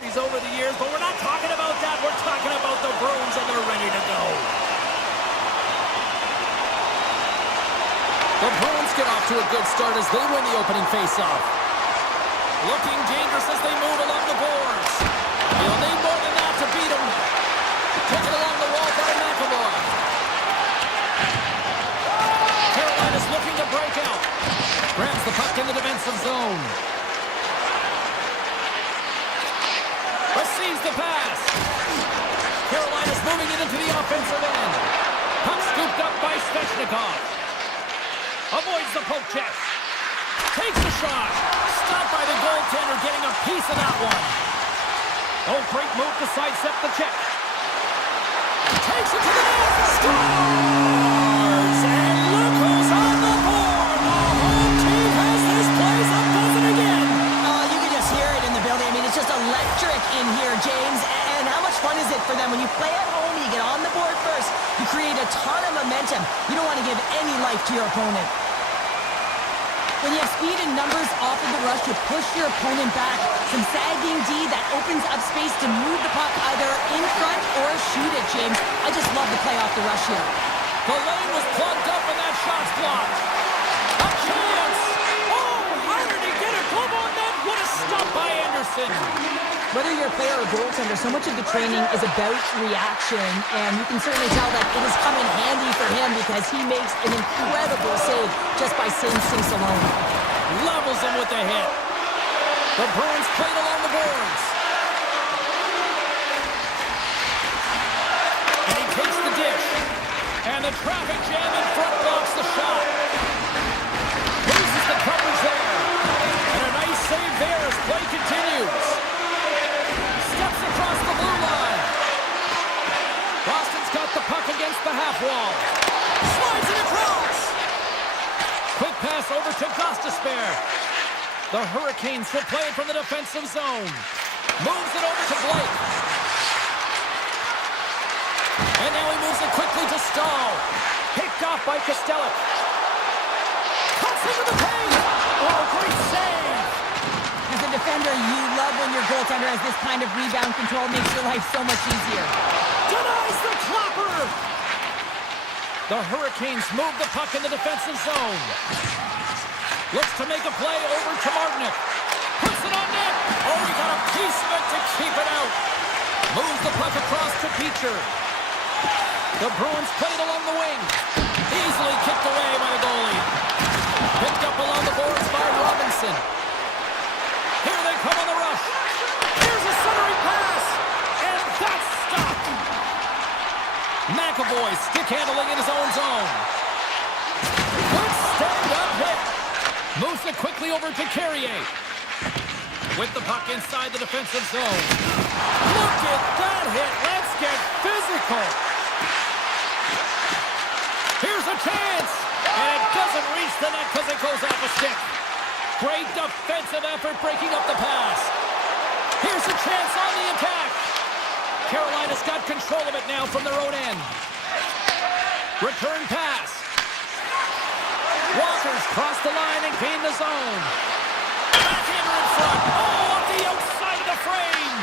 over the years, but we're not talking about that. We're talking about the Bruins, and they're ready to go. The Bruins get off to a good start as they win the opening faceoff. Looking dangerous as they move along the boards. They'll need more than that to beat them. Taken along the wall by McAvoy. Carolina's looking to break out. Grabs the puck in the defensive zone. Receives the pass. Carolina's moving it into the offensive end. Puck scooped up by Svechnikov. Avoids the poke check. Takes the shot. Stopped by the goaltender, getting a piece of that one. Oh, great move to sidestep the check. Takes it to the net. Scores! And look who's on the board. The home team has this place up buzzing again. Oh, you can just hear it in the building. I mean, it's just electric in here, James. And how much fun is it for them when you play at home, you get on the board first, you create a ton of momentum. You don't want to give any life to your opponent. When you have speed and numbers off of the rush, you push your opponent back. Some sagging D that opens up space to move the puck either in front or shoot it, James. I just love the play off the rush here. The lane was plugged up and that shot's blocked. A chance! Oh, how did he get a glove on that? What a stop by Anderson! Whether you're a player or goaltender, so much of the training is about reaction, and you can certainly tell that it has come in handy for him because he makes an incredible save just by instincts alone. Levels him with the hit. The Bruins played along the boards. And he takes the dish. And the traffic jam in front blocks the shot. Loses the coverage there. And a nice save there as play continues. Steps across the blue line. Boston's got the puck against the half wall. Slides it across. Quick pass over to Gostisbehere. The Hurricanes will play it from the defensive zone. Moves it over to Blake. And now he moves it quickly to Stahl. Picked off by Kostelic. Cuts into the paint. Oh, great save. As a defender, you love when your goaltender has this kind of rebound control. Makes your life so much easier. Denies the clapper. The Hurricanes move the puck in the defensive zone. Looks to make a play over to Martinic. Puts it on net. Oh, he got a piece of it to keep it out. Moves the puck across to Beecher. The Bruins played along the wing. Easily kicked away by the goalie. Picked up along the boards by Robinson. Here they come on the rush. Here's a centering pass. And that's stopped. McAvoy stick handling in his own zone. Good stand-up hit. Moves it quickly over to Carrier. With the puck inside the defensive zone. Look at that hit. Let's get physical. Here's a chance. And it doesn't reach the net because it goes off a stick. Great defensive effort breaking up the pass. Here's a chance on the attack. Carolina's got control of it now from their own end. Return pass. Walker's crossed the line and gained the zone. Backhander in front. Oh, off the outside of the frame.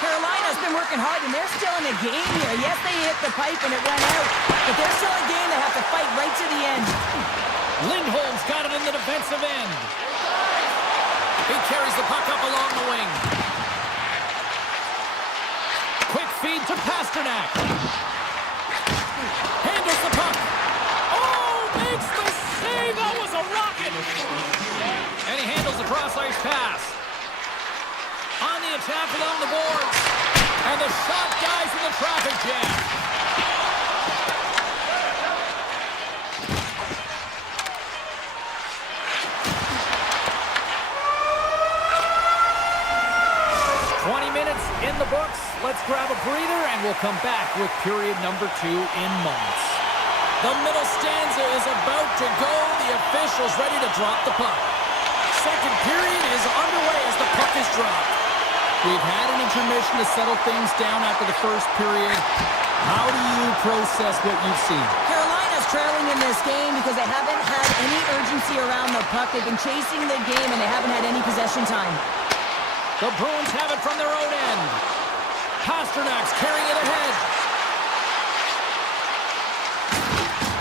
Carolina's been working hard, and they're still in the game here. Yes, they hit the pipe and it went out, but they're still in a game. They have to fight right to the end. Lindholm's got it in the defensive end. He carries the puck up along the wing. Quick feed to Pasternak. Handles the puck. Oh, makes the save. That was a rocket. And he handles the cross-ice pass. On the attack along the boards. And the shot dies in the traffic jam. In the books, let's grab a breather and we'll come back with period number 2 in moments. The middle stanza is about to go. The official's ready to drop the puck. Second period is underway as the puck is dropped. We've had an intermission to settle things down after the first period. How do you process what you've seen? Carolina's trailing in this game because they haven't had any urgency around the puck. They've been chasing the game and they haven't had any possession time. The Bruins have it from their own end. Pasternak's carrying it ahead.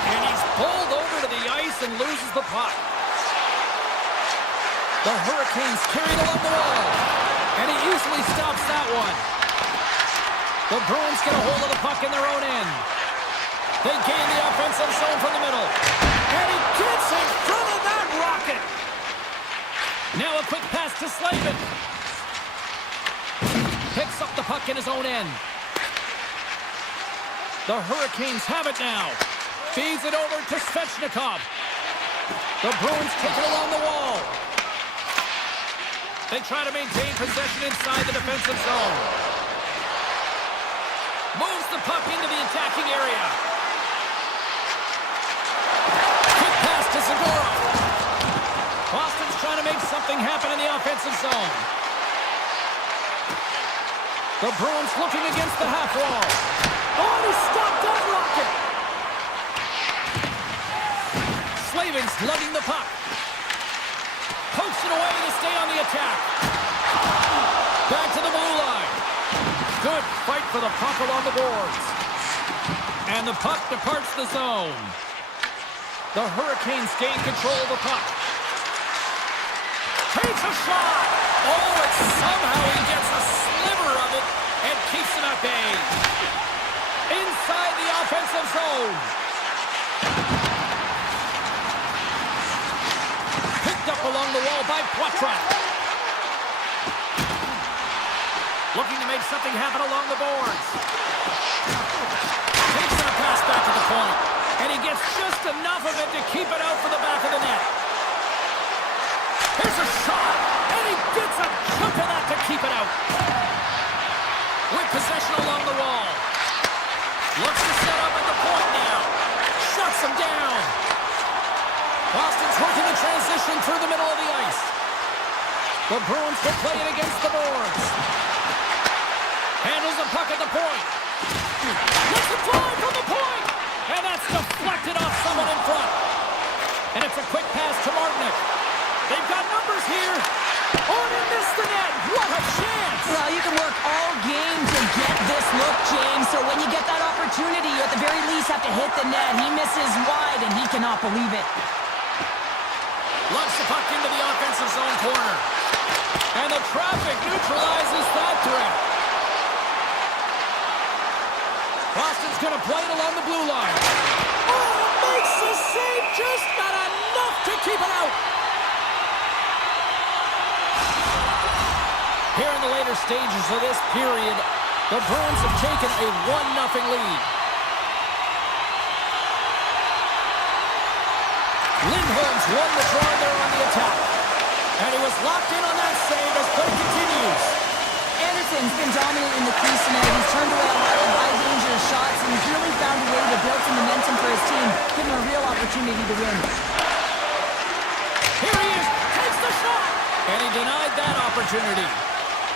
And he's pulled over to the ice and loses the puck. The Hurricanes carry it along the wall. And he easily stops that one. The Bruins get a hold of the puck in their own end. They gain the offensive zone from the middle. And he gets in front of that rocket. Now a quick pass to Slavin. Picks up the puck in his own end. The Hurricanes have it now. Feeds it over to Svechnikov. The Bruins take it along the wall. They try to maintain possession inside the defensive zone. Moves the puck into the attacking area. Quick pass to Segura. Boston's trying to make something happen in the offensive zone. The Bruins looking against the half wall. Oh, he stopped that rocket. Slavin's lugging the puck. Pokes it away to stay on the attack. Back to the blue line. Good fight for the puck along the boards. And the puck departs the zone. The Hurricanes gain control of the puck. Takes a shot. Oh, and somehow he gets a sliver of it and keeps it at bay. Inside the offensive zone. Picked up along the wall by Poitras. Looking to make something happen along the boards. Takes a pass back to the point. And he gets just enough of it to keep it out for the back of the net. Here's a shot. And he gets a chunk of that to keep it out. With possession along the wall. Looks to set up at the point now. Shuts him down. Boston's working the transition through the middle of the ice. The Bruins will play it against the boards. Handles the puck at the point. Lets it fly from the point. And that's deflected off someone in front. And it's a quick pass to Martinick. They've got numbers here. Oh, they missed the net. What a chance. Well, you can work all game to get this look, James. So when you get that opportunity, you at the very least have to hit the net. He misses wide, and he cannot believe it. Lugs the puck into the offensive zone corner. And the traffic neutralizes that threat. Boston's going to play it along the blue line. Oh, makes the save. Just not enough to keep it out. Here in the later stages of this period, the Bruins have taken a 1-0 lead. Lindholm's won the draw there on the attack. And he was locked in on that save as play continues. Anderson's been dominant in the crease tonight. He's turned away a lot of high dangerous shots, and he's really found a way to build some momentum for his team, giving him a real opportunity to win. Here he is, takes the shot, and he denied that opportunity.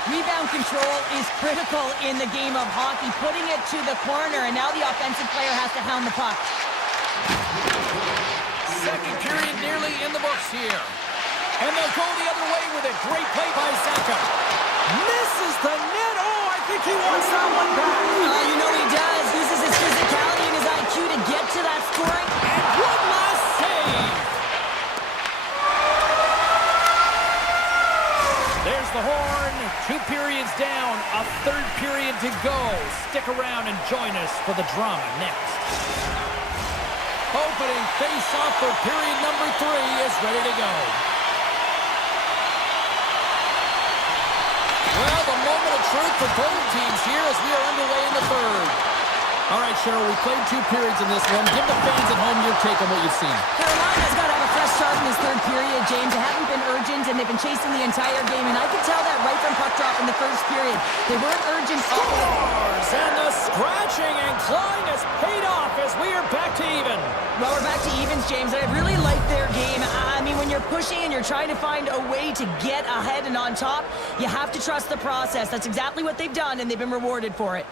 Rebound control is critical in the game of hockey, putting it to the corner, and now the offensive player has to hound the puck. Second period nearly in the books here. And they'll go the other way with it. Great play by Zaka. Misses the net. Oh, I think he wants that one back. You know he does. Uses his physicality and his IQ to get to that scoring. And one last save. There's the horn. 2 periods down. A third period to go. Stick around and join us for the drama next. Opening face-off for period number 3 is ready to go. Well, the moment of truth for both teams here as we are underway in the third. All right, Cheryl, we played 2 periods in this one. Give the fans at home your take on what you've seen. Carolina's got to have a fresh start in this third period, James. They haven't been urgent, and they've been chasing the entire game, and I could tell that right from puck drop in the first period. They weren't urgent. Scores! And the scratching and clawing has paid off as we are back to even. Well, we're back to evens, James, and I really like their game. I mean, when you're pushing and you're trying to find a way to get ahead and on top, you have to trust the process. That's exactly what they've done, and they've been rewarded for it.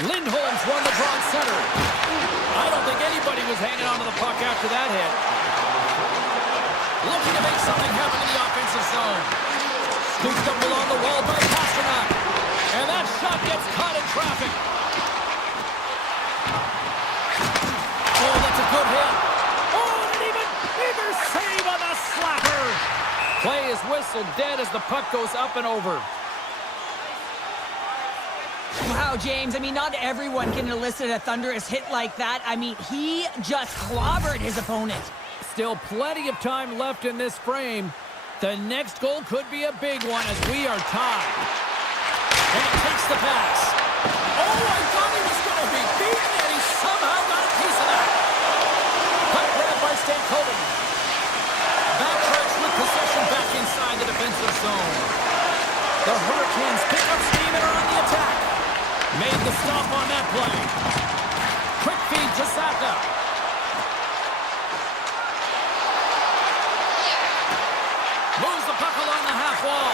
Lindholm's won the draw at center. I don't think anybody was hanging on to the puck after that hit. Looking to make something happen in the offensive zone. Scooped up along the wall by Pasternak. And that shot gets caught in traffic. Oh, that's a good hit. Oh, and even bigger save on the slapper. Play is whistled dead as the puck goes up and over. Wow, James, I mean, not everyone can elicit a thunderous hit like that. I mean, he just clobbered his opponent. Still plenty of time left in this frame. The next goal could be a big one as we are tied. And he takes the pass. Oh, I thought he was going to be beaten, and he somehow got a piece of that. Puck grabbed by Stankoven. Backtracks with possession back inside the defensive zone. The Hurricanes pick up steam and are on the attack. Made the stop on that play. Quick feed to Saka. Moves the puck along the half wall.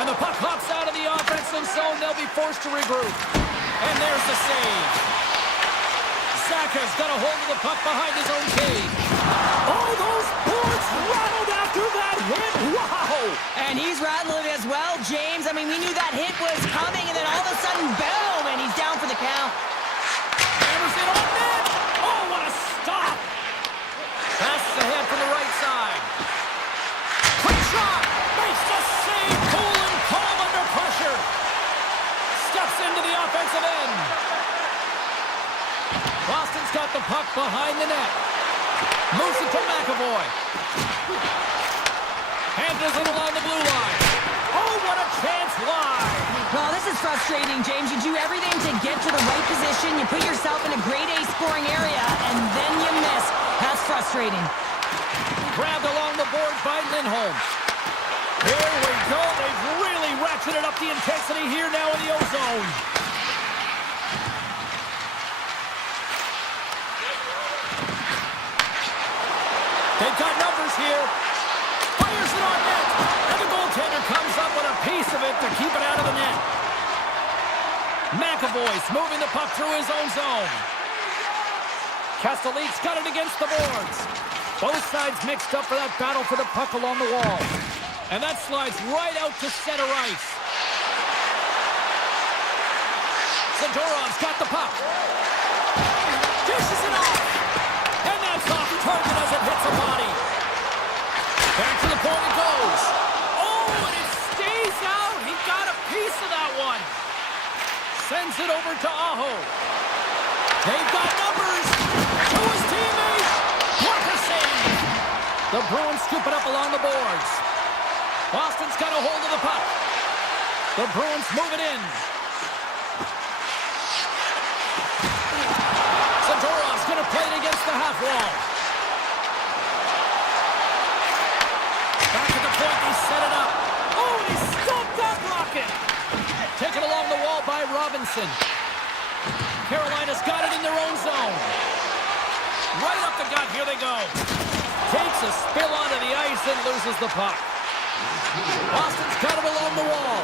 And the puck hops out of the offensive zone. They'll be forced to regroup. And there's the save. Saka's got a hold of the puck behind his own cage. Oh, those boards rattled after that hit. Wow! And he's rattling as well, James. I mean, we knew that hit was coming, and then all of a sudden, boom, and he's down for the count. Hammers it on net. Oh, what a stop. Passes ahead from the right side. Quick shot. Makes the save. Cool and calm under pressure. Steps into the offensive end. Boston's got the puck behind the net. Moves it to McAvoy. Handles it along the blue line. Oh, what a chance wide. Well, this is frustrating, James. You do everything to get to the right position. You put yourself in a grade A scoring area, and then you miss. That's frustrating. Grabbed along the board by Lindholm. Here we go. They've really ratcheted up the intensity here now in the O-zone. They've got numbers here. Fires it on net. And the goaltender comes up with a piece of it to keep it out of the net. McAvoy's moving the puck through his own zone. Castellique's got it against the boards. Both sides mixed up for that battle for the puck along the wall. And that slides right out to center ice. Zadorov's got the puck. Dishes it off. And that's off target as it hits a body. Back to the point it goes. Oh, and it stays out. He got a piece of that one. Sends it over to Aho. They've got numbers. To his teammate. What a save. The Bruins scoop it up along the boards. Boston's got a hold of the puck. The Bruins move it in. Zadorov's going to play it against the half wall. Back at the point, they set it up. Oh, he stumped that rocket. Taken along the wall by Robinson. Carolina's got it in their own zone. Right up the gut, here they go. Takes a spill onto the ice and loses the puck. Boston's got it along the wall.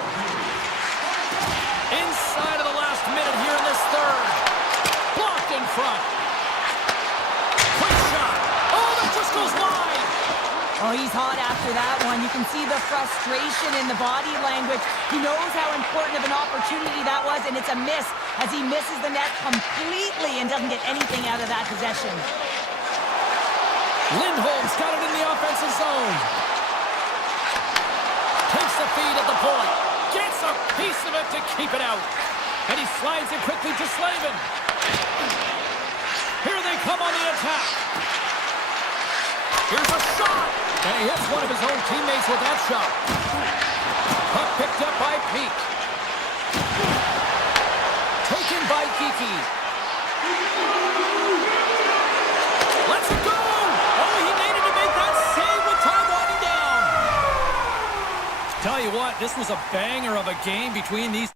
Inside of the last minute here in this third. Blocked in front. Quick shot. Oh, that just goes wide. Oh, he's hot after that one. You can see the frustration in the body language. He knows how important of an opportunity that was, and it's a miss as he misses the net completely and doesn't get anything out of that possession. Lindholm's got it in the offensive zone. Takes the feed at the point. Gets a piece of it to keep it out. And he slides it quickly to Slavin. Here they come on the attack. Here's a shot. And he hits one of his own teammates with that shot. Puck picked up by Peak. Taken by Kiki. Let's it go. Oh, he needed to make that save with time winding down. Tell you what, this was a banger of a game between these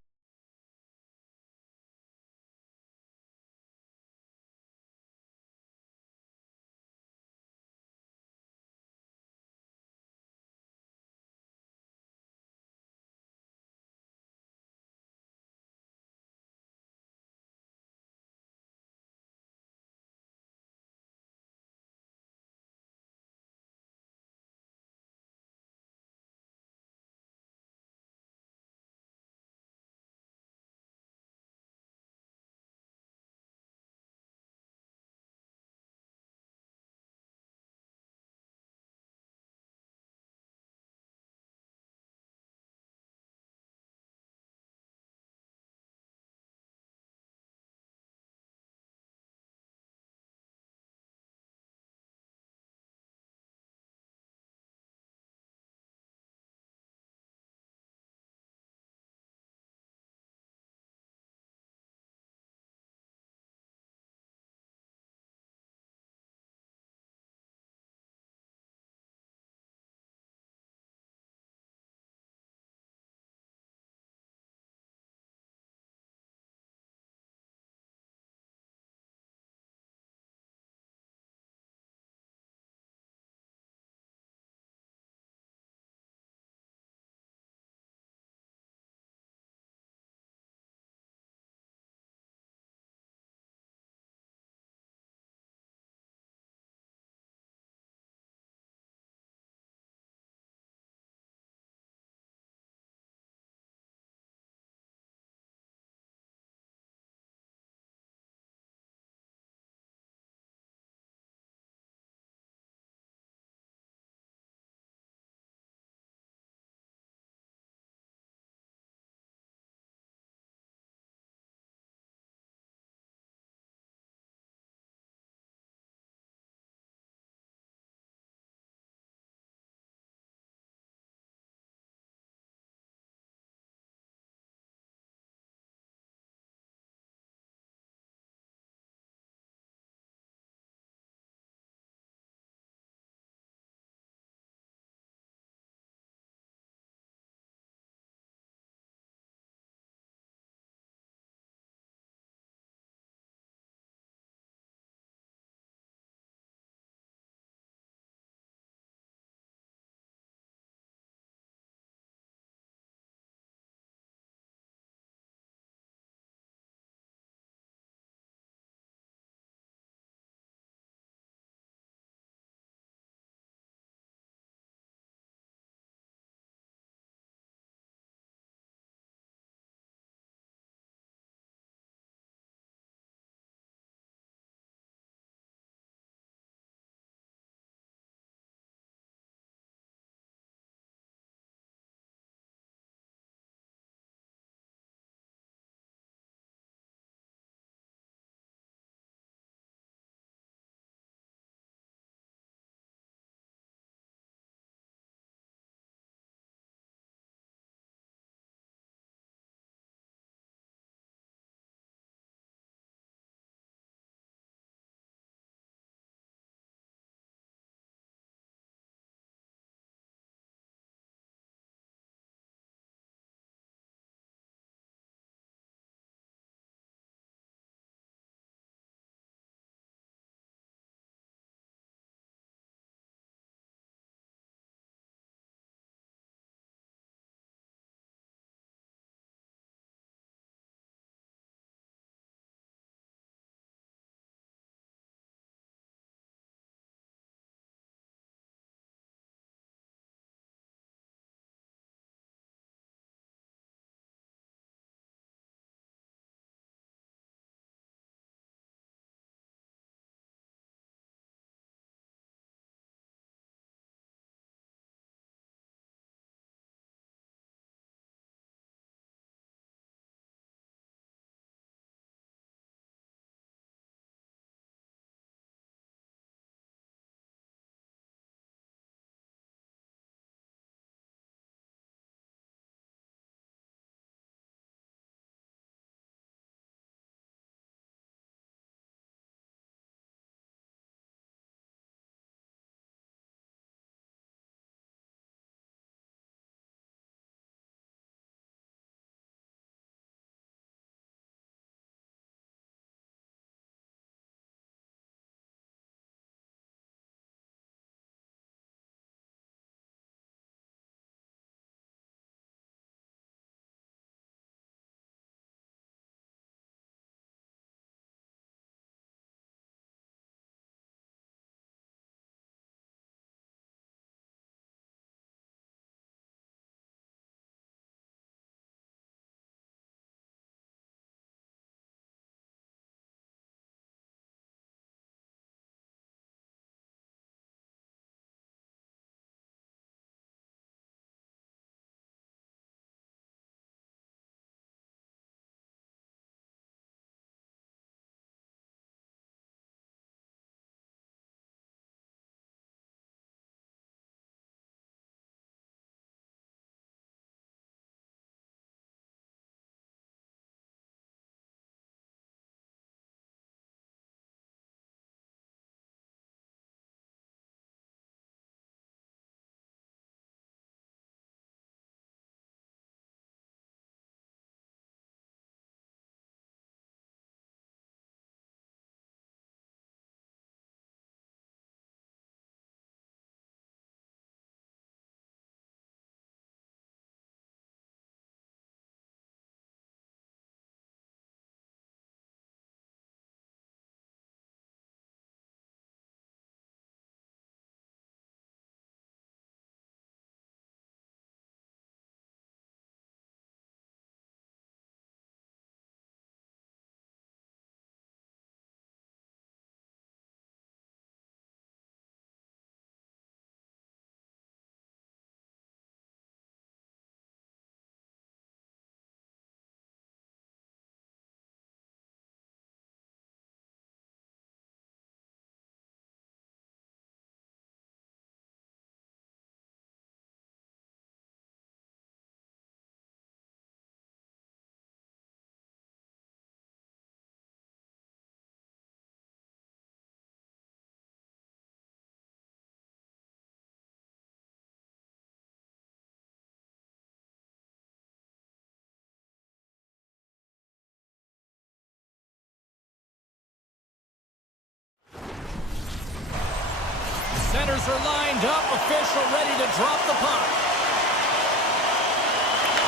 Runners are lined up, official ready to drop the puck.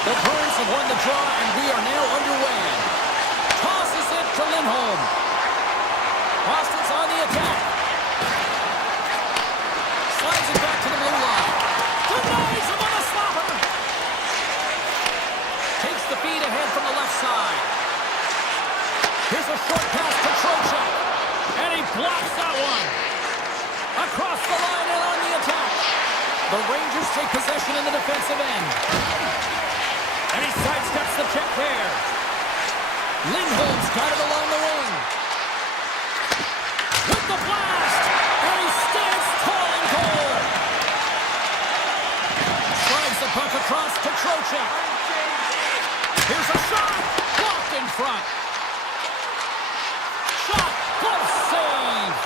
The Bruins have won the draw, and we are now underway. Tosses it to Lindholm. Boston's on the attack. Slides it back to the blue line. Denies him on the slapper. Takes the feed ahead from the left side. Here's a short pass to Trocheck. And he blocks that one. Across the line and on the attack. The Rangers take possession in the defensive end. And he sidesteps the check there. Lindholm's got it along the wing. With the blast. And he stands tall and cold. Slides the puck across to Trocheck. Here's a shot. Blocked in front. Shot. Close save.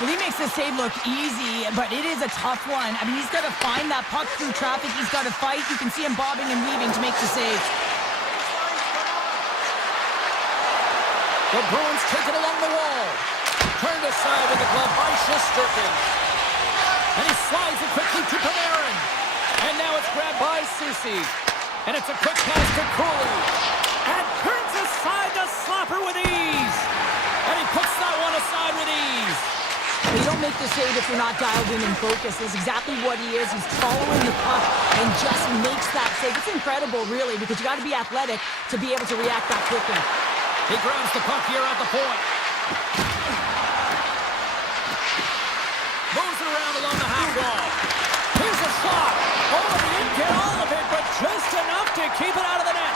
Well, he makes the save look easy, but it is a tough one. I mean, he's got to find that puck through traffic. He's got to fight. You can see him bobbing and weaving to make the save. The Bruins take it along the wall. Turned aside with the glove by Shesterkin. And he slides it quickly to Panarin. And now it's grabbed by Soucy. And it's a quick pass to Cooley. And turns aside the slapper with ease. And he puts that one aside with ease. You don't make the save if you're not dialed in and focused. That's exactly what he is. He's following the puck and just makes that save. It's incredible, really, because you got to be athletic to be able to react that quickly. He grabs the puck here at the point. Moves it around along the half wall. Here's a shot. Oh, he didn't get all of it, but just enough to keep it out of the net.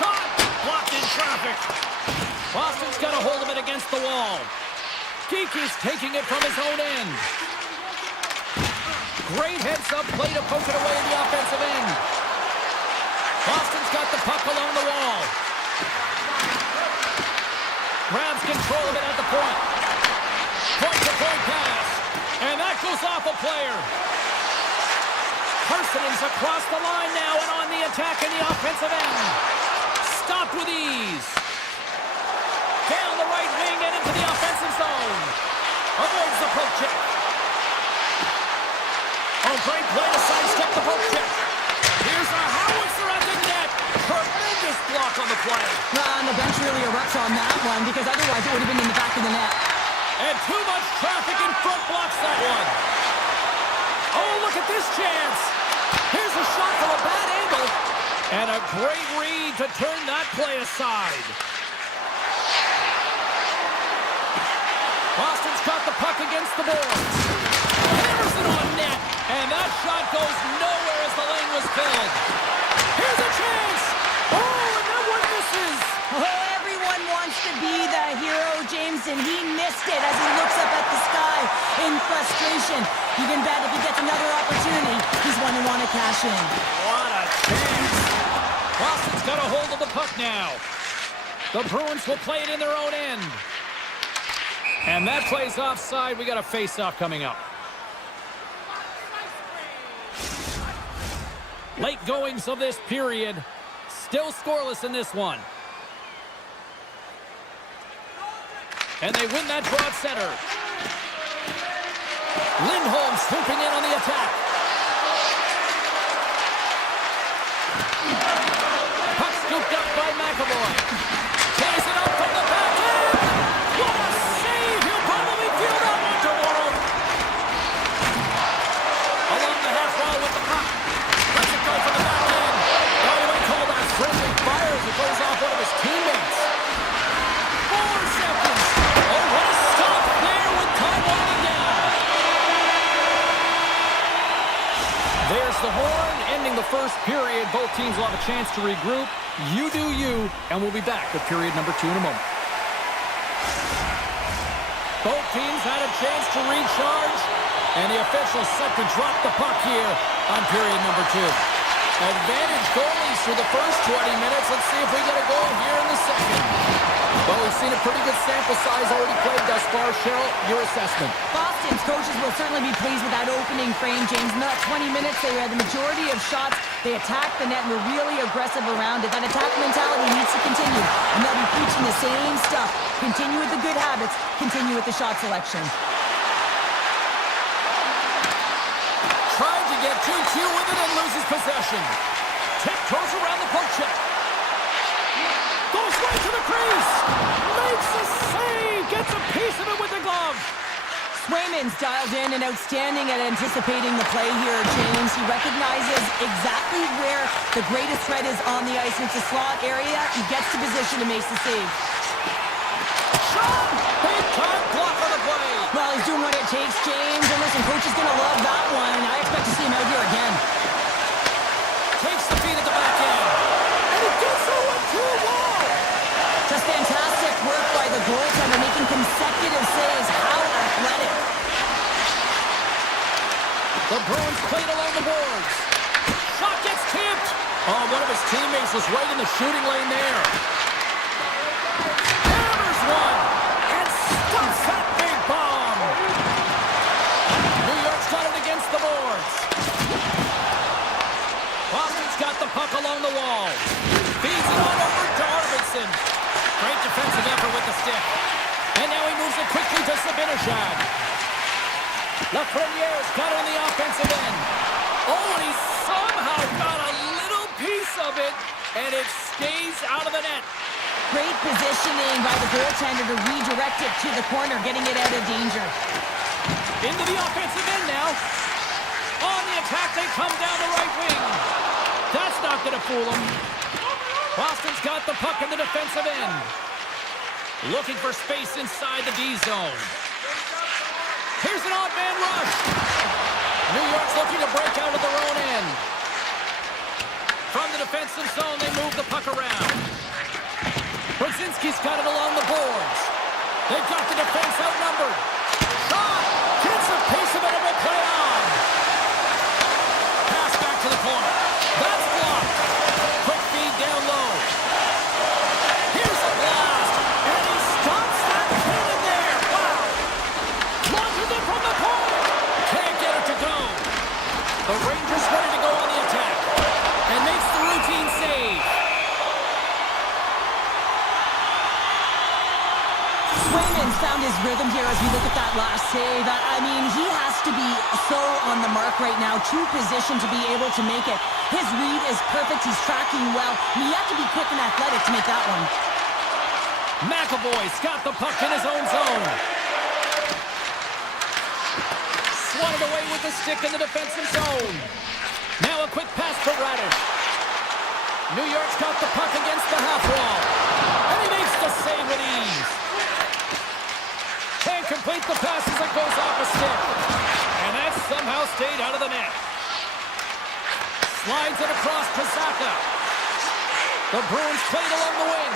Shot blocked in traffic. Boston's got a hold of it against the wall. Geeky's taking it from his own end. Great heads-up play to poke it away in the offensive end. Boston's got the puck along the wall. Grabs control of it at the point. Point-to-point pass. And that goes off a player. Parsons across the line now and on the attack in the offensive end. Stopped with ease. Down the right wing and into the offensive zone. Avoids the poke check. Oh, great play to sidestep the poke check. Here's a howitzer at the net. Tremendous block on the play. And the bench really erupts on that one, because otherwise it would have been in the back of the net. And too much traffic in front blocks that one. Oh, look at this chance. Here's a shot from a bad angle. And a great read to turn that play aside. Boston's got the puck against the boards. Hammers it on net. And that shot goes nowhere as the lane was filled. Here's a chance. Oh, and that one misses. Oh, everyone wants to be the hero, James, and he missed it as he looks up at the sky in frustration. You can bet if he gets another opportunity, he's going to want to cash in. What a chance. Boston's got a hold of the puck now. The Bruins will play it in their own end. And that plays offside. We got a face-off coming up. Late goings of this period. Still scoreless in this one. And they win that draw at center. Lindholm swooping in on the attack. Puck scooped up by McAvoy. Tears it up from the back end. What a save! He'll probably feel that one tomorrow. Along the half wall with the puck. Lets it go from the back end. Now you might call that friendly fire as it goes off one of his teammates. 4 seconds. Oh, what a stop there with time winding down. There's the horn, ending the first period. Both teams will have a chance to regroup. You do you, and we'll be back with period number 2 in a moment. Both teams had a chance to recharge, and the officials set to drop the puck here on period number 2. Advantage goalies for the first 20 minutes. Let's see if we get a goal here in the second. Both seen a pretty good sample size already played thus far. Cheryl, your assessment. Boston's coaches will certainly be pleased with that opening frame, James. In that 20 minutes, they had the majority of shots. They attacked the net and were really aggressive around it. That attack mentality needs to continue, and they'll be preaching the same stuff. Continue with the good habits. Continue with the shot selection. Trying to get too cute with it and loses possession. Tiptoes around the poke check. Goes right to the crease. Makes a save. Gets a piece of it with the glove. Swayman's dialed in and outstanding at anticipating the play here, James. He recognizes exactly where the greatest threat is on the ice. It's a slot area. He gets to position and makes the save. Shot! Big time block on the play. Well, he's doing what it takes, James. And listen, coach is going to love that one. I expect to see him out here again. Takes the feed at the back end. And he gets it with two wall. Just fantastic work by the goaltender, making consecutive saves. How athletic. The Bruins played along the boards. Shot gets tipped. Oh, one of his teammates was right in the shooting lane there. Hammers one. And stuffs that big bomb. New York's got it against the boards. Boston's got the puck along the wall. Feeds it on over to Arvidsson. Great defensive effort with the stick. And now he moves it quickly to Sabinishad. Lafreniere's got it on the offensive end. Oh, and he somehow got a little piece of it, and it stays out of the net. Great positioning by the goaltender to redirect it to the corner, getting it out of danger. Into the offensive end now. On the attack, they come down the right wing. That's not going to fool them. Boston's got the puck in the defensive end. Looking for space inside the D zone. Here's an odd man rush. New York's looking to break out of their own end. From the defensive zone, they move the puck around. Brzezinski's got it along the boards. They've got the defense outnumbered. Shot! Gets a piece of it and will play on. Pass back to the corner. That's blocked. Quick feed down low. Here's a blast. And he stops that cannon there. Wow. Launches it from the point. Can't get it to go. The Rangers ready to go on the attack. And makes the routine save. Swayman's found his rhythm here as we look at that last save. I mean, he has to be so on the mark right now. True position to be able to make it. His read is perfect. He's tracking well. And he had to be quick and athletic to make that one. McAvoy's got the puck in his own zone. Swatted away with the stick in the defensive zone. Now a quick pass for Radish. New York's got the puck against the half wall. And he makes the save with ease. Can't complete the pass as it goes off a stick. And that somehow stayed out of the net. Slides it across to Saka. The Bruins played along the wing.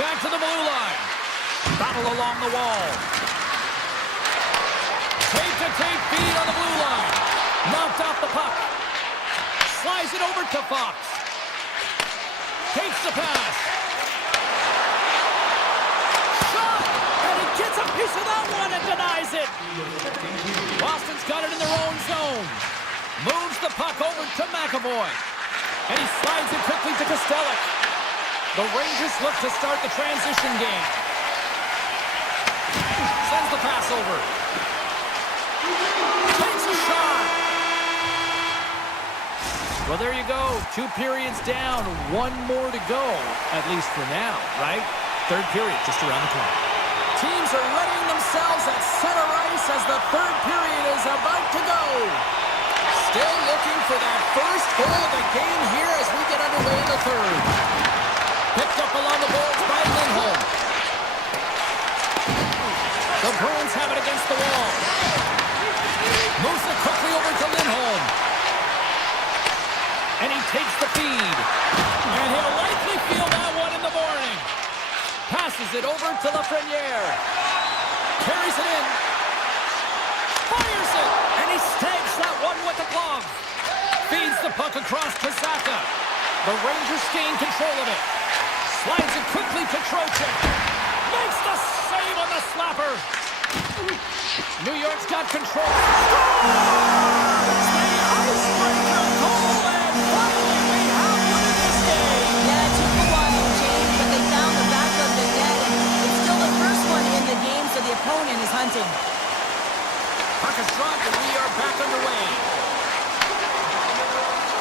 Back to the blue line. Battle along the wall. Tape-to-tape feed on the blue line. Knocked off the puck. Slides it over to Fox. Takes the pass. Shot! And he gets a piece of that one and denies it. Boston's got it in their own zone. Moves the puck over to McAvoy. And he slides it quickly to Kostelic. The Rangers look to start the transition game. Sends the pass over. Takes a shot. Well, there you go. 2 periods down, 1 more to go, at least for now, right? Third period just around the corner. Teams are readying themselves at center ice as the third period is about to go. Still looking for that first goal of the game here as we get underway in the third. Picked up along the boards by Lindholm. The Bruins have it against the wall. Moves it quickly over to Lindholm. And he takes the feed. And he'll likely feel that one in the morning. Passes it over to Lafreniere. Carries it in. Fires it. And he snags that one with the glove. Feeds the puck across to Saka. The Rangers gain control of it. Slides it quickly to Trocheck. Makes the save on the slapper. New York's got control. Scores! The icebreaker goal, and finally we have one in this game. Yeah, it took a while, James, but they found the back of the net. It's still the first one in the game, so the opponent is hunting. Puck is dropped, and we are back underway.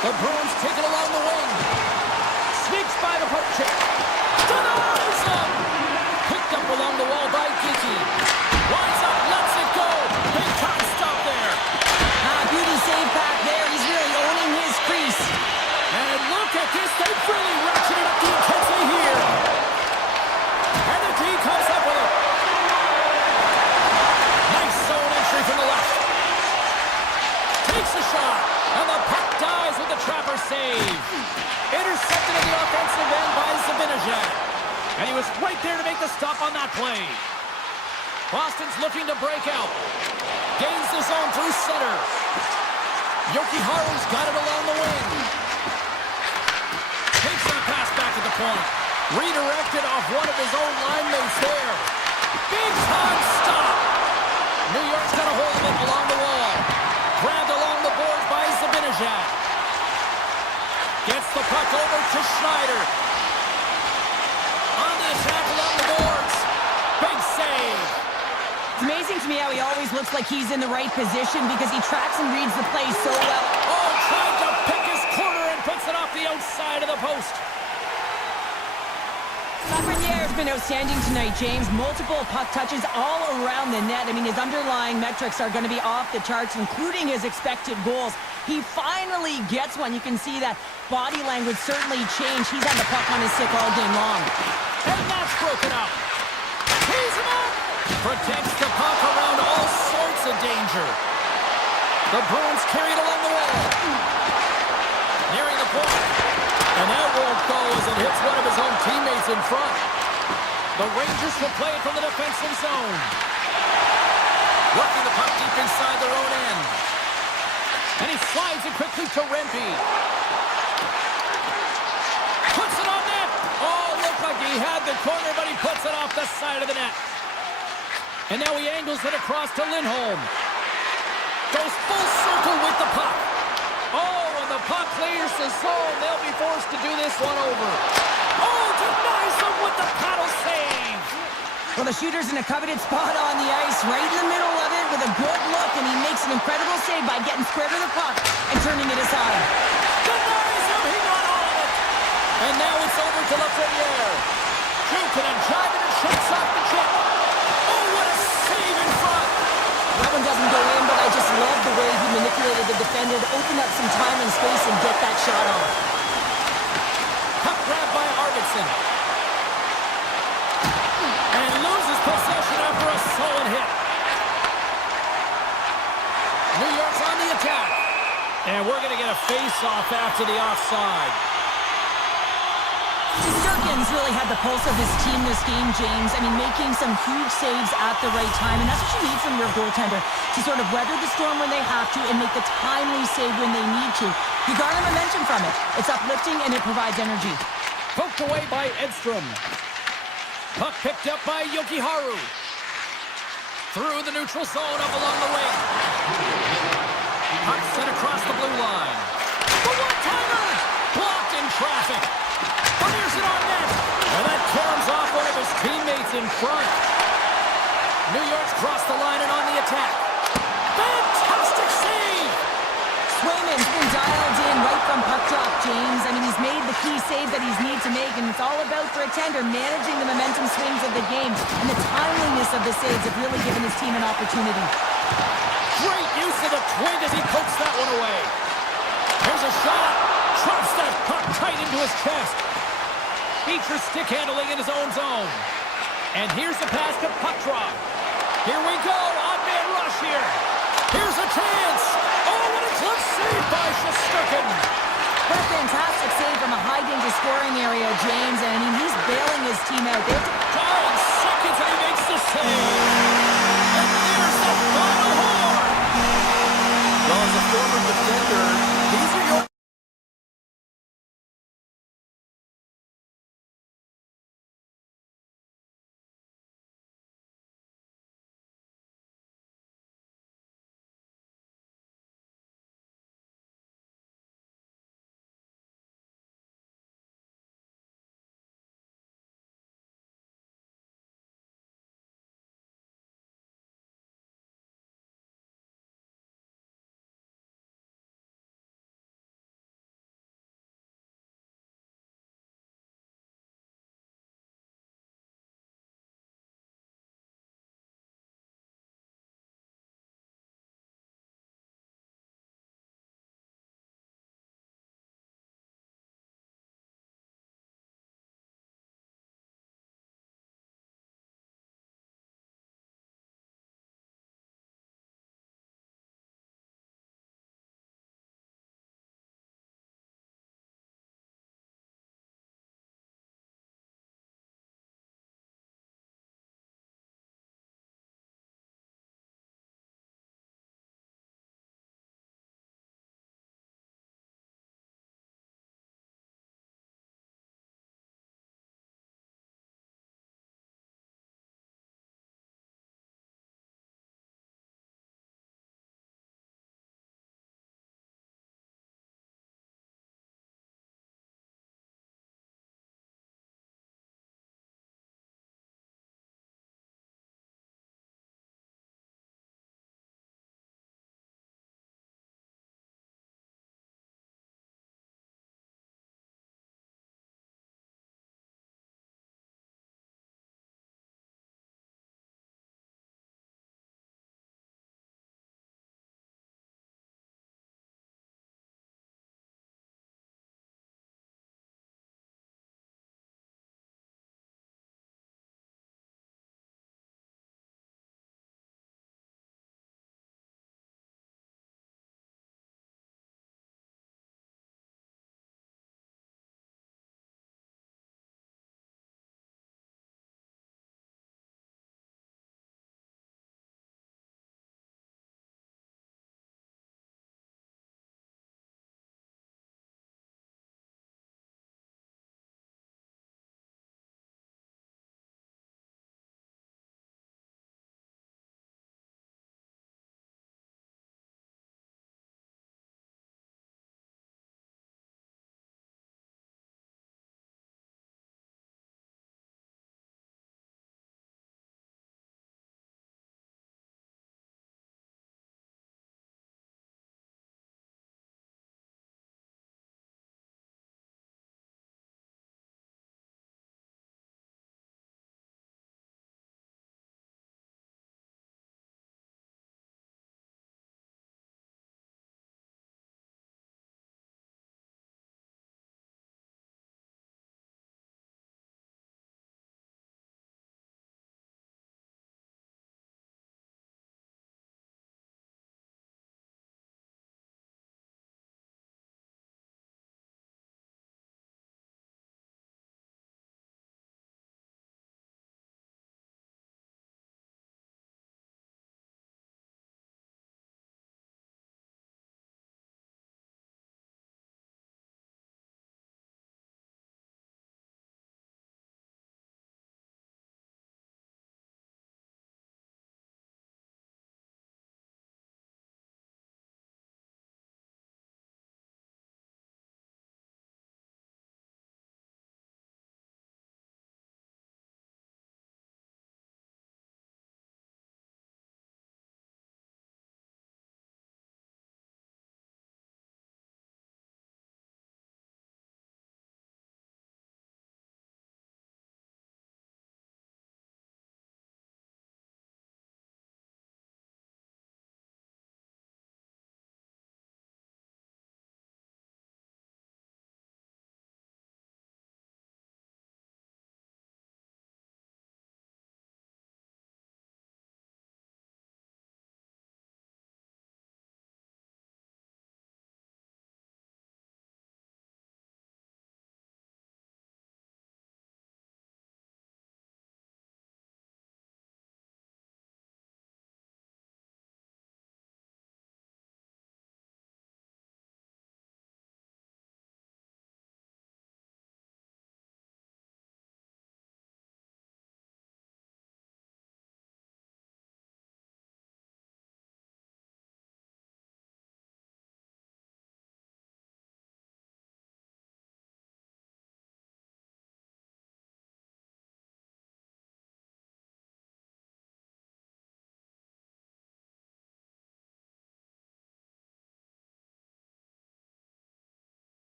The Bruins take it along the wing. Sneaks by the poke check. Denies him! Picked up along the wall by Kiki. Winds up, lets it go. Big time stop there. Beauty save back there. He's really owning his crease. And look at this. They've really ratcheted up the intensity here. And the D comes up with it. Nice zone entry from the left. Takes a shot. And the puck dies with the trapper save. Intercepted in the offensive end by Zibanejad. And he was right there to make the stop on that play. Boston's looking to break out. Gains the zone through center. Yokiharu's got it along the wing. Takes the pass back at the point. Redirected off one of his own line mates there. Big time stop. New York's got a hold of it along the wall. Grabbed along the boards by Zibanejad. Gets the puck over to Schneider. On the attack along the boards. Big save. It's amazing to me how he always looks like he's in the right position because he tracks and reads the play so well. Oh, trying to pick his corner and puts it off the outside of the post. Lafreniere has been outstanding tonight, James. Multiple puck touches all around the net. I mean, his underlying metrics are going to be off the charts, including his expected goals. He finally gets one. You can see that body language certainly changed. He's had the puck on his stick all game long. And that's broken up. Tees him up. Protects the puck around all sorts of danger. The Bruins carry it along the wall. Nearing the point. And that won't go as it hits one of his own teammates in front. The Rangers will play it from the defensive zone. Working the puck deep inside their own end. And he slides it quickly to Rempe. Puts it on net. Oh, looked like he had the corner, but he puts it off the side of the net. And now he angles it across to Lindholm. Goes full circle with the puck. Oh, and the puck clears the zone. They'll be forced to do this one over. Oh, denies him with the paddle save. Well, the shooter's in a coveted spot on the ice, right in the middle of it with a good look, and he makes an incredible save by getting square to the puck and turning it aside. Denies him. He got all of it. And now it's over to Lafreniere. Jukin and driving and shakes off the chip. Oh, what a save in front. That one doesn't go in, but I just love the way he manipulated the defender to open up some time and space and get that shot off. Puck grab by Arvidsson. And loses possession after a solid hit. New York's on the attack. And we're going to get a face-off after the offside. Sturgeon's really had the pulse of his team this game, James. I mean, making some huge saves at the right time, and that's what you need from your goaltender, to sort of weather the storm when they have to and make the timely save when they need to. You garner momentum from it. It's uplifting, and it provides energy. Poked away by Edstrom. Puck picked up by Yokiharu. Through the neutral zone up along the wing. Puck sent across the blue line. The one-timer! Blocked in traffic. Fires it on net. And that caroms off one of his teammates in front. New York's crossed the line and on the attack. Fantastic save! Swayman's been dialed in right from puck drop, James. I mean, he's made the key save that he's need to make, and it's all about, for a tender, managing the momentum swings of the game. And the timeliness of the saves have really given his team an opportunity. Great use of the twig as he pokes that one away. Here's a shot. Drops that puck tight into his chest. Features stick handling in his own zone. And here's the pass to puck drop. Here we go. Odd man rush here. Here's a chance. Oh, what a glove save by Shesterkin. What a fantastic save from a high-danger scoring area, James. And I mean, he's bailing his team out. They have to... 5 seconds and he makes the save. And there's the final horn. Well, as a former defender, these are your...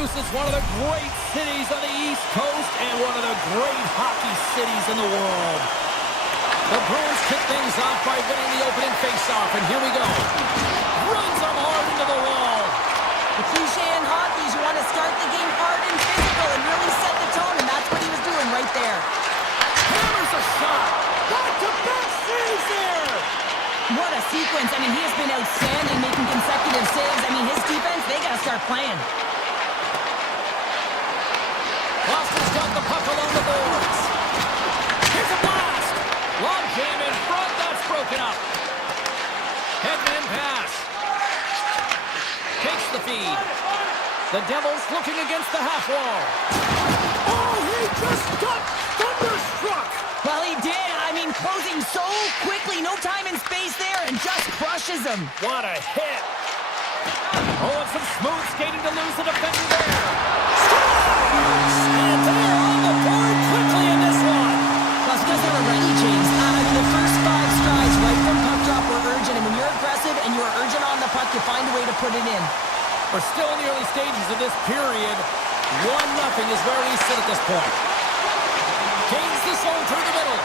introduces one of the great cities on the East Coast and one of the great hockey cities in the world. The Bruins kick things off by winning the opening faceoff, and here we go. Runs them hard into the wall. The cliche in hockey is you want to start the game hard and physical and really set the tone, and that's what he was doing right there. Hammers a shot. Back-to-back saves there. What a sequence. I mean, he has been outstanding making consecutive saves. I mean, his defense, they got to start playing. Boston's got the puck along the boards. Here's a blast. Long jam in front. That's broken up. Headman pass. Takes the feed. The Devils looking against the half wall. Oh, he just got thunderstruck. Well, he did. I mean, closing so quickly. No time and space there, and just crushes him. What a hit. Oh, and some smooth skating to lose the defender there. Scores! And they're on the board quickly in this one. Well, it's because they were ready, James. I mean, the first 5 strides right from puck drop were urgent, and when you're aggressive and you're urgent on the puck, you find a way to put it in. We're still in the early stages of this period. 1-0 is where we sit at this point. Gains the zone through the middle.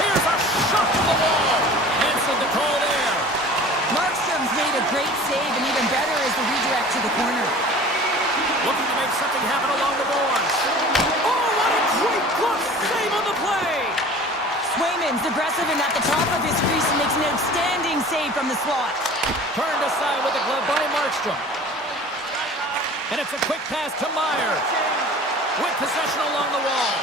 Here's a shot to the wall. Answered the call there. Markstrom's made a great save, and even better is the redirect to the corner. Looking to make something happen along the boards. Oh, what a great glove save on the play. Swayman's aggressive and at the top of his crease and makes an outstanding save from the slot. Turned aside with the glove by Markstrom. And it's a quick pass to Myers. With possession along the wall.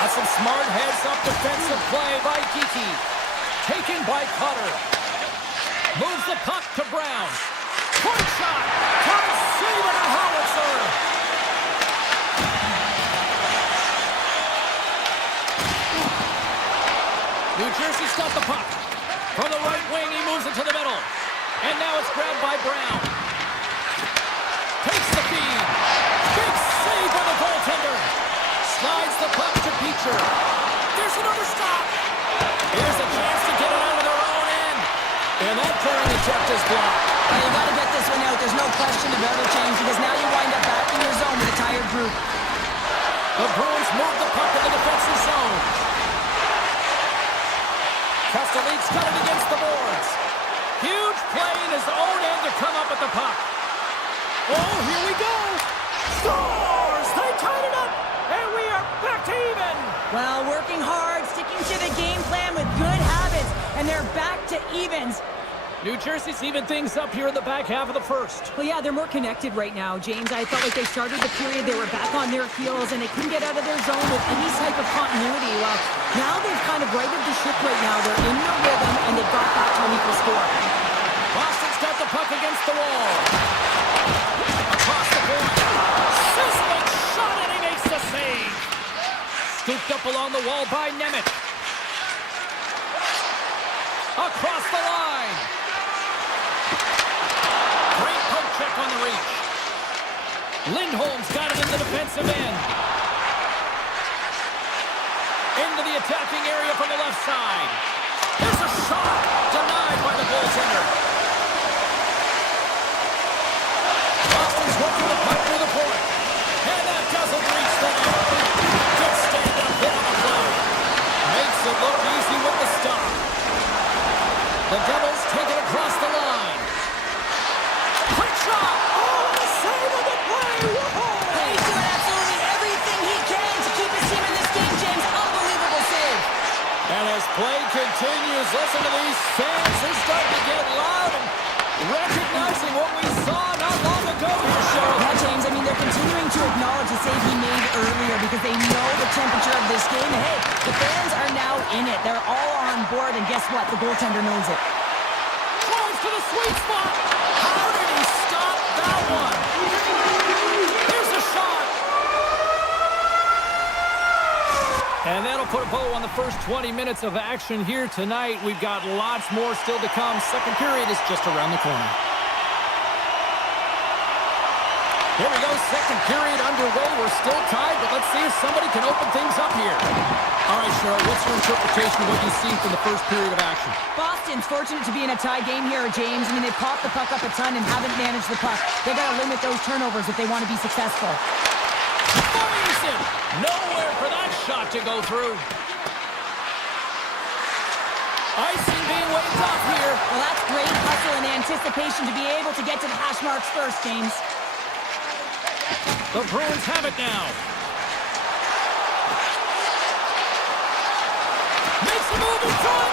That's some smart heads-up defensive play by Geeky. Taken by Cutter. Moves the puck to Brown. Point shot. Can't save it a howitzer. New Jersey's got the puck. From the right wing, he moves it to the middle. And now it's grabbed by Brown. Takes the feed. Big save by the goaltender. Slides the puck to Beecher. There's another stop. Here's a chance to get it out of their own end. And that turn attempt is blocked. Well, you got to get this one out. There's no question about it, James, because now you wind up back in your zone with a tired group. The Bruins move the puck in the defensive zone. Castelline's got it against the boards. Huge play in his own end to come up with the puck. Oh, here we go. Scores! They tied it up, and we are back to even. Well, working hard, sticking to the game plan with good habits, and they're back to evens. New Jersey's even things up here in the back half of the first. Well, yeah, they're more connected right now, James. I felt like they started the period, they were back on their heels, and they couldn't get out of their zone with any type of continuity. Well, now they've kind of righted the ship right now. They're in their rhythm, and they've got back to an equal score. Boston's got the puck against the wall. Across the board. Sizzling shot, and he makes the save. Scooped up along the wall by Nemeth. Across the line. Great poke check on the reach. Lindholm's got it in the defensive end. Into the attacking area from the left side. There's a shot. Denied by the goaltender. Boston's working the puck through the point. And that doesn't reach the net. Good stand-up hit on the play. Makes it look easy with the stop. The Devils take it across the line. Quick shot! Oh, a save on the play! Whoa! He's doing absolutely everything he can to keep his team in this game, James. Unbelievable save. And as play continues, listen to these fans. They're starting to get loud and recognizing what we saw not long ago here, Cheryl. Yeah, James, I mean, they're continuing to acknowledge the save he made earlier because they know the temperature of this game. And hey, the fans are now in it. They're all on board, and guess what? The goaltender knows it. Drives to the sweet spot. How did he stop that one? Here's a shot. And that'll put a bow on the first 20 minutes of action here tonight. We've got lots more still to come. Second period is just around the corner. Here we go, second period underway. We're still tied, but let's see if somebody can open things up here. All right, Cheryl, what's your interpretation of what you've seen from the first period of action? Boston's fortunate to be in a tie game here, James. I mean, they've popped the puck up a ton and haven't managed the puck. They got to limit those turnovers if they want to be successful. Fires it! Nowhere for that shot to go through. Icing being waved off here. Well, that's great hustle and anticipation to be able to get to the hash marks first, James. The Bruins have it now. Makes a move in front.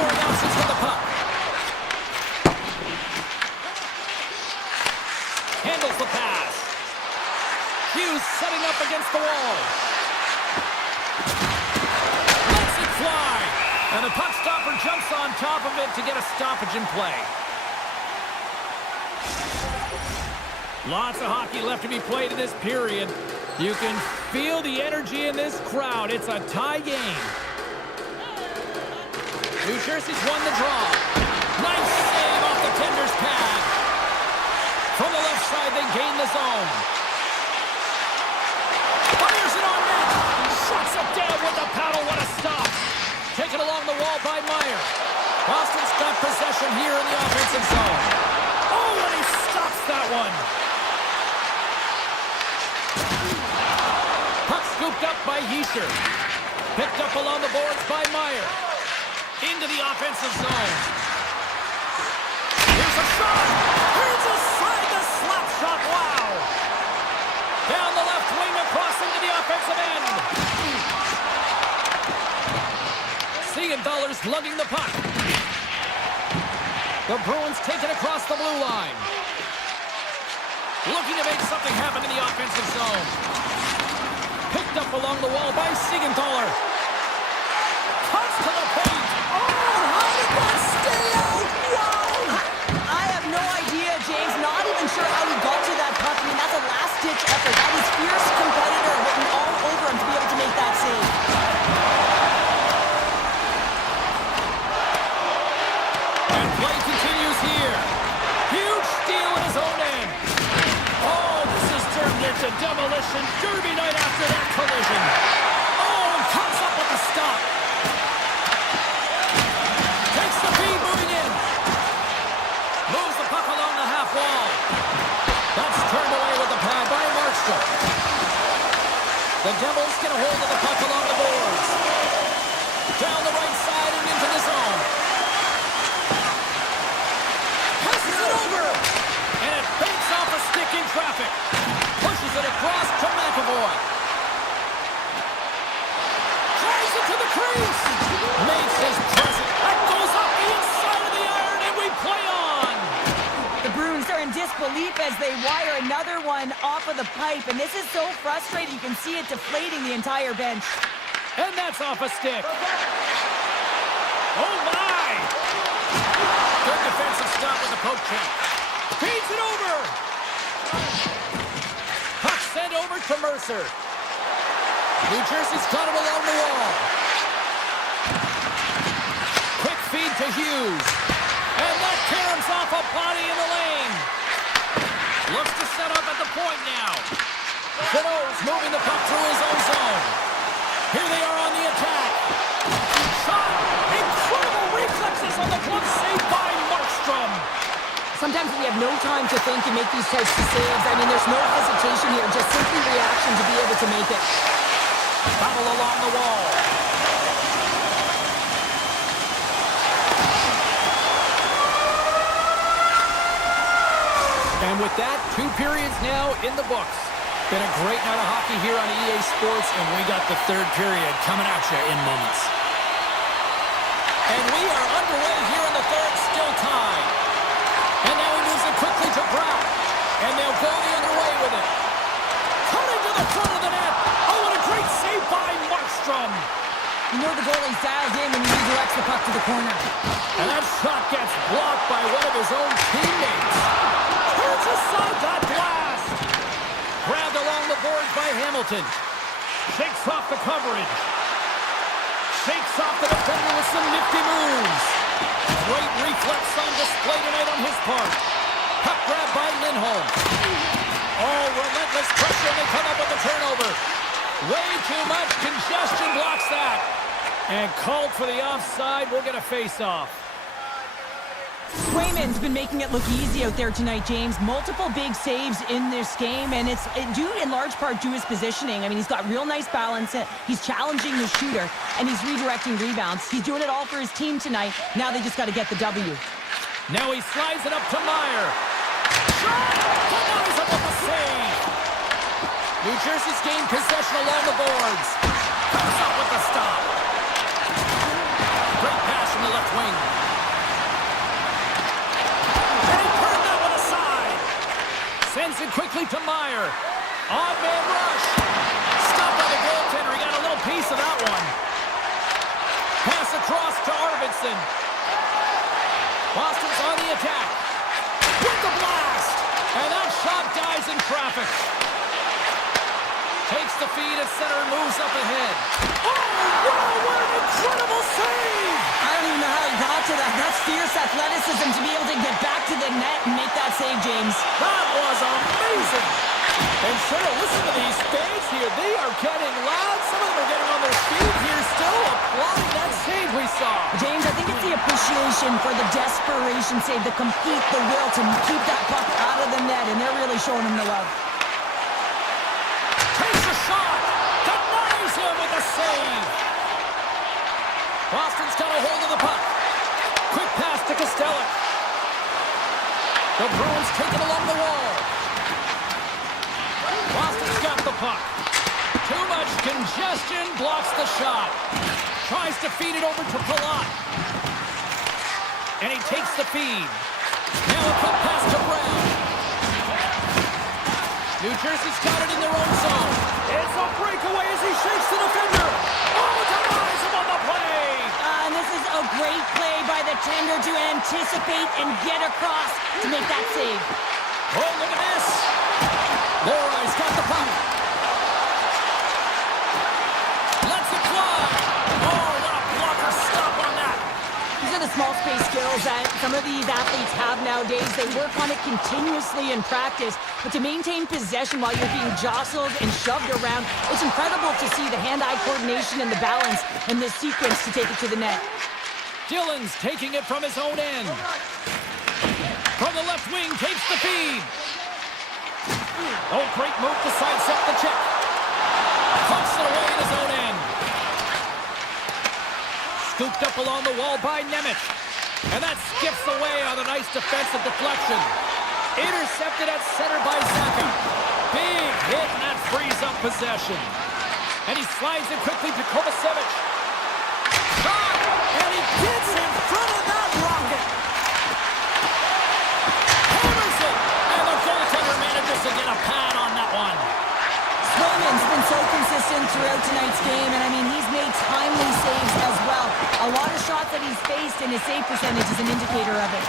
Scoring options with the puck. Handles the pass. Hughes setting up against the wall. Lets it fly. And the puck stopper jumps on top of it to get a stoppage in play. Lots of hockey left to be played in this period. You can feel the energy in this crowd. It's a tie game. New Jersey's won the draw. Nice save off the tender's pad. From the left side, they gain the zone. Fires it on net. Shuts it down with the paddle. What a stop. Taken along the wall by Meyer. Boston's got possession here in the offensive zone. Oh, and he stops that one. Puck scooped up by Hischer. Picked up along the boards by Meyer. Into the offensive zone. Here's a shot. Here's a slide, the slap shot. Wow. Down the left wing across into the offensive end. Siegenthaler's lugging the puck. The Bruins take it across the blue line. Looking to make something happen in the offensive zone. Picked up along the wall by Siegenthaler. Cuts to the paint. Oh, how did that stay out? Wow! I have no idea, James. Not even sure how he got to that puck. I mean, that's a last-ditch effort. That is fierce competitor written all over him to be able to make that save. And play continues here. Huge steal in his own end. Oh, this has turned into demolition derby night after that collision. Oh, and comes up with the stop. Takes the feed moving in. Moves the puck along the half wall. That's turned away with the pad by Markstrom. The Devils get a hold of the puck along the boards. Down the right side and into the zone. Passes it over. And it banks off a stick in traffic. Pushes it across to McAvoy. Drives it to the crease. Makes his present. That goes up the inside of the iron and we play on. The Bruins are in disbelief as they wire another one off of the pipe. And this is so frustrating. You can see it deflating the entire bench. And that's off a stick. Oh, my! Good defensive stop with the poke check. Feeds it over. Puck sent over to Mercer. New Jersey's got it along the wall. Quick feed to Hughes. And that caroms off a body in the lane. Looks to set up at the point now. Jeannot's moving the puck through his own zone. Here they are on the attack. Shot! Incredible reflexes on the glove save by Markstrom. Sometimes we have no time to think and make these types of saves. I mean, there's no hesitation here, just simply reaction to be able to make it. Battle along the wall. And with that, 2 periods now in the books. Been a great night of hockey here on EA Sports, and we got the 3rd period coming at you in moments. And we are underway here in the 3rd, still tied. And now he moves it quickly to Brown. And they'll go the other way with it. Coming to the front of the net. Oh, what a great save by Markstrom. You know the goalie's dialed in when he redirects the puck to the corner. And that shot gets blocked by one of his own teammates. Turns aside that blast. Grabbed along the boards by Hamilton. Shakes off the coverage. Shakes off the defender with some nifty moves. Great reflex on display tonight on his part. Puck grab by Lindholm. Oh, relentless pressure, and they come up with the turnover. Way too much congestion blocks that. And called for the offside. We'll get a face-off. Swayman's been making it look easy out there tonight, James. Multiple big saves in this game, and it's due in large part to his positioning. I mean, he's got real nice balance. He's challenging the shooter, and he's redirecting rebounds. He's doing it all for his team tonight. Now they just got to get the W. Now he slides it up to Meyer. Shot! Denies him with the save. New Jersey's gained possession along the boards. Comes up with the stop. Great pass from the left wing. And he turned that one aside. Sends it quickly to Meyer. Odd man rush. Stopped by the goaltender. He got a little piece of that one. Pass across to Arvidsson. Boston's on the attack. With the blast. And that shot dies in traffic. Takes the feed at center and moves up ahead. Oh, wow, what an incredible save! I don't even know how he got to that. That's fierce athleticism to be able to get back to the net and make that save, James. That was amazing! And Cheryl, listen to these fans here. They are getting loud. Some of them are getting on their feet here still, applauding that save we saw. James, I think it's the appreciation for the desperation save, the compete, the will to keep that puck out of the net, and they're really showing him the love. Takes a shot! Denies him with a save! Boston's got a hold of the puck. Quick pass to Costello. The Bruins take it along the wall. Boston's got the puck. Too much congestion, blocks the shot. Tries to feed it over to Palat. And he takes the feed. Now a quick pass to Brown. New Jersey's got it in their own zone. It's a breakaway as he shakes the defender. Oh, denies him on the play. And this is a great play by the tender to anticipate and get across to make that save. Oh, look at this. Lorai's got the puck. Lets it fly. Oh, what a blocker stop on that. These are the small space skills that some of these athletes have nowadays. They work on it continuously in practice, but to maintain possession while you're being jostled and shoved around, it's incredible to see the hand-eye coordination and the balance in this sequence to take it to the net. Dillon's taking it from his own end. From the left wing, takes the feed. Oh, great move to sidestep the check. Pucks it away in his own end. Scooped up along the wall by Nemec. And that skips away on a nice defensive deflection. Intercepted at center by Zaka. Big hit, and that frees up possession. And he slides it quickly to Kovacevic. Shot! And he gets in front of that rocket. Hammers it! And the goaltender manages to get a pad on that one. Swayman's been so consistent throughout tonight's game, and I mean, he's made timely saves as well. A lot of shots that he's faced, and his save percentage is an indicator of it.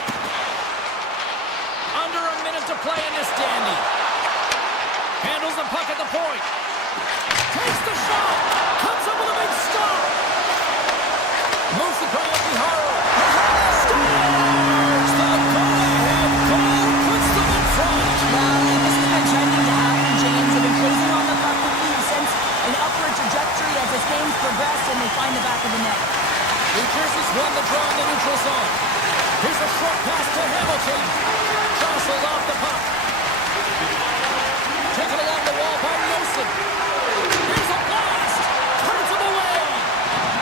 Under a minute to play in this dandy. Handles the puck at the point. Takes the shot. Comes up with a big stop. Moves the play up Biharo. Scores! The go-ahead goal puts them in front. Well, and this has been trending to happen, James. They've been closing on the puck with you since an upward trajectory as this game's progressed, and they find the back of the net. New Jersey's won the draw in the neutral zone. Here's a short pass to Hamilton. Jostled off the puck. Taken along the wall by Wilson. Here's a blast. Turns him away.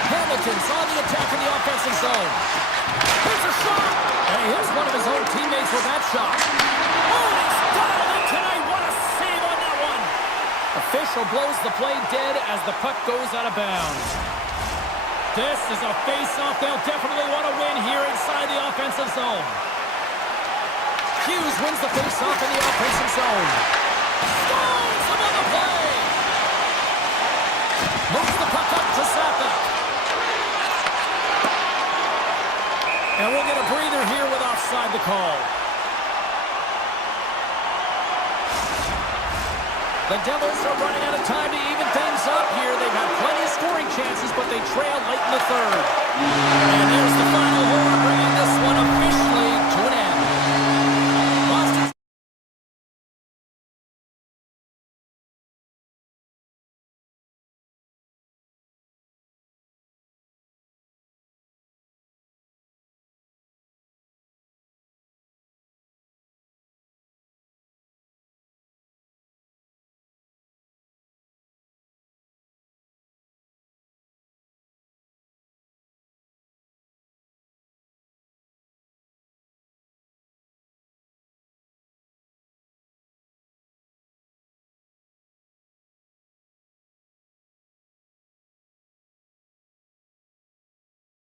Hamilton's on the attack in the offensive zone. Here's a shot. And he hits one of his own teammates with that shot. Oh, he's dialed in tonight. What a save on that one. Official blows the play dead as the puck goes out of bounds. This is a face-off they'll definitely want to win here inside the offensive zone. Hughes wins the face-off in the offensive zone. Scores him on the play! Moves the puck up to Zappa. And we'll get a breather here with offside the call. The Devils are running out of time to even things up here. They've had plenty of scoring chances, but they trail late in the third. And there's the final horn, bringing this one officially to an end.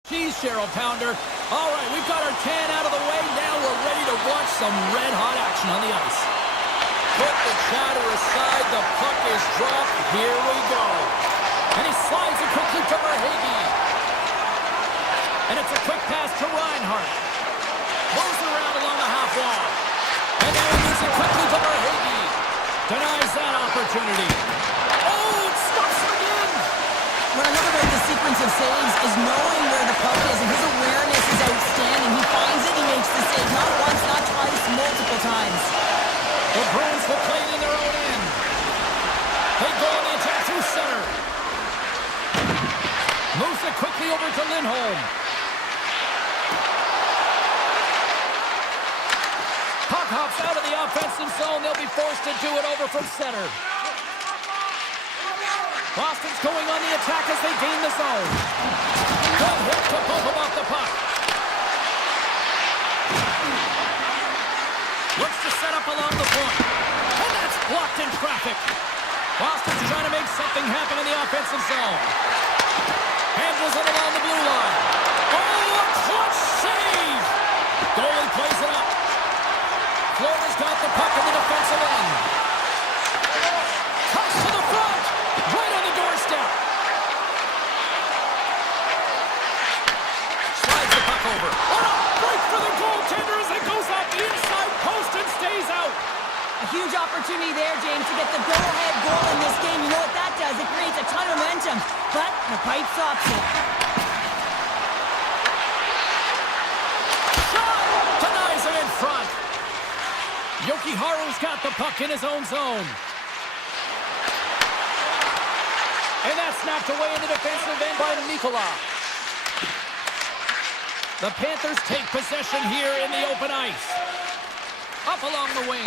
Cheese Cheryl Pounder. All right, we've got our can out of the way. Now we're ready to watch some red-hot action on the ice. Put the chatter aside. The puck is dropped. Here we go. And he slides it quickly to Verhaeghe. And it's a quick pass to Reinhart. Moves it around along the half wall. And now he moves it quickly to Verhaeghe. Denies that opportunity. Oh, it stops him again. What I love about this sequence of saves is knowing where the puck is, and his awareness is outstanding. He finds it, he makes the save, not once, not twice, multiple times. The Bruins have played in their own end. They go on the attack through center. Moves it quickly over to Lindholm. Puck hops out of the offensive zone. They'll be forced to do it over from center. Boston's going on the attack as they gain the zone. Good hit to bump him off the puck. Looks to set up along the point. And that's blocked in traffic. Boston's trying to make something happen in the offensive zone. Handles it along the blue line. Oh, a clutch save! Goalie plays it up. Florida's got the puck in the defensive end. Comes to the front. Right on the doorstep. Slides the puck over. What a break for the goaltender as it goes off the inside post and stays out. A huge opportunity there, James, to get the go-ahead goal in this game. You know what that does? It creates a ton of momentum, but the pipe stops it. Shot! Denies it in front. Jokiharju's got the puck in his own zone. And that's knocked away in the defensive end by Mikkola. The Panthers take possession here in the open ice. Up along the wing.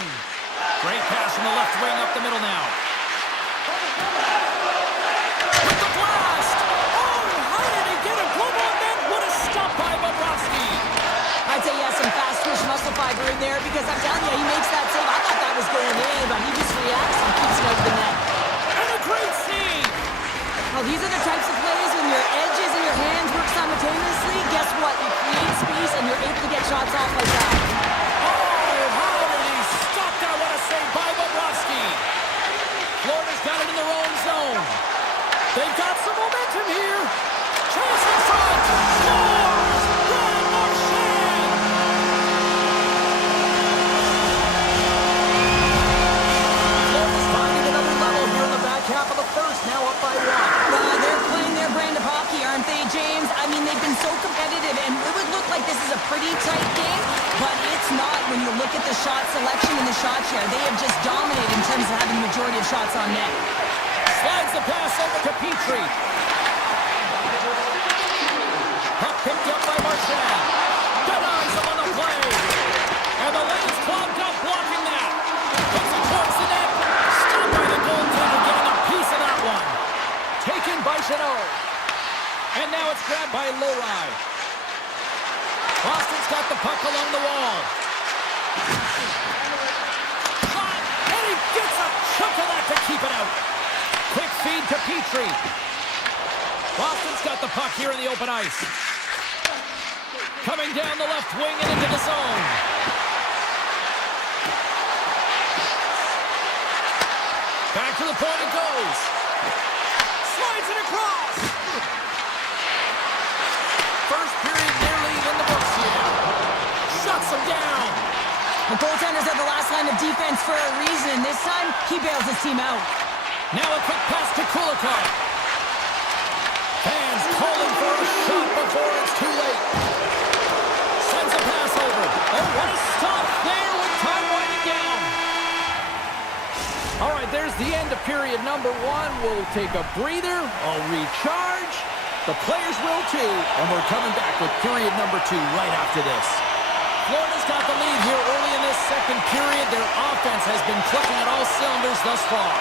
Great pass from the left wing up the middle now. With the blast! Oh, how did he get a glove on that? What a stop by Bobrovsky. I'd say he has some fast twitch muscle fiber in there because I'm telling you, he makes that save. I thought that was going in, but he just reacts and keeps it out of the net. And a great save! Well, these are the types of plays when your edges and your hands work simultaneously. Guess what? You create space and you're able to get shots off like that. Oh, how did he stop that? What a save by Bobrovsky. Florida's got it in their own zone. They've got some momentum here. Chase in front. Scores! Brad Marchand! Florida's finding another level here in the back half of the first. Now up by one. They're playing their brand of hockey, aren't they, James? I mean, they've been so competitive, and it would look like this is a pretty tight game, but it's not when you look at the shot selection and the shot share. They have just dominated in terms of having the majority of shots on net. Slides the pass over to Petrie. Puck picked up by Marchand. Denies him on the play. And the lane's clogged up, blocking that. Puts it towards the net. Stopped by the goaltender, getting a piece of that one. Taken by Chanot. And now it's grabbed by Lohrei. Boston's got the puck along the wall. Shot, and he gets a chunk of that to keep it out. Quick feed to Petrie. Boston's got the puck here in the open ice. Coming down the left wing and into the zone. Back to the point it goes. Slides it across. First period nearly in the books here. Shuts him down. The goaltenders are the last line of defense for a reason. This time, he bails his team out. Now a quick pass to Kulikov. Fans calling for a shot before it's too late. Sends a pass over. Oh, what a stop there with time winding down. All right, there's the end of period number one. We'll take a breather. I'll recharge. The players will too. And we're coming back with period number two right after this. Florida's got the lead here early in this second period. Their offense has been clicking at all cylinders thus far.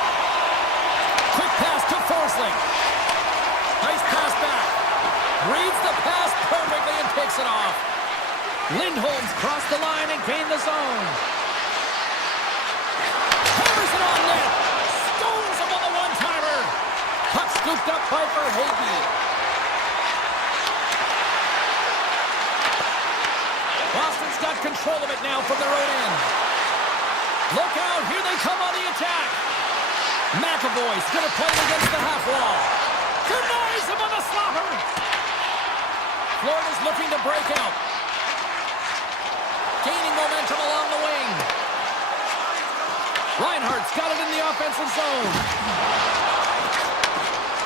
Quick pass to Forsling. Nice pass back. Reads the pass perfectly and picks it off. Lindholm's crossed the line and gained the zone. Hammers it on net. Stones him on the one-timer. Puck scooped up by Verhaeghe. Bruins got control of it now from their own end. Look out, here they come on the attack. McAvoy's going to play it against the half wall. Denies him on the slobber. Florida's looking to break out. Gaining momentum along the wing. Reinhardt's got it in the offensive zone.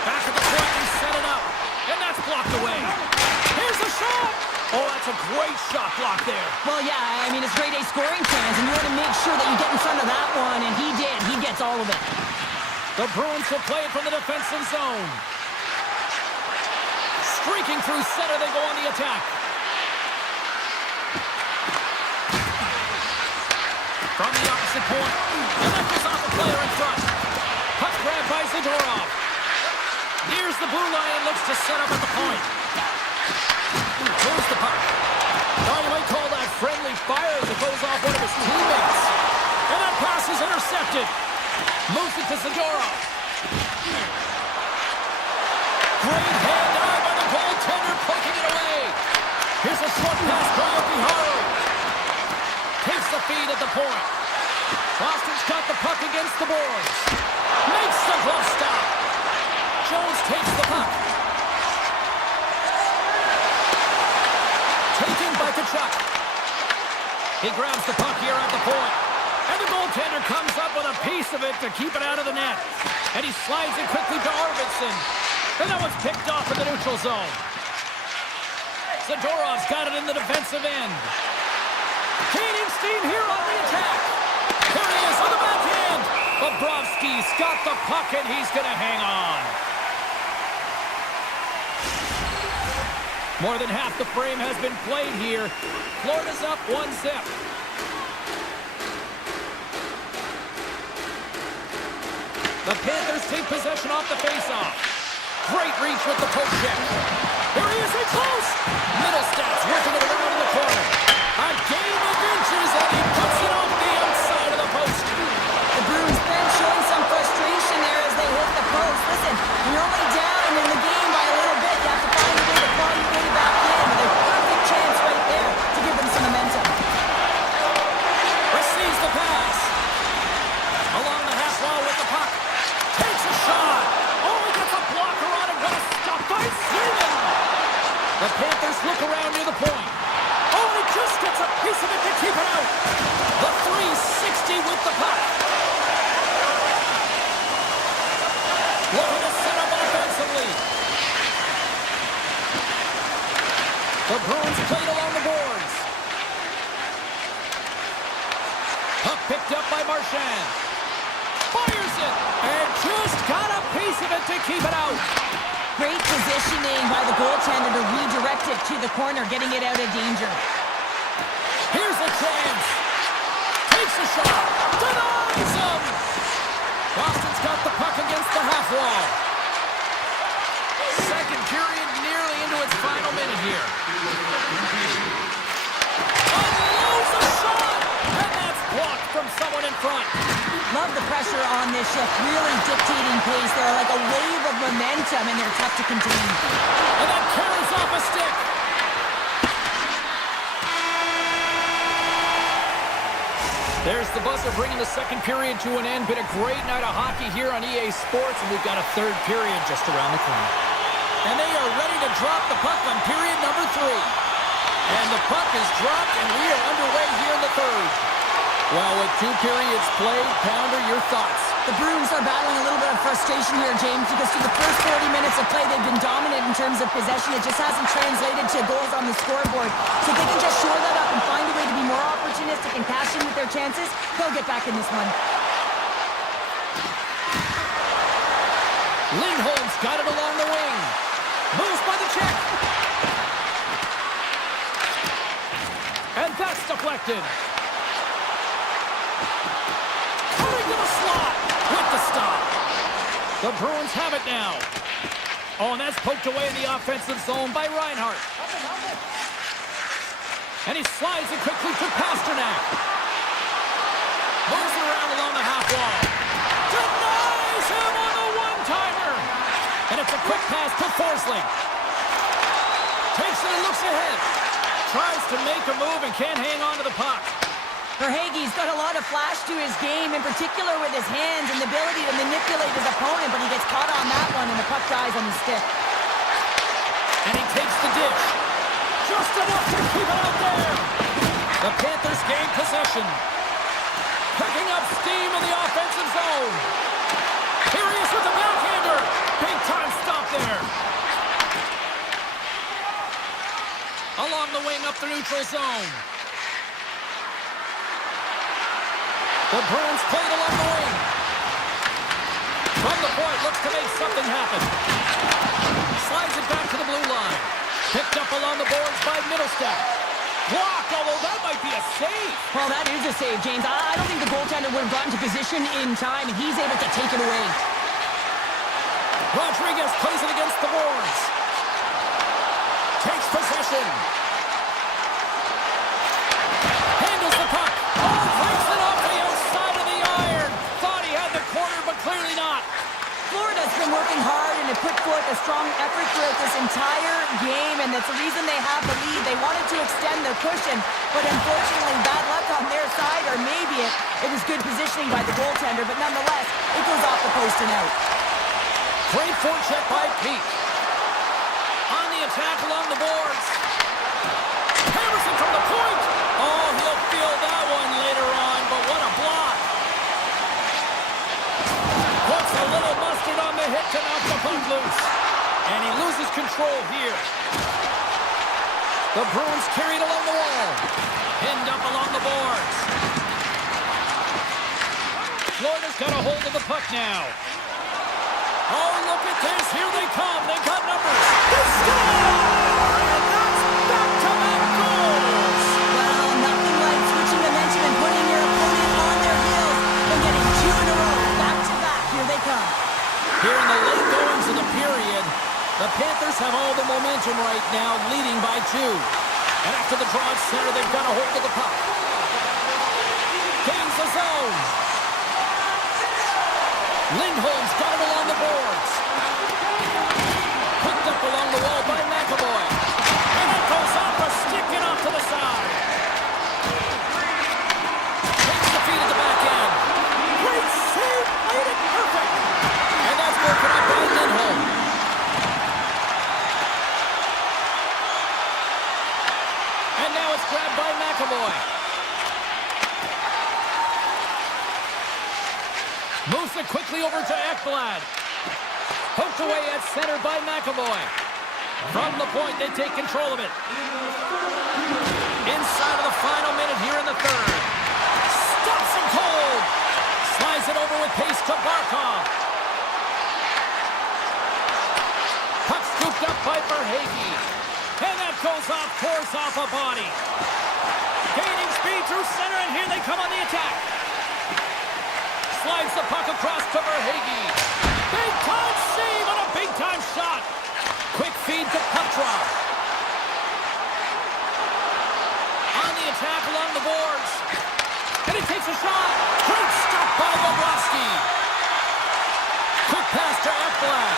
Back at the point, he set it up. And that's blocked away. Here's the shot. Oh, that's a great shot block there. Well, yeah, I mean, it's grade A scoring chance, and you want to make sure that you get in front of that one, and he did. He gets all of it. The Bruins will play it from the defensive zone. Streaking through center, they go on the attack. From the opposite point. And that goes off the player in front. Puck grab by Zadorov. Here's the blue line and looks to set up at the point. Moves the puck. Oh, you might call that friendly fire as it goes off one of his teammates. And that pass is intercepted. Moves it to Zadorov. Great hand eye by the goaltender, poking it away. Here's a short pass by Yokiharu. Takes the feed at the point. Boston's got the puck against the boards. Makes the glove stop. Jones takes the puck. Taken by Kachuk. He grabs the puck here at the point. And the goaltender comes up with a piece of it to keep it out of the net. And he slides it quickly to Arvidsson. And that one's picked off in the neutral zone. Zadorov's got it in the defensive end. Gaining steam here on the attack. There he is on the backhand. Bobrovsky's got the puck and he's going to hang on. More than half the frame has been played here. Florida's up 1-0. The Panthers take possession off the faceoff. Great reach with the poke check. There he is, close. Middlestats working it around in the corner. A game of inches, and he puts it on the outside of the post. The Bruins then showing some frustration there as they hit the post. Listen, when you're only down in the game by a little bit, you have to find a way to claw your way back in. But a perfect chance right there to give them some momentum. Receives the pass. Along the half wall with the puck. Takes a shot. Oh, he gets a blocker on it. What a stop by Seaman. The Panthers look around near the point. Oh, and he just gets a piece of it to keep it out. The 360 with the puck. Looking to set up offensively. The Bruins played along the boards. Puck picked up by Marchand. Fires it. And just got a piece of it to keep it out. Great positioning by the goaltender to redirect it to the corner, getting it out of danger. Here's a chance. Takes a shot. Denies him. Boston's got the puck against the half wall. Second period nearly into its final minute here. Unloads a shot. And that's blocked from someone in front. Love the pressure on this shift, really dictating pace. They're like a wave of momentum, and they're tough to contain. And that carries off a stick. There's the buzzer bringing the second period to an end. Been a great night of hockey here on EA Sports, and we've got a third period just around the corner. And they are ready to drop the puck on period number 3. And the puck is dropped, and we are underway here in the third. Well, with 2 periods played, Pounder, your thoughts? The Bruins are battling a little bit of frustration here, James, because through the first 40 minutes of play, they've been dominant in terms of possession. It just hasn't translated to goals on the scoreboard. So if they can just shore that up and find a way to be more opportunistic and cash in with their chances, they'll get back in this one. Lindholm's got it along the wing. Moves by the check. And that's deflected. Cutting to the slot with the stop. The Bruins have it now. Oh, and that's poked away in the offensive zone by Reinhardt. And he slides it quickly to Pasternak. Moves it around along the half wall. Denies him on the one-timer. And it's a quick pass to Forsling. Takes it and looks ahead. tries to make a move and can't hang on to the puck. Verhaeghe's got a lot of flash to his game, in particular with his hands and the ability to manipulate his opponent, but he gets caught on that one and the puck dies on the stick. And he takes the dish. Just enough to keep it out there. The Panthers gain possession. Picking up steam in the offensive zone. Here he is with the backhander. Big time stop there. Along the wing up the neutral zone. The Bruins played along the wing. From the point, looks to make something happen. Slides it back to the blue line. Picked up along the boards by Middlestep. Blocked, although that might be a save. Well, that is a save, James. I don't think the goaltender would have gotten to position in time, and he's able to take it away. Rodriguez plays it against the boards. Takes possession. Handles the puck. Oh, breaks it off the outside of the iron. Thought he had the corner, but clearly not. Florida's been working hard and have put forth a strong effort throughout this entire game, and that's the reason they have the lead. They wanted to extend their cushion, but unfortunately bad luck on their side, or maybe it was good positioning by the goaltender, but nonetheless, it goes off the post and out. Great forecheck by Pete. On the attack along the boards. Harrison from the point. Oh, he'll feel that one later on, but what a block. Puts a little mustard on the hit to knock the puck loose. And he loses control here. The Bruins carried along the wall. Pinned up along the boards. Florida's got a hold of the puck now. Oh, look at this. Here they come. They got numbers. They score! And that's back-to-back goals. Well, nothing like switching momentum and putting your opponent on their heels and getting two in a row. Back-to-back. Here they come. Here in the late goings of the period, the Panthers have all the momentum right now, leading by 2. And after the draw at center, they've got a hold of the puck. Gains the zone. Lindholm's got it along the boards. Picked up along the wall by McAvoy. And it goes off a stick and off to the side. Takes the feed at the back end. Great save, made it perfect. And that's broken up by Lindholm. And now it's grabbed by McAvoy. Moves it quickly over to Ekblad. Poked away at center by McAvoy. From the point, they take control of it. Inside of the final minute here in the third. Stops him cold. Slides it over with pace to Barkov. Puck scooped up by Verhaeghe. And that goes off, pours off a body. Gaining speed through center, and here they come on the attack. Slides the puck across to Verhaeghe. Big time save on a big time shot. Quick feed to Petrov. On the attack along the boards. And he takes a shot. Great stop by Bobrovsky. Quick pass to Ekblad.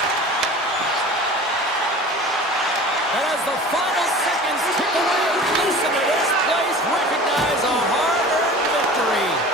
And as the final seconds tick away, listen to this place recognize a hard-earned victory.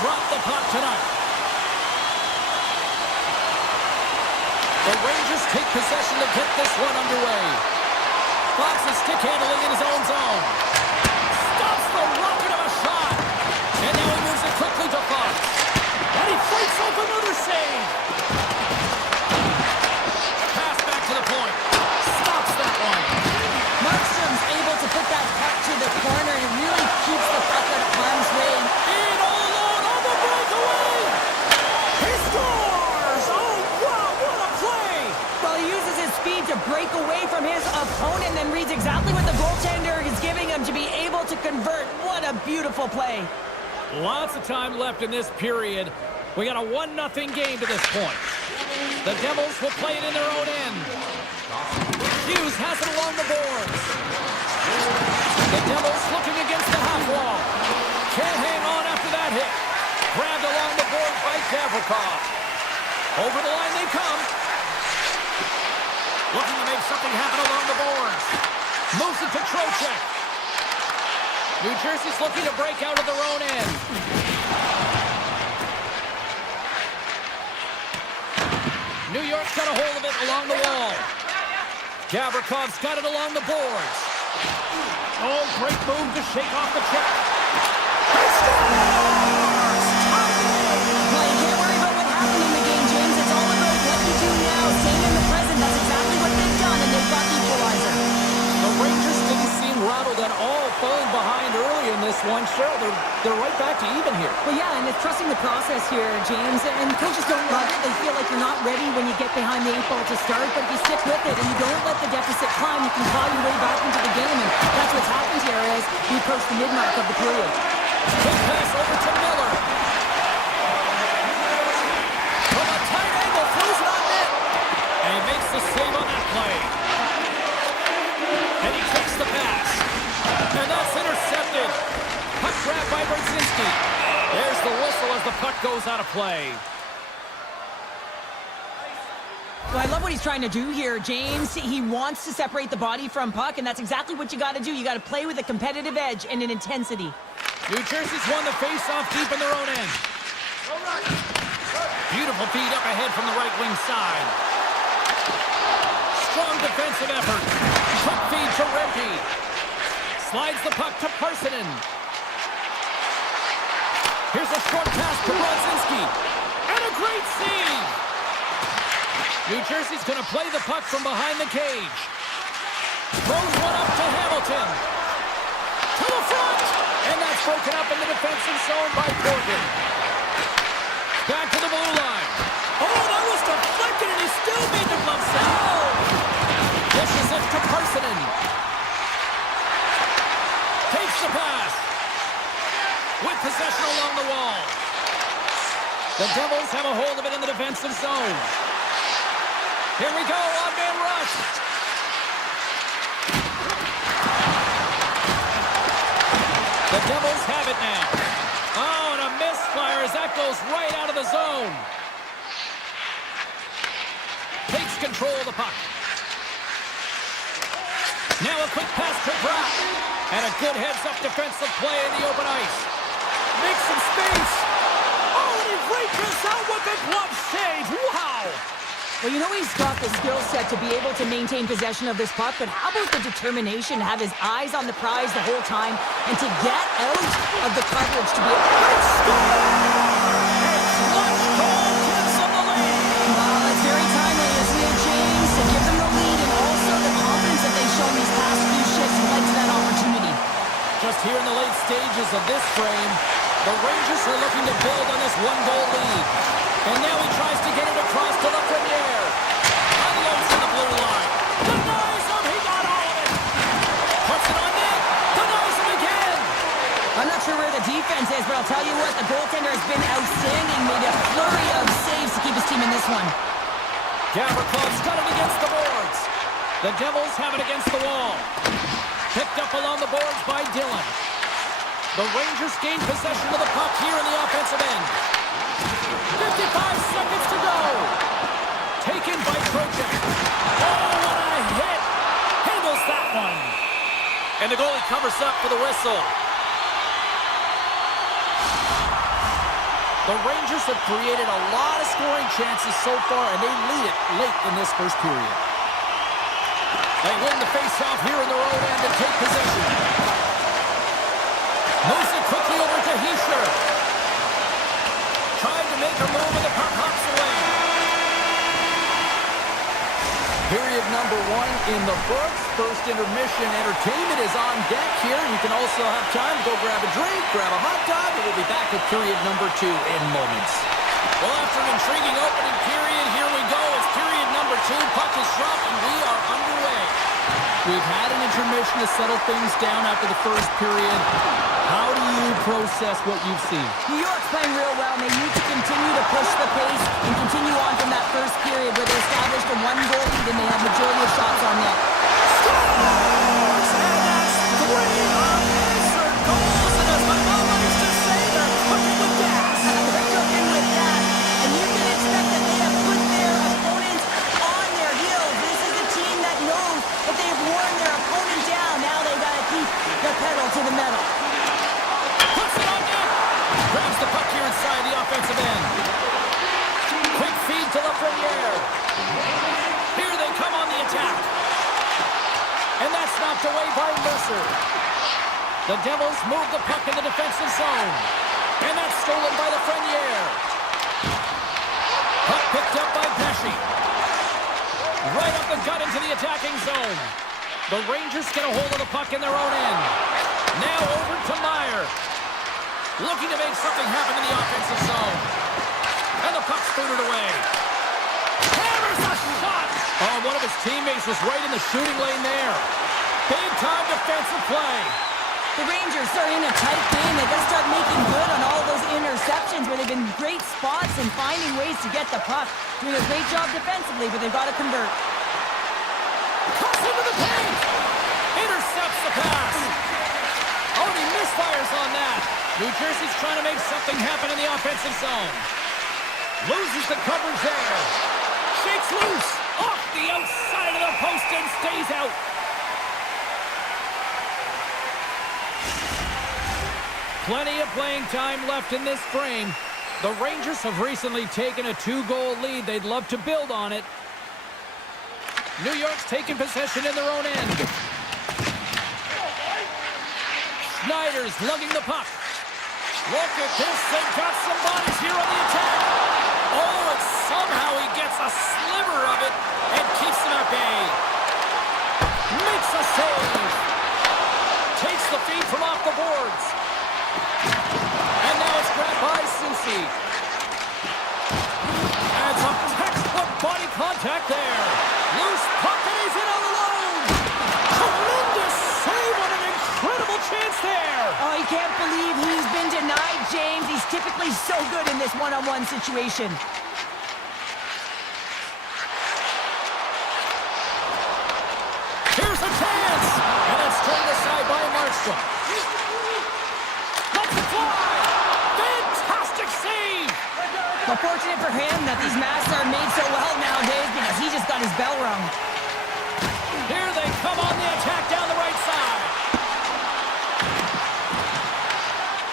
drop the puck tonight. The Rangers take possession to get this one underway. Fox is stick handling in his own zone. Stops the rocket of a shot. And now he moves it quickly to Fox. And he fights off another save. Pass back to the point. Stops that one. Markstrom's able to put that puck to the corner and really keeps the puck out of harm's way. In all alone on the breakaway. He scores! Oh, wow, what a play! Well, he uses his speed to break away from his opponent and reads exactly what the goaltender is giving him to be able to convert. What a beautiful play. Lots of time left in this period. We got a 1-0 game to this point. The Devils will play it in their own end. Hughes has it along the boards. The Devils looking against the half wall. Can't hang on after that hit. Grabbed along the board by Gavrikov. Over the line they come. Looking to make something happen along the boards. Moves it to Trocheck. New Jersey's looking to break out of their own end. New York's got a hold of it along the wall. Gavrikov's got it along the boards. Oh, great move to shake off the check. He scores! Well, you can't worry about what happened in the game, James. It's all about what you do now. Staying in the present, that's exactly what they've done, and they've got the equalizer. The Rangers didn't seem rattled at all, falling behind early in this one. Cheryl, they're right back to even here. Well, yeah, and it's trusting the process here, James. And coaches don't love it. They feel like you're not ready when you get behind the 8 ball to start. But if you stick with it and you don't let the deficit climb, you can claw your way back into the game. And that's what's happened here as we approach the mid-mark of the period. Quick pass over to Miller. From a tight angle, throws it on net. And he makes the save on that play. And he takes the pass. And that's intercepted. Puck grabbed by Brzezinski. There's the whistle as the puck goes out of play. Well, I love what he's trying to do here, James. He wants to separate the body from puck, and that's exactly what you got to do. You got to play with a competitive edge and an intensity. New Jersey's won the face-off deep in their own end. Beautiful feed up ahead from the right wing side. Strong defensive effort. Quick feed to Rempe. Slides the puck to Parssinen. Here's a short pass to Brzezinski. And a great save. New Jersey's going to play the puck from behind the cage. Throws one up to Hamilton. To the front. And that's broken up in the defensive zone by Corgan. Back to the blue line. Oh, that was deflected, and he still made the glove save. Dishes it to Parssinen. Takes the pass. With possession along the wall. The Devils have a hold of it in the defensive zone. Here we go, on-man rush. The Devils have it now. Oh, and a misfire as that goes right out of the zone. Takes control of the puck. Now a quick pass to Pratt. And a good heads-up defensive play in the open ice. Makes some space. Oh, and he reaches out with a glove save. Wow. Well, you know he's got the skill set to be able to maintain possession of this puck, but how about the determination to have his eyes on the prize the whole time and to get out of the coverage to be able to score? Clutch goal gives them the lead. Well, it's very timely, isn't it, James? To give them the lead and also the confidence that they've shown these past few shifts led to that opportunity. Just here in the late stages of this frame, the Rangers are looking to build on this one-goal lead. And now he tries to get it across to Lafreniere. Unloads to the blue line. Denies him. He got all of it. Puts it on net. Denies him again. I'm not sure where the defense is, but I'll tell you what, the goaltender has been outstanding. Made a flurry of saves to keep his team in this one. Gavrikov's got it against the boards. The Devils have it against the wall. Picked up along the boards by Dillon. The Rangers gain possession of the puck here in the offensive end. 55 seconds to go. Taken by Trocheck. Oh, what a hit. Handles that one. And the goalie covers up for the whistle. The Rangers have created a lot of scoring chances so far, and they lead it late in this first period. They win the face-off here in their own end and take possession. Moves it quickly over to Hischer. Trying to make a move, and the puck hops away. Period number 1 in the books. First intermission entertainment is on deck here. You can also have time to go grab a drink, grab a hot dog, and we'll be back with period number 2 in moments. Well, after an intriguing opening period, here we go. It's period number 2. Puck is dropped, and we are underway. We've had an intermission to settle things down after the first period. How do you process what you've seen? New York's playing real well, and they need to continue to push the pace and continue on from that first period where they established a 1-goal lead and they had majority of shots on net. Scores! And that's 3 unanswered goals, and as my mom likes to say, they're cooking with gas. They're cooking with gas, and you can expect that they have put their opponents on their heels. This is a team that knows that they've worn their opponent down. Now they've got to keep the pedal to the metal. Puts it on net. Grabs the puck here inside the offensive end. Quick feed to Lafreniere. Here they come on the attack. And that's knocked away by Mercer. The Devils move the puck in the defensive zone. And that's stolen by Lafreniere. Puck picked up by Pesci. Right up the gut into the attacking zone. The Rangers get a hold of the puck in their own end. Now over to Meyer. Looking to make something happen in the offensive zone. And the puck's booted away. Hammers a shot! Oh, one of his teammates was right in the shooting lane there. Big-time defensive play. The Rangers are in a tight game. They've got to start making good on all those interceptions where they've been great spots and finding ways to get the puck. Doing a great job defensively, but they've got to convert. Cuts into the paint. Intercepts the pass. Oh, he misfires on that. New Jersey's trying to make something happen in the offensive zone. Loses the coverage there. Shakes loose. Off the outside of the post and stays out. Plenty of playing time left in this frame. The Rangers have recently taken a 2-goal lead. They'd love to build on it. New York's taking possession in their own end. Schneider's lugging the puck. Look at this. They've got some bodies here on the attack. Oh, and somehow he gets a sliver of it and keeps them at bay. Makes a save. Takes the feed from off the boards. And now it's grabbed by Susi. And some textbook body contact there. Loose puck and he's in all alone. Tremendous save on an incredible chance there. Oh, he can't believe he's been denied, James. He's typically so good in this one-on-one situation. Here's a chance. And it's turned aside by Markstrom. Let's fly. Fantastic save. Unfortunate for him that these masks are made so well nowadays because he just got his bell rung. Here they come on the attack down the right side.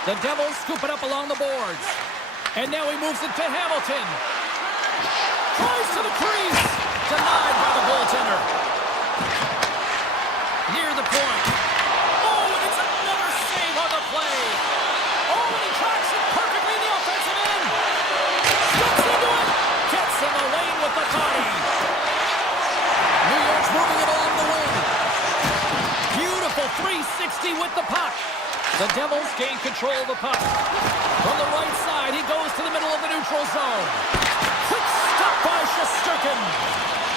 The Devils scoop it up along the boards. And now he moves it to Hamilton. Tries to the crease. Denied by the goaltender. Near the point. Oh, and it's another save on the play. Oh, and he tracks it perfectly in the offensive end. Steps into it. Gets in the lane with the body. New York's moving it along the wing. Beautiful 360 with the puck. The Devils gain control of the puck. From the right side, he goes to the middle of the neutral zone. Quick stop by Shesterkin.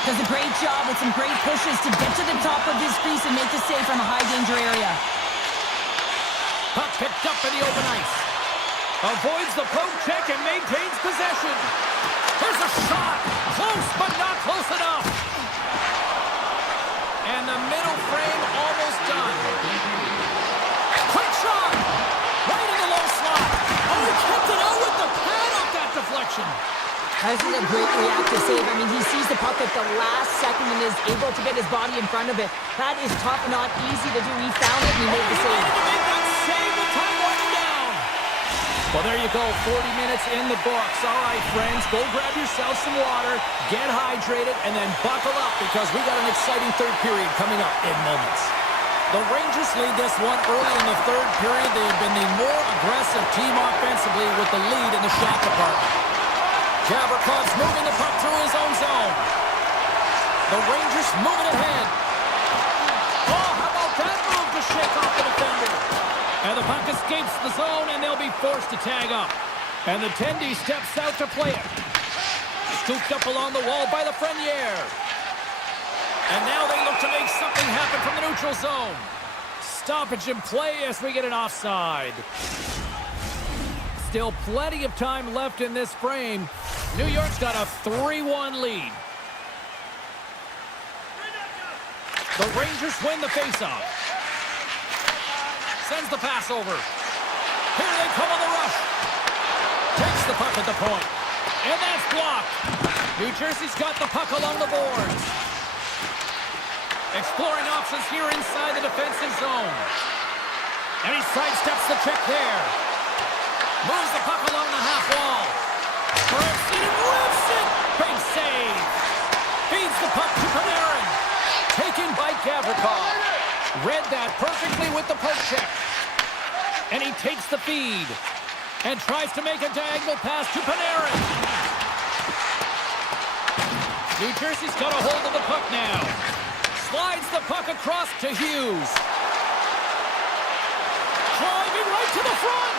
Does a great job with some great pushes to get to the top of his crease and make the save from a high-danger area. Puck picked up in the open ice. Avoids the poke check and maintains possession. Here's a shot. Close, but not close enough. And the middle frame almost done. Quick shot. Right in the low slot. Oh, he kept it out with the pad off that deflection. This is a great reactive save. I mean, he sees the puck at the last second and is able to get his body in front of it. That is tough, not easy to do. He found it and he made the save. He needed to make that save with time winding down. Well, there you go, 40 minutes in the books. All right, friends, go grab yourself some water, get hydrated, and then buckle up because we got an exciting third period coming up in moments. The Rangers lead this one early in the third period. They have been the more aggressive team offensively with the lead in the shot department. Gavrikoff's moving the puck through his own zone. The Rangers moving ahead. Oh, how about that move to shake off the defender? And the puck escapes the zone, and they'll be forced to tag up. And the Tendy steps out to play it. Scooped up along the wall by the Freniere. And now they look to make something happen from the neutral zone. Stoppage in play as we get an offside. Still plenty of time left in this frame. New York's got a 3-1 lead. The Rangers win the faceoff. Sends the pass over. Here they come on the rush. Takes the puck at the point. And that's blocked. New Jersey's got the puck along the boards. Exploring options here inside the defensive zone. And he sidesteps the check there. Moves the puck along the half wall. Grips it and rips it. Big save. Feeds the puck to Panarin. Taken by Gavrikov. Read that perfectly with the poke check. And he takes the feed. And tries to make a diagonal pass to Panarin. New Jersey's got a hold of the puck now. Slides the puck across to Hughes. Driving right to the front.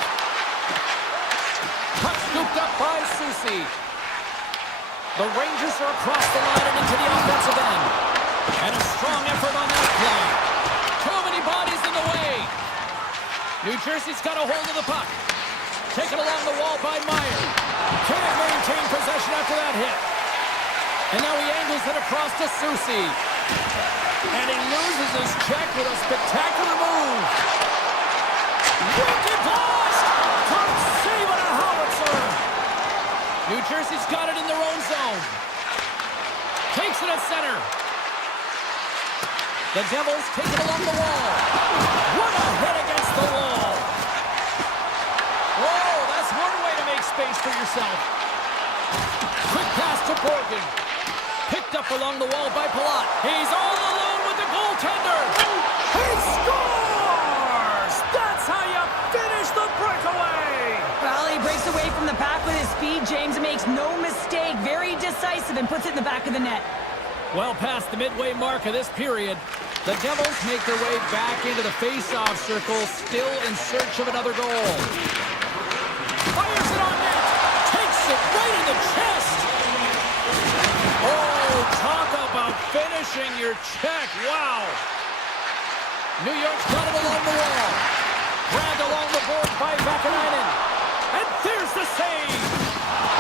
Puck scooped up by Soucy. The Rangers are across the line and into the offensive end. And a strong effort on that play. Too many bodies in the way. New Jersey's got a hold of the puck. Taken along the wall by Meyer. Can't maintain possession after that hit. And now he angles it across to Soucy. And he loses his check with a spectacular move. Wicked blast! Top save on a howitzer. New Jersey's got it in their own zone. Takes it at center. The Devils take it along the wall. What a hit against the wall. Whoa, that's one way to make space for yourself. Quick pass to Borgen. Picked up along the wall by Palat. He's all alone with the goaltender. He scores! That's how you finish the breakaway. Well, he breaks away from the pack with his speed. James makes no mistake. Very decisive and puts it in the back of the net. Well past the midway mark of this period, the Devils make their way back into the face-off circle, still in search of another goal. Fires it on net. Takes it right in the chest. Oh, talk about finishing your check. Wow. New York's got it along the wall. Grabbed along the board by Vakanainen. And there's the save.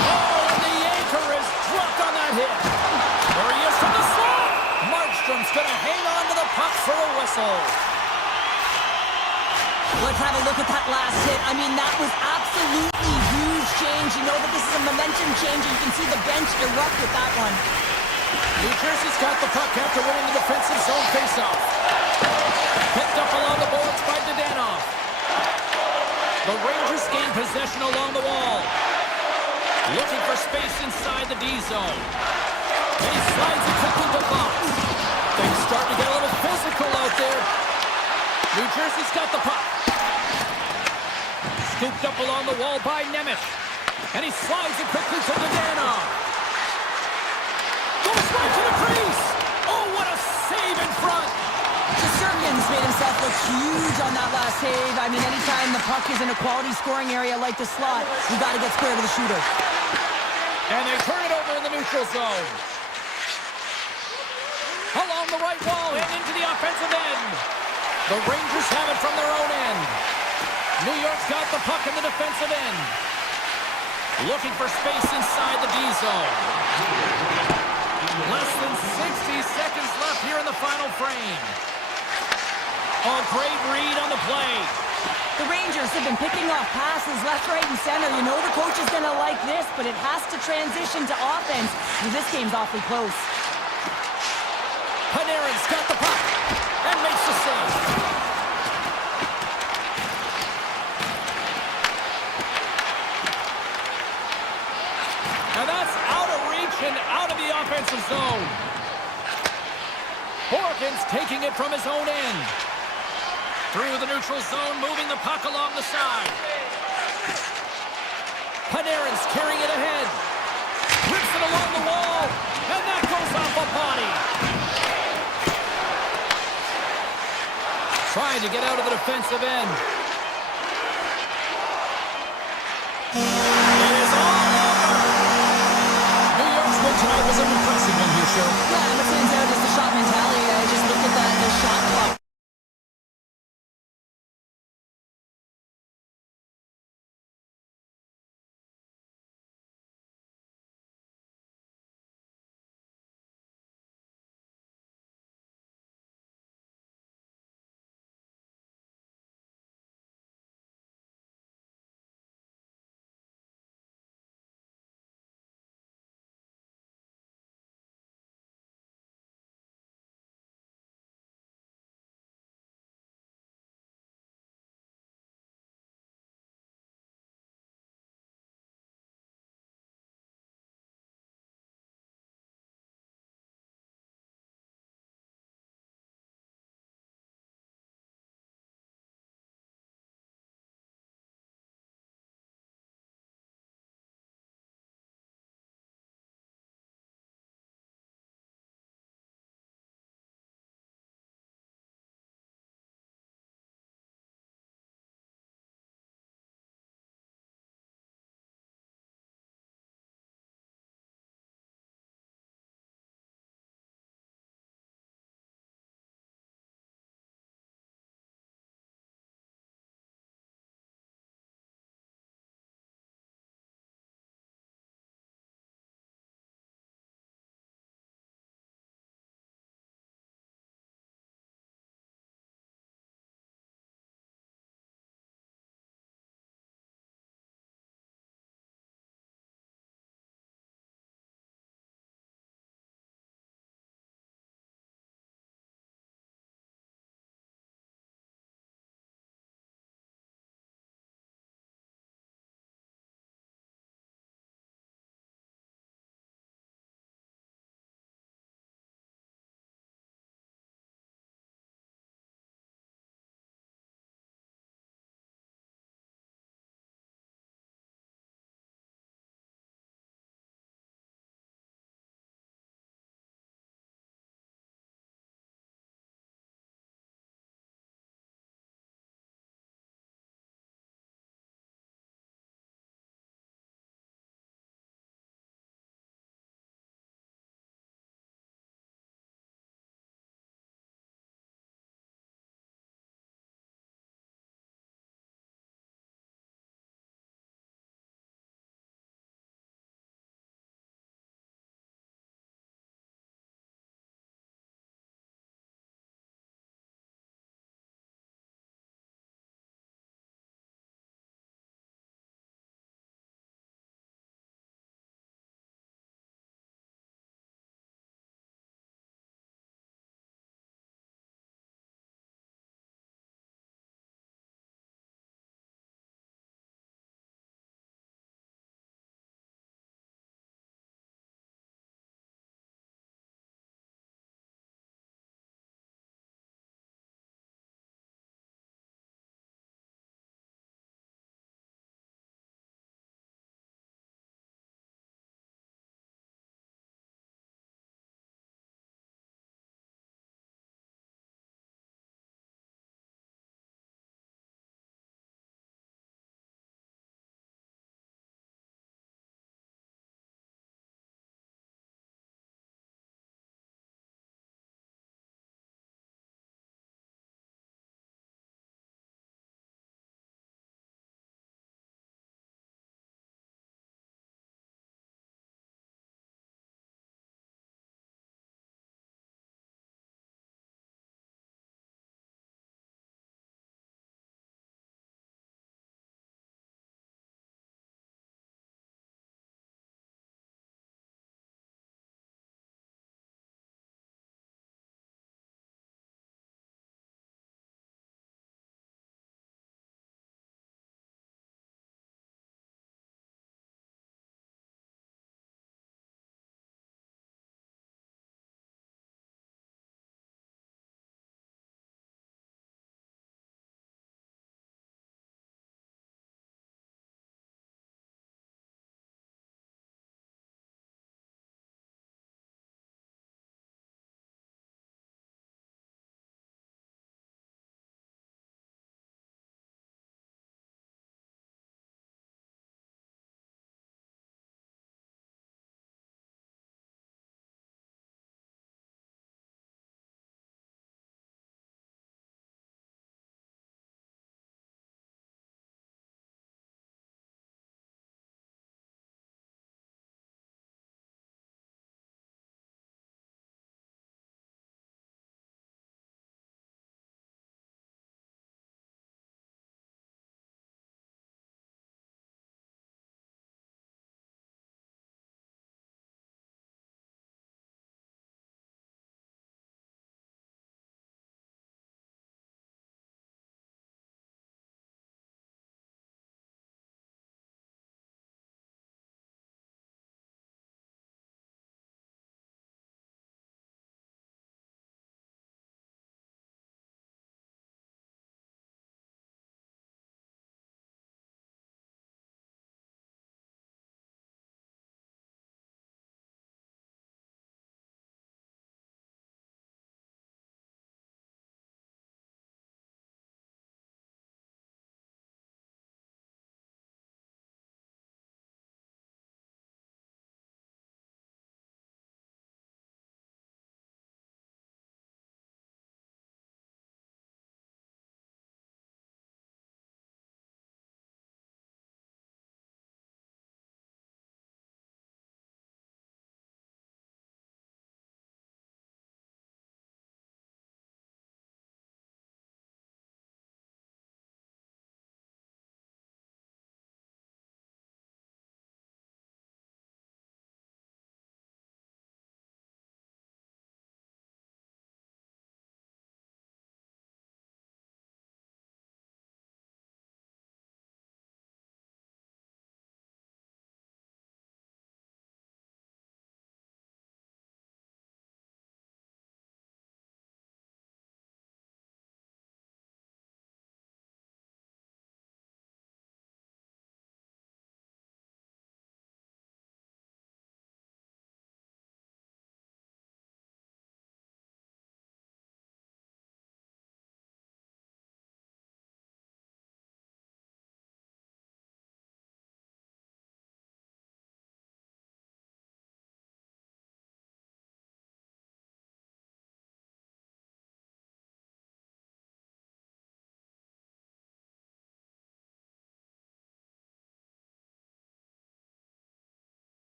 Oh, and the anchor is dropped on that hit. There he is from the slot. Markstrom's going to hang on to the puck for a whistle. Let's have a look at that last hit. I mean, that was absolutely huge change. You know that this is a momentum change, and you can see the bench erupt with that one. New Jersey's got the puck after winning the defensive zone faceoff. Picked up along the boards by Dadonov. The Rangers gain possession along the wall. Looking for space inside the D zone. And he slides it quickly to box. Things starting to get a little physical out there. New Jersey's got the puck. Scooped up along the wall by Nemeth. And he slides it quickly to Dadonov. Goes right to the crease. Oh, what a save in front. Shesterkin's made himself look huge on that last save. I mean, anytime the puck is in a quality scoring area like the slot, you got to get square to the shooter. And they turn it over in the neutral zone. Along the right wall and into the offensive end. The Rangers have it from their own end. New York's got the puck in the defensive end. Looking for space inside the D zone. Less than 60 seconds left here in the final frame. Oh, great read on the play. The Rangers have been picking off passes left, right, and center. You know the coach is going to like this, but it has to transition to offense. This game's awfully close. Panarin's got the puck and makes the save. seconds, taking it from his own end. Through the neutral zone, moving the puck along the side. Panarin's carrying it ahead. Rips it along the wall, and that goes off a body. Trying to get out of the defensive end. It is all over. New York's win tonight was an impressive one here, Cheryl. Yeah, what stands out is the shot mentality. I just look at the shot clock.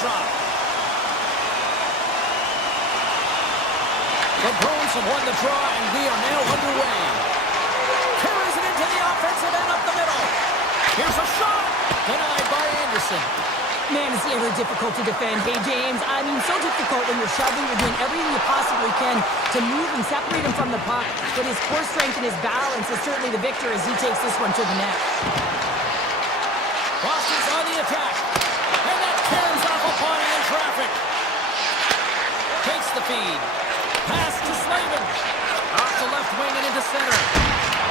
drop. The Bruins have won the draw, and we are now underway. Carries it into the offensive end up the middle. Here's a shot. Denied by Anderson. Man, is he ever difficult to defend. Hey, James, I mean, so difficult when you're shoving, you're doing everything you possibly can to move and separate him from the puck. But his core strength and his balance is certainly the victor as he takes this one to the net. Boston's on the attack. And that tears off a body in traffic. Takes the feed. Pass to Slavin. Off the left wing and into center.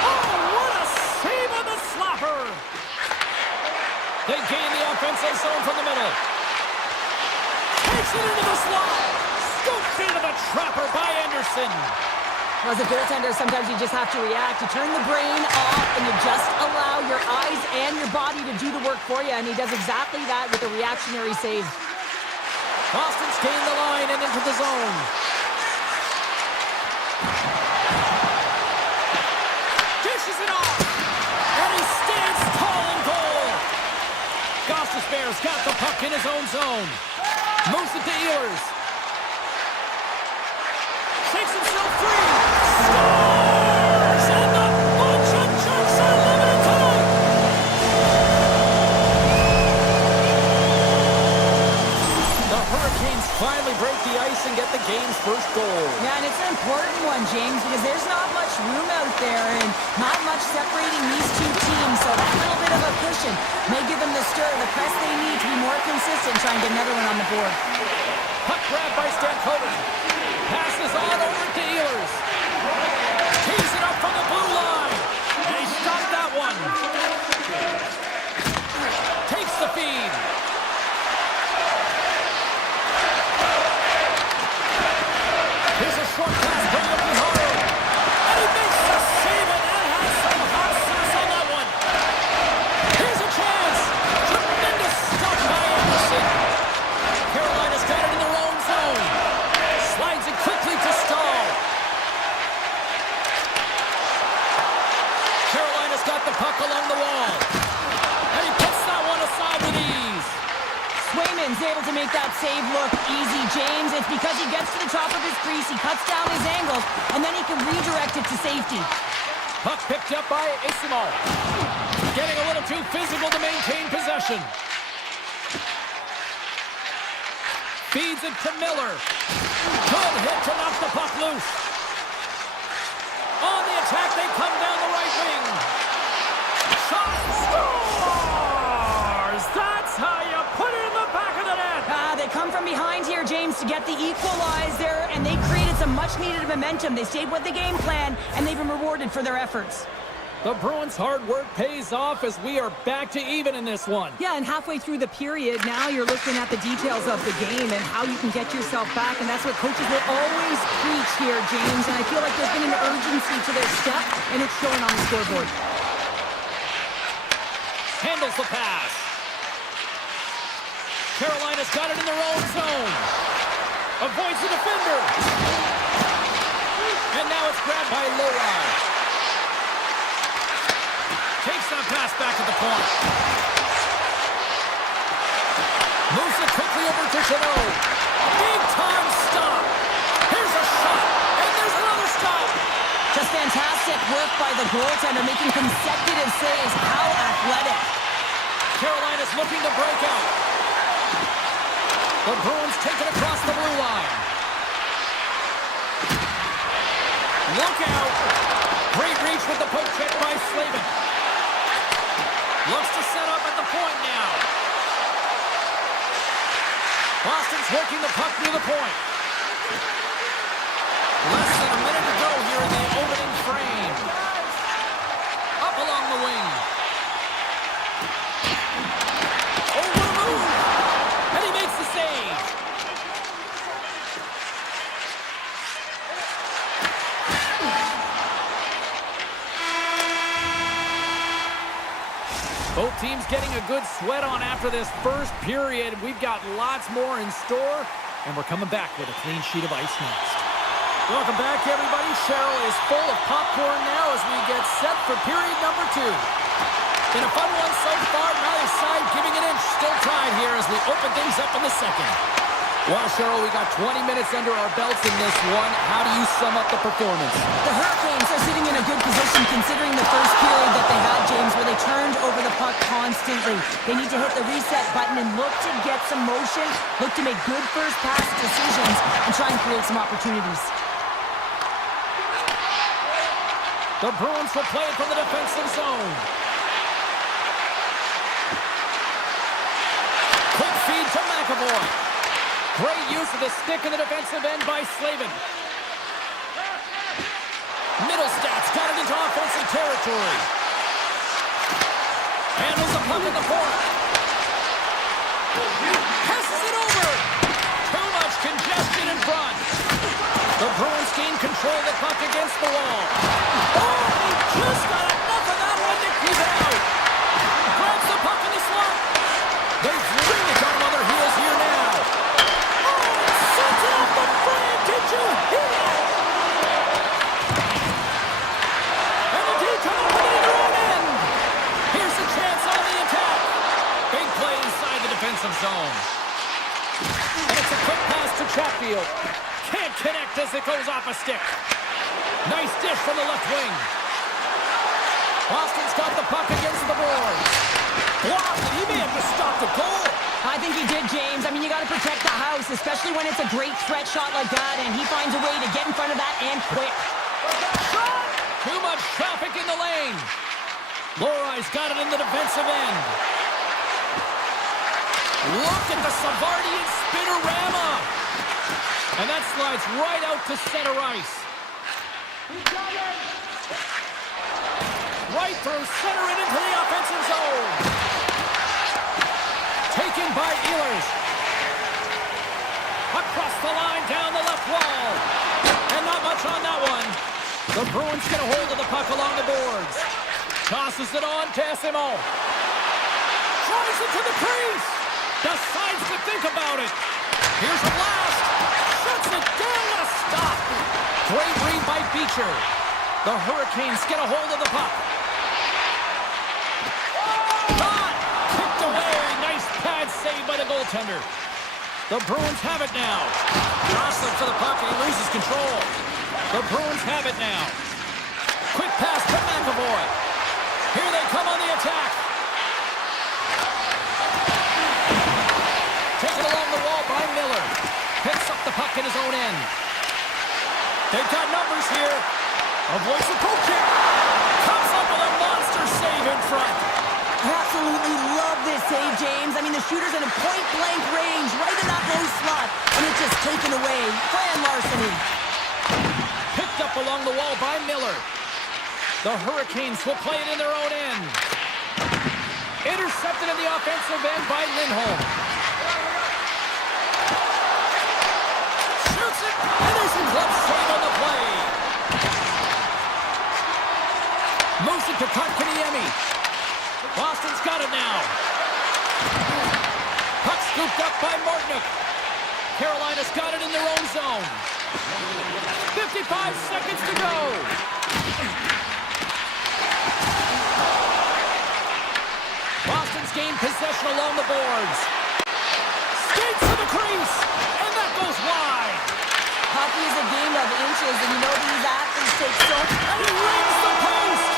Oh, what a save on the slapper! They gain the offensive zone from the middle. Takes it into the slot. Scooped into the trapper by Anderson. Well, as a goaltender, sometimes you just have to react. You turn the brain off and you just allow your eyes and your body to do the work for you. And he does exactly that with a reactionary save. Boston's gained the line and into the zone. Dishes it off. And he stands tall in goal. Goss's Bears got the puck in his own zone. Moves it to Ehlers. Shakes himself free. Scores! And the bunch of jerks are limited time. The Hurricanes finally break the ice and get the game's first goal. Yeah, and it's an important one, James, because there's not much room out there and not much separating these two teams. So that little bit of a cushion may give them the stir, the press they need to be more consistent, trying to get another one on the board. Puck grab by Stankoven. Passes on over to Ehlers. Tees it up from the blue line. And he stopped that one. Takes the feed. Here's a short pass by Yokohara. And he makes the save, and that has some hot sauce on that one. Here's a chance. Tremendous stop by Anderson. Carolina's got it in their own zone. Slides it quickly to Stahl. Carolina's got the puck along the wall. And he puts that one aside with ease. Swayman's able to make that save look easy, James. It's because he gets to the top of his crease, he cuts down his angles, and then he can redirect it to safety. Puck picked up by Isimo. Getting a little too physical to maintain possession. Feeds it to Miller. Good hit to knock the puck loose. On the attack, they come down the right wing. Shot scores! That's how you put it in the back of the net. They come from behind here, James, to get the equalizer, and they created some much-needed momentum. They stayed with the game plan, and they've been rewarded for their efforts. The Bruins' hard work pays off as we are back to even in this one. Yeah, and halfway through the period, now you're looking at the details of the game and how you can get yourself back, and that's what coaches will always preach here, James, and I feel like there's been an urgency to their step, and it's showing on the scoreboard. Handles the pass. Carolina's got it in their own zone. Avoids the defender. And now it's grabbed by Lowry. Takes that pass back at the point. Moves it quickly over to Chanot. Big time stop. Here's a shot. And there's another stop. Just fantastic work by the goaltender, making consecutive saves. How athletic. Carolina's looking to break out. The Bruins take it across the blue line. Look out. Great reach with the poke check by Slavin. Looks to set up at the point now. Boston's working the puck near the point. Less than a minute to go here in the opening frame. Up along the wing. Over the move. And he makes the save. Both teams getting a good sweat on after this first period. We've got lots more in store, and we're coming back with a clean sheet of ice next. Welcome back, everybody. Cheryl is full of popcorn now as we get set for period number 2. Been a fun one so far. Nice side giving an inch. Still tied here as we open things up in the second. Well, Cheryl, we got 20 minutes under our belts in this one. How do you sum up the performance? The Hurricanes are sitting in a good position considering the first period that they had, James, where they turned over the puck constantly. They need to hit the reset button and look to get some motion, look to make good first pass decisions, and try and create some opportunities. The Bruins will play it from the defensive zone. Quick feed to McAvoy. Great use of the stick in the defensive end by Slavin. Middlestats got it into offensive territory. Handles the puck in the corner. Passes it over. Too much congestion in front. The Bruins gain control of the puck against the wall. Oh, he just got enough of that one to keep it out. Grabs the puck in the slot. They fling it on their heels here now. Sets it off the frame. Did you hear it? And the D come up with it in their own end. Here's a chance on the attack. Big play inside the defensive zone. And it's a quick pass to Chatfield. Can't connect as it goes off a stick. Nice dish from the left wing. Boston's got the puck against the boards. Blocked, and he may have just stopped a goal. I think he did, James. I mean, you got to protect the house, especially when it's a great threat shot like that, and he finds a way to get in front of that and quick. Too much traffic in the lane. Lorai's got it in the defensive end. Look at the Savardian spinorama. And that slides right out to center ice. Right through center and into the offensive zone. Taken by Ehlers. Across the line, down the left wall. And not much on that one. The Bruins get a hold of the puck along the boards. Tosses it on to Esimo. Tries it to the crease. Decides to think about it. Here's a blast. Shuts it down. What a stop. Great read by Beecher. The Hurricanes get a hold of the puck. Shot. Kicked away. Nice pad save by the goaltender. The Bruins have it now. Jostling to the puck and he loses control. The Bruins have it now. Quick pass to McAvoy. Here they come on the attack. Taken along the wall by Miller. Picks up the puck in his own end. They've got numbers here. Avoids the poke kick. Comes up with a monster save in front. I absolutely love this save, James. I mean, the shooter's in a point-blank range, right in that low slot, and it's just taken away. Grand larceny. Picked up along the wall by Miller. The Hurricanes will play it in their own end. Intercepted in the offensive end by Lindholm. Shoots it, and there's a glove save on the play. Moves it to Kotkaniemi. Boston's got it now. Puck scooped up by Martinook. Carolina's got it in their own zone. 55 seconds to go. Boston's gained possession along the boards. Skates to the crease, and that goes wide. Hockey is a game of inches, and you know these athletes take so... And he rings the post.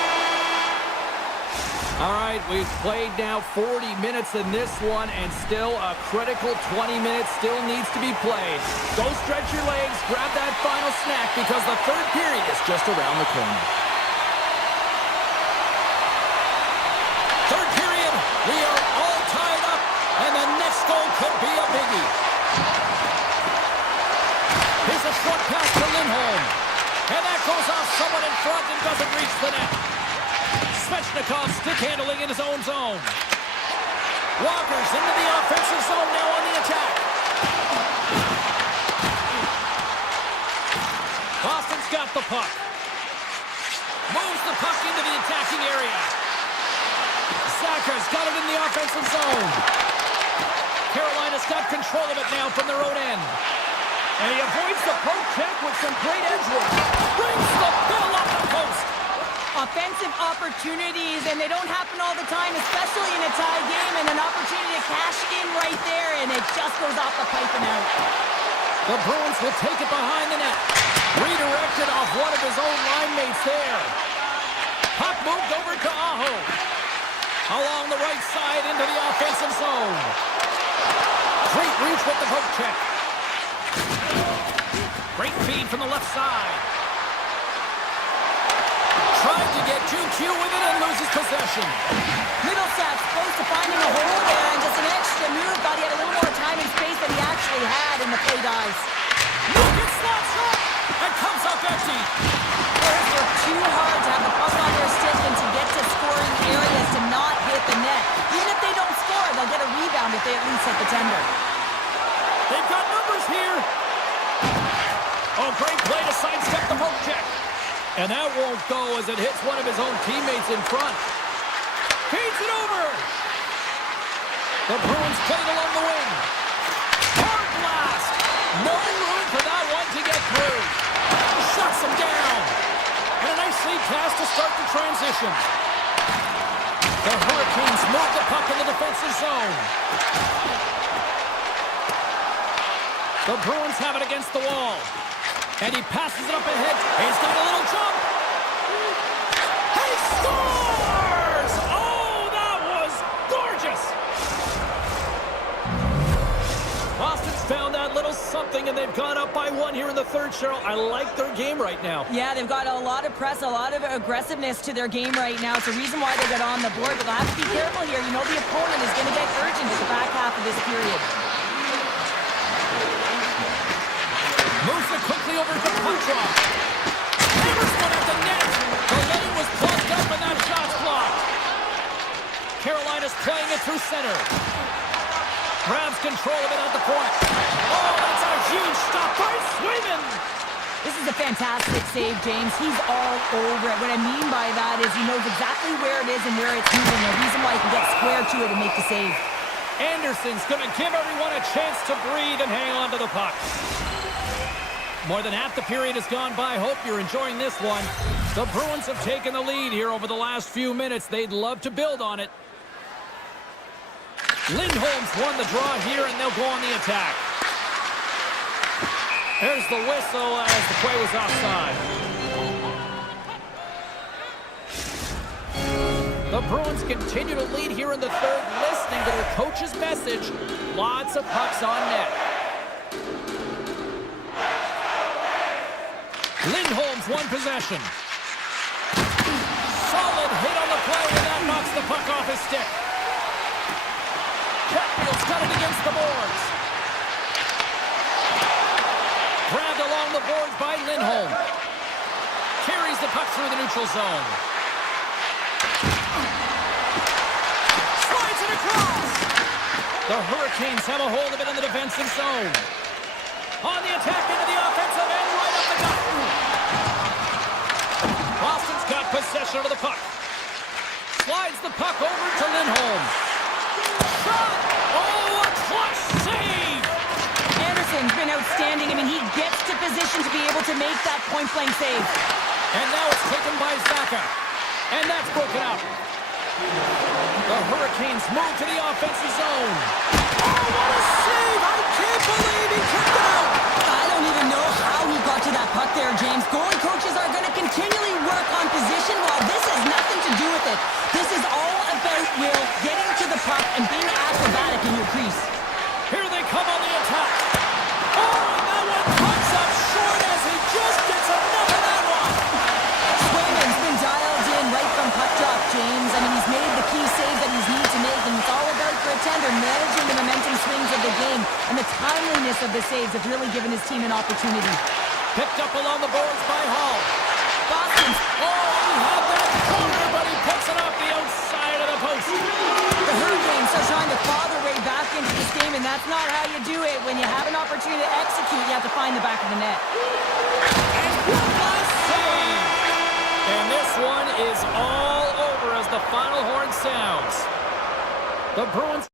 All right, we've played now 40 minutes in this one, and still a critical 20 minutes still needs to be played. Go stretch your legs, grab that final snack, because the third period is just around the corner. Third period, we are all tied up, and the next goal could be a biggie. Here's a short pass to Lindholm, and that goes off someone in front and doesn't reach the net. Svechnikov stick handling in his own zone. Walker's into the offensive zone now on the attack. Boston's got the puck. Moves the puck into the attacking area. Zacha's got it in the offensive zone. Carolina's got control of it now from their own end. And he avoids the poke check with some great edge work. Brings the bill up the post. Offensive opportunities, and they don't happen all the time, especially in a tie game, and an opportunity to cash in right there, and it just goes off the pipe and out. The Bruins will take it behind the net. Redirected off one of his own line mates there. Puck moved over to Aho. Along the right side into the offensive zone. Great reach with the poke check. Great feed from the left side. Tried to get GQ with it and loses possession. Middlesat's close to finding a hole there, and just an extra move. Thought he had a little more time and space than he actually had in the play dives. Look, it slots up and comes up empty. Players work too hard to have the puck on their stick and to get to scoring areas to not hit the net. Even if they don't score, they'll get a rebound if they at least hit the tender. They've got numbers here. Oh, great play to sidestep the poke check. And that won't go as it hits one of his own teammates in front. Feeds it over. The Bruins played along the wing. Hard blast. No room for that one to get through. Shuts him down. And a nice lead pass to start the transition. The Hurricanes move the puck in the defensive zone. The Bruins have it against the wall. And he passes it up ahead. He's got a little jump. He scores! Oh, that was gorgeous! Boston's found that little something, and they've gone up by one here in the third, Cheryl. I like their game right now. Yeah, they've got a lot of press, a lot of aggressiveness to their game right now. It's a reason why they got on the board, but they'll have to be careful here. You know the opponent is going to get urgent at the back half of this period. Moves it quickly over to Kucherov. Hammers one at the net. The lane was plugged up and that shot's blocked. Carolina's playing it through center. Grabs control of it at the point. Oh, that's a huge stop by Swayman. This is a fantastic save, James. He's all over it. What I mean by that is he knows exactly where it is and where it's moving. The reason why he can get square to it and make the save. Anderson's going to give everyone a chance to breathe and hang on to the puck. More than half the period has gone by. Hope you're enjoying this one. The Bruins have taken the lead here over the last few minutes. They'd love to build on it. Lindholm's won the draw here, and they'll go on the attack. There's the whistle as the play was offside. The Bruins continue to lead here in the third, listening to their coach's message. Lots of pucks on net. Lindholm's won possession. Solid hit on the play, and that knocks the puck off his stick. Chatfield's got it against the boards. Grabbed along the boards by Lindholm. Carries the puck through the neutral zone. Slides it across. The Hurricanes have a hold of it in the defensive zone. On the attack into the offensive end, right up the gut. Boston's got possession of the puck. Slides the puck over to Lindholm. Shot! Oh, a clutch save! Anderson's been outstanding. I mean, he gets to position to be able to make that point-blank save. And now it's taken by Zaka. And that's broken out. The Hurricanes move to the offensive zone. Oh, what a save! I can't believe he kept it out! I don't even know how he got to that puck there, James. Goalie coaches are going to continually work on position. Well, this has nothing to do with it. This is all about Will getting to the puck and being acrobatic in your crease. Here they come on the attack. Oh, and that one comes up short as he just gets enough of that one. Swayman's been dialed in right from puck drop, James. I mean, he's made the key saves that he's needed to make, and it's all about for a tender, managing the momentum swings of the game, and the timeliness of the saves have really given his team an opportunity. Picked up along the boards by Hall. Boston's. Oh, he had that corner, but he puts it off the outside of the post. The Hurricanes are trying to claw their way back into this game, and that's not how you do it. When you have an opportunity to execute, you have to find the back of the net. And one last save. And this one is all over as the final horn sounds. The Bruins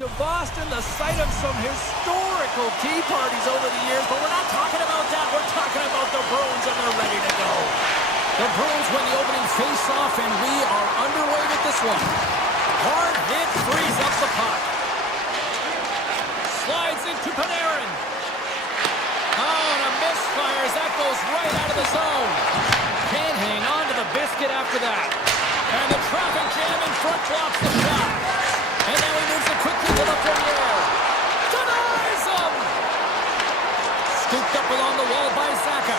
To Boston, the site of some historical tea parties over the years, but we're not talking about that. We're talking about the Bruins, and they're ready to go. The Bruins win the opening face-off, and we are underway with this one. Hard hit frees up the puck. Slides into Panarin. Oh, and a misfire as that goes right out of the zone. Can't hang on to the biscuit after that. And the traffic jam in front blocks the shot. And now he moves it quickly to the Fourier. Denies him! Scooped up along the wall by Zaka.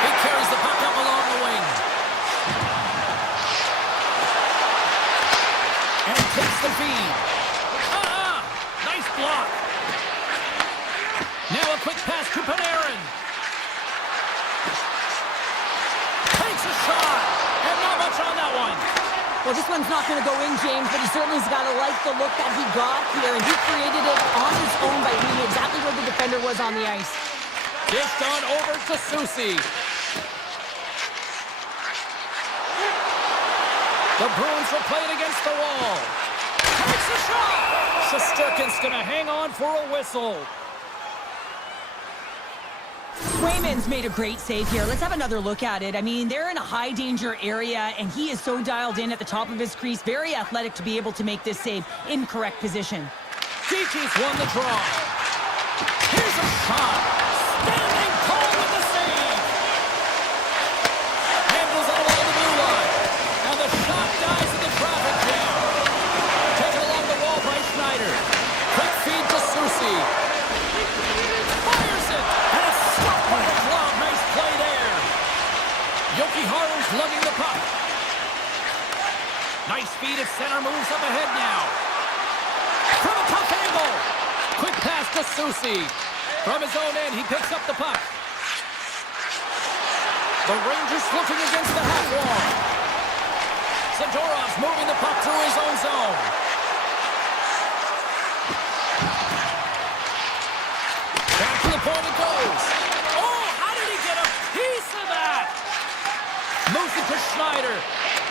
He carries the puck up along the wing. And takes the feed. Nice block. Now a quick pass to Panarin. Takes a shot. And not much on that one. Well, this one's not going to go in, James, but he certainly's got to like the look that he got here, and he created it on his own by reading exactly where the defender was on the ice. Dished on over to Susie. The Bruins will play it against the wall. Takes a shot! Shesterkin's going to hang on for a whistle. Swayman's made a great save here. Let's have another look at it. I mean, they're in a high-danger area, and he is so dialed in at the top of his crease. Very athletic to be able to make this save in correct position. Gigi's won the draw. Here's a shot. Standing tall with the save. Handles it along the blue line. And the shot dies in the traffic jam. Taken along the wall by Schneider. Quick feed to Susie. Fires it. And it's stopped by the glove. Nice play there. Jokiharju's lugging the puck. Nice feed at center. Moves up ahead now. From a tough angle. Quick pass to Susie. From his own end, he picks up the puck. The Rangers looking against the half wall. Zadorov's moving the puck through his own zone. Back to the point it goes. Oh, how did he get a piece of that? Moves it to Schneider.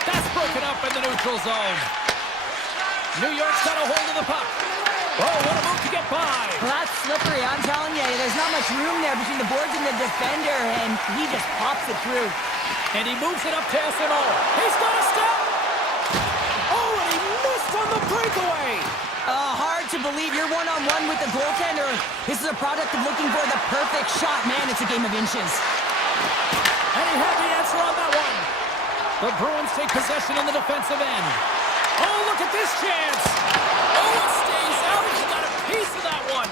That's broken up in the neutral zone. New York's got a hold of the puck. Oh, what a move to get by. Well, that's slippery, I'm telling you. There's not much room there between the boards and the defender, and he just pops it through. And he moves it up to SNO. He's got a step. Oh, and he missed on the breakaway. Hard to believe you're one-on-one with the goaltender. This is a product of looking for the perfect shot. Man, it's a game of inches. And he had the answer on that one. The Bruins take possession in the defensive end. Oh, look at this chance. Oh, it stays out. He got a piece of that one.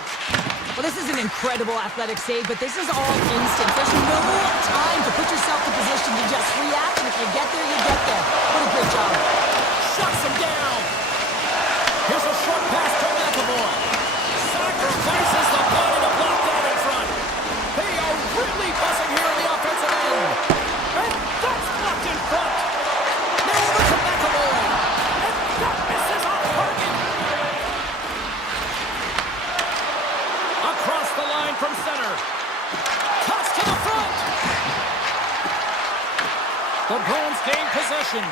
Well, this is an incredible athletic save, but this is all instant. There's no time to put yourself in position to just react, and if you get there, you get there. What a great job. Shuts him down. Here's a short pass to McAvoy. Sacrifices the body to block that in front. They are really buzzing here in the offensive end. And that's blocked in front. Now over to McAvoy. And that misses on target. Across the line from center. Toss to the front. The Bruins gain possession.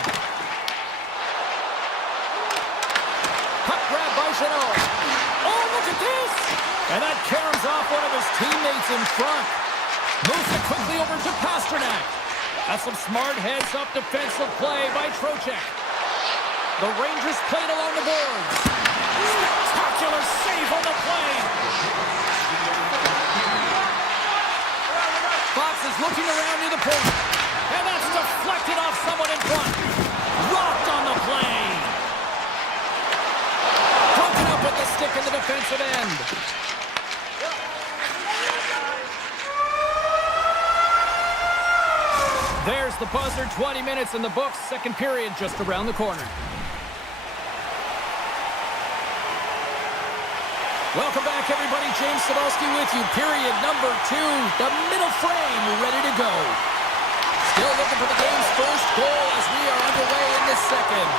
Puck grab by Jeannot. Oh, look at this! And that caroms off one of his teammates in front. Moves it quickly over to Pasternak. That's some smart heads-up defensive play by Trocheck. The Rangers played along the boards. Spectacular save on the play. Fox is looking around near the point. And that's deflected off someone in front. Rocked on the play. Broken up with the stick in the defensive end. There's the buzzer, 20 minutes in the books, second period just around the corner. Welcome back, everybody. James Cebulski with you. Period number 2, the middle frame, ready to go. Still looking for the game's first goal as we are underway in the second.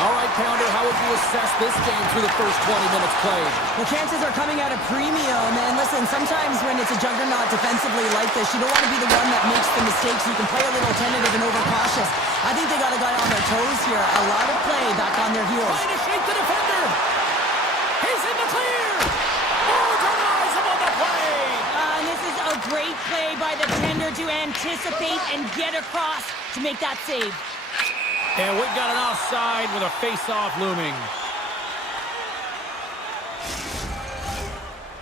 All right, Pounder, how would you assess this game through the first 20 minutes played? The chances are coming at a premium, and listen, sometimes when it's a juggernaut defensively like this, you don't want to be the one that makes the mistakes. You can play a little tentative and overcautious. I think they got a guy on their toes here. A lot of play back on their heels. Trying to shake the defender. play by the tender to anticipate and get across to make that save. And we've got an offside with a face-off looming.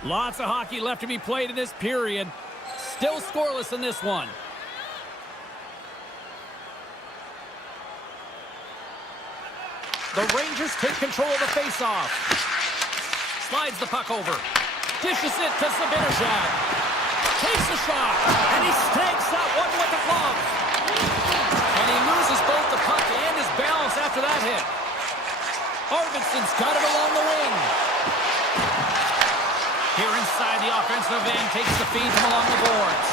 Lots of hockey left to be played in this period. Still scoreless in this one. The Rangers take control of the face-off. Slides the puck over. Dishes it to Zibanejad. Takes the shot. And he snags that one with the glove. And he loses both the puck and his balance after that hit. Arvidsson's got it along the wing. Here inside the offensive end, takes the feed from along the boards.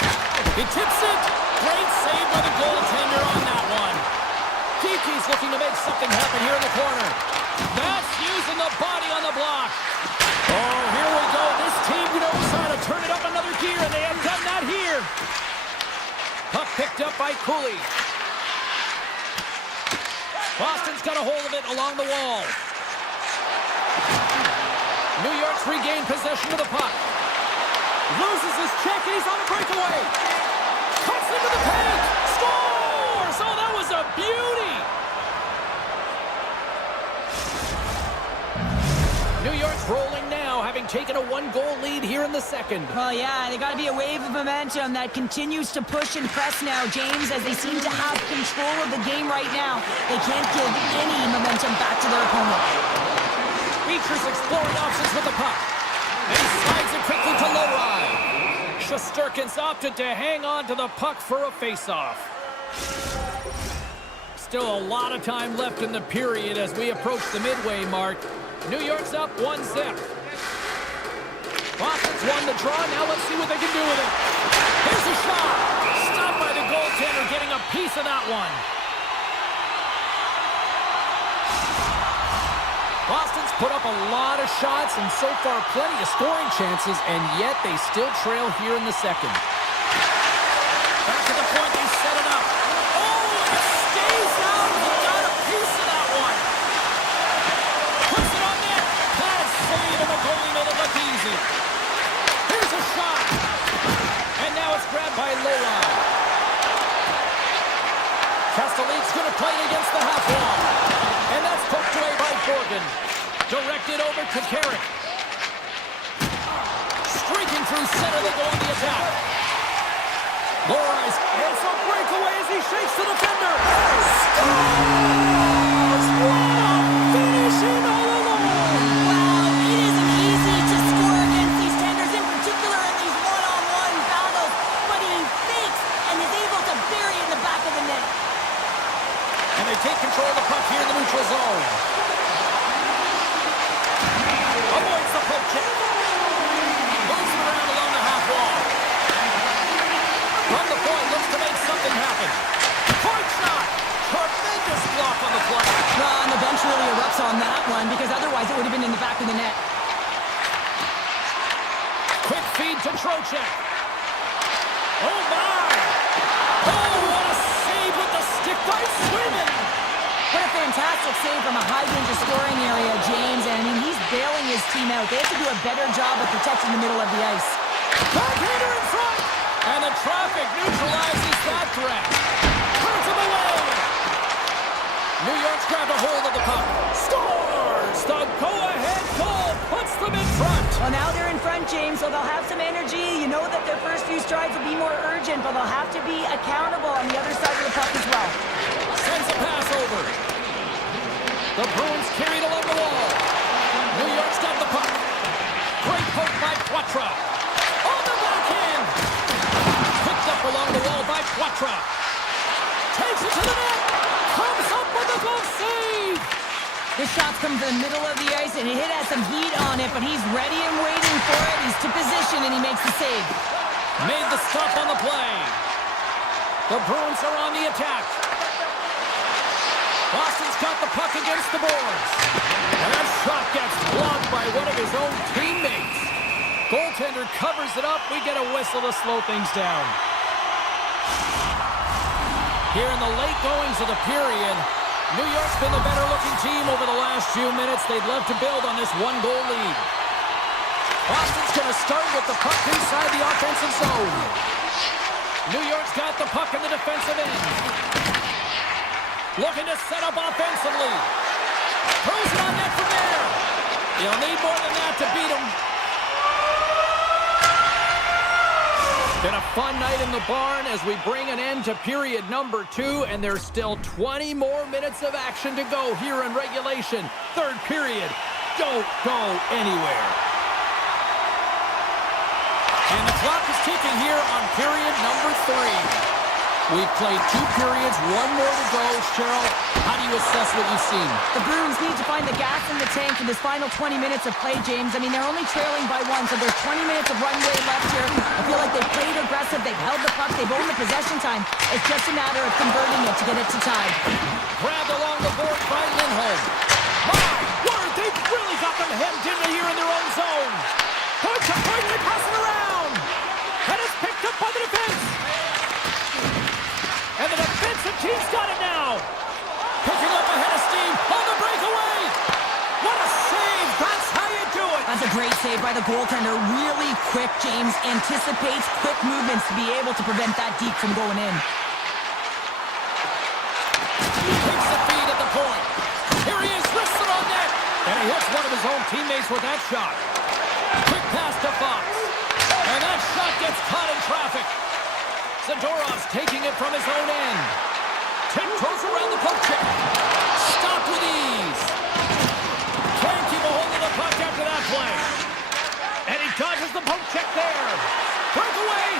He tips it. Great save by the goaltender on that one. Kiki's looking to make something happen here in the corner. That's using the body on the block. Oh, here we go. This team knows how to turn it up another gear, and they have done that here. Puck picked up by Cooley. Boston's got a hold of it along the wall. New York's regained possession of the puck. Loses his check, and he's on a breakaway. Cuts into the paint. Scores! Oh, that was a beauty! New York's rolling now, having taken a one-goal lead here in the second. Well, yeah, they got to be a wave of momentum that continues to push and press now, James, as they seem to have control of the game right now. They can't give any momentum back to their opponent. Beecher's exploring options with the puck. And he slides it quickly to Lowry. Shesterkin's opted to hang on to the puck for a face-off. Still a lot of time left in the period as we approach the midway mark. New York's up 1-0. Boston's won the draw. Now let's see what they can do with it. Here's a shot. Stopped by the goaltender, getting a piece of that one. Boston's put up a lot of shots and so far plenty of scoring chances, and yet they still trail here in the second. Back to the point, they set it up. Oh, it stays out. He got a piece of that one. Puts it on net. Bad save, and the goalie made it look easy. Here's a shot. And now it's grabbed by Lowry. Castelline's going to play it against the half wall. And that's poked away by Borgen. Directed over to Carrick. Streaking through center, they go on the attack. Lowry's hits a breakaway as he shakes the defender. Scores! Wow! Finishing all alone! Wow, it isn't easy to score against these tenders, in particular in these one-on-one battles, but he fakes and is able to bury in the back of the net. And they take control of the puck here in the neutral zone. Avoids the poke check. Moves it around along the half wall. From the point, looks to make something happen. Point shot! Tremendous block on the play. Well, and the bench really erupts on that one, because otherwise it would have been in the back of the net. Quick feed to Trocheck. Oh, my! Oh, what a save with the stick by Swayman! What a fantastic save from a high-danger scoring area, James. And I mean, he's bailing his team out. They have to do a better job of protecting the middle of the ice. Backhander in front! And the traffic neutralizes that threat. Turns him away! New York's grabbed a hold of the puck. Scores! The go-ahead goal puts them in front. Well, now they're in front, James, so they'll have some energy. You know that their first few strides will be more urgent, but they'll have to be accountable on the other side of the puck as well. Sends a pass over. The Bruins carried along the wall. New York's got the puck. Great poke by Poitras. On the backhand. Picked up along the wall by Poitras. Takes it to the net. Comes up with a glove save. This shot's come to the middle of the ice, and it has some heat on it, but he's ready and waiting for it. He's to position, and he makes the save. Made the stop on the play. The Bruins are on the attack. Boston's got the puck against the boards. And that shot gets blocked by one of his own teammates. Goaltender covers it up. We get a whistle to slow things down. Here in the late goings of the period, New York's been the better-looking team over the last few minutes. They'd love to build on this one-goal lead. Boston's going to start with the puck inside the offensive zone. New York's got the puck in the defensive end. Looking to set up offensively. Throws it on net from there. You'll need more than that to beat him. Been a fun night in the barn as we bring an end to period number 2, and there's still 20 more minutes of action to go here in regulation. Third period. Don't go anywhere. And the clock is ticking here on period number 3. We've played 2 periods, 1 more to go. Cheryl, how do you assess what you've seen? The Bruins need to find the gas in the tank in this final 20 minutes of play, James. I mean, they're only trailing by 1, so there's 20 minutes of runway left here. I feel like they've played aggressive, they've held the puck, they've owned the possession time. It's just a matter of converting it to get it to tie. Grabbed along the board by Lindholm. My word, they've really got them hemmed in here in their own zone. Point to point, they pass it around. And it's picked up by the defense. And the defensive team's got it now. Picking up ahead of steam on the breakaway. What a save. That's how you do it. That's a great save by the goaltender. Really quick, James. Anticipates quick movements to be able to prevent that deep from going in. He takes the feed at the point. Here he is, wrists it on net. And he hits one of his own teammates with that shot. Quick pass to Fox. And that shot gets caught in traffic. Zadorov's taking it from his own end. Tiptoes around the poke check. Stopped with ease. Can't keep a hold of the puck after that play. And he dodges the poke check there. Breakaway.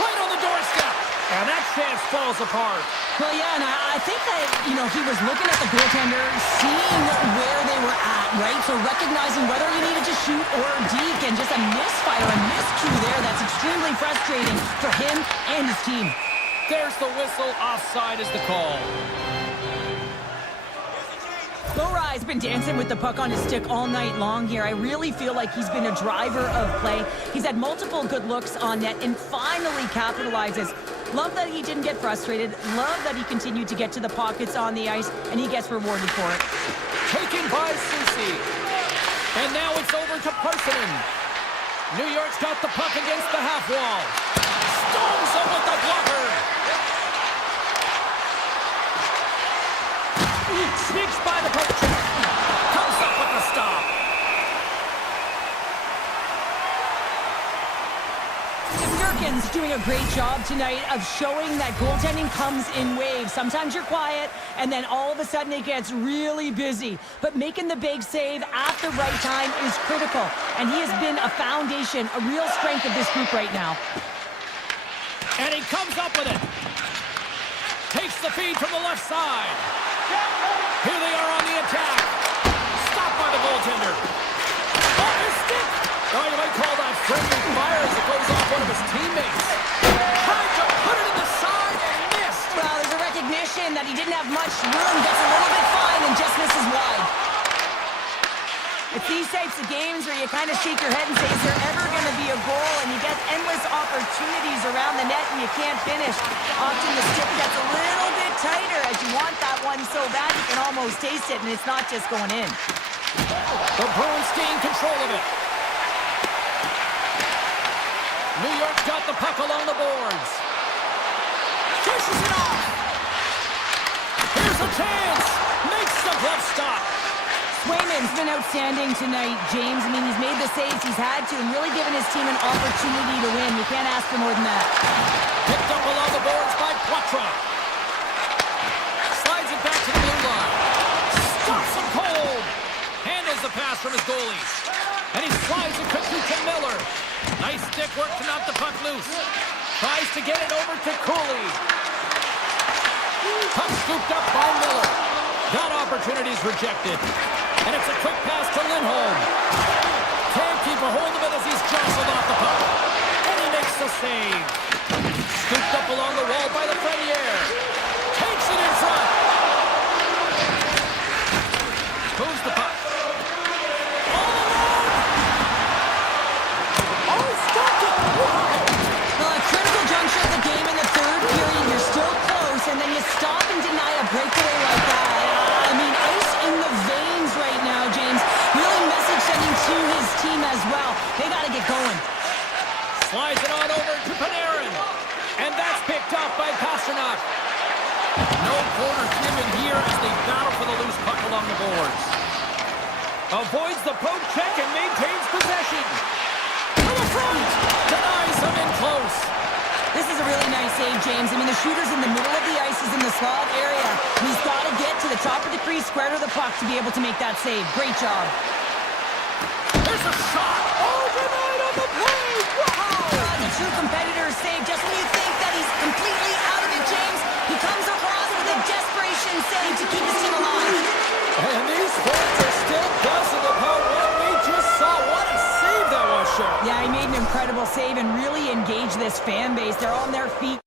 Right on the doorstep. And that chance falls apart. Well, yeah, and I think that, he was looking at the goaltender, seeing where they were at, right? So recognizing whether he needed to shoot or deke, and just a misfire, a miscue there that's extremely frustrating for him and his team. There's the whistle. Offside is the call. Lorai's been dancing with the puck on his stick all night long here. I really feel like he's been a driver of play. He's had multiple good looks on net and finally capitalizes. Love that he didn't get frustrated. Love that he continued to get to the pockets on the ice, and he gets rewarded for it. Taken by Susie. And now it's over to Parsonen. New York's got the puck against the half wall. Stones him with the blocker. Sneaks by the poke check. Comes up with the stop. Durkin's doing a great job tonight of showing that goaltending comes in waves. Sometimes you're quiet, and then all of a sudden it gets really busy. But making the big save at the right time is critical. And he has been a foundation, a real strength of this group right now. And he comes up with it. Takes the feed from the left side. Here they are on the attack. Stopped by the goaltender. Off his stick. Oh, you might call that friendly fire as it goes off one of his teammates. Tried to put it in the side and missed. Well, there's a recognition that he didn't have much room. Gets a little bit fine and just misses wide. It's these types of games where you kind of shake your head and say, is there ever going to be a goal? And you get endless opportunities around the net and you can't finish. Often the stick gets a little bit tighter as you want that one so bad you can almost taste it, and it's not just going in. The Bruins gain control of it. New York's got the puck along the boards. Pushes it off. Here's a chance. Makes the glove stop. Swayman's been outstanding tonight, James. I mean, he's made the saves he's had to and really given his team an opportunity to win. You can't ask for more than that. Picked up along the boards by Quattro. Slides it back to the blue line. Stops him cold. Handles the pass from his goalies. And he slides it quickly to Miller. Nice stick work to knock the puck loose. Tries to get it over to Cooley. Puck scooped up by Miller. That opportunity's rejected. And it's a quick pass to Lindholm. Can't keep a hold of it as he's jostled off the puck. And he makes the save. Scooped up along the wall by Lafreniere. Takes it in front. Moves the puck. All alone. Oh, he stopped it. Well, a critical juncture of the game in the third period. You're still close, and then you stop and deny a breakaway like that. I mean, ice in the veins right now, James. Really message sending to his team as well. They got to get going. Slides it on over to Panarin. And that's picked up by Pasternak. No corner given here as they battle for the loose puck along the boards. Avoids the poke check and maintains possession. To the front! Denies him in close. This is a really nice save, James. I mean, the shooter's in the middle of the ice, is in the slot area. And he's got to get to the top of the crease, square to the puck to be able to make that save. Great job. There's a shot. Oh, denied on the play. Wow! That's a true competitor's save. Just when you think that he's completely out of it, James, he comes across with a desperation save to keep his team alive. And these fans are still buzzing about what we just saw. What a save that was, Cheryl. Yeah, he made an incredible save and really engaged this fan base. They're on their feet.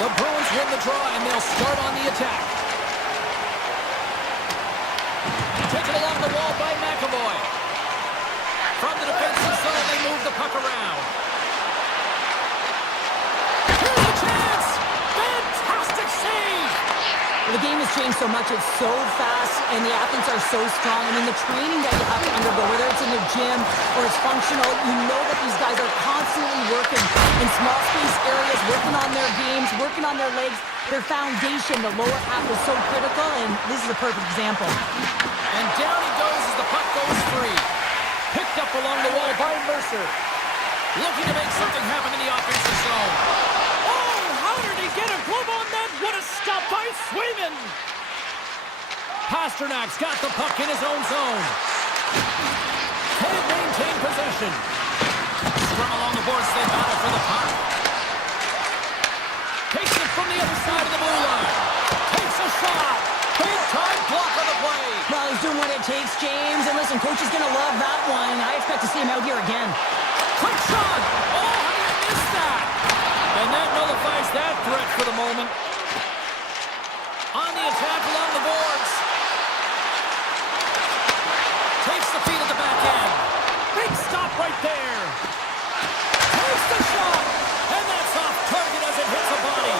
The Bruins win the draw, and they'll start on the attack. Taken along the wall by McAvoy. From the defensive zone, they move the puck around. Here's a chance! Fantastic save! The game has changed so much. It's so fast, and the athletes are so strong. I mean, the training that you have to undergo, whether it's in the gym or it's functional, you know that these guys are constantly working in small space areas, working on their games, working on their legs. Their foundation, the lower half, is so critical, and this is a perfect example. And down he goes as the puck goes free. Picked up along the wall by Mercer. Looking to make something happen in the offensive zone. Oh, how did he get a glove on that? What a stop by Swayman! Pasternak's got the puck in his own zone. Can't maintain possession. Scrum along the boards, they battle for the puck. Takes it from the other side of the blue line. Takes a shot. Big time block on the play. Well, he's doing what it takes, James. And listen, coach is going to love that one. I expect to see him out here again. Quick shot. Oh, how did he miss that? And that nullifies that threat for the moment. On the attack along the boards. Takes the feed at the back end. Big stop right there. Takes the shot. And that's off target as it hits a body.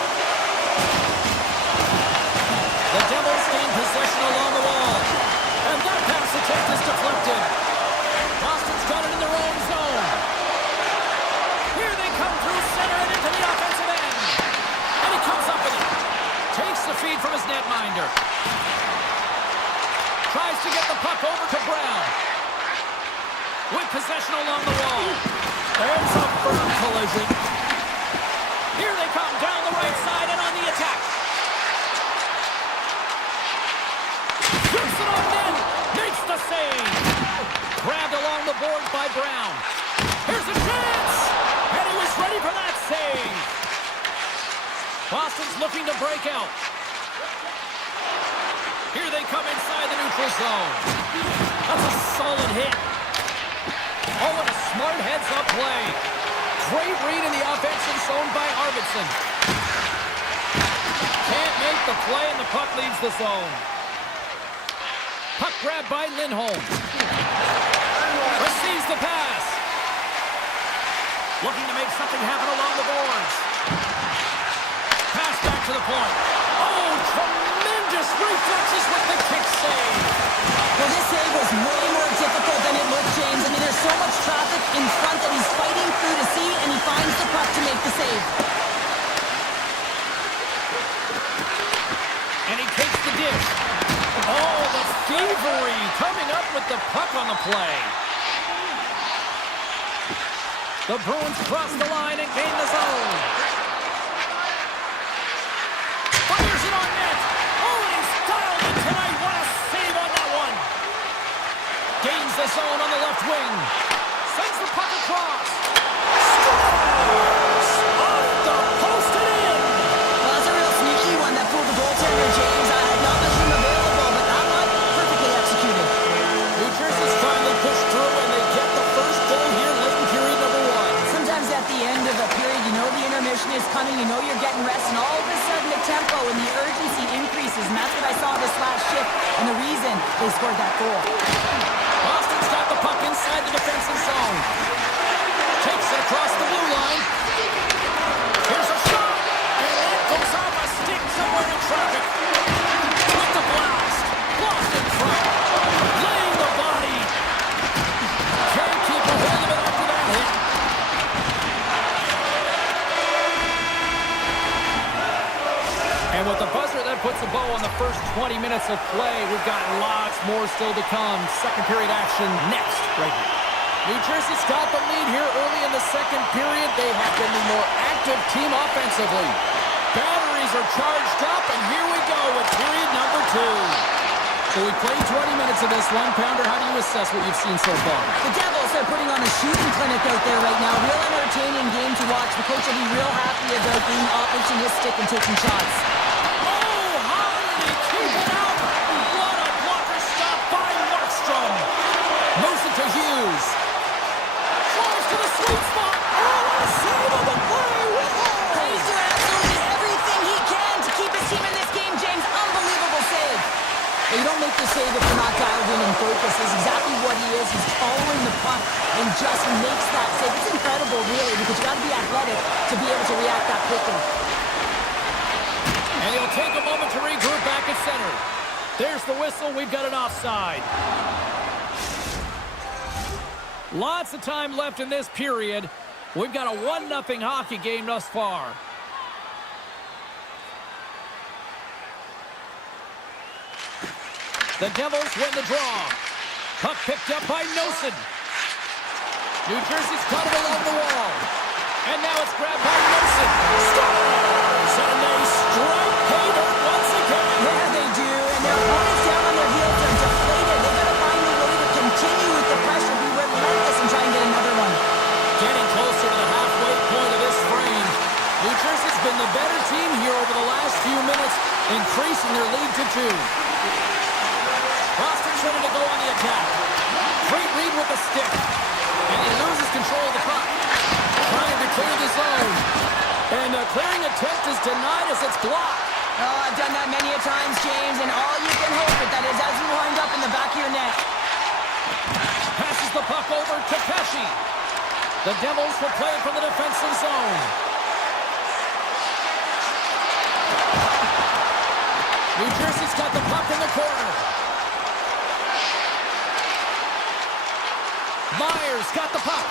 The Devils gain possession along the wall. And that pass attempt is deflected. Boston's got it in their own zone. Here they come through center and into the offensive end. And he comes up with it. Takes the feed from his netminder. Tries to get the puck over to Brown. With possession along the wall. There's a firm collision. Here they come down the right side and on the attack. Shoots it on net. Makes the save. Grabbed along the boards by Brown. Here's a chance. And he was ready for that save. Boston's looking to break out. Here they come inside the neutral zone. That's a solid hit. Oh, and a smart heads-up play. Great read in the offensive zone by Arvidsson. Can't make the play, and the puck leaves the zone. Puck grabbed by Lindholm. Receives the pass. Looking to make something happen along the boards. Pass back to the point. Oh, tremendous reflexes with the kick save. Well, this save was way more difficult than it looked, James. I mean, there's so much traffic in front that he's fighting through to see, and he finds the puck to make the save. And he takes the dish. Oh, the thievery coming up with the puck on the play. The Bruins cross the line and gain the zone. Fires it on net. Oh, and he's dialed in tonight. What a save on that one. Gains the zone on the left wing. Sends the puck across. Scores! Off the post and in. Well, that's a real sneaky one that pulled the goaltender, James. I had not much room available, but that one, perfectly executed. New Jersey's finally pushed through, and they get the first goal here late in period number one. Sometimes at the end of a period, you know the intermission is coming, you know you're getting rest, and all of a sudden the tempo and the urgency increases, and that's what I saw this last shift, and the reason they scored that goal. Boston's got the puck inside the defensive zone. Takes it across the blue line. Here's a shot, and it goes off a stick somewhere in traffic. With the blast. Lost in front. Laying the body. Can't keep a hold of it after that hit. And with the buzzer, that puts a bow on the first 20 minutes of play. We've got lots more still to come. Second period action next, right here. New Jersey's got the lead here early in the second period. They have been the more active team offensively. Batteries are charged up, and here we go with period number two. So we played 20 minutes of this one. Pounder, how do you assess what you've seen so far? The Devils are putting on a shooting clinic out there right now. Real entertaining game to watch. The coach will be real happy about being opportunistic and taking shots. Oh, how did he keep it out? What a blocker stop by Markstrom. Moves it to Hughes. Tries to the sweet spot. Oh, what a save on the play. He's doing absolutely everything and just makes that save. It's incredible, really, because you got to be athletic to be able to react that quickly. And he'll take a moment to regroup back at center. There's the whistle. We've got an offside. Lots of time left in this period. We've got a 1-0 hockey game thus far. The Devils win the draw. Puck picked up by Nosen. New Jersey's cut it along the wall. And now it's grabbed by Nosen. Scores! And they strike Hader once again. Yeah, they do. And their opponents down on their heels are deflated. They've got to find a way to continue with the pressure, be relentless, and try and get another one. Getting closer to the halfway point of this frame. New Jersey's been the better team here over the last few minutes, increasing their lead to 2. Boston's ready to go on the attack. Great read with the stick. And he loses control of the puck. Trying to clear the zone. And a clearing attempt is denied as it's blocked. Oh, I've done that many a times, James, and all you can hope is that is as you wind up in the back of your net. Passes the puck over to Pesci. The Devils will play it from the defensive zone. New Jersey's got the puck in the corner. Myers got the puck.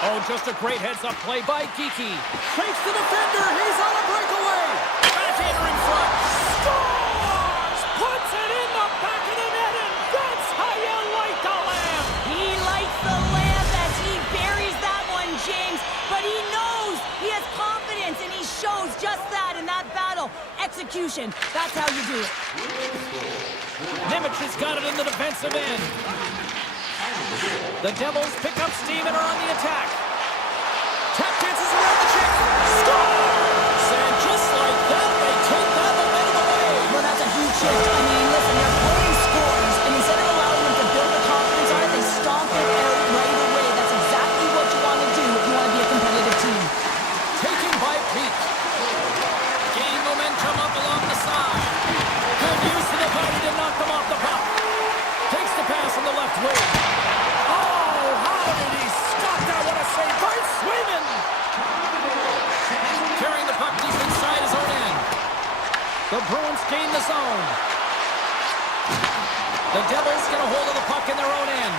Oh, just a great heads-up play by Geeky. Fakes the defender. He's on a breakaway. Backhander in front. Scores! Puts it in the back of the net, and that's how you light the lamp. He lights the lamp as he buries that one, James. But he knows he has confidence, and he shows just that in that battle. Execution. That's how you do it. Nemec has got it in the defensive end. The Devils pick up steam and are on the attack. Tap dances around the check. Scores! And just like that, they take that momentum away. Well, that's a huge shift. I mean, listen, their opponent scores, and instead of allowing them to build their confidence on it, they stomp it out right away. That's exactly what you want to do if you want to be a competitive team. Taken by Pete. Gain momentum up along the side. Good use of the body to knock them off the puck. Takes the pass on the left wing. Carrying the puck deep inside his own end. The Bruins gain the zone. The Devils get a hold of the puck in their own end.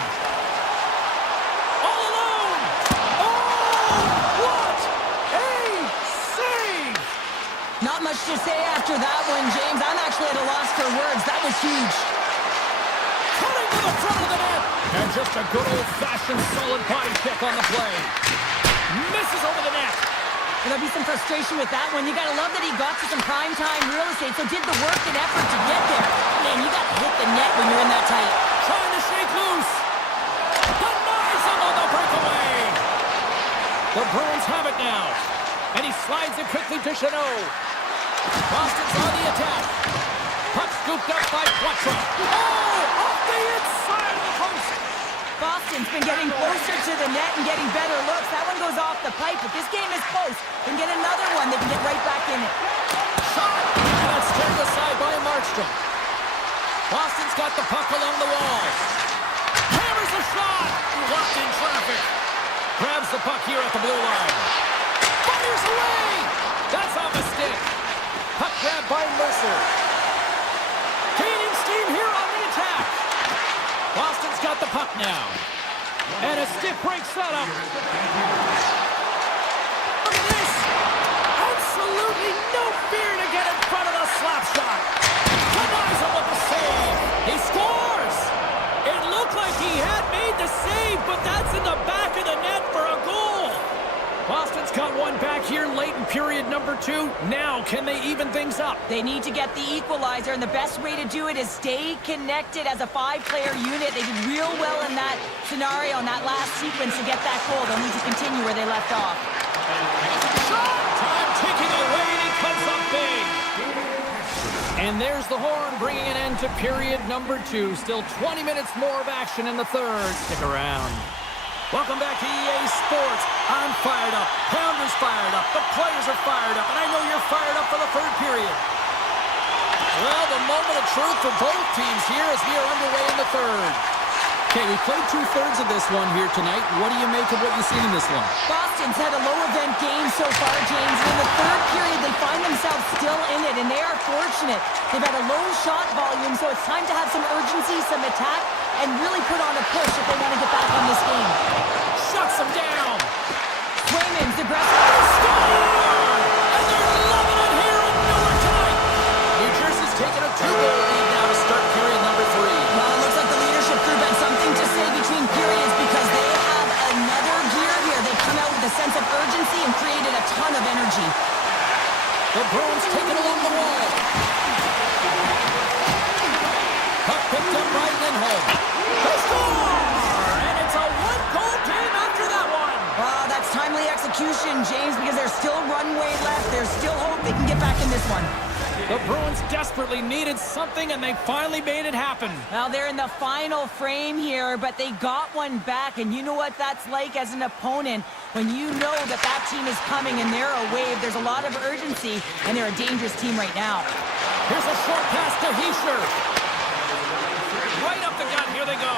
All alone! Oh, what a save! Not much to say after that one, James. I'm actually at a loss for words. That was huge. Cutting to the front of the net. And just a good old-fashioned solid body check on the play. Misses over the net. There'll be some frustration with that one. You gotta love that he got to some primetime real estate, so did the work and effort to get there. Man, you gotta hit the net when you're in that tight. Trying to shake loose. Denies him on the breakaway. The Bruins have it now. And he slides it quickly to Chanot. Boston's on the attack. Puck scooped up by Quattro. Oh, off the inside of the post. Boston's been getting closer to the net and getting better looks. That one goes off the pipe, but this game is close. Can get another one, they can get right back in it. Shot! And that's turned aside by Markstrom. Boston's got the puck along the wall. Hammers a shot! Locked in traffic. Grabs the puck here at the blue line. Fires away! That's off a stick. Puck grabbed by Mercer. Gaining steam here on the attack. Boston's got the puck now. And a stiff break setup. Look at this. Absolutely no fear to get in front of the slap shot. Denies him with the save. He scores. It looked like he had made the save, but that's in the back of the net for a goal. Boston's got one back here late in period number 2. Now, can they even things up? They need to get the equalizer, and the best way to do it is stay connected as a 5-player unit. They did real well in that scenario, in that last sequence to get that goal. They'll need to continue where they left off. Shot! Time ticking away, and he comes up big. And there's the horn, bringing an end to period number 2. Still 20 minutes more of action in the third. Stick around. Welcome back to EA Sports. I'm fired up. Pounder's fired up. The players are fired up. And I know you're fired up for the third period. Well, the moment of truth for both teams here as we are underway in the third. Okay, we played two-thirds of this one here tonight. What do you make of what you've seen in this one? Boston's had a low-event game so far, James. In the third period, they find themselves still in it, and they are fortunate. They've had a low shot volume, so it's time to have some urgency, some attack, and really put on a push if they want to get back on this game. Shuts them down. Swayman's aggressive. Score! And they're loving it here in Newark tonight. New Jersey's taking a two-goal lead now to start period number 3. Well, it looks like the leadership group had something to say between periods because they have another gear here. They come out with a sense of urgency and created a ton of energy. The Bruins take it along the wall. Puck picked up by Lindholm. They score! And it's a one-goal game after that one. Wow, that's timely execution, James, because there's still runway left. There's still hope they can get back in this one. The Bruins desperately needed something, and they finally made it happen. Well, they're in the final frame here, but they got one back, and you know what that's like as an opponent. When you know that that team is coming and they're a wave, there's a lot of urgency, and they're a dangerous team right now. Here's a short pass to Heischer. Right up the gut, here they go.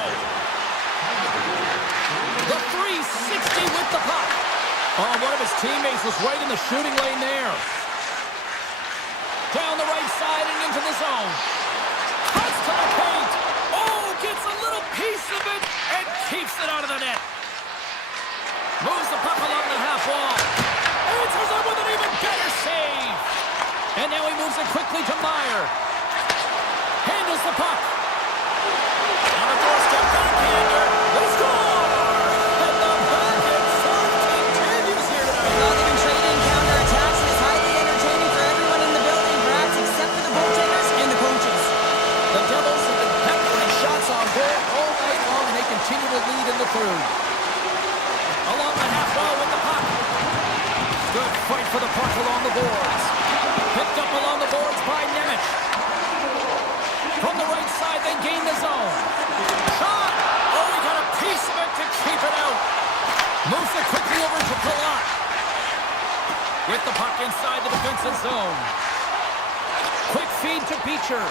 The 360 with the puck. Oh, one of his teammates was right in the shooting lane there. Down the right side and into the zone. Cuts to the paint. Oh, gets a little piece of it and keeps it out of the net. Moves the puck along the half wall. Answers it with an even better save. And now he moves it quickly to Meyer. Handles the puck. On the doorstep, backhander. They score! And the back and forth continues here tonight. Well, they've been trading counterattacks, and it's highly entertaining for everyone in the building, perhaps except for the goaltenders and the coaches. The Devils have been peppering shots on goal all night long, and they continue to lead in the third. Along the half wall with the puck. Good fight for the puck along the boards. Picked up along the boards by Nemec. From the right side, they gain the zone. Shot! Oh, he got a piece of it to keep it out. Moves it quickly over to Palat. With the puck inside the defensive zone. Quick feed to Beecher.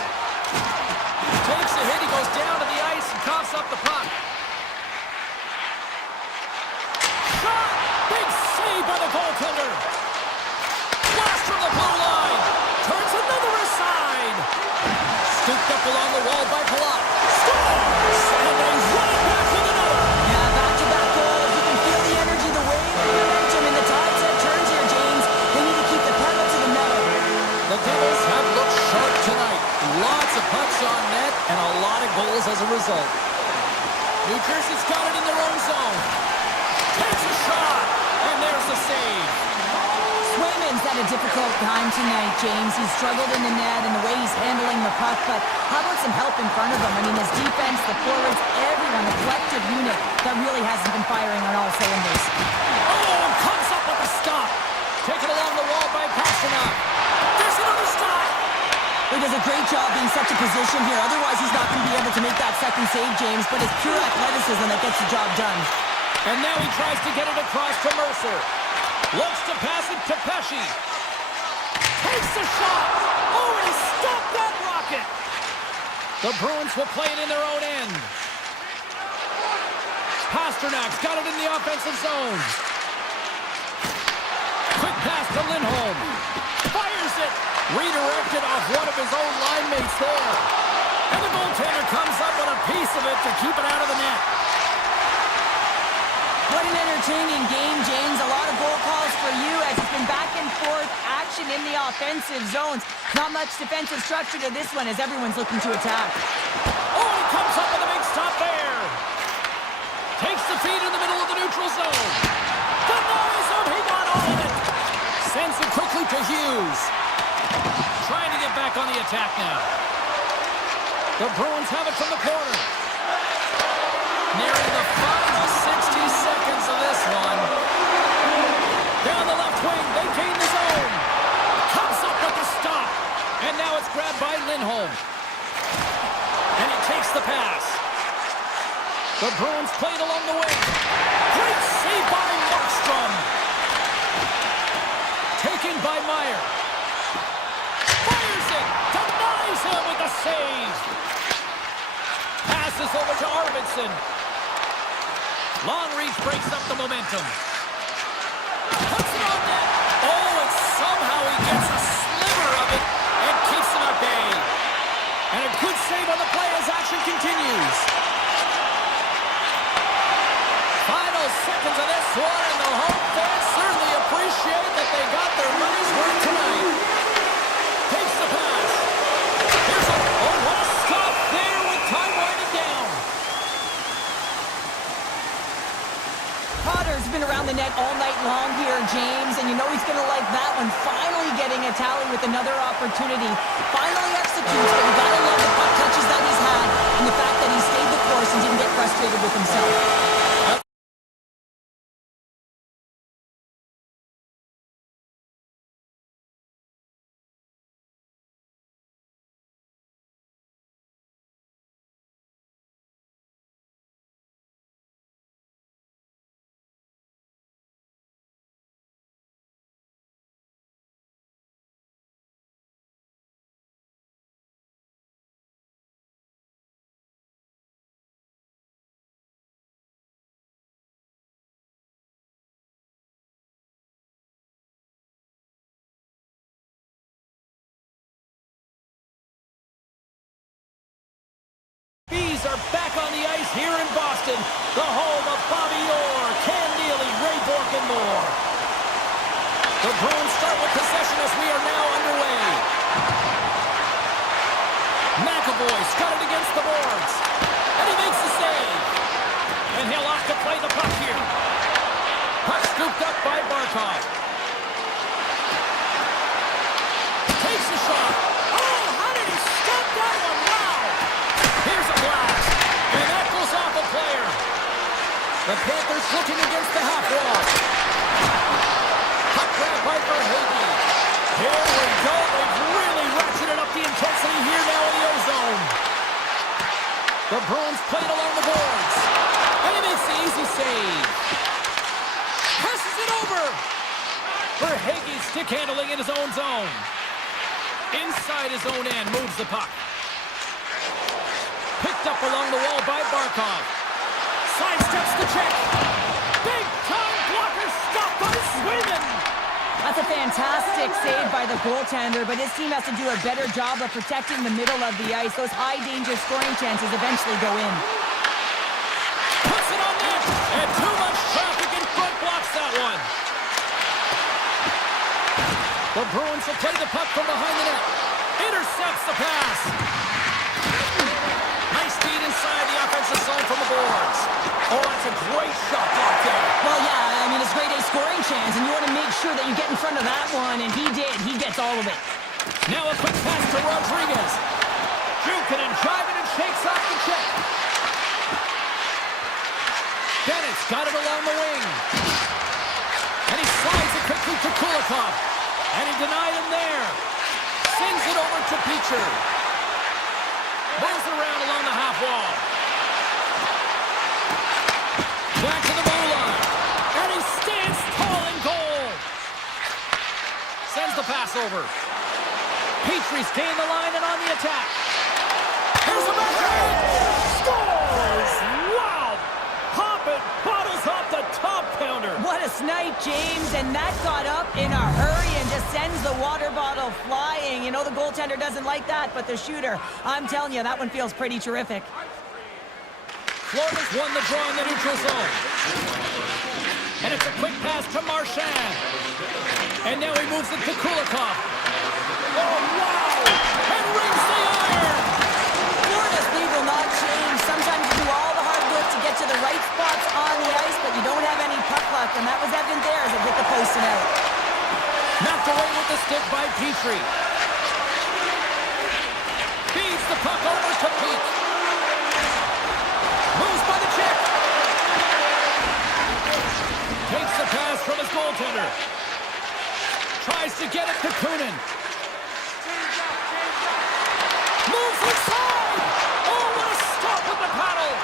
Takes a hit, he goes down to the ice and coughs up the puck. Shot! Big save by the goaltender. Blast from the blue line. Turns another aside. Scooped up along the wall by Palat. Scores! And they run it back with another. Yeah, back-to-back goals. You can feel the energy, the wave, the momentum, and the tides have turned here, James. They need to keep the pedal to the metal. The Devils have looked sharp tonight. Lots of pucks on net and a lot of goals as a result. New Jersey's got it in their own zone. Takes a shot, and there's the save. Swayman's had a difficult time tonight, James. He's struggled in the net and the way he's handling the puck, but how about some help in front of him? I mean, his defense, the forwards, everyone, the collective unit that really hasn't been firing on all cylinders. Oh, comes up with a stop. Taken along the wall by Pasternak. There's another stop. He does a great job being such a position here. Otherwise, he's not going to be able to make that second save, James, but it's pure athleticism that gets the job done. And now he tries to get it across to Mercer. Looks to pass it to Pesci. Takes the shot. Oh, and he stopped that rocket. The Bruins will play it in their own end. Pasternak's got it in the offensive zone. Quick pass to Lindholm. Fires it. Redirected off one of his own line mates there. And the goaltender comes up with a piece of it to keep it out of the net. What an entertaining game, James. A lot of goal calls for you as it's been back and forth action in the offensive zones. Not much defensive structure to this one as everyone's looking to attack. Oh, he comes up with a big stop there. Takes the feed in the middle of the neutral zone. Denies him. He got all of it. Sends it quickly to Hughes. Trying to get back on the attack now. The Bruins have it from the corner. Nearing the final 60 seconds of this one. Down the left wing, they gain the zone. Comes up with the stop. And now it's grabbed by Lindholm. And he takes the pass. The Bruins played along the wing. Great save by Markstrom. Taken by Meyer. Fires it. Denies him with the save. Passes over to Arvidsson. Long reach breaks up the momentum. Puts it on net. Oh, and somehow he gets a sliver of it and keeps it at bay. And a good save on the play as action continues. Final seconds of this one, and the home fans certainly appreciate that they got their money's worth tonight. Takes the pass. Here's a... Oh, what a stop there with time winding down. Potter's been around the net all night long here, James, and you know he's going to like that one. Finally getting a tally with another opportunity. Finally executes, but you got to love the puck touches that he's had and the fact that he stayed the course and didn't get frustrated with himself. Are back on the ice here in Boston, the home of Bobby Orr, Ken Neely, Ray Bourque, and more. The Bruins start with possession as we are now underway. McAvoy scuttled against the boards, and he makes the save. And he'll off to play the puck here. Puck scooped up by Barkov. Takes the shot. Oh, how did he stop that one? Wow! Here's a blast, and that goes off a player. The Panthers looking against the half wall. Puck grab by Verhaeghe. Here we go. They've really ratcheted up the intensity here now in the O-zone. The Bruins played along the boards, and he makes the easy save. Passes it over. Verhaeghe stick handling in his own zone. Inside his own end moves the puck. Picked up along the wall by Barkov. Sidesteps the check. Big time blocker stopped by Swayman. That's a fantastic save by the goaltender, but his team has to do a better job of protecting the middle of the ice. Those high-danger scoring chances eventually go in. Puts it on net, and too much traffic in front blocks that one. The Bruins will play the puck from behind the net. Intercepts the pass. Nice feed inside the offensive zone from the boards. Oh, that's a great shot block there. Well, yeah, I mean, it's grade A scoring chance, and you want to make sure that you get in front of that one, and he did. He gets all of it. Now a quick pass to Rodriguez. Jukin driving and shakes off the check. Bennett's got it along the wing. And he slides it quickly to Kulikov. And he denied him there. Sends it over to Peacher. Moves around along the half wall. Back to the goal line. And he stands tall in goal. Sends the pass over. Petrie's gained the line and on the attack. Here's a backhand. Scores! Wow! Hoppin' bottles off the top pounder. What a snipe, James, and that got up in a hurry and just sends the water bottle flying. You know the goaltender doesn't like that, but the shooter, I'm telling you, that one feels pretty terrific. Florida's won the draw in the neutral zone. And it's a quick pass to Marchand. And now he moves it to Kulikov. Oh, wow! And rings the iron! Florida's lead will not change. Sometimes you do all the hard work to get to the right spots on the ice, but you don't have any puck luck, and that was evident there as it hit the post and out. Knocked away with the stick by Petrie. Feeds the puck over to Pete. Moves by the check. Takes the pass from his goaltender. Tries to get it to Kunin. Moves inside. Oh, what a stop with the paddle.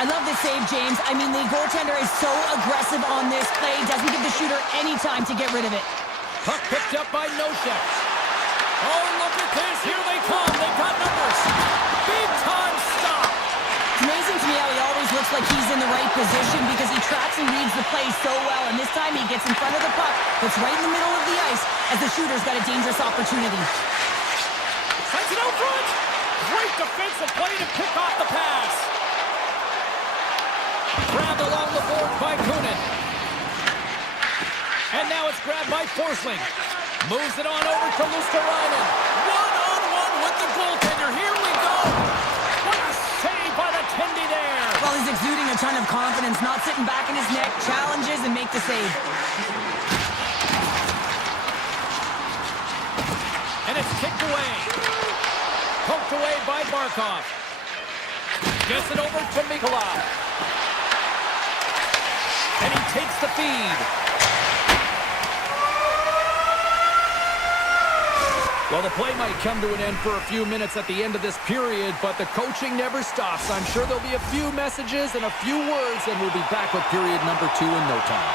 I love this save, James. I mean, the goaltender is so aggressive on this play. Doesn't give the shooter any time to get rid of it. Puck picked up by Nosek. Oh, look at this. Here they come. They've got numbers. Big time stop. It's amazing to me how he always looks looks like he's in the right position because he tracks and reads the play so well. And this time he gets in front of the puck that's right in the middle of the ice as the shooter's got a dangerous opportunity. Sends it out front. Great defensive play to pick off the pass. Grabbed along the board by Kunin. And now it's grabbed by Forsling. Moves it on over to Luosterainen. One-on-one with the goaltender. Here we go. What a save by the Tendy there. Well, he's exuding a ton of confidence, not sitting back in his neck, challenges and make the save. And it's kicked away. Poked away by Barkov. Gets it over to Mikula. And he takes the feed. Well, the play might come to an end for a few minutes at the end of this period, but the coaching never stops. I'm sure there'll be a few messages and a few words, and we'll be back with period number 2 in no time.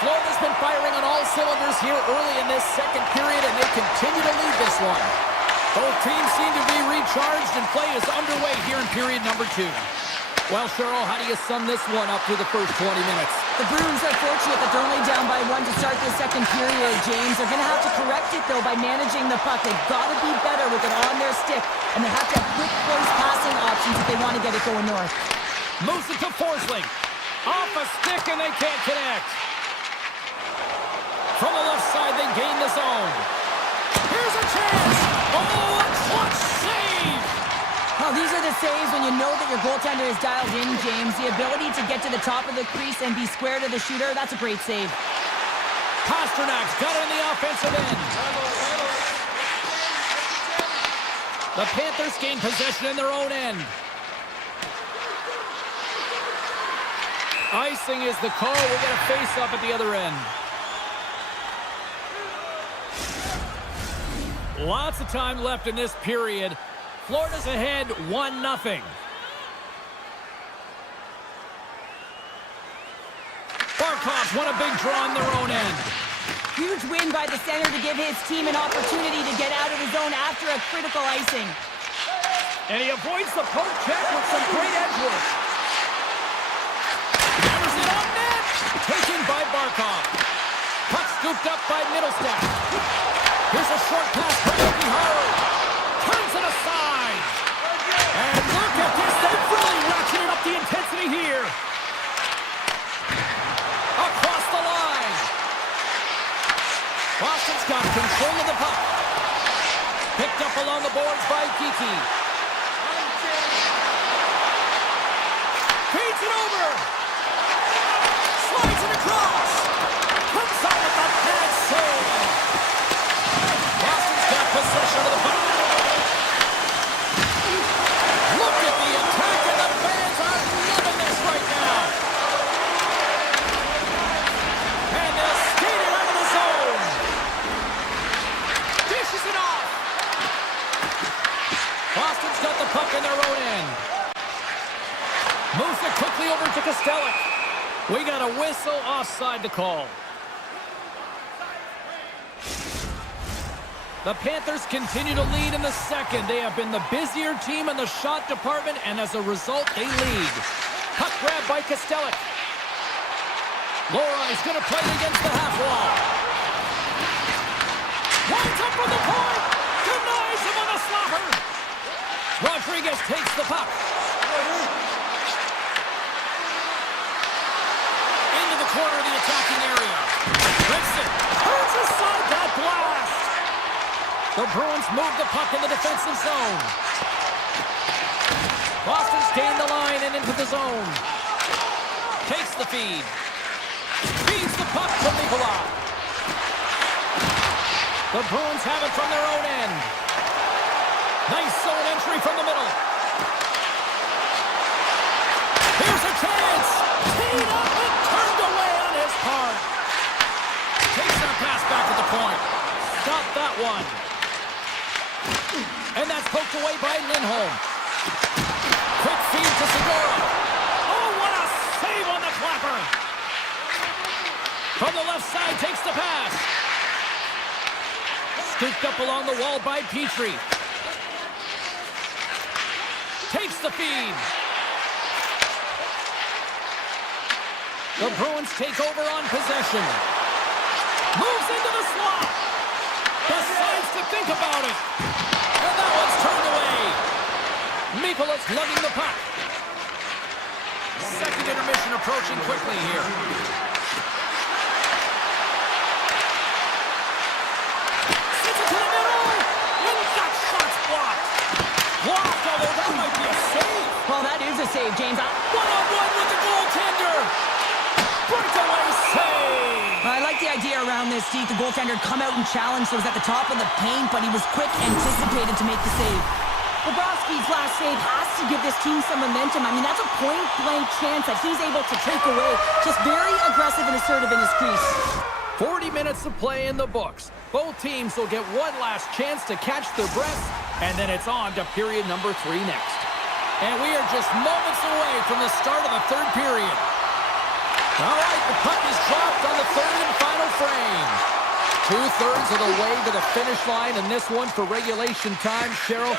Florida's been firing on all cylinders here early in this second period, and they continue to lead this one. Both teams seem to be recharged, and play is underway here in period number 2. Well, Cheryl, how do you sum this one up through the first 20 minutes? The Bruins are fortunate that they're only down by 1 to start the second period, James. They're going to have to correct it, though, by managing the puck. They've got to be better with it on their stick, and they have to have quick, close passing options if they want to get it going north. Moves it to Forsling. Off a stick, and they can't connect. From the left side, they gain the zone. Here's a chance. Oh, a clutch save. Well, these are the saves when you know that your goaltender is dialed in, James. The ability to get to the top of the crease and be square to the shooter, that's a great save. Pasternak's got it in the offensive end. The Panthers gain possession in their own end. Icing is the call. We'll get a face-up at the other end. Lots of time left in this period. Florida's ahead 1-0. Barkov's won a big draw on their own end. Huge win by the center to give his team an opportunity to get out of the zone after a critical icing. And he avoids the poke check with some great edge work. Hammers it on net. Taken by Barkov. Puck scooped up by Middlestat. Here's a short pass from Yoki-Haru. Turns it aside. And look at this. They've really ratcheted up the intensity here. Across the line. Boston's got control of the puck. Picked up along the boards by Kiki. Feeds it over. Slides it across. Comes up with a bad save. Boston's got possession of the puck. Look at the attack, and the fans are loving this right now. And they'll skate it out of the zone. Dishes it off. Boston's got the puck in their own end. Moves it quickly over to Kostelic. We got a whistle offside to call. The Panthers continue to lead in the second. They have been the busier team in the shot department, and as a result, they lead. Puck grab by Kostelic. Lorai's going to play it against the half wall. Winds up from the point. Denies him on the slapper. Rodriguez takes the puck. Into the corner of the attacking area. Rips it. Turns aside that blast. The Bruins move the puck in the defensive zone. Boston's gained the line and into the zone. Takes the feed. Feeds the puck to Mikula. The Bruins have it from their own end. Nice zone entry from the middle. Here's a chance. Teed up and turned away on his part. Takes that pass back to the point. Stop that one. And that's poked away by Lindholm. Quick feed to Segura. Oh, what a save on the clapper. From the left side, takes the pass. Scooped up along the wall by Petrie. Takes the feed. The Bruins take over on possession. Moves into the slot. Decides to think about it. And that one's turned away. Mikola's lugging the puck. Second intermission approaching quickly here. Sends it to the middle. And that shot's blocked. Blocked, although that might be a save. Well, that is a save, James. One-on-one with the goaltender. Breakaway save. I like the idea around this, Steve. The goaltender come out and challenge, so he was at the top of the paint, but he was quick, anticipated to make the save. Bobrovsky's last save has to give this team some momentum. I mean, that's a point-blank chance that he's able to take away. Just very aggressive and assertive in his crease. 40 minutes of play in the books. Both teams will get one last chance to catch their breath, and then it's on to period number 3 next. And we are just moments away from the start of the third period. All right, the puck is dropped on the third and final frame. 2/3 of the way to the finish line, and this one for regulation time. Cheryl,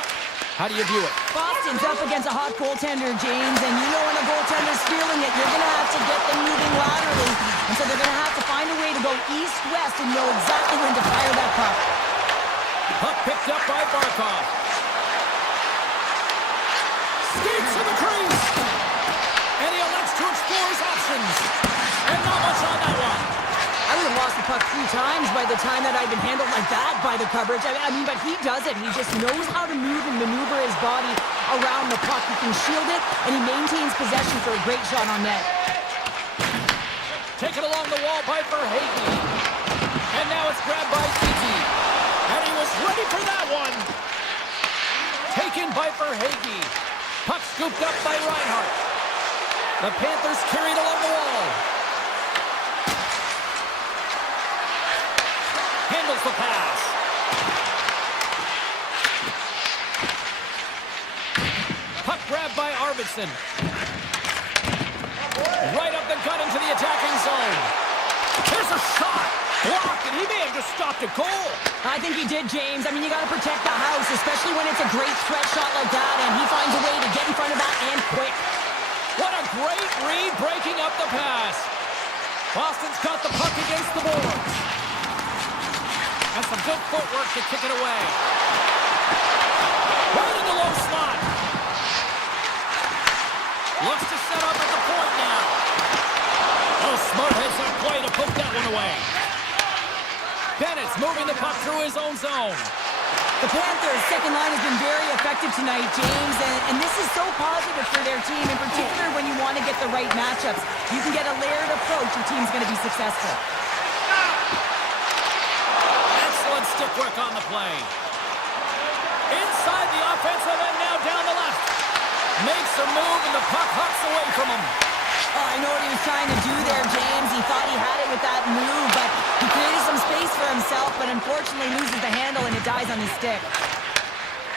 how do you view it? Boston's up against a hot goaltender, James, and you know when a goaltender's feeling it, you're going to have to get them moving laterally. And so they're going to have to find a way to go east-west and know exactly when to fire that puck. Puck picked up by Barkov. Skates to the crease. And he elects to explore his options. And not much on that one. I would have lost the puck 3 times by the time that I'd been handled like that by the coverage. I mean, but he does it. He just knows how to move and maneuver his body around the puck. He can shield it, and he maintains possession for a great shot on net. Taken along the wall by Verhaeghe. And now it's grabbed by Kiki. And he was ready for that one. Taken by Verhaeghe. Puck scooped up by Reinhart. The Panthers carried along the wall. Handles the pass. Puck grabbed by Arvidsson. Right up the gut into the attacking zone. Here's a shot. Blocked, and he may have just stopped a goal. I think he did, James. I mean, you got to protect the house, especially when it's a great threat shot like that, and he finds a way to get in front of that and quick. What a great read breaking up the pass. Boston's got the puck against the boards. And some good footwork to kick it away. Right in the low slot. Looks to set up at the point now. Oh, smart heads up play to poke that one away. Bennett's moving the puck through his own zone. The Panthers' second line has been very effective tonight, James, and this is so positive for their team, in particular when you want to get the right matchups. You can get a layered approach, your team's going to be successful. Excellent stick work on the play. Inside the offensive end, now down the left. Makes a move, and the puck hops away from him. Oh, I know what he was trying to do there, James. He thought he had it with that move, but he created some space for himself, but unfortunately loses the handle, and it dies on his stick.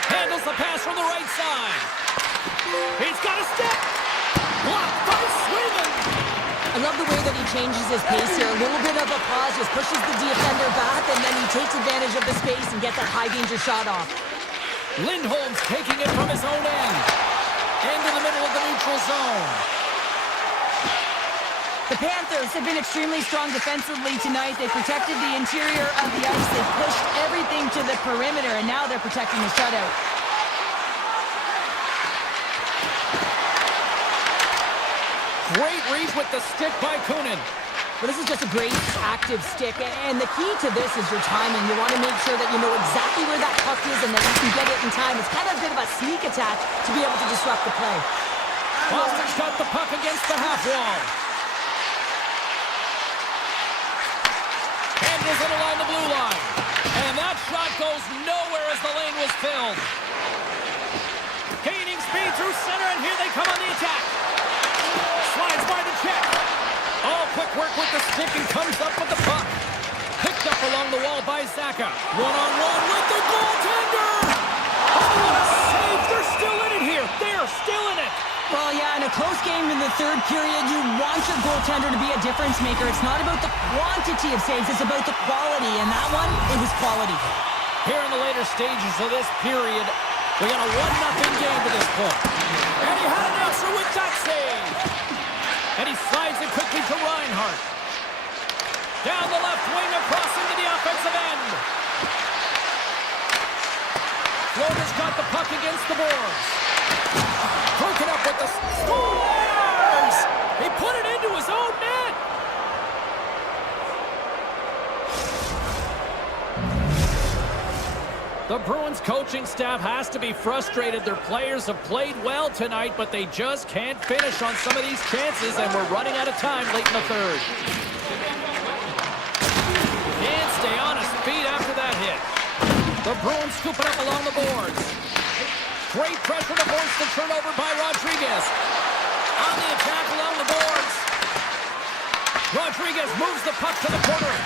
Handles the pass from the right side. He's got a step. Blocked by Sweden. I love the way that he changes his pace here. A little bit of a pause, just pushes the defender back, and then he takes advantage of the space and gets that high-danger shot off. Lindholm's taking it from his own end. Into the middle of the neutral zone. The Panthers have been extremely strong defensively tonight. They protected the interior of the ice. They pushed everything to the perimeter, and now they're protecting the shutout. Great read with the stick by Kunin. Well, this is just a great active stick, and the key to this is your timing. You want to make sure that you know exactly where that puck is and that you can get it in time. It's kind of a bit of a sneak attack to be able to disrupt the play. Boston's got the puck against the half wall. Handles it along the blue line. And that shot goes nowhere as the lane was filled. Gaining speed through center, and here they come on the attack. Slides by the check. All quick work with the stick and comes up with the puck. Picked up along the wall by Zaka. One-on-one with the goaltender. Oh, what a save. They're still in it here. They're still in it. Well, yeah, in a close game in the third period, you want your goaltender to be a difference maker. It's not about the quantity of saves, it's about the quality. And that one, it was quality. Here in the later stages of this period, we got a 1-0 game to this point. And he had an answer with that save. And he slides it quickly to Reinhardt. Down the left wing, across into the offensive end. Floater's got the puck against the boards. Broken up with the scores! He put it into his own net! The Bruins coaching staff has to be frustrated. Their players have played well tonight, but they just can't finish on some of these chances, and we're running out of time late in the third. Can't stay on his feet after that hit. The Bruins scoop it up along the boards. Great pressure to force the turnover by Rodriguez. On the attack along the boards. Rodriguez moves the puck to the corner.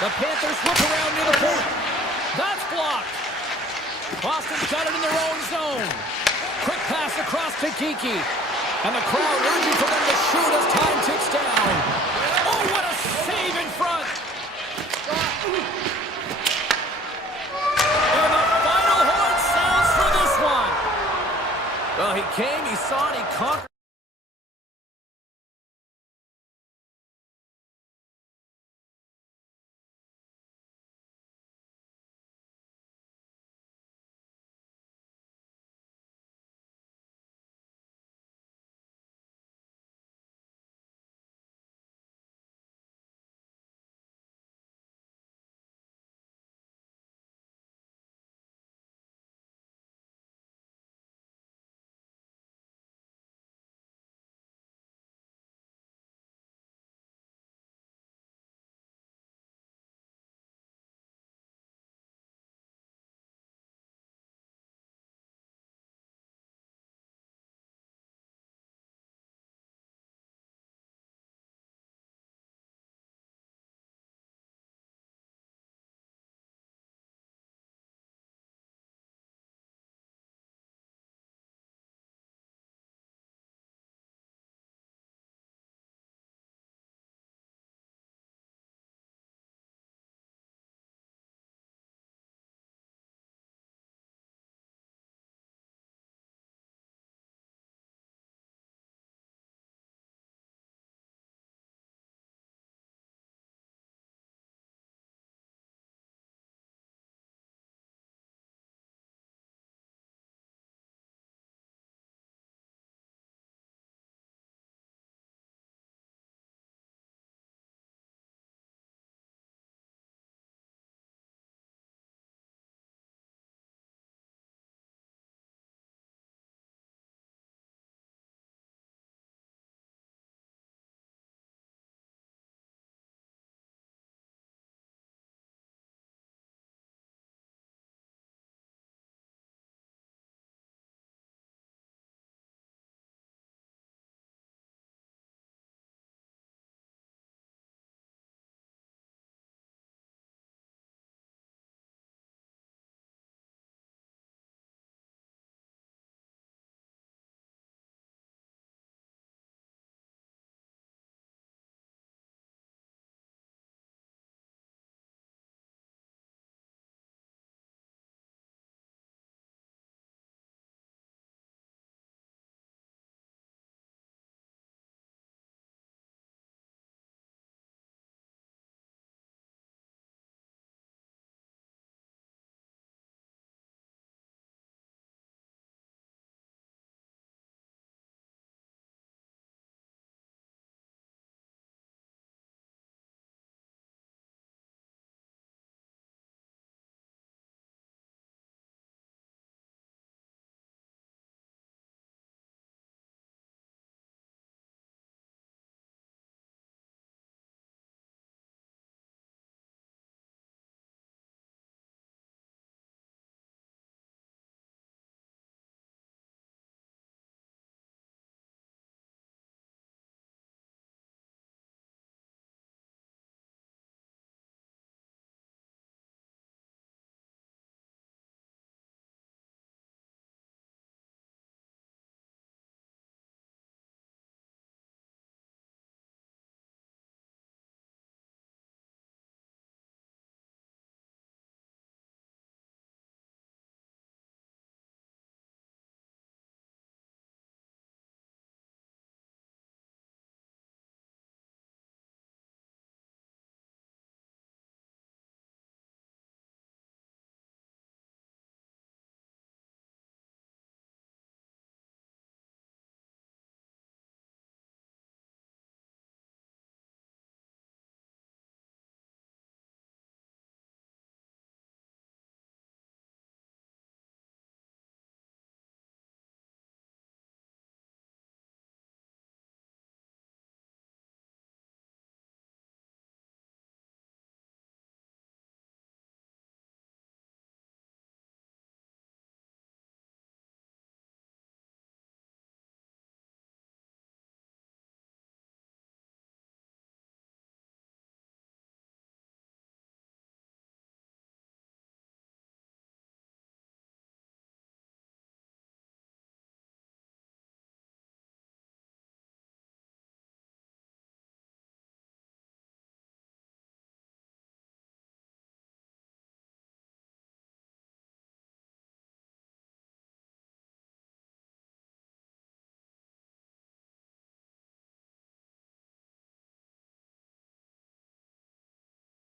The Panthers whip around near the point. That's blocked. Boston's got it in their own zone. Quick pass across to Geeky. And the crowd urging for them to shoot as time ticks down. Oh, what a save in front. And the final horn sounds for this one. Well, he came, he saw, and he conquered.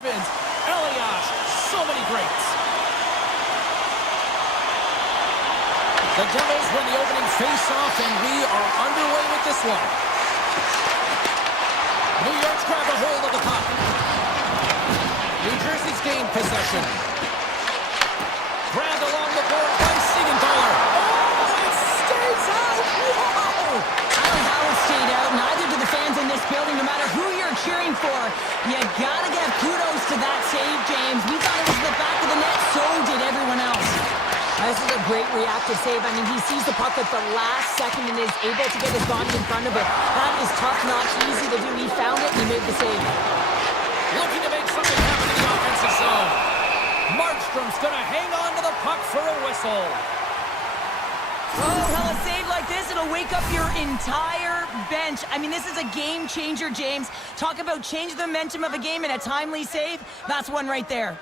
Elias, so many greats. The Devils win the opening face-off, and we are underway with this one. New York's grabbed a hold of the puck. New Jersey's gained possession. Grabbed along the board by Siegenthaler. Oh, it stays out! Whoa! I don't know how it stayed out. Neither do the fans in this building, no matter who you're cheering for. You gotta give kudos to that save, James. We thought it was the back of the net, so did everyone else. This is a great reactive save. I mean, he sees the puck at the last second and is able to get his body in front of it. That is tough, not easy to do. He found it and he made the save. Looking to make something happen in the offensive zone. Markstrom's gonna hang on to the puck for a whistle. Oh, well, a save like this, it'll wake up your entire bench. I mean, this is a game changer, James. Talk about change the momentum of a game in a timely save. That's one right there.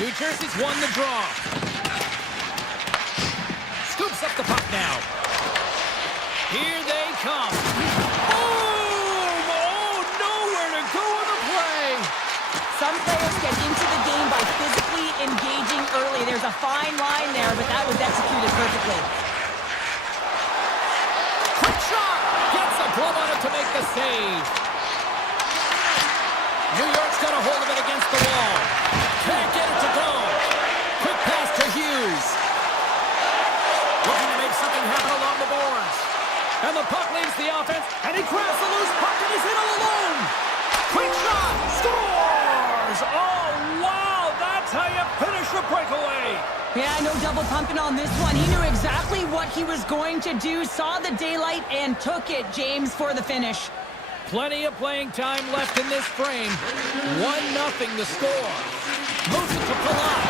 New Jersey's won the draw. Scoops up the puck now. Here they come. Boom! Oh, nowhere to go on the play. Some players get into the game by physically engaging early. There's a fine line there, but that was executed perfectly. Quick shot! Gets a glove on it to make the save. New York's got a hold of it against the wall. Can't get it to go. Quick pass to Hughes. Looking to make something happen along the boards. And the puck leaves the offense, and he grabs the loose puck, and he's in all alone. Quick shot! Scores! Oh, wow! That's how you finish a breakaway. Yeah, no double pumping on this one. He knew exactly what he was going to do, saw the daylight, and took it, James, for the finish. Plenty of playing time left in this frame. 1-0 the score. Moves it to Palat.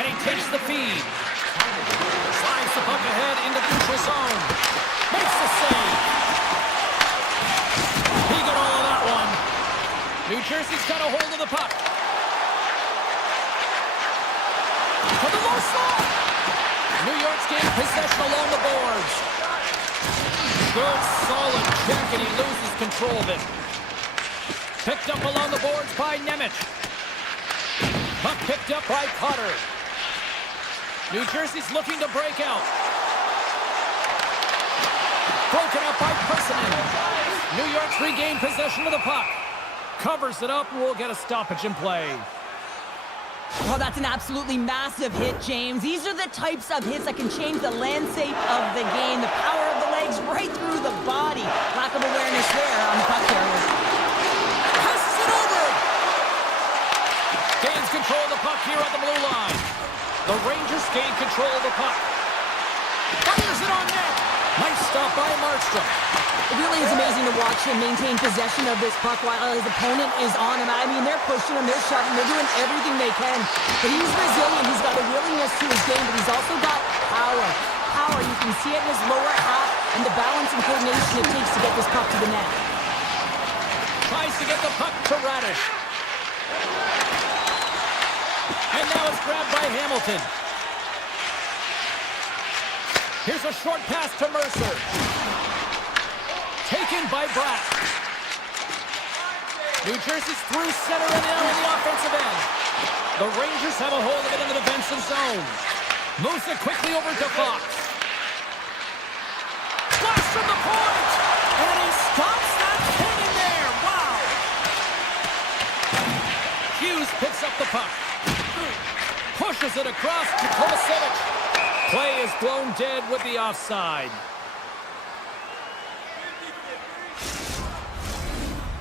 And he takes the feed. Slides the puck ahead into neutral zone. Makes the save. He got all of that one. New Jersey's got a hold of the puck. To the low slot. New York's gained possession along the boards. Good, solid check, and he loses control of it. Picked up along the boards by Nemec. Puck picked up by Cutter. New Jersey's looking to break out. Broken up by Persinen. New York's regained possession of the puck. Covers it up, and we'll get a stoppage in play. Oh, that's an absolutely massive hit, James. These are the types of hits that can change the landscape of the game. The power of the legs right through the body. Lack of awareness there on the puck carrier. Passes it over! Gains control of the puck here at the blue line. The Rangers gain control of the puck. Fires it on net! Nice stop by Markstrom. It really is amazing to watch him maintain possession of this puck while his opponent is on him. I mean, they're pushing him, they're shoving, they're doing everything they can. But he's resilient, he's got a willingness to his game, but he's also got power. Power, you can see it in his lower half and the balance and coordination it takes to get this puck to the net. Tries to get the puck to Radish. And now it's grabbed by Hamilton. Here's a short pass to Mercer. Taken by Bratt. New Jersey's through center and now in the offensive end. The Rangers have a hold of it in the defensive zone. Moves it quickly over to Fox. Flash from the point! And he stops that thing in there! Wow! Hughes picks up the puck. Pushes it across to Kovacevic. Play is blown dead with the offside.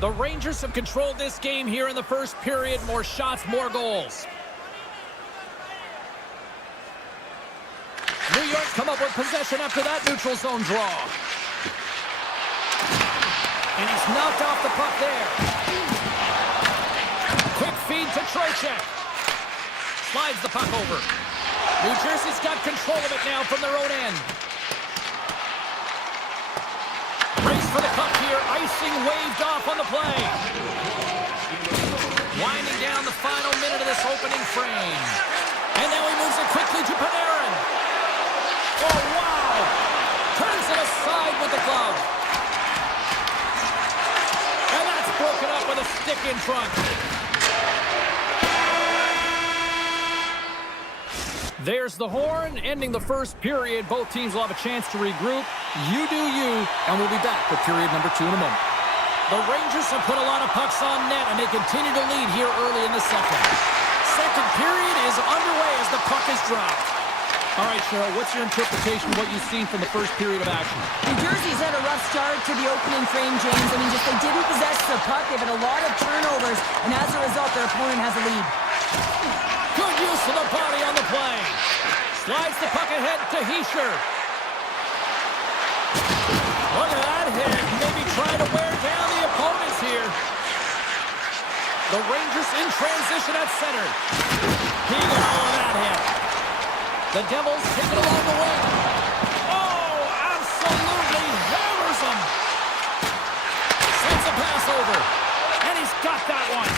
The Rangers have controlled this game here in the first period. More shots, more goals. New York's come up with possession after that neutral zone draw. And he's knocked off the puck there. Quick feed to Trocheck. Slides the puck over. New Jersey's got control of it now from their own end. Race for the puck here. Icing waved off on the play. Winding down the final minute of this opening frame. And now he moves it quickly to Panarin. Oh, wow! Turns it aside with the glove. stick in front. There's the horn, ending the first period. Both teams will have a chance to regroup. You do you, and we'll be back for period number 2 in a moment. The Rangers have put a lot of pucks on net, and they continue to lead here early in the second. Second period is underway as the puck is dropped. All right, Cheryl, what's your interpretation of what you've seen from the first period of action? New Jersey's had a rough start to the opening frame, James. I mean, just they didn't possess the puck. They've had a lot of turnovers, and as a result, their opponent has a lead. Good use of the body on the play. Slides the puck ahead to Hischer. Look at that hit. Maybe trying to wear down the opponents here. The Rangers in transition at center. He got all of that hit. The Devils take it along the wing. Oh, absolutely hammers them. Sends a pass over. And he's got that one.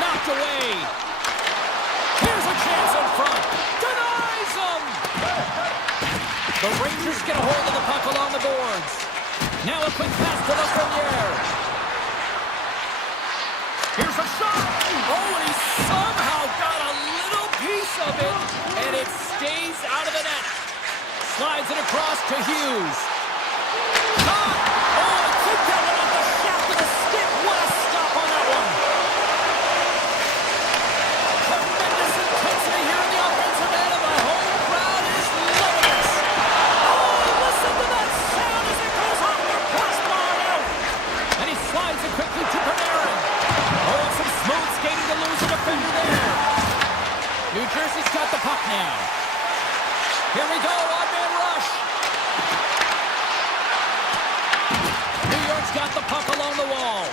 Knocked away. Here's a chance in front. Denies him. The Rangers get a hold of the puck along the boards. Now a quick pass to Lafreniere. Here's a shot. Oh, and he somehow got a little piece of it, and it stays out of the net. Slides it across to Hughes. Shot. Oh, I think that went off the shaft of the stick. What a stop on that one. Tremendous intensity here in the offensive end, and the home crowd is loving this. Oh, listen to that sound as it goes off the crossbar out. And he slides it quickly to Panarin. Oh, some smooth skating to lose a defender there. New Jersey's got the puck now. Here we go, odd-man rush. New York's got the puck along the wall.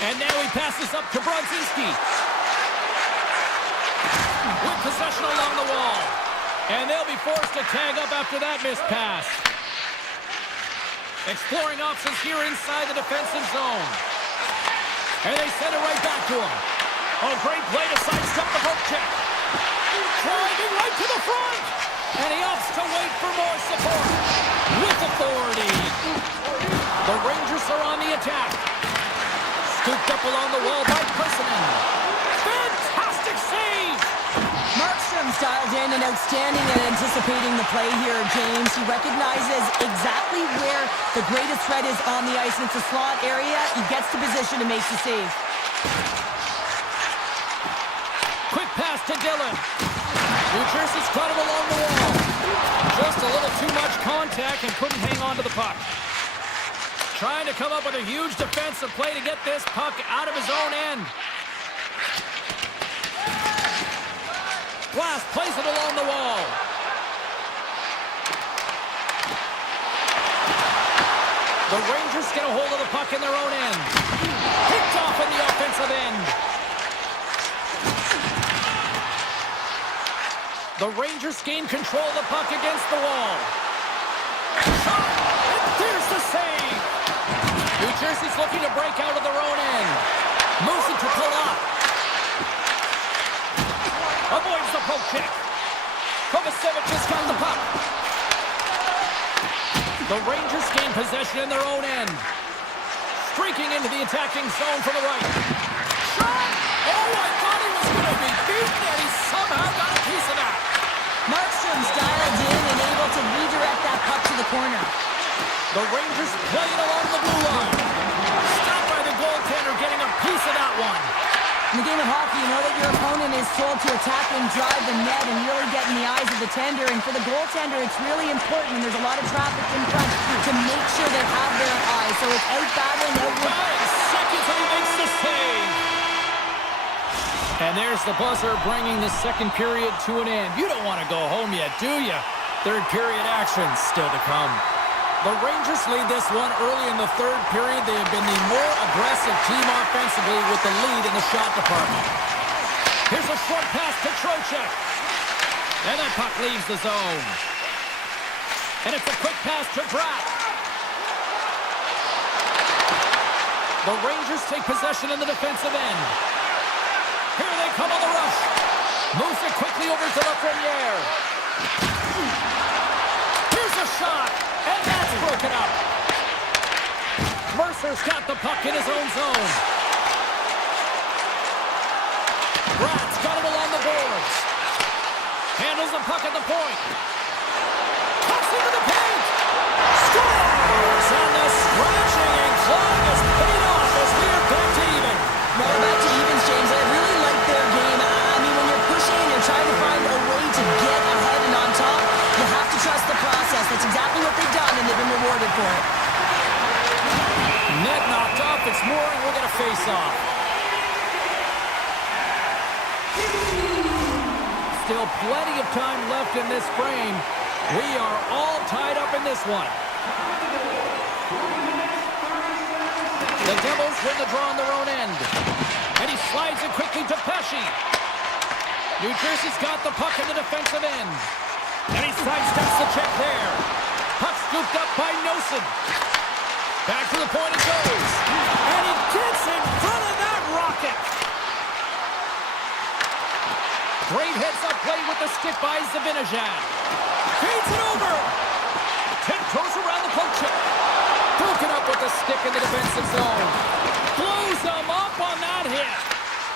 And now he passes up to Brodzinski. With possession along the wall. And they'll be forced to tag up after that missed pass. Exploring options here inside the defensive zone. And they send it right back to him. Oh, great play to sidestep the poke check. Driving right to the front. And he opts to wait for more support. With authority. The Rangers are on the attack. Scooped up along the wall by Personen. Fantastic save. Markstrom's dialed in and outstanding at anticipating the play here, James. He recognizes exactly where the greatest threat is on the ice. And it's a slot area. He gets to position and makes the save. Quick pass to Dillon. New Jersey's caught him along the wall. Just a little too much contact and couldn't hang on to the puck. Trying to come up with a huge defensive play to get this puck out of his own end. Glass plays it along the wall. The Rangers get a hold of the puck in their own end. Picked off in the offensive end. The Rangers gain control of the puck against the wall. Shot! And there's the save! New Jersey's looking to break out of their own end. Moves it to Palat. Avoids the poke check. Kovacevic has got the puck. The Rangers gain possession in their own end. Streaking into the attacking zone from the right. Shot! Oh, I thought he was going to be beaten, and he somehow got a piece of that. Markstrom's dialed in and able to redirect that puck to the corner. The Rangers play it along the blue line. Stopped by the goaltender, getting a piece of that one. In the game of hockey, you know that your opponent is told to attack and drive the net and really get in the eyes of the tender. And for the goaltender, it's really important when there's a lot of traffic in front to make sure they have their eyes. So it's out battling, out. 5 seconds and he makes the save. And there's the buzzer bringing the second period to an end. You don't want to go home yet, do you? Third period action still to come. The Rangers lead this one early in the third period. They have been the more aggressive team offensively with the lead in the shot department. Here's a short pass to Trocheck. And that puck leaves the zone. And it's a quick pass to Bratt. The Rangers take possession in the defensive end. Here they come on the rush. Moves it quickly over to Lafreniere. Here's a shot. And that's broken up. Mercer's got the puck in his own zone. Brad's got it along the boards. Handles the puck at the point. Cuts into the paint. Scores! And the scratching and clawing is paid off as we are back to even. Well, back to evens, James. I really like their game. I mean, when you're pushing and you're trying to find a way to get ahead and on top, you have to trust the process. That's exactly what they've done, and they've been rewarded for it. Net knocked off. It's Mooring. We'll get a face-off. Still plenty of time left in this frame. We are all tied up in this one. The Devils win the draw on their own end. And he slides it quickly to Pesci. New Jersey's got the puck in the defensive end. And he sidesteps the check there. Puck scooped up by Nosen. Back to the point it goes. And he gets in front of that rocket. Great heads-up play with the stick by Zibanejad. Feeds it over. Tiptoes around the poke check. Broken up with the stick in the defensive zone. Blows them up on that hit.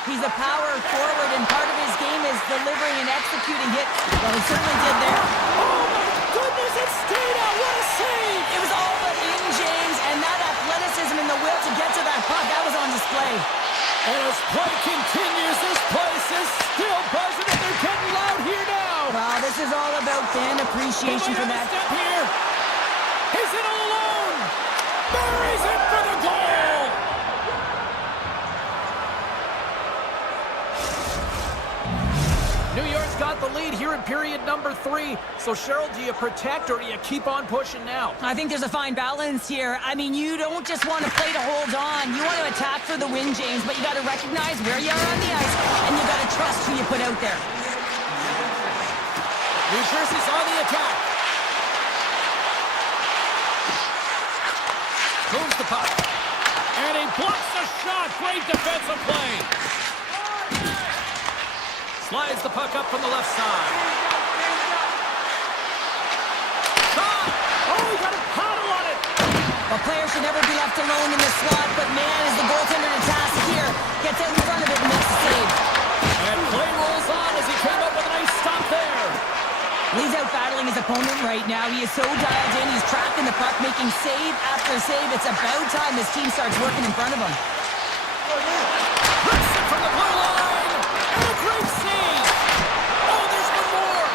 He's a power forward, and part of his game is delivering and executing hits. Well, he certainly did there. Oh, my goodness, it stayed out. What a save. It was all but in, James, and that athleticism and the will to get to that puck, that was on display. And as play continues, this place is still buzzing, and they're getting loud here now. Wow, this is all about fan appreciation for that. Step here. He's in all alone. Buries it for the goal. New York's got the lead here in period number 3. So, Cheryl, do you protect or do you keep on pushing now? I think there's a fine balance here. I mean, you don't just want to play to hold on. You want to attack for the win, James, but you got to recognize where you are on the ice, and you got to trust who you put out there. New Jersey's on the attack. Moves the puck. And he blocks the shot. Great defensive play. Slides the puck up from the left side. Shot! Oh, he got a paddle on it! A player should never be left alone in the slot, but man, is the goaltender to task here. Gets out in front of it and makes the save. And play rolls on as he came up with a nice stop there. He's out battling his opponent right now. He is so dialed in. He's tracking the puck, making save after save. It's about time his team starts working in front of him. Rips it from the blue line. And a great save. Oh, there's one more.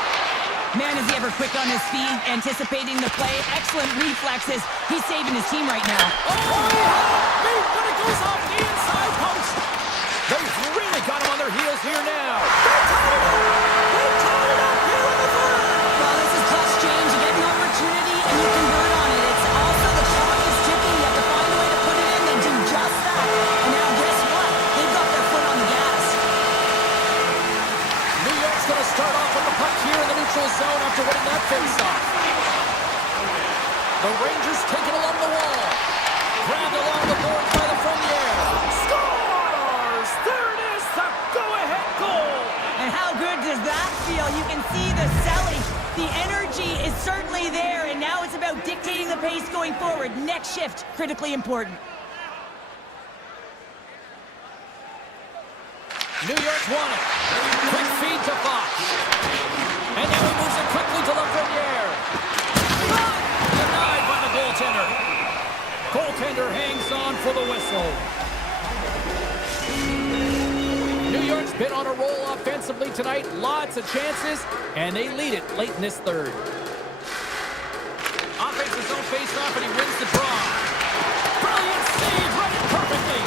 Man, is he ever quick on his feet, anticipating the play. Excellent reflexes. He's saving his team right now. Oh, he had it beat, but it goes off the inside post. They've really got him on their heels here now. They tied it up. They tied it up here in the third. Well, this is clutch, James. You get an opportunity and you convert on it. It's also the clock is ticking. You have to find a way to put it in. They do just that. And now guess what? They've got their foot on the gas. New York's going to start off with the puck here in the neutral zone after winning that face-off. The Rangers take it along the wall. Grabbed along the boards by the Frenier. Scores! There it is, the go-ahead goal! And how good does that feel? You can see the selling. The energy is certainly there, and now it's about dictating the pace going forward. Next shift, critically important. New York's won it. Quick feed to Fox. And now he moves it quickly to Lafreniere. Denied by the goaltender. Goaltender hangs on for the whistle. New York's been on a roll offensively tonight. Lots of chances, and they lead it late in this third. Offense his own face-off, and he wins the draw. Brilliant save, read it perfectly.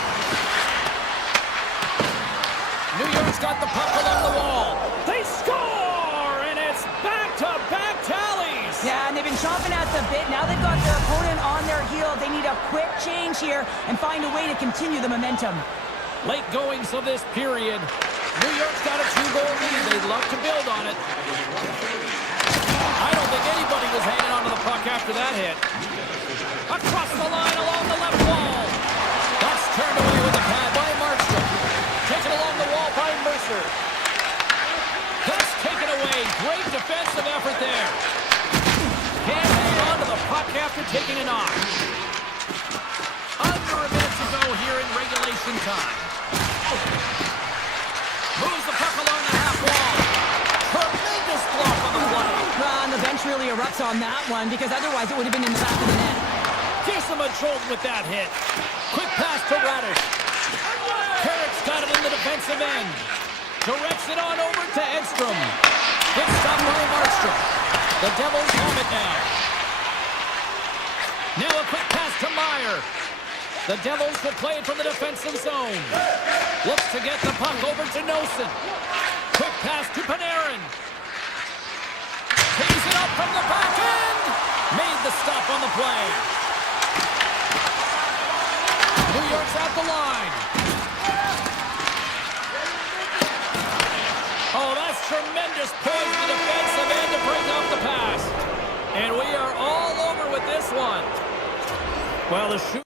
New York's got the puck along the wall. They score, and it's back-to-back tallies. Yeah, and they've been chomping at the bit. Now they've got their opponent on their heel. They need a quick change here and find a way to continue the momentum. Late goings of this period. New York's got a 2-goal lead. They'd love to build on it. I don't think anybody was hanging onto the puck after that hit. Across the line along the left wall. That's turned away with the pad by Markstrom. Taken along the wall by Mercer. That's taken away. Great defensive effort there. Can't hang on to the puck after taking a knock. Under a minute to go here in regulation time. Moves the puck along the half wall. Tremendous block on the play. Well, and the bench really erupts on that one because otherwise it would have been in the back of the net. Jason Jolt with that hit. Quick pass to Radish. Carrick's got it in the defensive end. Directs it on over to Edstrom. Gets stopped by Markstrom. The Devils have it now. Now a quick pass to Meyer. The Devils will play it from the defensive zone. Looks to get the puck over to Nosen. Quick pass to Panarin. Tees it up from the back end. Made the stop on the play. New York's at the line. Oh, that's tremendous poise in the defensive end to break off the pass. And we are all over with this one. Well, the shoot.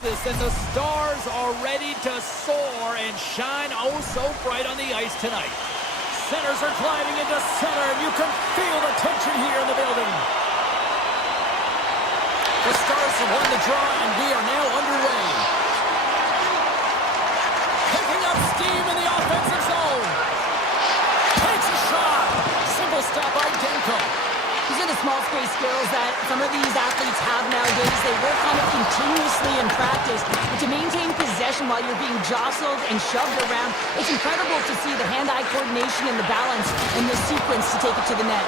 And the stars are ready to soar and shine oh so bright on the ice tonight. Centers are climbing into center, and you can feel the tension here in the building. The Stars have won the draw, and we are now underway. Picking up steam in the offensive zone. Takes a shot. Simple stop by Demko. These are the small space skills that some of these athletes have nowadays. They work on it continuously in practice. But to maintain possession while you're being jostled and shoved around, it's incredible to see the hand-eye coordination and the balance in this sequence to take it to the net.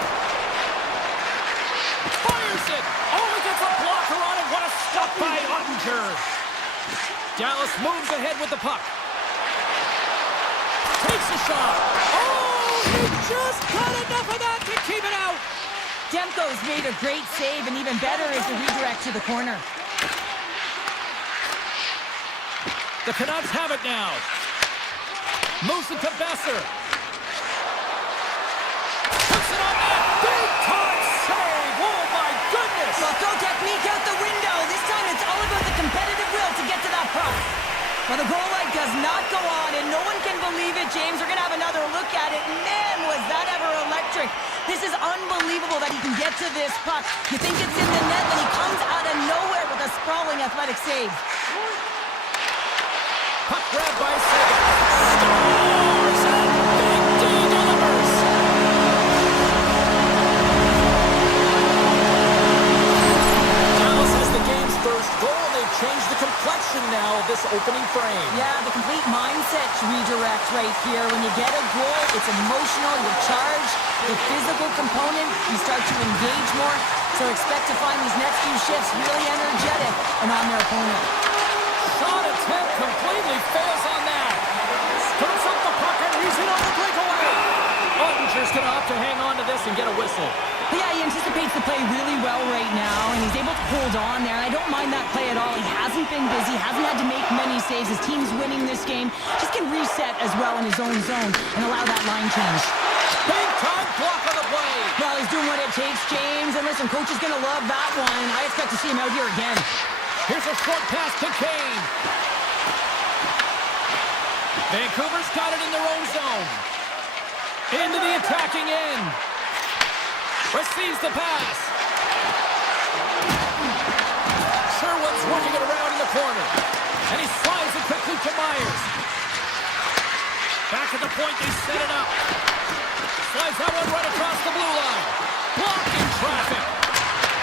Fires it! Oh, he gets a blocker on it. What a stop by Ottinger. Dallas moves ahead with the puck. Takes a shot. Oh, he just got enough of that to keep it out. Demko's made a great save, and even better is the redirect to the corner. The Canucks have it now. Moves it to Besser. Puts it on that big time save. Oh, my goodness. Well, throw technique out the window. This time it's all about the competitive will to get to that puck. Well, the goal light does not go on, and no one can believe it, James. We're going to have another look at it. Man, was that ever electric. This is unbelievable that he can get to this puck. You think it's in the net, and he comes out of nowhere with a sprawling athletic save. Puck grabbed by Sagan. Stars and Big D delivers. Dallas has the game's first goal. They've changed the complexion now of this opening frame. Yeah, the complete mindset redirect right here. When you get a goal, it's emotional, you're charged. The physical component, you start to engage more. So expect to find these next few shifts really energetic and on their opponent. Shot attempt completely fails on that. Scoops up the puck and he's in on the breakaway. Ottinger's going to have to hang on to this and get a whistle. Yeah, he anticipates the play really well right now, and he's able to hold on there. And I don't mind that play at all. He hasn't been busy, hasn't had to make many saves. His team's winning this game. Just can reset as well in his own zone and allow that line change. Big time block on the play. Well, he's doing what it takes, James. And listen, coach is going to love that one. I expect to see him out here again. Here's a short pass to Kane. Vancouver's got it in their own zone. Into the attacking end. Receives the pass. Sherwood's working it around in the corner. And he slides it quickly to Myers. Back at the point, they set it up. Slides that one right across the blue line. Blocked in traffic.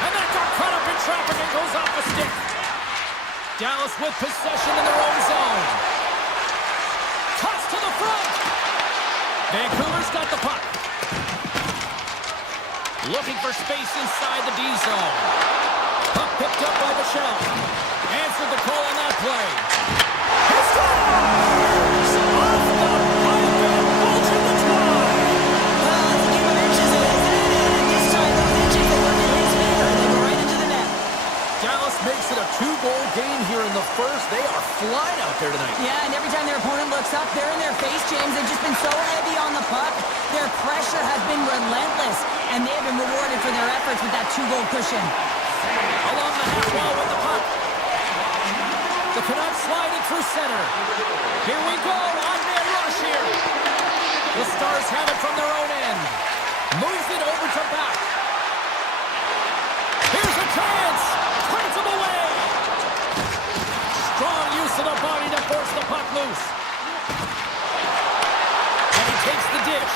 And that got caught up in traffic and goes off the stick. Dallas with possession in their own zone. Toss to the front. Vancouver's got the puck. Looking for space inside the D zone. Puck picked up by Michel. Answered the call on that play. He scores! Off the pipe and bulging the try. Well, it's a game of inches, isn't it? And this time, those inches, they work in his favor. They go right into the net. Dallas makes it a 2-goal game here in the first. They are flying out there tonight. Yeah, and every time their opponent looks up, they're in their face, James. They've just been so heavy on the puck. Their pressure has been relentless, and they have been rewarded for their efforts with that 2-goal cushion. Along the half wall with the puck. The Canucks slide it through center. Here we go, on-man rush here. The Stars have it from their own end. Moves it over to back. Here's a chance. Turns him away. Strong use of the body to force the puck loose. And he takes the dish.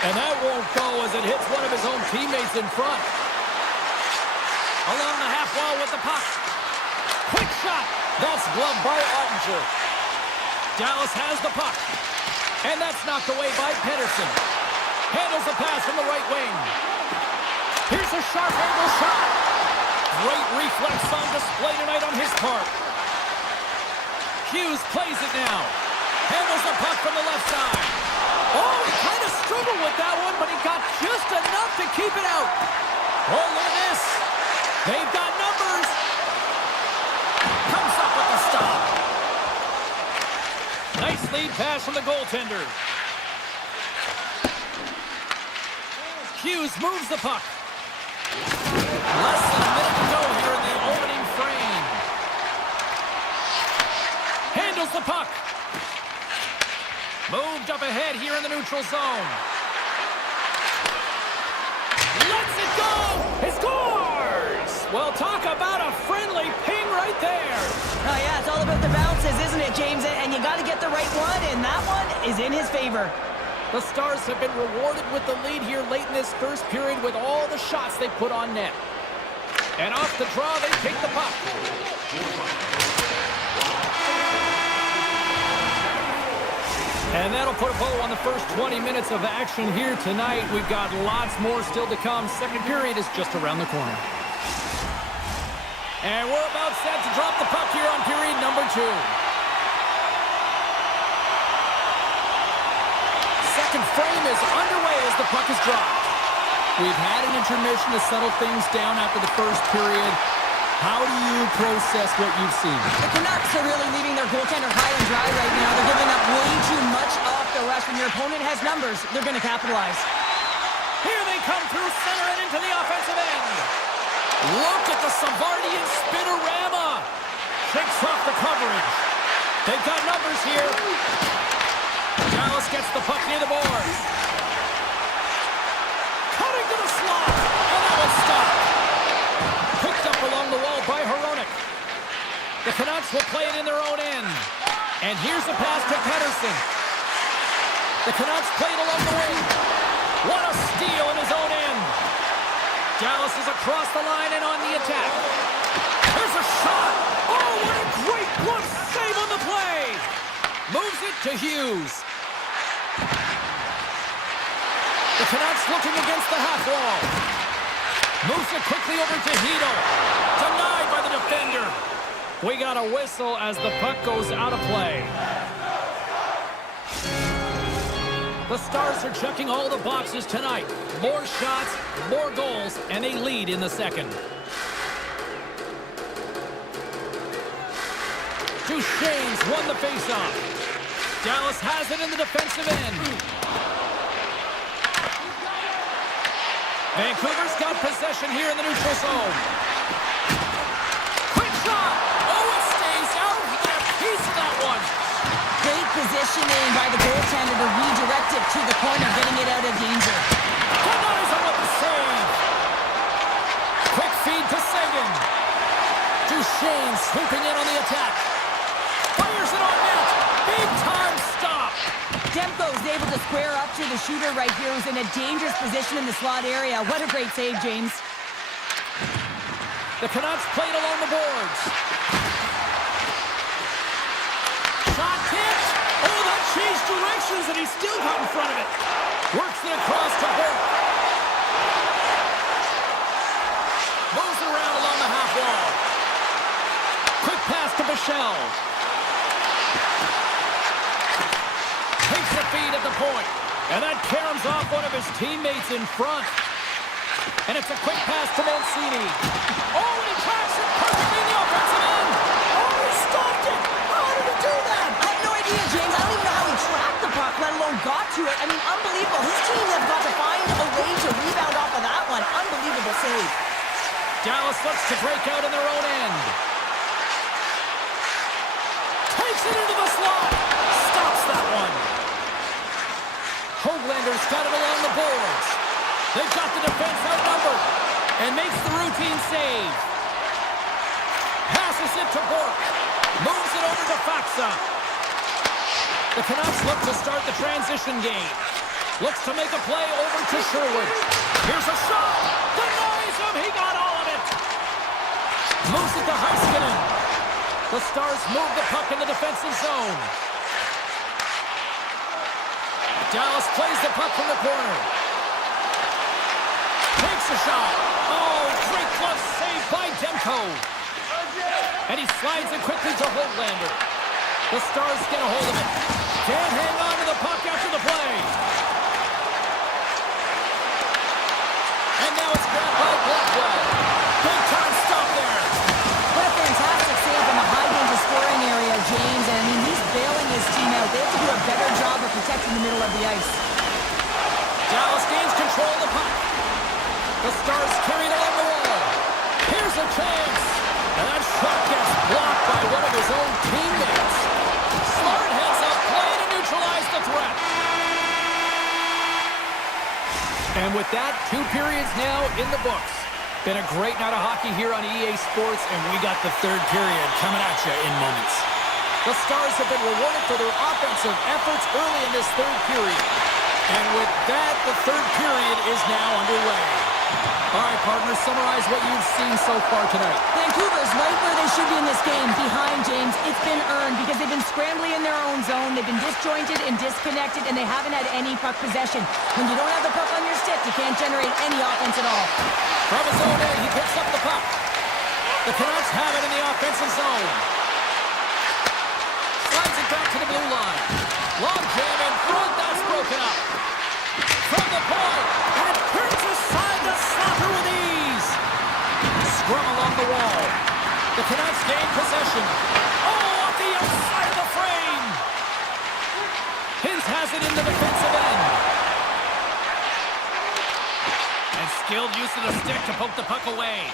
And that won't go as it hits one of his own teammates in front. Along the half wall with the puck. Quick shot. That's gloved by Ottinger. Dallas has the puck. And that's knocked away by Pedersen. Handles the pass from the right wing. Here's a sharp angle shot. Great reflex on display tonight on his part. Hughes plays it now. Handles the puck from the left side. Oh, he kind of struggled with that one, but he got just enough to keep it out. Oh, look at this. They've got numbers. Comes up with the stop. Nice lead pass from the goaltender. Hughes moves the puck. Less than a minute to go here in the opening frame. handles the puck. Moved up ahead here in the neutral zone. Lets it go! He scores! Well, talk about a friendly ping right there. Oh, yeah, it's all about the bounces, isn't it, James? And you got to get the right one, and that one is in his favor. The Stars have been rewarded with the lead here late in this first period with all the shots they put on net. And off the draw, they take the puck. And that'll put a bow on the first 20 minutes of action here tonight. We've got lots more still to come. Second period is just around the corner. And we're about set to drop the puck here on period number 2. Second frame is underway as the puck is dropped. We've had an intermission to settle things down after the first period. How do you process what you've seen? The Canucks are really leaving their goaltender high and dry right now. They're giving up way too much off the rush. When your opponent has numbers, they're going to capitalize. Here they come through center and into the offensive end. Look at the Savardian spinorama. Shakes off the coverage. They've got numbers here. Dallas gets the puck near the boards. Cutting to the slot. And that one's stopped. Picked up along the wall by Hronek. The Canucks will play it in their own end. And here's a pass to Pettersson. The Canucks play it along the wing. What a steal in his own end. Dallas is across the line and on the attack. There's a shot. Oh, what a great glove save on the play. Moves it to Hughes. The Canucks looking against the half wall. Moves it quickly over to Hito. Denied by the defender. We got a whistle as the puck goes out of play. The Stars are checking all the boxes tonight. More shots, more goals, and a lead in the second. Duchesne's won the faceoff. Dallas has it in the defensive end. Vancouver's got possession here in the neutral zone. Quick shot! Oh, it stays out. He got a piece of that one. Great positioning by the goaltender to redirect it to the corner, getting it out of danger. Denies him with the save. Quick feed to Seguin. Duchesne swooping in on the attack. Fires it on net. Big time stop. Demko's able to square up to the shooter right here, who's in a dangerous position in the slot area. What a great save, James. The Canucks played along the boards. Shot tipped. Oh, that changed directions, and he still got in front of it. Works it across to Burke. Moves it around along the half wall. Quick pass to Michel. Takes the feed at the point. And that caroms off one of his teammates in front. And it's a quick pass to Mancini. Oh, and he tracks it perfectly in the offensive end. Oh, he stopped it. How did he do that? I have no idea, James. I don't even know how he tracked the puck, let alone got to it. I mean, unbelievable. His team has got to find a way to rebound off of that one. Unbelievable save. Dallas looks to break out in their own end. Takes it into the slot. Stops that one. Hoaglander's got it along the boards. They've got the defense outnumbered and makes the routine save. Passes it to Burke. Moves it over to Faxa. The Canucks look to start the transition game. Looks to make a play over to Sherwood. Here's a shot. Denies him. He got all of it. Moves it to Heiskanen. The Stars move the puck in the defensive zone. Dallas plays the puck from the corner. Takes a shot. Oh, great glove save by Demko. And he slides it quickly to Hoaglander. The Stars get a hold of it. Can't hang on to the puck after the play. And now it's grabbed by Blackwell. Big time stop there. What a fantastic save in the high-danger scoring area, James. And I mean, he's bailing his team out. They have to do a better job of protecting the middle of the ice. Dallas gains control of the puck. The Stars carried along the wall. Here's a chance. And that shot gets blocked by one of his own teammates. that, 2 periods now in the books. Been a great night of hockey here on EA Sports, and we got the third period coming at you in moments. The Stars have been rewarded for their offensive efforts early in this third period. And with that, the third period is now underway. All right, partners, summarize what you've seen so far tonight. Vancouver's right where they should be in this game, behind James. It's been earned because they've been scrambling in their own zone. They've been disjointed and disconnected, and they haven't had any puck possession. When you don't have the puck on your stick, you can't generate any offense at all. From his own end, he picks up the puck. The Canucks have it in the offensive zone. Slides it back to the blue line. Long jam in front, that's broken up. From the point, and turns aside the slapper with ease. Scrum along the wall. The Canucks gain possession. Oh, off the outside of the frame. Hintz has it in the defensive end. And skilled use of the stick to poke the puck away.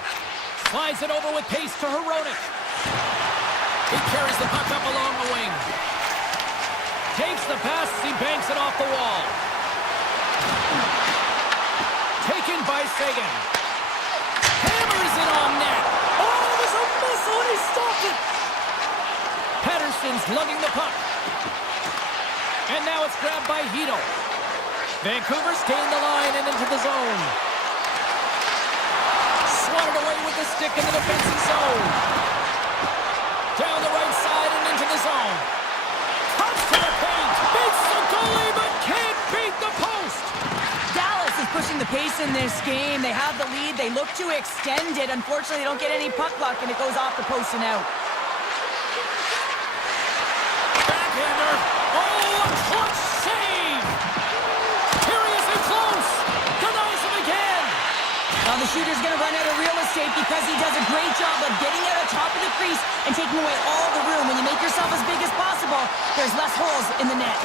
Slides it over with pace to Hronek. He carries the puck up along the wing. Takes the pass as he banks it off the wall. Taken by Sagan. Hammers it on net. Oh, it was a missile and he stopped it. Pettersson's lugging the puck. And now it's grabbed by Hito. Vancouver's gained the line and into the zone. Swatted away with the stick in the defensive zone. Down the right side and into the zone. Cuts to the paint. Beats the goalie but can't beat the post. Dallas is pushing the pace in this game. They have the lead. They look to extend it. Unfortunately, they don't get any puck luck, and it goes off the post and out. Backhander. Oh, a clutch save. Here he is in close. Denies him again. Now the shooter's going to run out of real estate because he does a great job of getting out on top of the crease and taking away all the room. When you make yourself as big as possible, there's less holes in the net.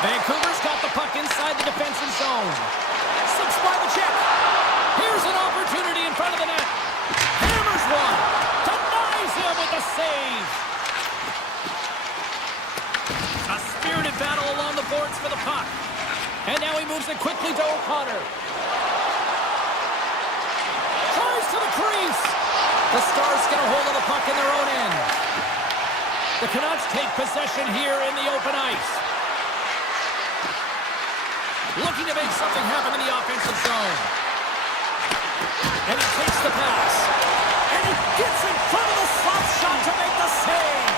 Vancouver's got the puck inside the defensive zone. Slips by the check. Here's an opportunity in front of the net. Hammers one. Denies him with the save. A spirited battle along the boards for the puck. And now he moves it quickly to O'Connor. Tries to the crease. The Stars get a hold of the puck in their own end. The Canucks take possession here in the open ice. Looking to make something happen in the offensive zone. And he takes the pass. And he gets in front of the slot shot to make the save.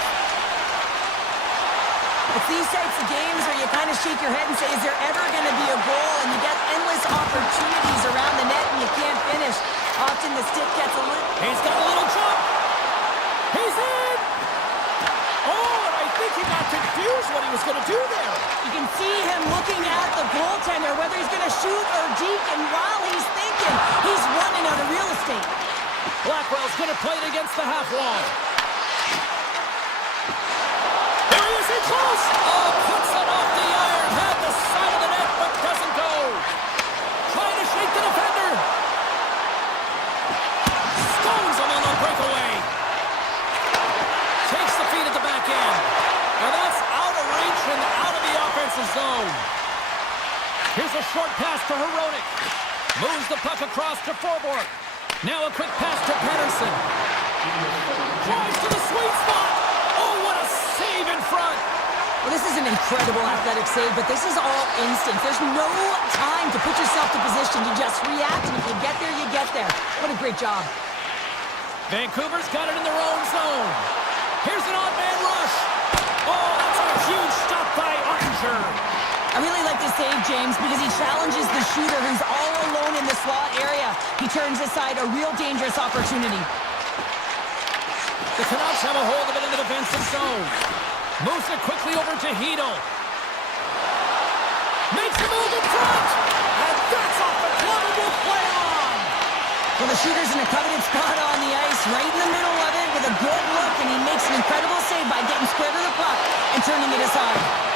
It's these types of games where you kind of shake your head and say, is there ever going to be a goal? And you get endless opportunities around the net and you can't finish. Often the stick gets a little... He's got a little jump. He's in. Oh, and I think he got confused what he was going to do there. You can see him looking at the goaltender, whether he's going to shoot or deke, and while he's thinking, he's running out of real estate. Blackwell's going to play it against the half wall. There he is in close. Oh, puts it off the iron. Had the side of the net, but doesn't go. Trying to shake the defender. Stones him on the breakaway. Takes the feed at the back end. Now that's out of reach and out of the offensive zone. Here's a short pass to Hronek. Moves the puck across to Forborg. Now a quick pass to Pettersson. Drives to the sweet spot. Oh, what a save in front. Well, this is an incredible athletic save, but this is all instinct. There's no time to put yourself to position. You just react, and if you get there, you get there. What a great job. Vancouver's got it in their own zone. Here's an odd man rush. Oh, that's a huge stop by Ottinger. I really like this save, James, because he challenges the shooter who's all alone in the slot area. He turns aside a real dangerous opportunity. The Canucks have a hold of it in the defensive zone. Moves it quickly over to Hito. Makes a move in front. And that's off the glove and will play on. Well, the shooter's in a coveted spot on the ice, right in the middle of it with a good look, and he makes an incredible save by getting square to the puck and turning it aside.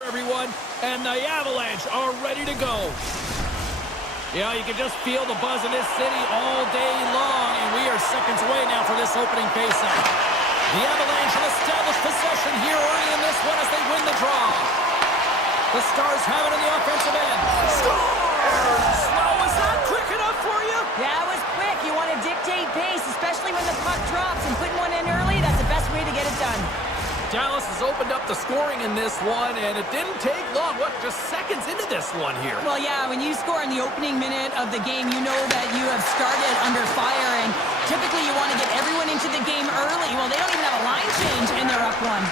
Everyone, and the Avalanche are ready to go. Yeah, you can just feel the buzz in this city all day long, and we are seconds away now for this opening faceoff. The Avalanche have established possession here early in this one as they win the draw. The Stars have it in the offensive end. Scores! Now, was that quick enough for you? Yeah, it was quick. You want to dictate pace, especially when the puck drops, and putting one in early, that's the best way to get it done. Dallas has opened up the scoring in this one, and it didn't take long. What, just seconds into this one here? Well, yeah, when you score in the opening minute of the game, you know that you have started under fire, and typically you want to get everyone into the game early. Well, they don't even have a line change, and they're up one.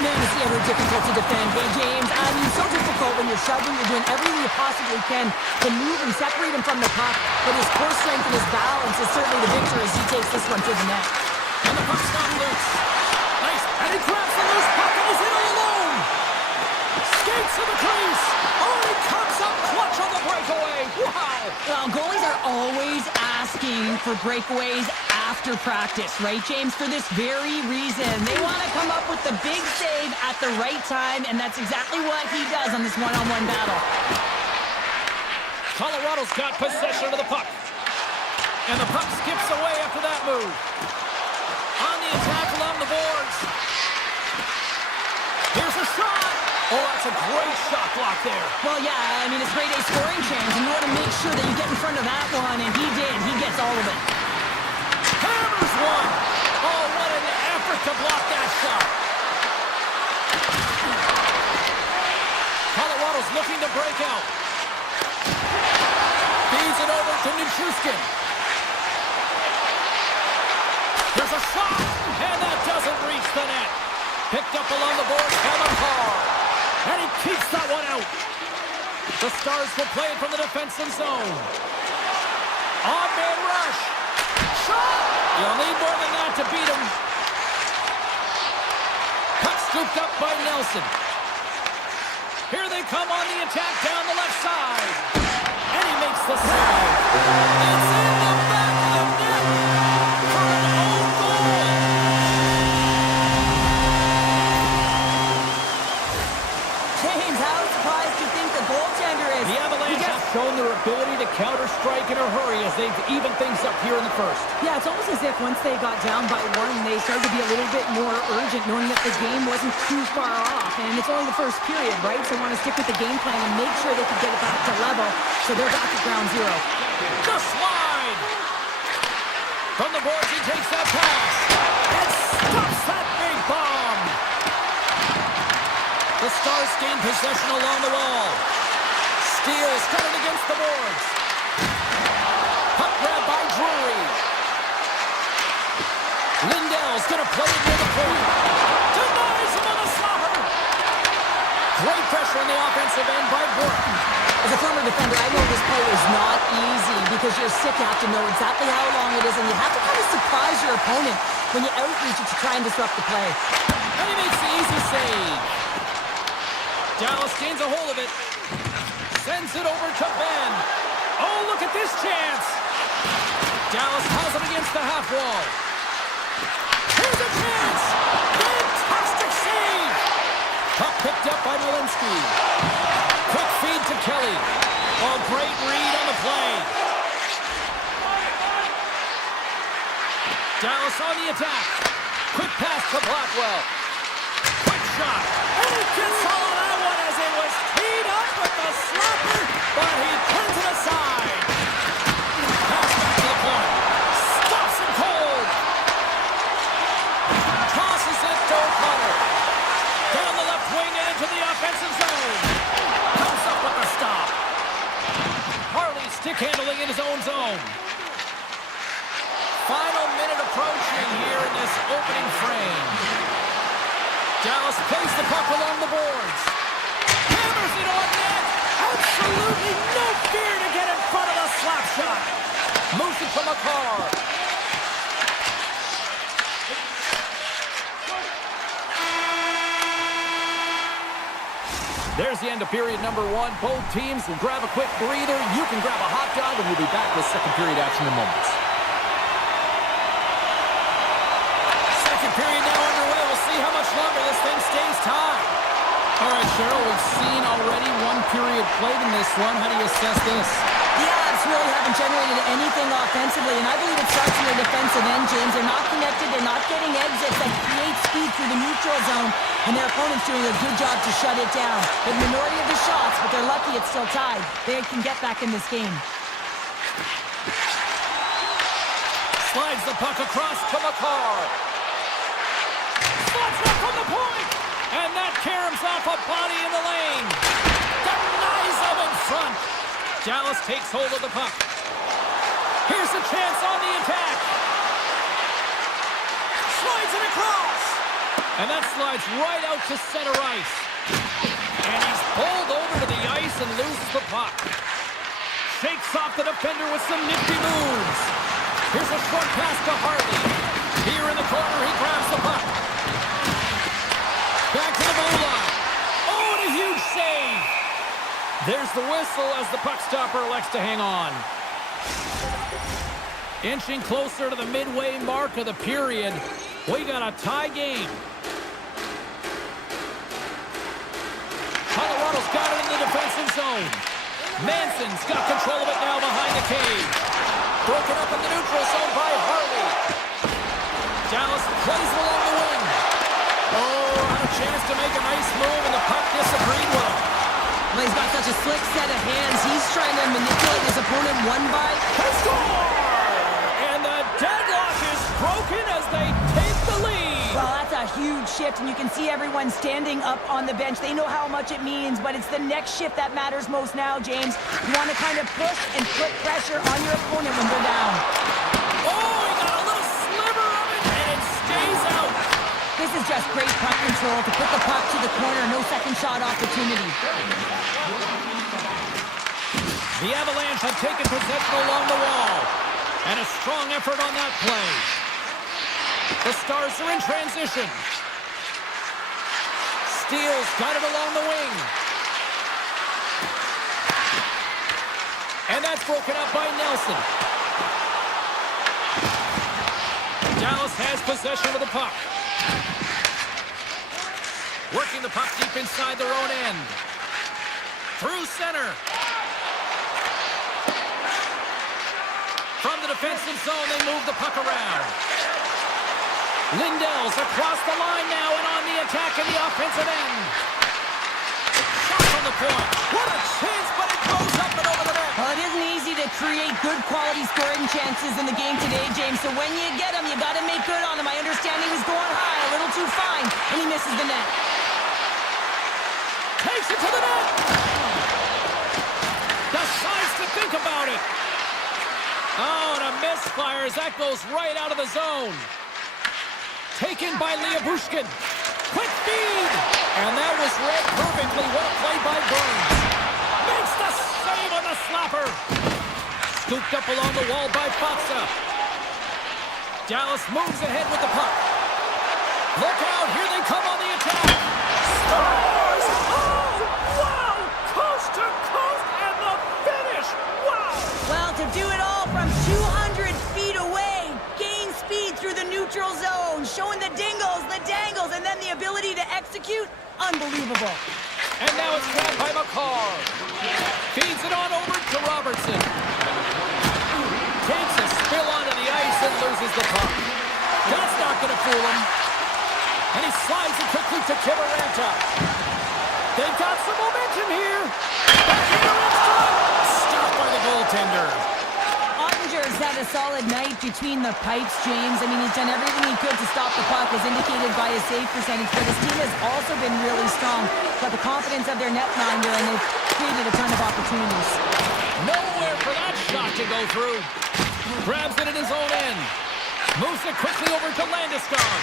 Man, it's ever difficult to defend. Hey, James, I mean, so difficult when you're shoving, you're doing everything you possibly can to move and separate him from the puck, but his core strength and his balance is certainly the victor as he takes this one to the net. And the puck's gone loose. Nice. And he grabs the loose puck and is in all alone. Skates to the crease. Oh, he comes up clutch on the breakaway. Wow. Well, goalies are always asking for breakaways after practice, right, James? For this very reason. They want to come up with the big save at the right time, and that's exactly what he does on this one-on-one battle. Colorado's got possession of the puck. And the puck skips away after that move. On the attack along the boards. Here's a shot. Oh, that's a great shot block there. Well, yeah, I mean, it's grade A scoring chance, and you want to make sure that you get in front of that one, and he did. He gets all of it. Hammers one. Oh, what an effort to block that shot. Colorado's looking to break out. Feeds it over to Nichushkin. There's a shot, and that doesn't reach the net. Picked up along the boards by McCarr. And he keeps that one out. The Stars will play it from the defensive zone. On-man rush. Shot! You'll need more than that to beat him. Puck scooped up by Nelson. Here they come on the attack down the left side. And he makes the save. It's in the back of the net for an own goal. James, how surprised do you think the goaltender is? The Avalanche have shown their ability to counter-strike in a hurry as they've evened things up here in the first. Yeah, it's almost as if once they got down by one, they started to be a little bit more urgent, knowing that the game wasn't too far off. And it's only the first period, right? So they want to stick with the game plan and make sure they can get it back to level. So they're back at ground zero. The slide! From the boards, he takes that pass. And stops that big bomb! The Stars gain possession along the wall. Steele started against the boards. Puck grab by Drury. Lindell's going to play it near the point. Denies him on the slapper. Great pressure in the offensive end by Burke. As a former defender, I know this play is not easy because you're sick. You have to know exactly how long it is, and you have to kind of surprise your opponent when you outreach it to try and disrupt the play. And he makes the easy save. Dallas gains a hold of it. Sends it over to Ben. Oh, look at this chance. Dallas has it against the half wall. Here's a chance. Fantastic save. Puck picked up by Malinsky. Quick feed to Kelly. Oh, great read on the play. Dallas on the attack. Quick pass to Blackwell. Quick shot. And he gets all of that one as it was teed up with the slapper, but he turns it aside. Pass back to the point. Stops him cold. Tosses it to O'Connor. Down the left wing and into the offensive zone. Comes up with the stop. Harley stick handling in his own zone. Final minute approaching here in this opening frame. Dallas plays the puck along the boards. Hammers it on net. Absolutely no fear to get in front of the slap shot. Moves it to McCarr. There's the end of period number one. Both teams will grab a quick breather. You can grab a hot dog, and we'll be back with second period action in moments. Second period now underway. We'll see how much longer stays tied. All right, Cheryl, we've seen already one period played in this one. How do you assess this? The Avs really haven't generated anything offensively, and I believe it starts in their defensive end, James. They're not connected, they're not getting exits that create speed through the neutral zone, and their opponent's doing a good job to shut it down. The minority of the shots, but they're lucky it's still tied. They can get back in this game. Slides the puck across to McCarr. Slots it from the point! And that caroms off a body in the lane. Denies him in front. Dallas takes hold of the puck. Here's a chance on the attack. Slides it across. And that slides right out to center ice. And he's pulled over to the ice and loses the puck. Shakes off the defender with some nifty moves. Here's a short pass to Harley. Here in the corner, he grabs the puck. Back to the blue line. Oh, and a huge save. There's the whistle as the puck stopper elects to hang on. Inching closer to the midway mark of the period. We got a tie game. Colorado's got it in the defensive zone. Manson's got control of it now behind the cage. Broken up in the neutral zone by Harley. Dallas plays along the wing. Oh, had a chance to make a nice move, and the puck disagreed with him. Well, he's got such a slick set of hands. He's trying to manipulate his opponent one by... Score! And the deadlock is broken as they take the lead. Well, that's a huge shift, and you can see everyone standing up on the bench. They know how much it means, but it's the next shift that matters most now, James. You want to kind of push and put pressure on your opponent when they're down. Oh, he got a little sliver of it, and it stays out. This is just great puck control to put the puck to the corner. No second shot opportunity. The Avalanche have taken possession along the wall. And a strong effort on that play. The Stars are in transition. Steele's got it along the wing. And that's broken up by Nelson. Dallas has possession of the puck. Working the puck deep inside their own end. Through center. From the defensive zone, they move the puck around. Lindell's across the line now and on the attack in the offensive end. Shot from the point. What a chance, but it goes up and over the net. Well, it isn't easy to create good quality scoring chances in the game today, James. So when you get them, you got to make good on them. I understand he was going high, a little too fine, and he misses the net. Takes it to the net. Decides to think about it. Oh, and a misfire as that goes right out of the zone. Taken by Liabushkin. Quick feed. And that was read perfectly. What a play by Burns. Makes the save on the slapper. Scooped up along the wall by Foxa. Dallas moves ahead with the puck. Look out. Here they come on the attack. Stars! Oh, wow! Coast to coast and the finish. Wow! Well, to do it all from 200 feet away, gain speed through the neutral zone, showing the dingles, the dangles, and then the ability to execute, unbelievable. And now it's grabbed by McCarr. Feeds it on over to Robertson. Takes a spill onto the ice and loses the puck. That's not going to fool him. And he slides it quickly to Kivaranta. They've got some momentum here. Back here in front. Stopped by the goaltender. Ottinger's had a solid night between the pipes, James. I mean, he's done everything he could to stop the puck, as indicated by his save percentage. But his team has also been really strong. Got the confidence of their netminder, and they've created a ton of opportunities. Nowhere for that shot to go through. Grabs it at his own end. Moves it quickly over to Landeskog.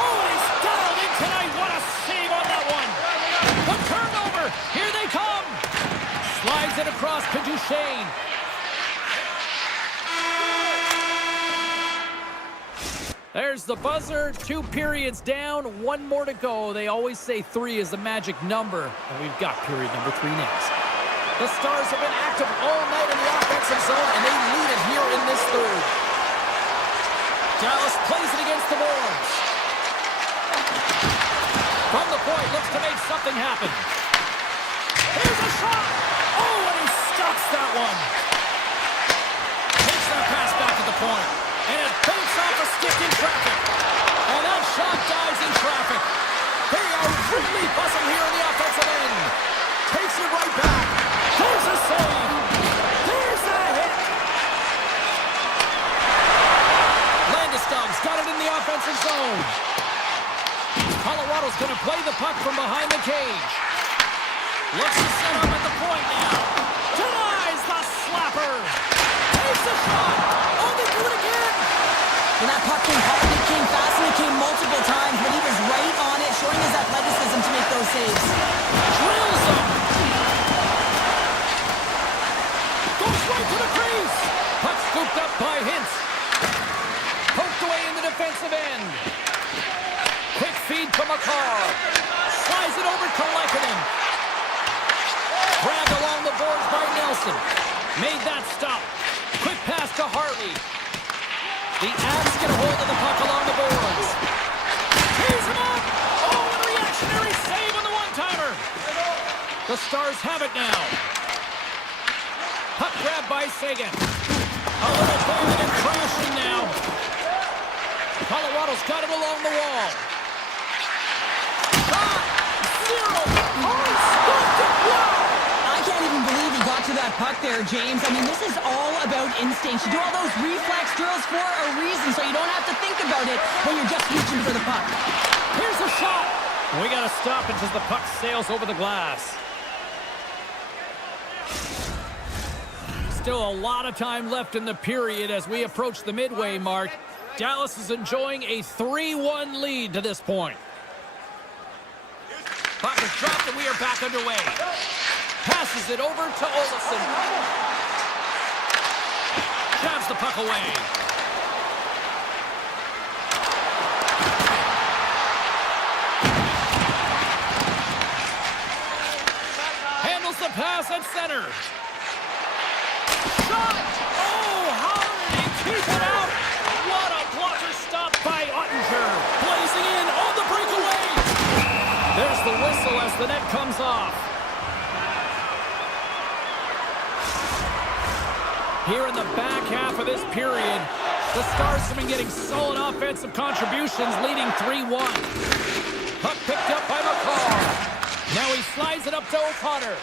Oh, and he's dialed in tonight. What a save on that one. The turnover. Here they come. Slides it across to Duchesne. There's the buzzer. 2 periods down, 1 more to go. They always say 3 is the magic number, and we've got period number 3 next. The Stars have been active all night in the offensive zone, and they lead it here in this third. Dallas plays it against the boards. From the point, looks to make something happen. Here's a shot! Oh, and he stops that one. Takes that pass back to the point. And it banks off a stick in traffic. And that shot dies in traffic. They are really buzzing here in the offensive end. Takes it right back. There's a save. There's a hit. Landeskog's got it in the offensive zone. Colorado's going to play the puck from behind the cage. Looks to set up at the point now. Denies the slapper. Takes a shot. Oh, they do it again. And that puck came hard, it came fast, and it came multiple times, but he was right on it, showing his athleticism to make those saves. Drills him. Goes right to the crease. Puck scooped up by Hintz. Poked away in the defensive end. Quick feed to McCarr. Slides it over to Lekanen. Grabbed along the boards by Nelson. Made that stop. Quick pass to Hartley. The Avs get a hold of the puck along the boards. Tees him up. Oh, and a reactionary save on the one-timer. The Stars have it now. Puck grabbed by Sagan. A little banging and crashing now. Colorado's got it along the wall. Shot! Zero! Oh, stopped it! Wow! I can't even believe he got to that puck there, James. I mean, this is all about instinct. You do all those reflex drills for a reason, so you don't have to think about it when you're just reaching for the puck. Here's a shot! We gotta stop it as the puck sails over the glass. Still a lot of time left in the period as we approach the midway mark. Dallas is enjoying a 3-1 lead to this point. Puck is dropped and we are back underway. Passes it over to Olofsson. Jabs the puck away. Handles the pass at center. Shot! Oh, how did he keep it out? What a blocker stop by Ottinger. Blazing in on the breakaway. There's the whistle as the net comes off. Here in the back half of this period, the Stars have been getting solid offensive contributions, leading 3-1. Puck picked up by McCarr. Now he slides it up to O'Connor.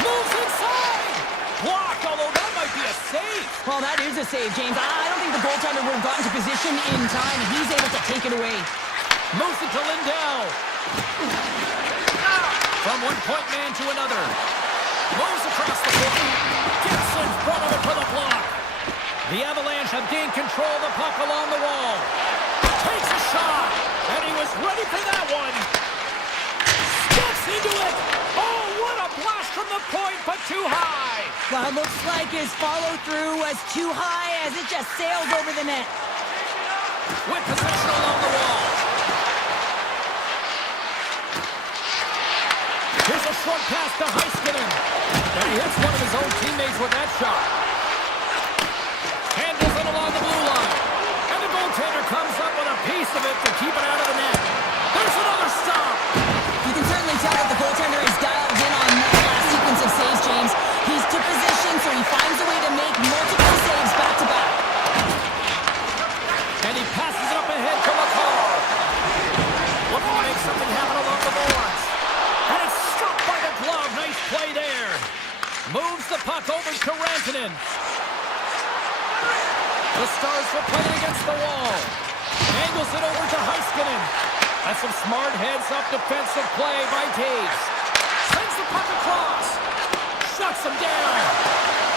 Moves inside! Blocked, although that might be a save. Well, that is a save, James. I don't think the goaltender would have gotten to position in time, and he's able to take it away. Moves it to Lindell. From one point man to another. Moves across the point. Gets in front of it for the block. The Avalanche have gained control of the puck along the wall. Takes a shot. And he was ready for that one. Steps into it. Oh, what a blast from the point, but too high. Well, it looks like his follow-through was too high as it just sailed over the net. With possession along the wall. Here's a short pass to Heiskanen. And he hits one of his own teammates with that shot. Handles it along the blue line. And the goaltender comes up with a piece of it to keep it out of the net. There's another stop. You can certainly tell that the goaltender is dialed in on that last sequence of saves, James. He's to position, so he finds a way to make multiple saves back-to-back. And he passes it up ahead to McCall. Looking to make something happen along the boards. And it's struck by the glove. Nice play there. Moves the puck over to Rantanen. The Stars will play it against the wall. Angles it over to Heiskanen. That's some smart heads-up defensive play by Taves. Sends the puck across. Shuts him down.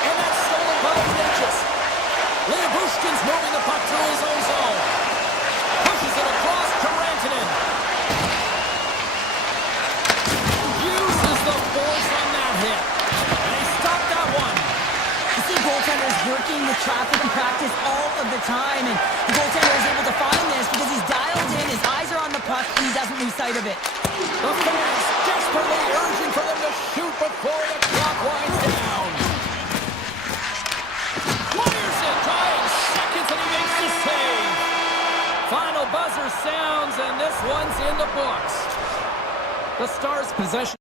And that's stolen by the Natchez. Leobushkin's moving the puck through his own zone. Pushes it across to Rantanen. Uses the force on that hit. And he stopped that one. You see goaltenders working the traffic in practice all of the time, and the goaltender is able to find this because he's dialed in, his eyes are on the puck, and he doesn't lose sight of it. The fans desperately urging for them to shoot before the clock winds down. Fires it, dying seconds, and he makes the save. Final buzzer set. downs, and this one's in the books. The Stars' possession.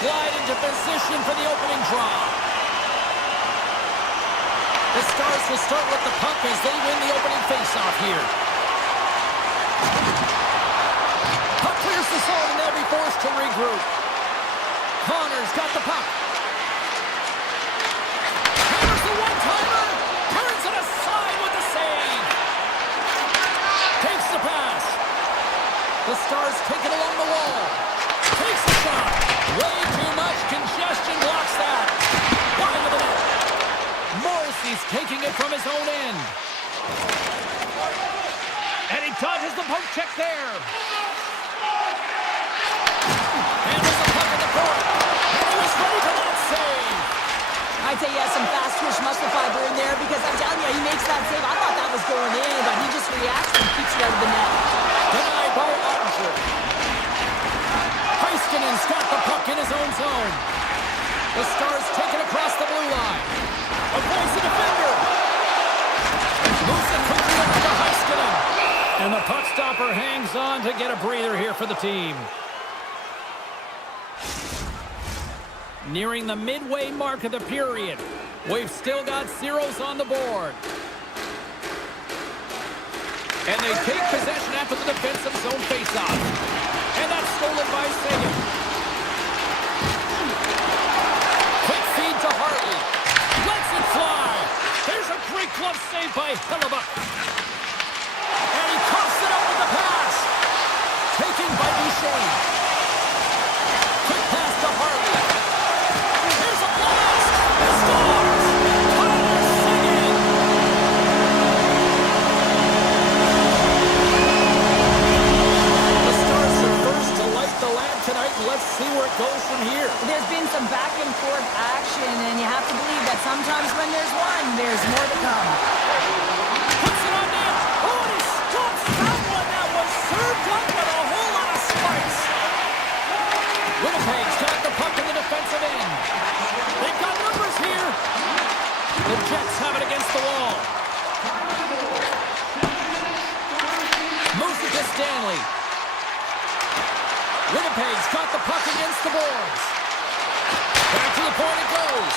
glide into position for the opening draw. The Stars will start with the puck as they win the opening faceoff here. Puck clears the zone and they'll be forced to regroup. Connor's got the puck. Hammers the one-timer. Turns it aside with the save. Takes the pass. The Stars take it along the wall. Takes the shot. Way too much congestion blocks that. Wide of the net. Morrissey's taking it from his own end. And he dodges the poke check there. Handles the puck at the court. And he was ready for that save. I'd say he has some fast twitch muscle fiber in there because I'm telling you, he makes that save. I thought that was going in, but he just reacts and keeps it out of the net. Denied by Ottinger. Heiskanen's got the puck in his own zone. The Stars take it across the blue line. Avoids the defender. Moves it quickly over to Heiskanen. And the puck stopper hangs on to get a breather here for the team. Nearing the midway mark of the period. We've still got zeros on the board. And they take possession after the defensive zone faceoff. And that's stolen by Sagan. Quick feed to Hartley. Lets it fly. There's a great glove save by Hellebuck. And he coughs it up with the pass. Taken by Boucher. Quick pass to Hartley. Here's a blast. The Stars. Tyler Seguin. The Stars are first to light the lamp tonight. Let's see where it goes from here. There's been some back and forth action, and you have to believe that sometimes when there's one, there's more to come. Puts it on net. Oh, and he stops that one. That was served up with a whole lot of spice. Winnipeg's got the puck in the defensive end. They've got numbers here. The Jets have it against the wall. Moves it to Stanley. Winnipeg's got the puck against the boards. Back to the point it goes.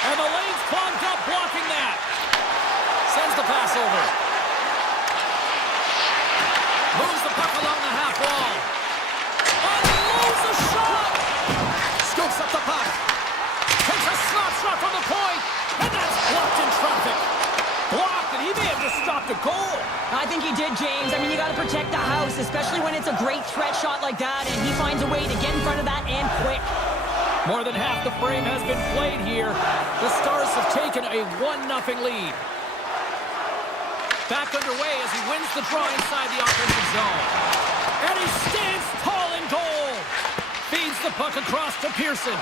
And the lane's clogged up blocking that. Sends the pass over. Moves the puck along the half wall. Unloads a shot. Scoops up the puck. Takes a slap shot from the point. And that's blocked in traffic. Blocked, and he may have just stopped a goal. I think he did, James. I mean, you got to protect the house, especially when it's a great threat shot like that, and he finds a way to get in front of that and quick. More than half the frame has been played here. The Stars have taken a 1-0 lead. Back underway as he wins the draw inside the offensive zone. And he stands tall in goal. Feeds the puck across to Pearson.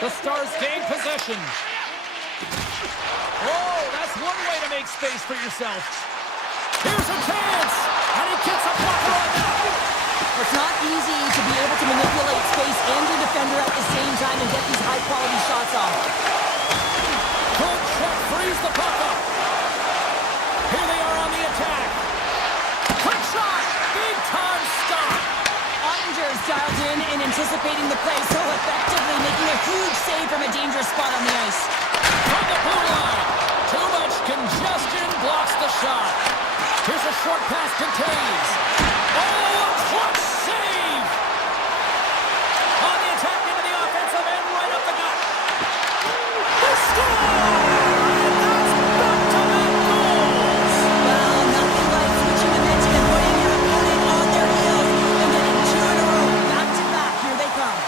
The Stars gain possession. Oh, that's one way to make space for yourself. Here's a chance. And he gets a blocker on that. It's not easy to be able to manipulate space and your defender at the same time and get these high-quality shots off. Good check, frees the puck up. Here they are on the attack. Quick shot, big-time stop. Ottinger's dialed in and anticipating the play so effectively, making a huge save from a dangerous spot on the ice. From the blue line, too much congestion blocks the shot. Here's a short pass to Taves. Oh, a clutch save! On the attack into the offensive end, right up the gut. The score! And that's back-to-back goals! Well, nothing like switching momentum and putting your opponent on their heels and getting two in a row. Back-to-back, here they come.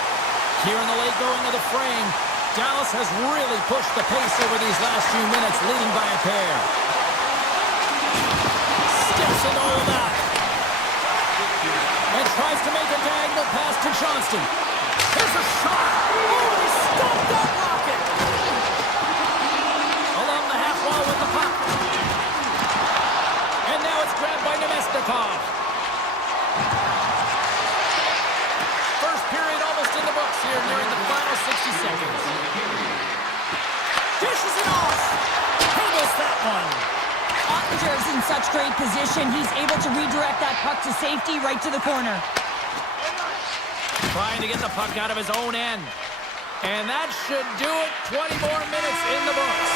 Here in the late going of the frame, Dallas has really pushed the pace over these last few minutes, leading by a pair. Steps into all of that. And tries to make a diagonal pass to Johnston. Here's a shot. Oh, he stopped that rocket. Along the half wall with the puck. And now it's grabbed by Nemesnikov. First period almost in the books here, nearing the final 60 seconds. Dishes it off. Handles that one. Ottinger's in such great position, he's able to redirect that puck to safety right to the corner. Trying to get the puck out of his own end. And that should do it. 20 more minutes in the books.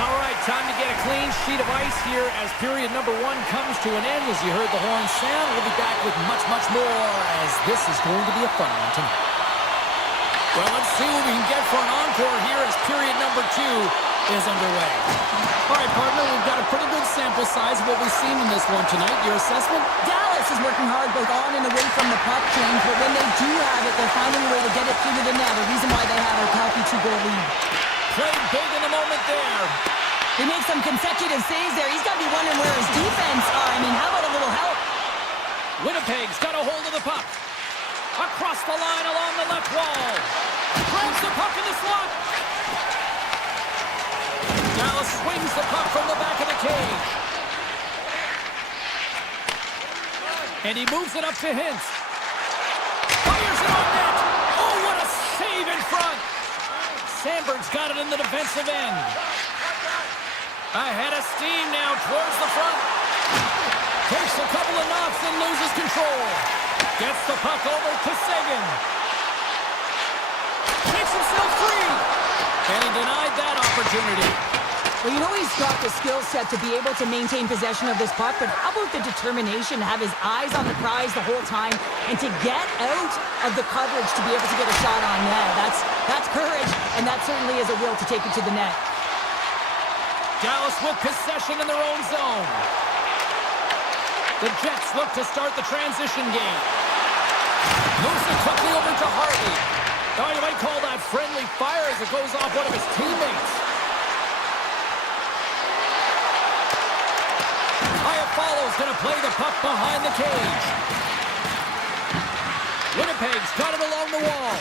All right, time to get a clean sheet of ice here as period number 1 comes to an end. As you heard the horn sound, we'll be back with much, much more as this is going to be a fun one tonight. Well, let's see what we can get for an encore here as period number 2 is underway. All right, partner, we've got a pretty good sample size of what we've seen in this one tonight. Your assessment? Dallas is working hard both on and away from the puck, James, but when they do have it, they're finding a way to get it through to the net, a reason why they have a healthy 2-goal lead. Played big in the moment there. They make some consecutive saves there. He's got to be wondering where his defense are. I mean, how about a little help? Winnipeg's got a hold of the puck. Across the line along the left wall. Grabs the puck in the slot. Dallas swings the puck from the back of the cage. And he moves it up to Hintz. Fires it on net. Oh, what a save in front. Sandberg's got it in the defensive end. Ahead of steam now towards the front. Takes a couple of knocks and loses control. Gets the puck over to Sagan. Takes himself free. And he denied that opportunity. Well, you know he's got the skill set to be able to maintain possession of this puck, but how about the determination to have his eyes on the prize the whole time and to get out of the coverage to be able to get a shot on net? That's courage, and that certainly is a will to take it to the net. Dallas with possession in their own zone. The Jets look to start the transition game. Moves it quickly over to Harvey. Oh, you might call that friendly fire as it goes off one of his teammates. Iafallo's going to play the puck behind the cage. Winnipeg's got it along the wall.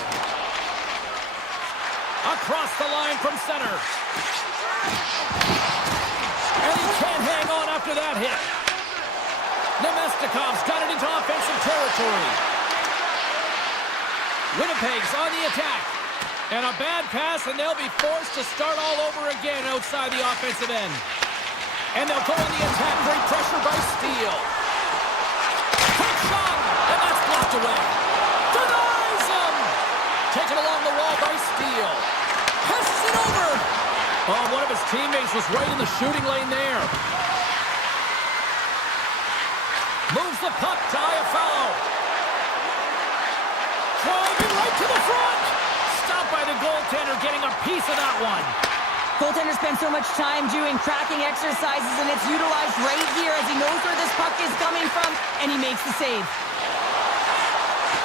Across the line from center. And he can't hang on after that hit. Nemestikov's got it into offensive territory. Winnipeg's on the attack. And a bad pass, and they'll be forced to start all over again outside the offensive end. And they'll go on the attack. Great pressure by Steele. Quick shot, and that's blocked away. Denies him. Taken along the wall by Steele. Passes it over. Oh, one of his teammates was right in the shooting lane there. Moves the puck to Iafallo. Driving right to the front. Stopped by the goaltender, getting a piece of that one. Goaltender spends so much time doing tracking exercises, and it's utilized right here as he knows where this puck is coming from, and he makes the save.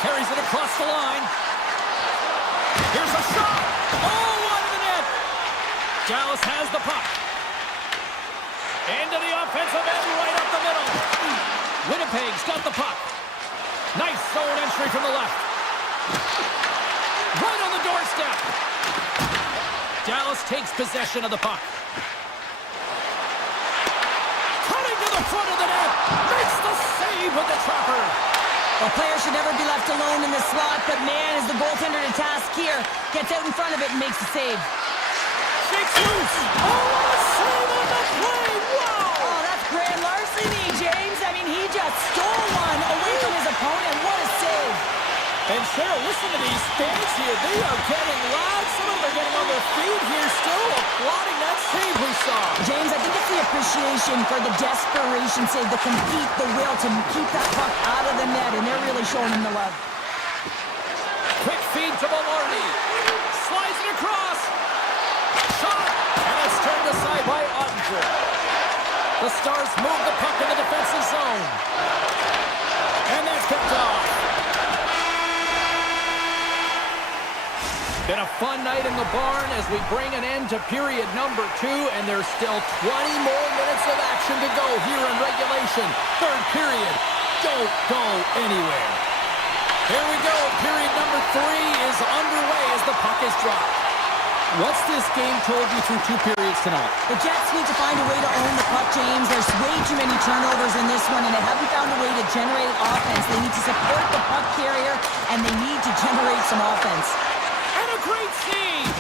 Carries it across the line. Here's a shot. Oh, wide of the net. Dallas has the puck. Into the offensive end, right up the middle. Winnipeg's got the puck. Nice zone entry from the left. Right on the doorstep. Dallas takes possession of the puck. Cutting to the front of the net. Makes the save with the trapper. A player should never be left alone in the slot, but man, is the goaltender to task here. Gets out in front of it and makes the save. Shakes loose. Oh, what a save on the play. Wow. Oh, that's grand larceny, James. I mean, he just stole one away from his opponent. What a save. And Cheryl, listen to these fans here. They are getting loud. Some of them are getting on their feet here still, applauding that save we saw. James, I think it's the appreciation for the desperation save, the compete, the will to keep that puck out of the net, and they're really showing him the love. Quick feed to Velarde. Slides it across. Shot. And it's turned aside by Ottinger. The Stars move the puck in the defensive zone. And that's picked off. Been a fun night in the barn as we bring an end to period number 2, and there's still 20 more minutes of action to go here in regulation. Third period. Don't go anywhere. Here we go. Period number 3 is underway as the puck is dropped. What's this game told you through 2 periods tonight? The Jets need to find a way to own the puck, James. There's way too many turnovers in this one, and they haven't found a way to generate offense. They need to support the puck carrier, and they need to generate some offense. And a great save.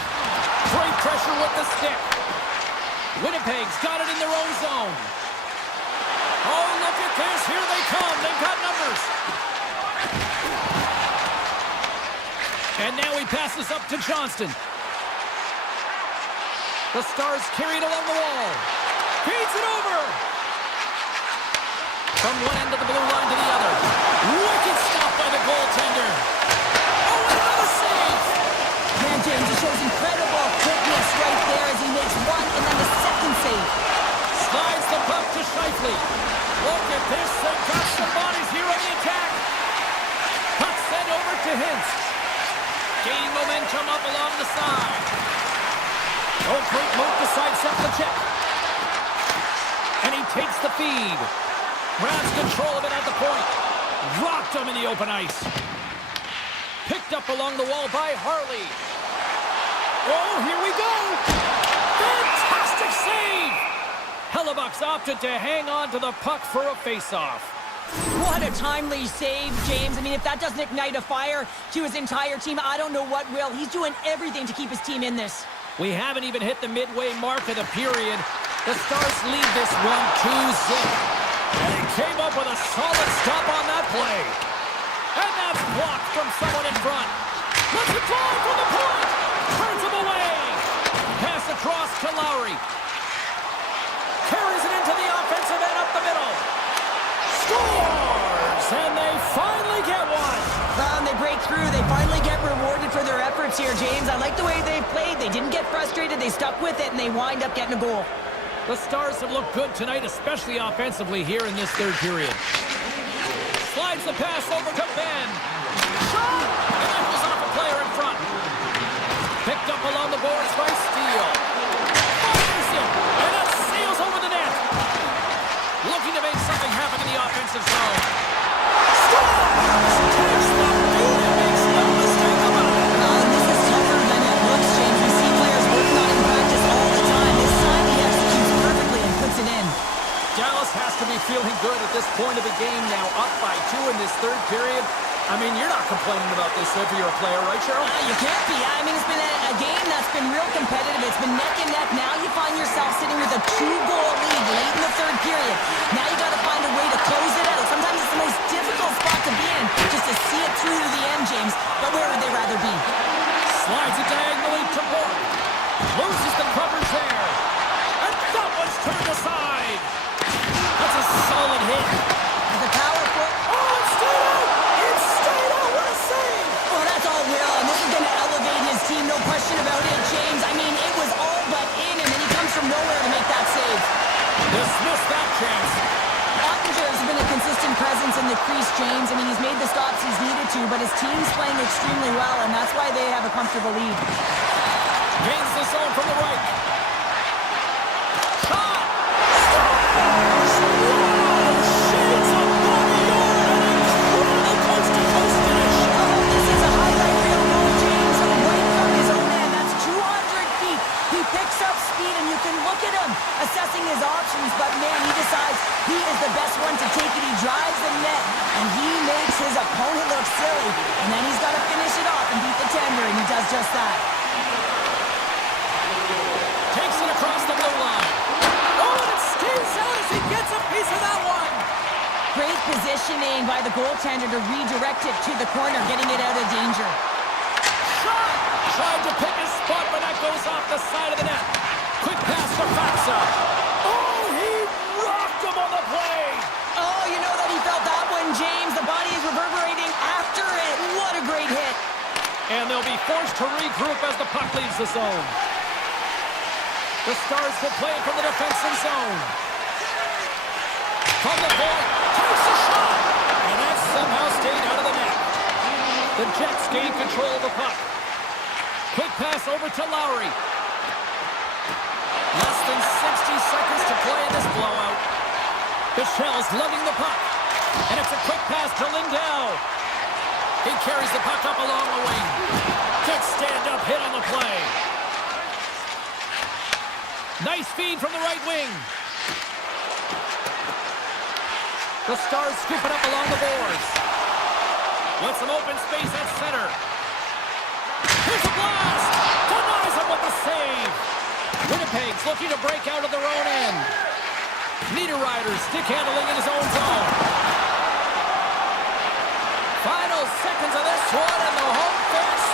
Great pressure with the stick. Winnipeg's got it in their own zone. Oh, look at this. Here they come. They've got numbers. And now he passes up to Johnston. The Stars carry it along the wall. Feeds it over. From one end of the blue line to the other. Wicked stop by the goaltender. Oh, and another save. Man, James, he shows incredible quickness right there as he makes one and then the second save. Slides the puck to Scheifele. Look at this. They've got some bodies here on the attack. Puck sent over to Hintz. Gain momentum up along the side. Oh, great move to sidestep the check. And he takes the feed. Grabs control of it at the point. Rocked him in the open ice. Picked up along the wall by Harley. Oh, here we go. Fantastic save. Hellebuck's opted to hang on to the puck for a face-off. What a timely save, James. I mean, if that doesn't ignite a fire to his entire team, I don't know what will. He's doing everything to keep his team in this. We haven't even hit the midway mark of the period. The Stars lead this one 2-0. And he came up with a solid stop on that play. And that's blocked from someone in front. Let's it fly from the point. Turns him away. Pass across to Lowry. Carries it into the offensive end up the middle. Scores! And they finally get one. They break through. They finally get rewarded for their efforts here, James. I like the way they played. They didn't get frustrated. They stuck with it, and they wind up getting a goal. The Stars have looked good tonight, especially offensively here in this third period. Slides the pass over to Ben. Shot! And that was off a player in front. Picked up along the boards by Steele. Fires it! And that sails over the net. Looking to make something happen in the offensive zone. Scores! Takes the lead and makes no mistake about it. This is tougher than it looks, James. We see players working on it in practice all the time. This time he executes perfectly and puts it in. Dallas has to be feeling good at this point of the game now, up by 2 in this third period. I mean, you're not complaining about this if you're a player, right, Cheryl? You can't be. I mean, it's been a game that's been real competitive. It's been neck and neck. Now you find yourself sitting with a 2-goal lead late in the third period. Now you got to find a way to close it out. Sometimes it's the most difficult spot to be in, just to see it through to the end, James. But where would they rather be? Slides it diagonally to Bork. Loses the coverage there. And that one's turned aside. That's a solid hit. The power play. Oh, it stayed out! It stayed out! What a save! Oh, that's all Will, and this is going to elevate his team, no question about it, James. I mean, it was all but in, and then he comes from nowhere to make that save. Dismiss that chance. Ottinger has been a consistent presence in the crease, James. I mean, he's made the stops he's needed to, but his team's playing extremely well, and that's why they have a comfortable lead. Gains the zone from the right. Shot! Shades of Bobby Orr! An incredible coast-to-coast finish. Oh, this is a highlight reel goal, James, right from his own end. That's 200 feet. He picks up speed, and you can look at him assessing his options, but man, he decides he is the best one to take it. He drives the net, and he makes his opponent look silly, and then he's got to finish it off and beat the tender, and he does just that. Takes it across the blue line. Oh, and it stays out as he gets a piece of that one. Great positioning by the goaltender to redirect it to the corner, getting it out of danger. Shot! Tried to pick his spot, but that goes off the side of the net. Quick pass to Fatsa. Oh, he rocked him on the play. Oh, you know that he felt that one, James. The body is reverberating after it. What a great hit. And they'll be forced to regroup as the puck leaves the zone. The Stars will play from the defensive zone. From the point, takes a shot. And that somehow stayed out of the net. The Jets gain control of the puck. Quick pass over to Lowry. Less than 60 seconds to play in this blowout. Bichel's lugging the puck. And it's a quick pass to Lindell. He carries the puck up along the wing. Good stand-up hit on the play. Nice feed from the right wing. The Stars scoop it up along the boards. With some open space at center. Here's a blast! Denies him with the save. Winnipeg's looking to break out of their own end. Niederreiter stick handling in his own zone. Final seconds of this one, and the home fans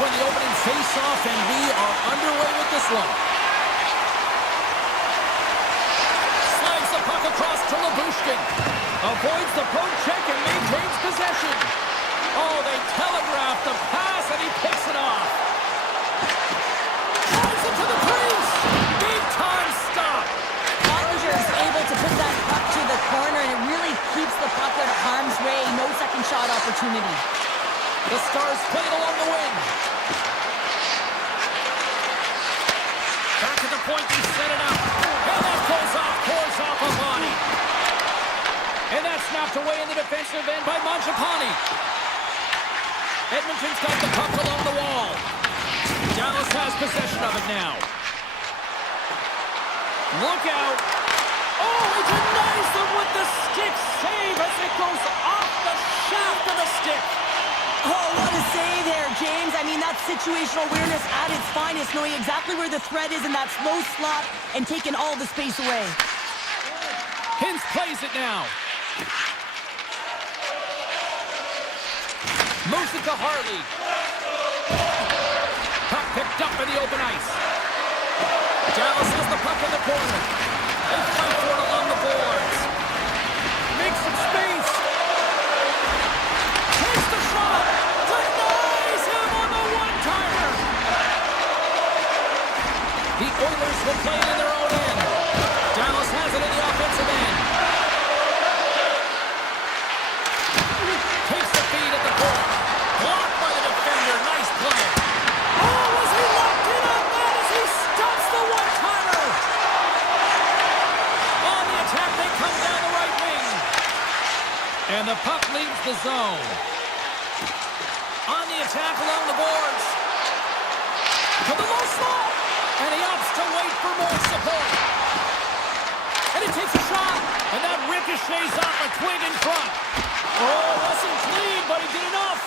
win the opening face-off, and we are underway with this one. Slides the puck across to Labushkin. Avoids the poke check and maintains possession. Oh, they telegraphed the pass, and he picks it off. Drives it to the crease. Big-time stop. Ottinger is able to put that puck to the corner, and it really keeps the puck out of harm's way. No second shot opportunity. The Stars play it along the wing. Back at the point, they set it up. And that goes off, pours off a body. And that's snapped away in the defensive end by Mangiapane. Edmonton's got the puck along the wall. Dallas has possession of it now. Look out. Oh, he denies them with the stick save as it goes off the shaft of the stick. Oh, what a save there, James. I mean, that's situational awareness at its finest, knowing exactly where the threat is in that slow slot and taking all the space away. Hintz plays it now. Moves it to Harley. Puck picked up in the open ice. Dallas has the puck in the corner. They fight for it along the boards. Makes some space. Takes the shot. Denies him on the one-timer. The Oilers will play it in their own end. Dallas has it in the offensive end. Takes the feed at the point. Blocked by the defender. Nice play. Oh, was he locked in on that as he stops the one-timer? On the attack, they come down the right wing. And the puck leaves the zone. On the attack along the boards. To the low slot. And he opts to wait for more support. And he takes a shot. And that ricochets off a twig in front. Oh, wasn't clean, but he did enough.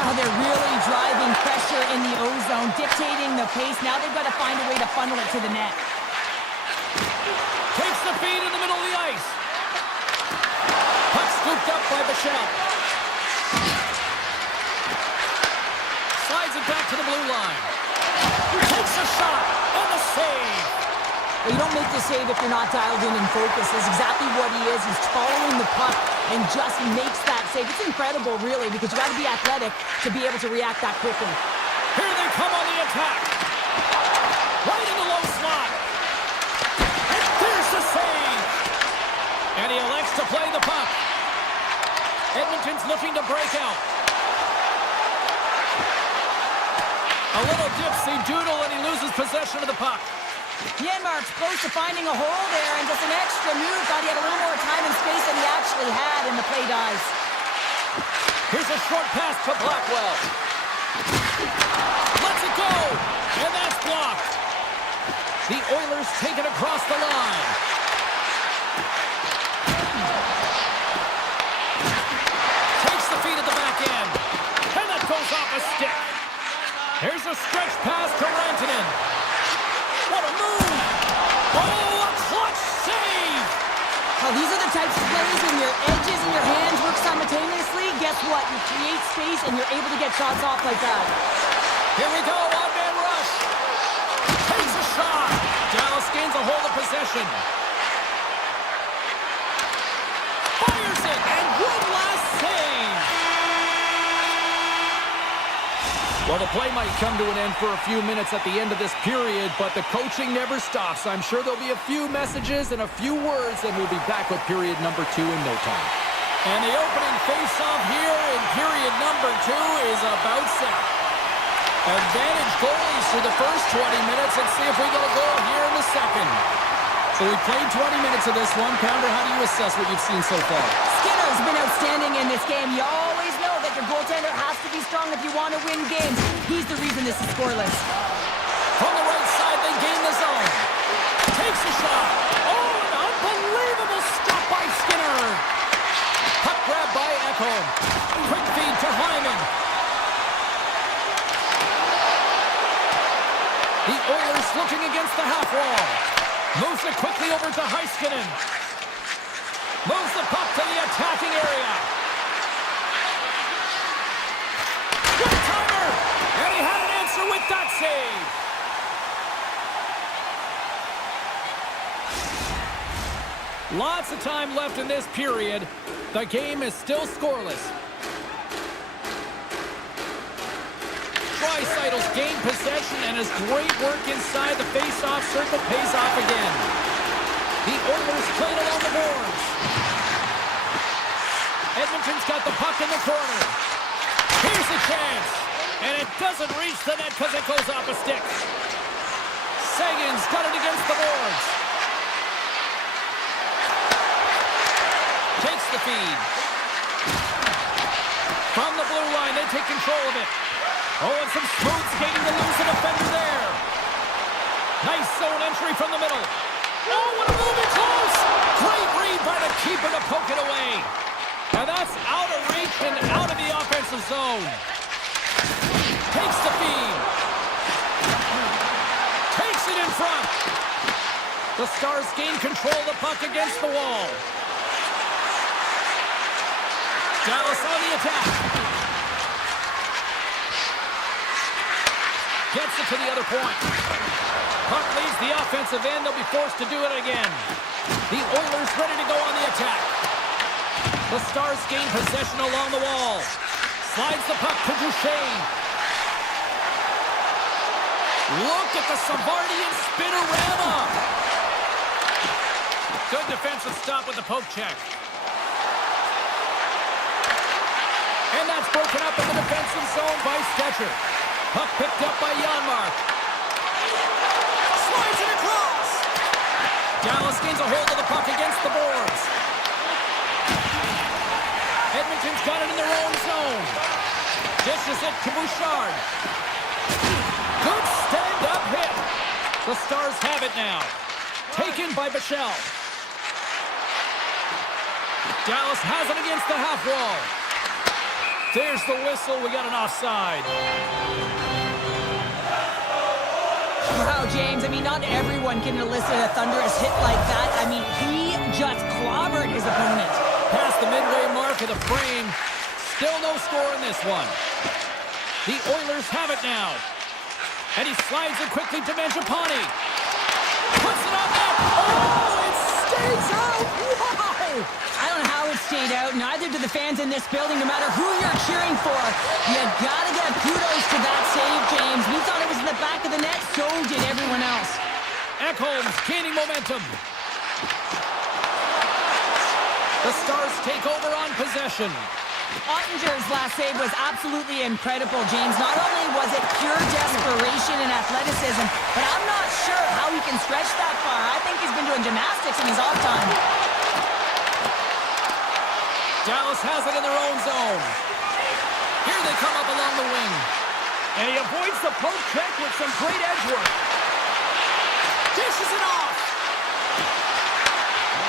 Now they're really driving pressure in the O-zone, dictating the pace. Now they've got to find a way to funnel it to the net. Takes the feed in the middle of the ice. Puck scooped up by Bichelle. Slides it back to the blue line. Takes a shot and the save. Well, you don't make the save if you're not dialed in and focused. That's exactly what he is. He's following the puck and just makes that save. It's incredible, really, because you got to be athletic to be able to react that quickly. Here they come on the attack. Right in the low slot. And there's the save. And he elects to play the puck. Edmonton's looking to break out. A little dipsy doodle and he loses possession of the puck. Janmark's close to finding a hole there, and just an extra move. Thought he had a little more time and space than he actually had, and the play dies. Here's a short pass to Blackwell. Lets it go, and that's blocked. The Oilers take it across the line. Takes the feed at the back end, and that goes off a stick. Here's a stretch pass to Rantanen. What a move! Oh, a clutch save! Well, these are the types of plays when your edges and your hands work simultaneously. Guess what? You create space and you're able to get shots off like that. Here we go, one-man rush. Takes a shot. Dallas gains a hold of possession. Fires it, and one last save. Well, the play might come to an end for a few minutes at the end of this period, but the coaching never stops. I'm sure there'll be a few messages and a few words, and we'll be back with period number 2 in no time. And the opening face-off here in period number 2 is about set. Advantage goalies for the first 20 minutes. Let's see if we get a goal here in the second. So we played 20 minutes of this one. Pounder, how do you assess what you've seen so far? Skinner's been outstanding in this game. You always know that your goaltender has to be strong if you want to win games. He's the reason this is scoreless. From the right side, they gain the zone. Takes a shot. Oh, an unbelievable stop by Skinner. Puck grab by Ekholm. Quick feed to Hyman. The Oilers looking against the half wall. Moves it quickly over to Heiskanen. Moves the puck to the attacking area. One-timer! And he Lots of time left in this period. The game is still scoreless. Draisaitl gained possession, and his great work inside the face-off circle pays off again. The Oilers played along the boards. Edmonton's got the puck in the corner. Here's a chance. And it doesn't reach the net because it goes off a stick. Sagan's got it against the boards. Takes the feed. From the blue line, they take control of it. Oh, and some smooth skating to lose an defender there. Nice zone entry from the middle. Oh, what a move in close. Great read by the keeper to poke it away. And that's out of reach and out of the offensive zone. Takes the feed. Takes it in front. The Stars gain control of the puck against the wall. Dallas on the attack. Gets it to the other point. Puck leaves the offensive end. They'll be forced to do it again. The Oilers ready to go on the attack. The Stars gain possession along the wall. Slides the puck to Duchesne. Look at the Savardian spinorama. Good defensive stop with the poke check. And that's broken up in the defensive zone by Stetcher. Puck picked up by Janmark. Slides it across. Dallas gains a hold of the puck against the boards. Edmonton's got it in their own zone. Dishes it to Bouchard. Good stand-up hit. The Stars have it now. Taken by Bichelle. Dallas has it against the half wall. There's the whistle. We got an offside. Wow, James, I mean, not everyone can elicit a thunderous hit like that. I mean, he just clobbered his opponent. Past the midway mark of the frame. Still no score in this one. The Oilers have it now. And he slides it quickly to Mangiapane. Puts it on net. Oh, it stays out. Wow. I don't know how it stayed out. Neither do the fans in this building, no matter who you're cheering for. You gotta get kudos to that save, James. We thought it was in the back of the net. So did everyone else. Ekholm's gaining momentum. The Stars take over on possession. Ottinger's last save was absolutely incredible, James. Not only was it pure desperation and athleticism, but I'm not sure how he can stretch that far. I think he's been doing gymnastics in his off time. Dallas has it in their own zone. Here they come up along the wing. And he avoids the poke check with some great edge work. Dishes it off.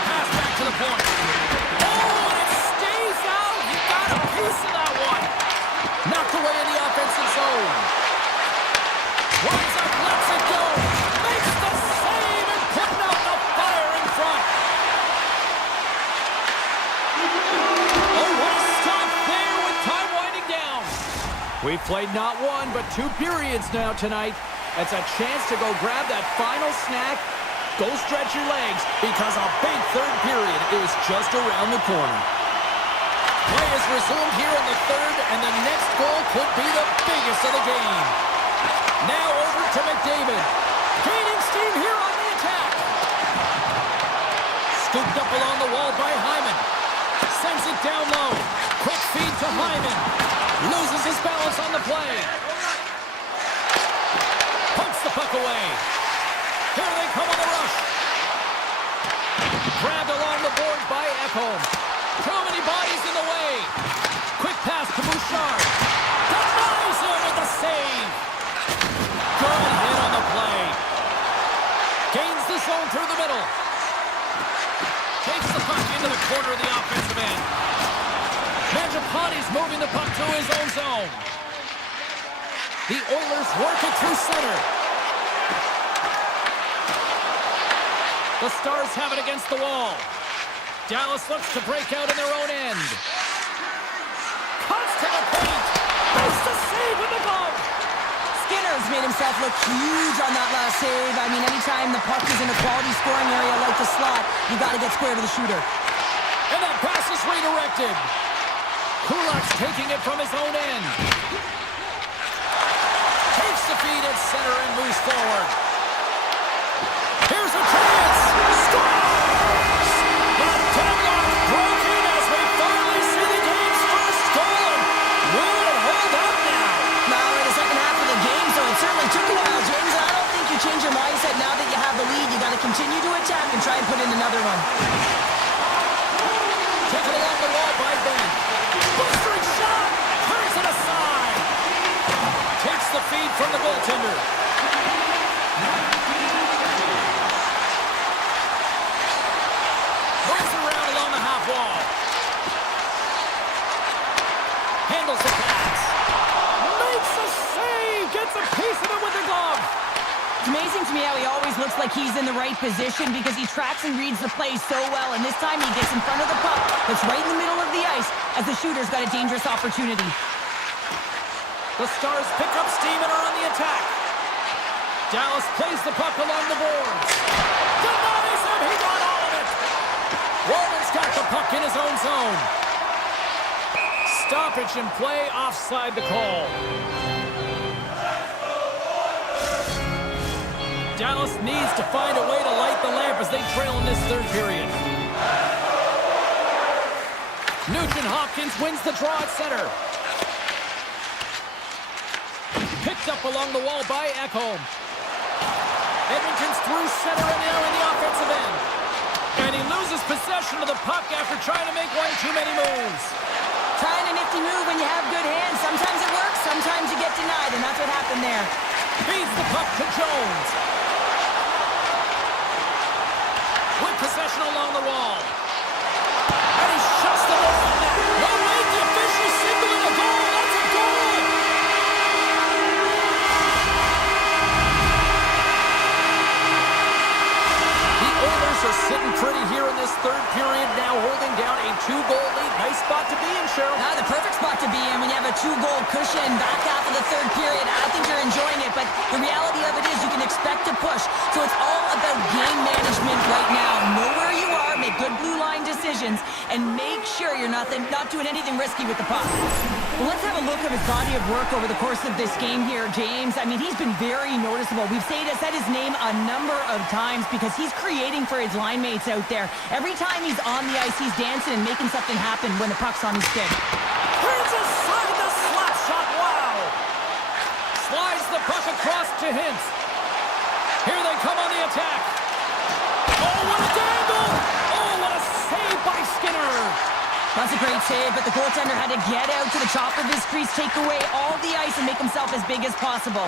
Pass back to the point. Oh, and it stays out. He got a piece of that one. Knocked away in the offensive zone. Winds up, lets it go. Makes the save and putting out the fire in front. Oh, what a stop there with time winding down. We've played not one, but 2 periods now tonight. It's a chance to go grab that final snack. Go stretch your legs, because a big third period is just around the corner. Play is resumed here in the third, and the next goal could be the biggest of the game. Now over to McDavid. Gaining steam here on the attack. Scooped up along the wall by Hyman. Sends it down low. Quick feed to Hyman. Loses his balance on the play. Pokes the puck away. Here they come on the rush. Grabbed along the boards by Ekholm. Too many bodies in the way. Quick pass to Bouchard. Denies him with the save. Good hit on the play. Gains the zone through the middle. Takes the puck into the corner of the offensive end. Mangiapane's moving the puck to his own zone. The Oilers work it through center. The Stars have it against the wall. Dallas looks to break out in their own end. Cuts to the paint. Makes the save with the glove. Skinner's made himself look huge on that last save. I mean, anytime the puck is in a quality scoring area like the slot, you got to get square to the shooter. And that pass is redirected. Kulak's taking it from his own end. Takes the feed at center and moves forward. Here's a chance. Scores! The deadlock broken as we finally see the game's first goal. Will it hold up now? Now we're in the second half of the game, so it certainly took a while, James. I don't think you change your mindset now that you have the lead. You got to continue to attack and try and put in another one. Taken along the wall by Ben. Blistering shot! Turns it aside! Takes the feed from the goaltender. Moves around along the half wall. Handles the pass. Makes a save! Gets a piece of it with the glove! It's amazing to me how he always looks like he's in the right position because he tracks and reads the play so well, and this time he gets in front of the puck that's right in the middle of the ice as the shooter's got a dangerous opportunity. The Stars pick up steam and are on the attack. Dallas plays the puck along the boards. Denies him! He got all of it! Walden's got the puck in his own zone. Stoppage in play, offside the call. Dallas needs to find a way to light the lamp as they trail in this third period. Nugent-Hopkins wins the draw at center. Picked up along the wall by Ekholm. Edmonton's through center and now in the offensive end. And he loses possession of the puck after trying to make one too many moves. Trying a nifty move when you have good hands. Sometimes it works, sometimes you get denied, and that's what happened there. Feeds the puck to Jones. With possession along the wall. And he shuts the ball on that. No, wait, the official signaling a goal. That's a goal. The Oilers are sitting pretty here in this third period, now holding down a 2-goal lead. Nice spot to be in, Cheryl. The perfect spot to be in when you have a 2-goal cushion back half of the third period. I think you're enjoying it, but the reality of it is you can expect to push. So it's all about game management right now. Know where you are, make good blue line decisions, and make sure you're not doing anything risky with the puck. Well, let's have a look at his body of work over the course of this game here, James. I mean, he's been very noticeable. We've said his name a number of times because he's creating for his line mates out there. Every time he's on the ice, he's dancing and making something happen when the puck's on his stick. Turns aside the slap shot. Wow! Slides the puck across to Hintz. Here they come on the attack. Oh, what a dangle! Oh, what a save by Skinner! That's a great save, but the goaltender had to get out to the top of his crease, take away all the ice, and make himself as big as possible.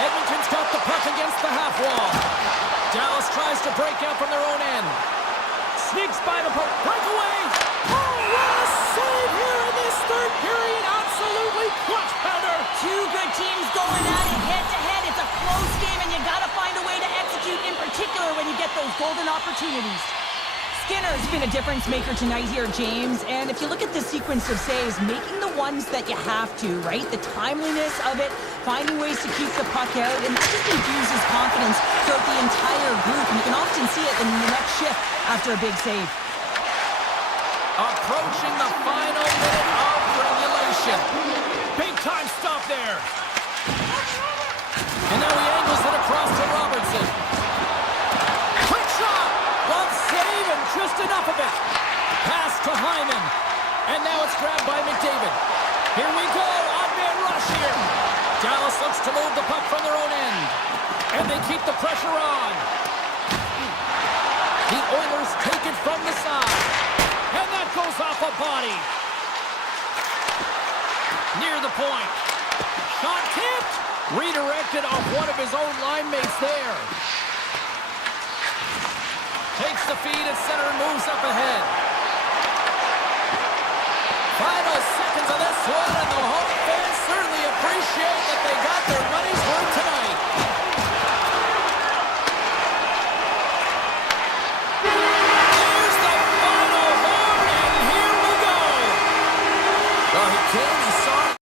Edmonton's got the puck against the half wall. Dallas tries to break out from their own end. Sneaks by the puck. Breakaway! Oh, what a save here in this third period! Absolutely clutch pounder! Two good teams going at it head-to-head. It's a close game, and you got to find a way to execute, in particular when you get those golden opportunities. Skinner's been a difference maker tonight here, James. And if you look at the sequence of saves, making the ones that you have to, right? The timeliness of it, finding ways to keep the puck out, and that just infuses confidence throughout the entire group. And you can often see it in the next shift after a big save. Approaching the final minute of regulation. Big time stop there. And now he angles it across to Robertson. Quick shot! Glove save and just enough of it. Pass to Hyman. And now it's grabbed by McDavid. Here we go. Odd man rush here. Dallas looks to move the puck from their own end. And they keep the pressure on. The Oilers take it from the side. And that goes off a body. Near the point. Shot tipped. Redirected off one of his own line mates there. Takes the feed at center and moves up ahead. Final seconds of this one, and the home fans certainly appreciate that they got their money's worth tonight. Here's the final horn, and here we go. Well, he came, he saw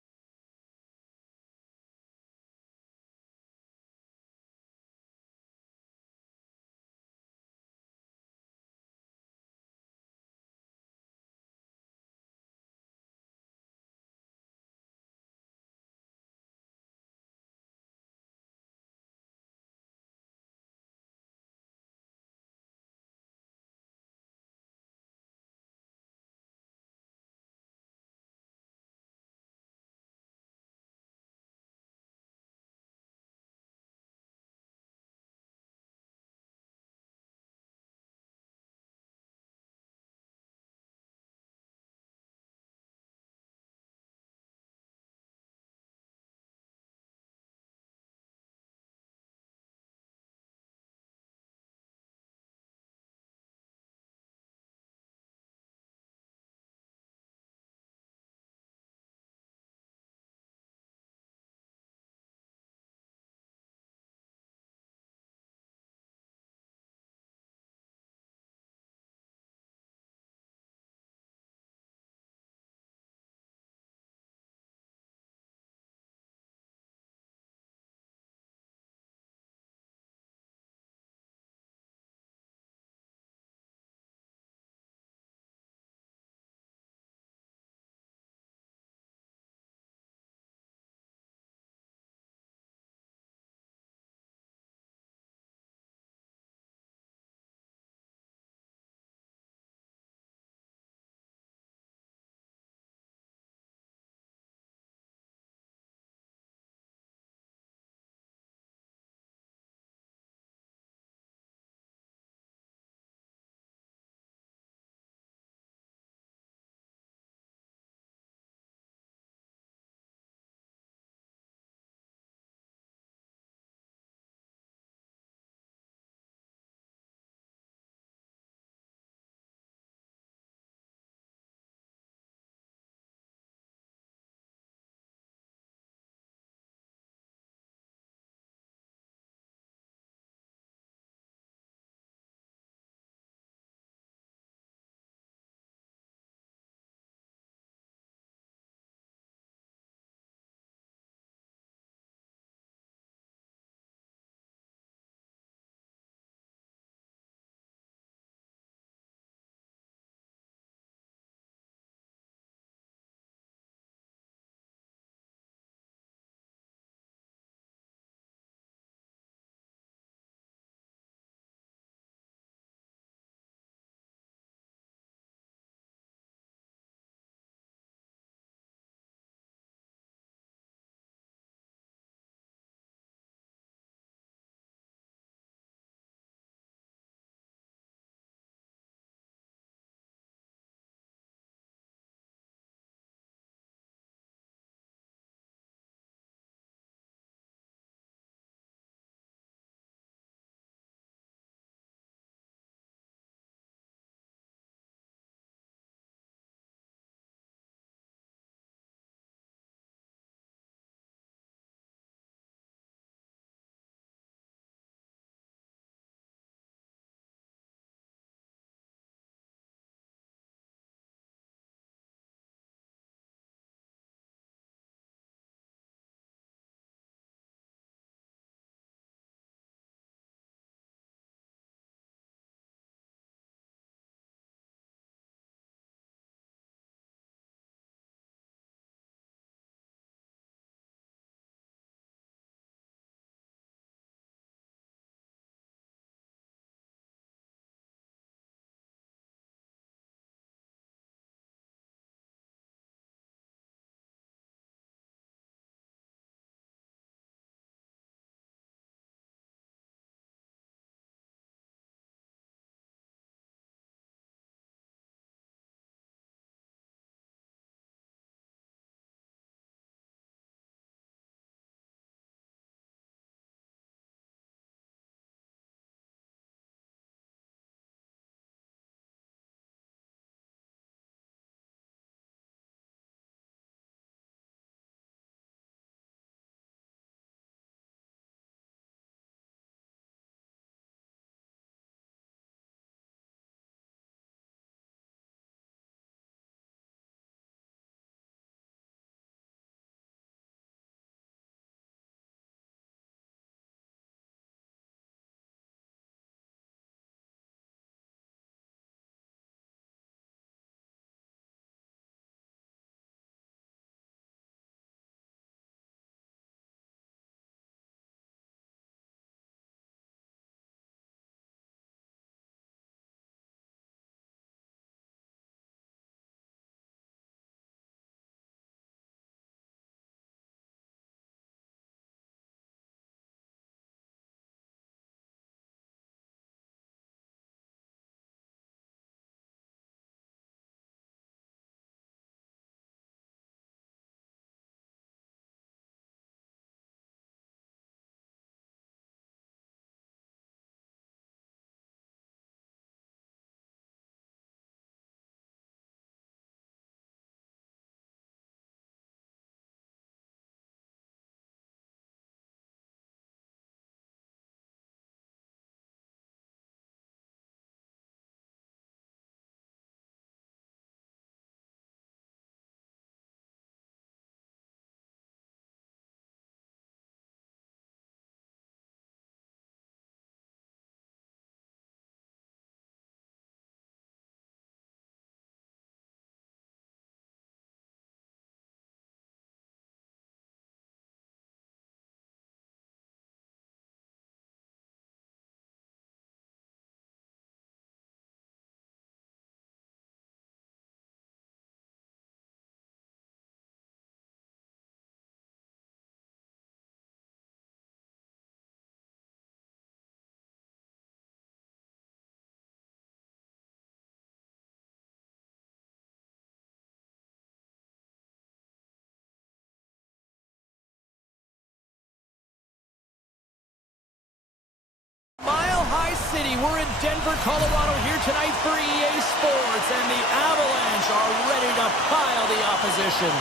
opportunity. We're in Denver, Colorado here tonight for EA Sports, and the Avalanche are ready to pile the opposition.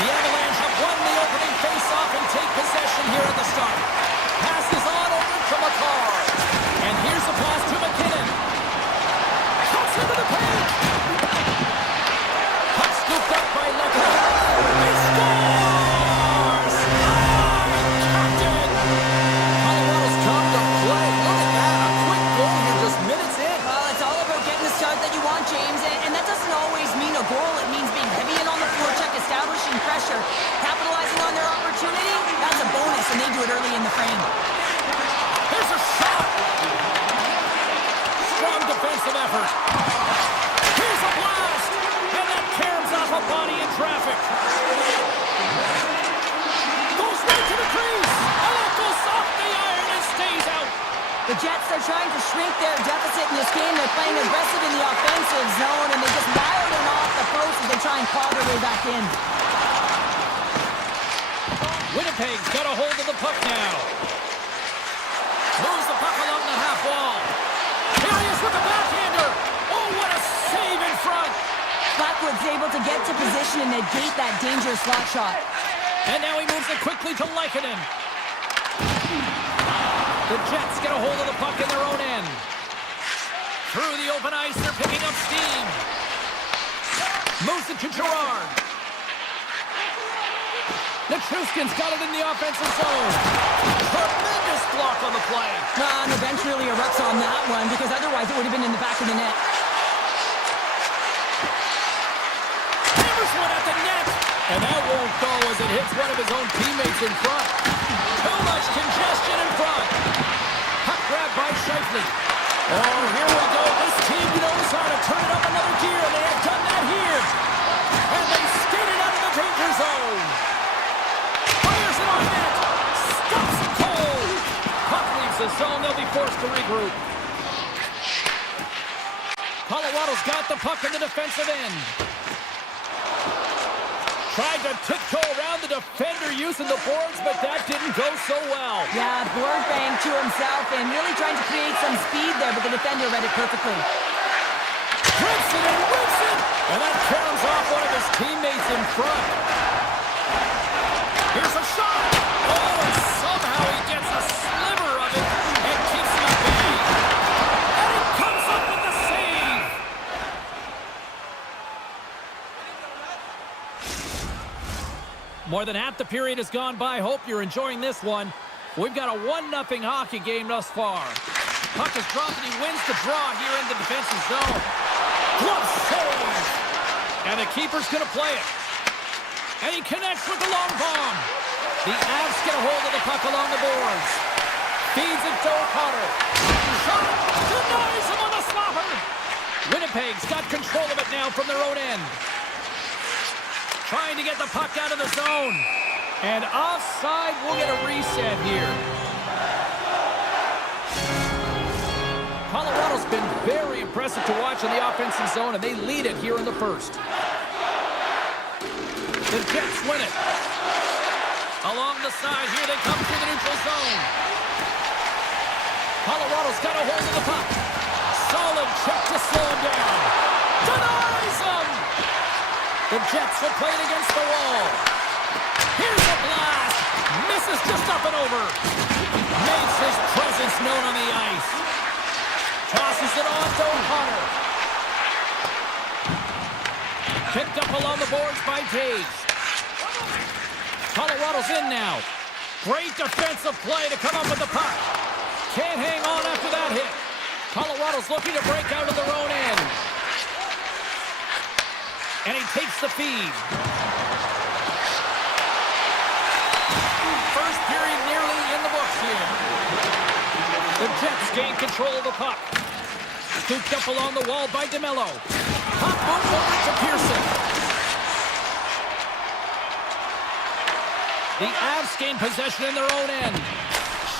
The Avalanche have won the opening face-off and take possession here at the start. Pass is on over to McCarr. And here's a pass to McKinnon. Cuts into the paint. Puck scooped up by Lekkonen. He scores! Captain! Colorado's come to play. Look at that. A quick goal here just minutes in. Well, it's all about getting the start that you want, James, and that doesn't always mean a goal. It means being heavy in on the forecheck, establishing pressure, capitalizing on their opportunity. That's a bonus, and they do it early in the frame. Here's a shot. Strong defensive effort. Here's a blast. And that caroms off a body in traffic. Goes right to the crease. And it goes off the iron and stays out. The Jets are trying to shrink their deficit in this game. They're playing aggressive in the offensive zone, and they just wire it off the post as they try and claw their way back in. Winnipeg's got a hold of the puck now. Moves the puck along the half wall. Here he is with the backhander. Oh, what a save in front. Blackwood's able to get to position and negate that dangerous slot shot. And now he moves it quickly to Lekkonen. The Jets get a hold of the puck in their own end. Through the open ice, they're picking up steam. Moves it to Gerard. Nichushkin's got it in the offensive zone. Tremendous block on the play. And the bench really erupts on that one, because otherwise it would have been in the back of the net. Hammers one at the net. And that won't go as it hits one of his own teammates in front. Too much congestion in front. Puck grab by Scheifele. Oh, here we go. This team knows how to turn it up another gear. They have done that here. And they skated out of the danger zone. Fires it on net. Stops it cold. Puck leaves the zone. They'll be forced to regroup. Colorado's got the puck in the defensive end. Tried to tiptoe around the defender using the boards, but that didn't go so well. Yeah, board bang to himself and really trying to create some speed there, but the defender read it perfectly. Rips it and whips it! And that caroms off one of his teammates in front. Here's a shot! Oh, and somehow he gets a sliver of it and keeps him at bay. And he comes up with the save! More than half the period has gone by. Hope you're enjoying this one. We've got a 1-0 hockey game thus far. Puck is dropped and he wins the draw here in the defensive zone. Glove save! And the keeper's going to play it. And he connects with the long bomb. The Avs get a hold of the puck along the boards. Feeds it to O'Connor. Shot! Denies him on the slapper! Winnipeg's got control of it now from their own end. Trying to get the puck out of the zone. And offside, we'll get a reset here. Colorado's been very impressive to watch in the offensive zone, and they lead it here in the first. The Jets win it. Along the side, here they come through the neutral zone. Colorado's got a hold of the puck. Solid check to slow him down. Denies him! The Jets will play it against the wall. Here's a blast. Misses just up and over. Makes his presence known on the ice. Tosses it on to O'Connor. Picked up along the boards by Taves. Colorado's in now. Great defensive play to come up with the puck. Can't hang on after that hit. Colorado's looking to break out of their own end. And he takes the feed. First period nearly in the books here. The Jets gain control of the puck. Scooped up along the wall by DeMello. Puck moves over to Pearson. The Avs gain possession in their own end.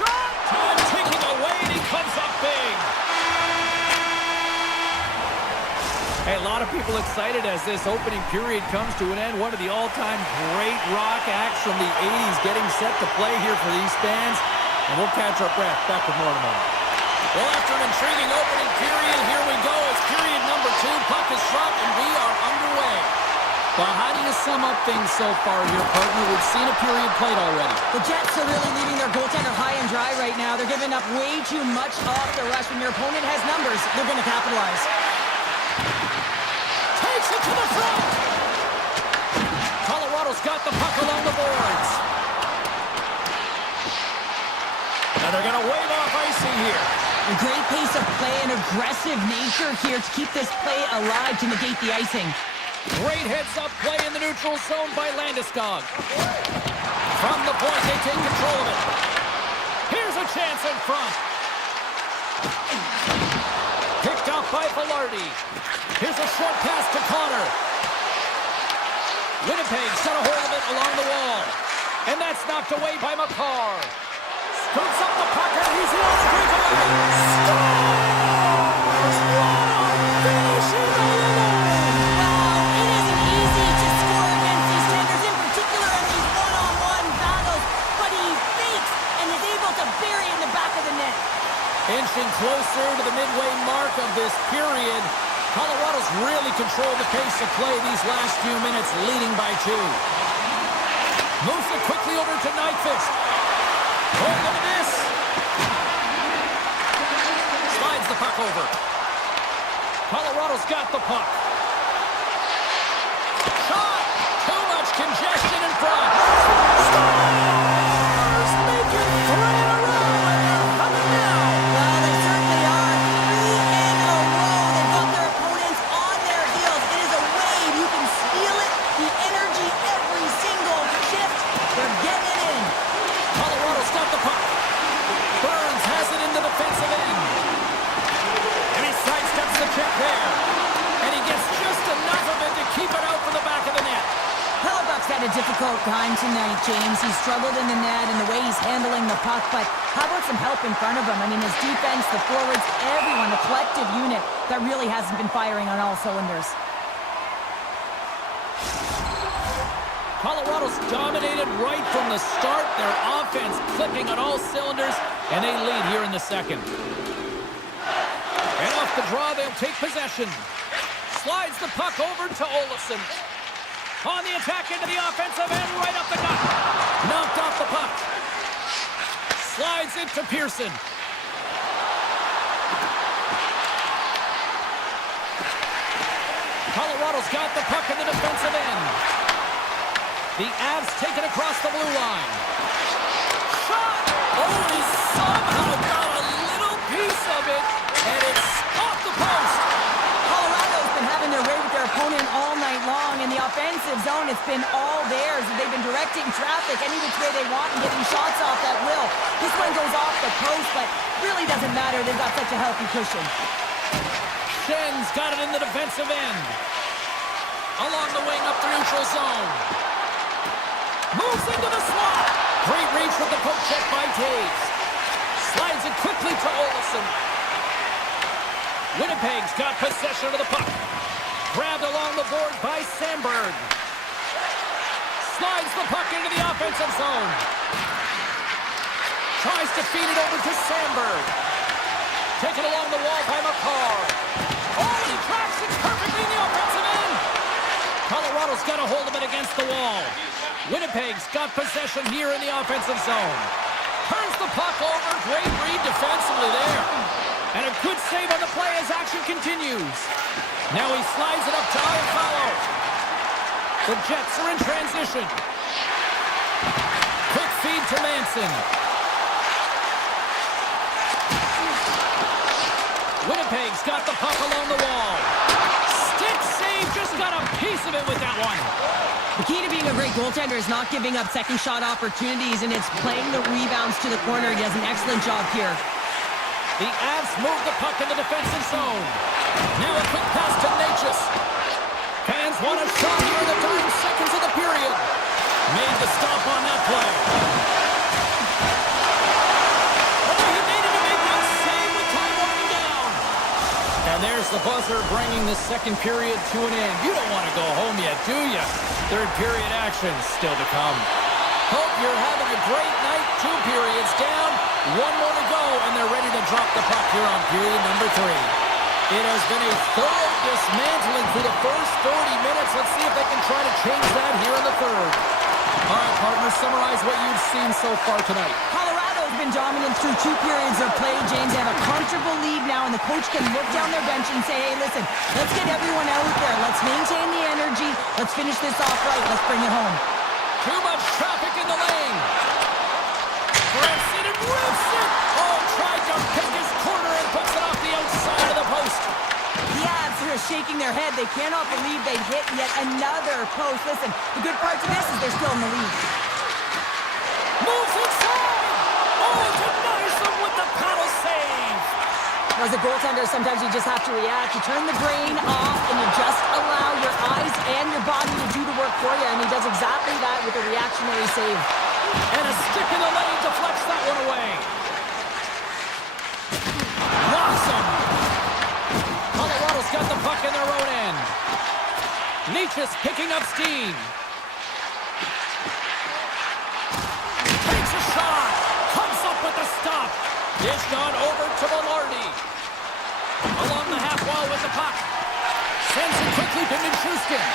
Shot! Time ticking away, and he comes up big. Hey, a lot of people excited as this opening period comes to an end. One of the all-time great rock acts from the 80s getting set to play here for these fans. And we'll catch our breath. Back with more tomorrow. Well, after an intriguing opening period, here we go. It's period number 2. Puck is dropped, and we are underway. Well, how do you sum up things so far here, partner? We've seen a period played already. The Jets are really leaving their goaltender high and dry right now. They're giving up way too much off the rush. When your opponent has numbers, they're going to capitalize. Takes it to the front. Colorado's got the puck along the boards. And they're going to wave off icing here. A great pace of play and aggressive nature here to keep this play alive to negate the icing. Great heads-up play in the neutral zone by Landeskog. From the point, they take control of it. Here's a chance in front. Picked up by Velarde. Here's a short pass to Connor. Winnipeg's got a hold of it along the wall. And that's knocked away by McCarr. Scoops up the puck, and he's in on the breakaway. Scores! What a finish in the inching closer to the midway mark of this period. Colorado's really controlled the pace of play these last few minutes, leading by 2. Moves it quickly over to Nyquist. Oh, look at this. Slides the puck over. Colorado's got the puck. Shot! Too much congestion in front. Stars make it 3 in a row, and they're coming now. Well, they certainly are. 3 in a row. They've got their opponents on their heels. It is a wave. You can feel it. The energy every single shift. They're getting it in. Colorado's got the puck. Burns has it in the defensive end. And he sidesteps the check there. And he gets just enough of it to keep it out for the back of the net. Hellebuck's had a difficult time tonight, James. He's struggled in the net and the way he's handling the puck, but how about some help in front of him? I mean, his defense, the forwards, everyone, the collective unit that really hasn't been firing on all cylinders. Colorado's dominated right from the start. Their offense clicking on all cylinders, and they lead here in the second. And off the draw, they'll take possession. Slides the puck over to Olofsson. On the attack into the offensive end, right up the gut. Knocked off the puck. Slides it to Pearson. Colorado's got the puck in the defensive end. The Avs take it across the blue line. Shot! Oh, he somehow got a little piece of it, and it's off the post. Colorado's been having their way with their opponent all night long. In the offensive zone, it's been all theirs. They've been directing traffic any which way they want and getting shots off at will. This one goes off the post, but really doesn't matter. They've got such a healthy cushion. Schen's got it in the defensive end. Along the wing up the neutral zone. Moves into the slot. Great reach with the poke check by Taves. Slides it quickly to Olofsson. Winnipeg's got possession of the puck. Grabbed along the board by Sandberg. Slides the puck into the offensive zone. Tries to feed it over to Sandberg. Taken along the wall by McCarr. Oh, he tracks it perfectly in the offensive end. Colorado's got a hold of it against the wall. Winnipeg's got possession here in the offensive zone. Turns the puck over. Great read defensively there. And a good save on the play as action continues. Now he slides it up to Iafallo. The Jets are in transition. Quick feed to Manson. Winnipeg's got the puck along the wall. Stick save, just got a piece of it with that one. The key to being a great goaltender is not giving up second shot opportunities, and it's playing the rebounds to the corner. He does an excellent job here. The Avs move the puck in the defensive zone. Now a quick pass to Natchez. Fans want a shot here in the dying seconds of the period. Made the stop on that play. Oh, he needed to make one save with time winding down. And there's the buzzer bringing the second period to an end. You don't want to go home yet, do you? Third period action still to come. Hope you're having a great night. 2 periods down. One more to go, and they're ready to drop the puck here on period number 3. It has been a thorough dismantling through the first 40 minutes. Let's see if they can try to change that here in the third. All right, partners, summarize what you've seen so far tonight. Colorado's been dominant through 2 periods of play, James. They have a comfortable lead now, and the coach can look down their bench and say, hey, listen, let's get everyone out there. Let's maintain the energy. Let's finish this off right. Let's bring it home. Too much traffic in the lane. Branson and rips it. Oh, tried to pick his corner and puts it off the outside of the post. The Avs are shaking their head. They cannot believe they've hit yet another post. Listen, the good part to this is they're still in the lead. Moves inside. Oh, denies them with the paddle save. As a goaltender, sometimes you just have to react. You turn the brain off and you just allow your eyes and your body to do the work for you. And he does exactly that with a reactionary save. And a stick in the lane deflects that one away. Locks him. Colorado's got the puck in their own end. Leach's picking up steam. Takes a shot. Comes up with the stop. Dished on over to Velarde. Along the half wall with the puck. Sends it quickly to Nichushkin.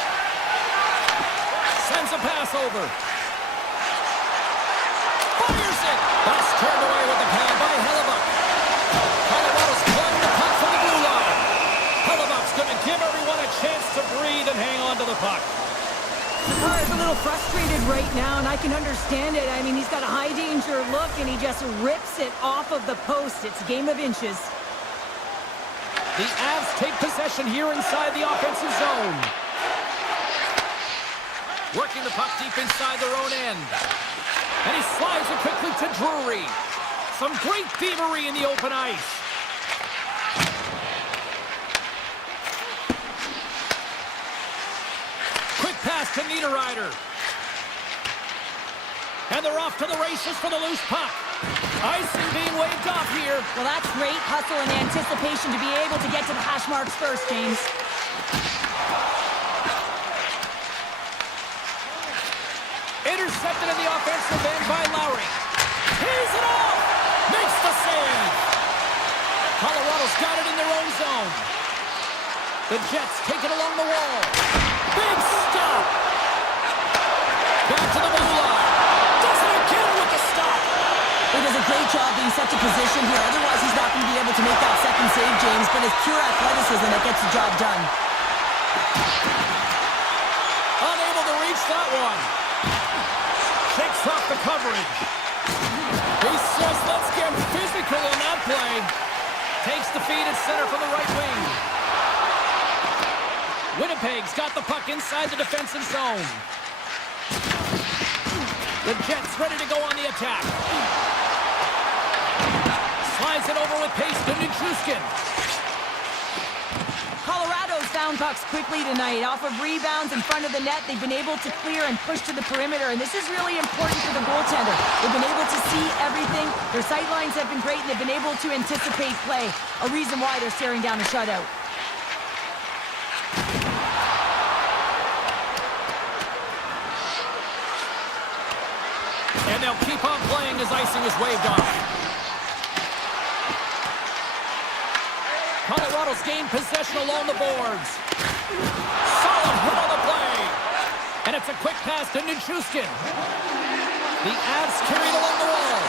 Sends a pass over. Fires it! That's turned away with the pad by Hellebuyck. Colorado's playing the puck from the blue line. Hellebuyck's going to give everyone a chance to breathe and hang on to the puck. Carr's a little frustrated right now, and I can understand it. I mean, he's got a high-danger look, and he just rips it off of the post. It's a game of inches. The Avs take possession here inside the offensive zone. Working the puck deep inside their own end. And he slides it quickly to Drury. Some great thievery in the open ice. Quick pass to Niederreiter. And they're off to the races for the loose puck. Icing being waved off here. Well, that's great hustle and anticipation to be able to get to the hash marks first, James. Intercepted in the offensive end by Lowry. Tees it off! Makes the save! Colorado's got it in their own zone. The Jets take it along the wall. Big stop! Back to the blue line. Does it again with the stop! He does a great job being set to position here. Otherwise, he's not going to be able to make that second save, James. But it's pure athleticism that gets the job done. Unable to reach that one. Shakes off the coverage. He says, let's get physical in that play. Takes the feed at center from the right wing. Winnipeg's got the puck inside the defensive zone. The Jets ready to go on the attack. Slides it over with pace to Nichushkin. Colorado's found pucks quickly tonight. Off of rebounds in front of the net, they've been able to clear and push to the perimeter, and this is really important for the goaltender. They've been able to see everything. Their sight lines have been great, and they've been able to anticipate play. A reason why they're staring down a shutout. And they'll keep on playing as icing is waved off. Colorado's gained possession along the boards. Solid hit on the play. And it's a quick pass to Nichushkin. The Avs carried along the wall.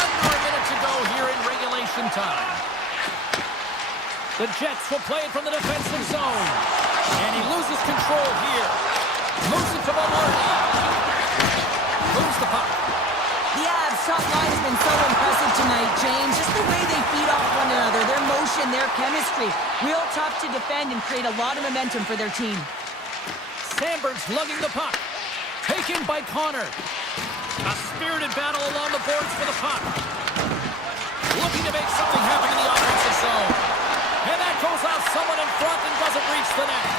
Under a minute to go here in regulation time. The Jets will play it from the defensive zone. And he loses control here. Moves it to Velarde. Moves the puck. The Avs' top line has been so impressive tonight, James. Just the way they feed off one another, their motion, their chemistry. Real tough to defend and create a lot of momentum for their team. Sandberg's lugging the puck. Taken by Connor. A spirited battle along the boards for the puck. Looking to make something happen in the offensive zone. And that goes out someone in front and doesn't reach the net.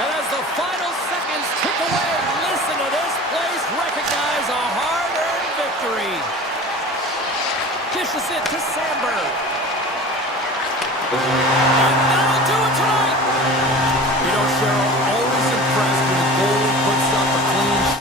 And as the final seconds tick away, listen to this place recognize a hard-earned victory. Dishes it to Sandberg. And that'll do it tonight. You know, Cheryl, always impressed when a goalie puts up a clean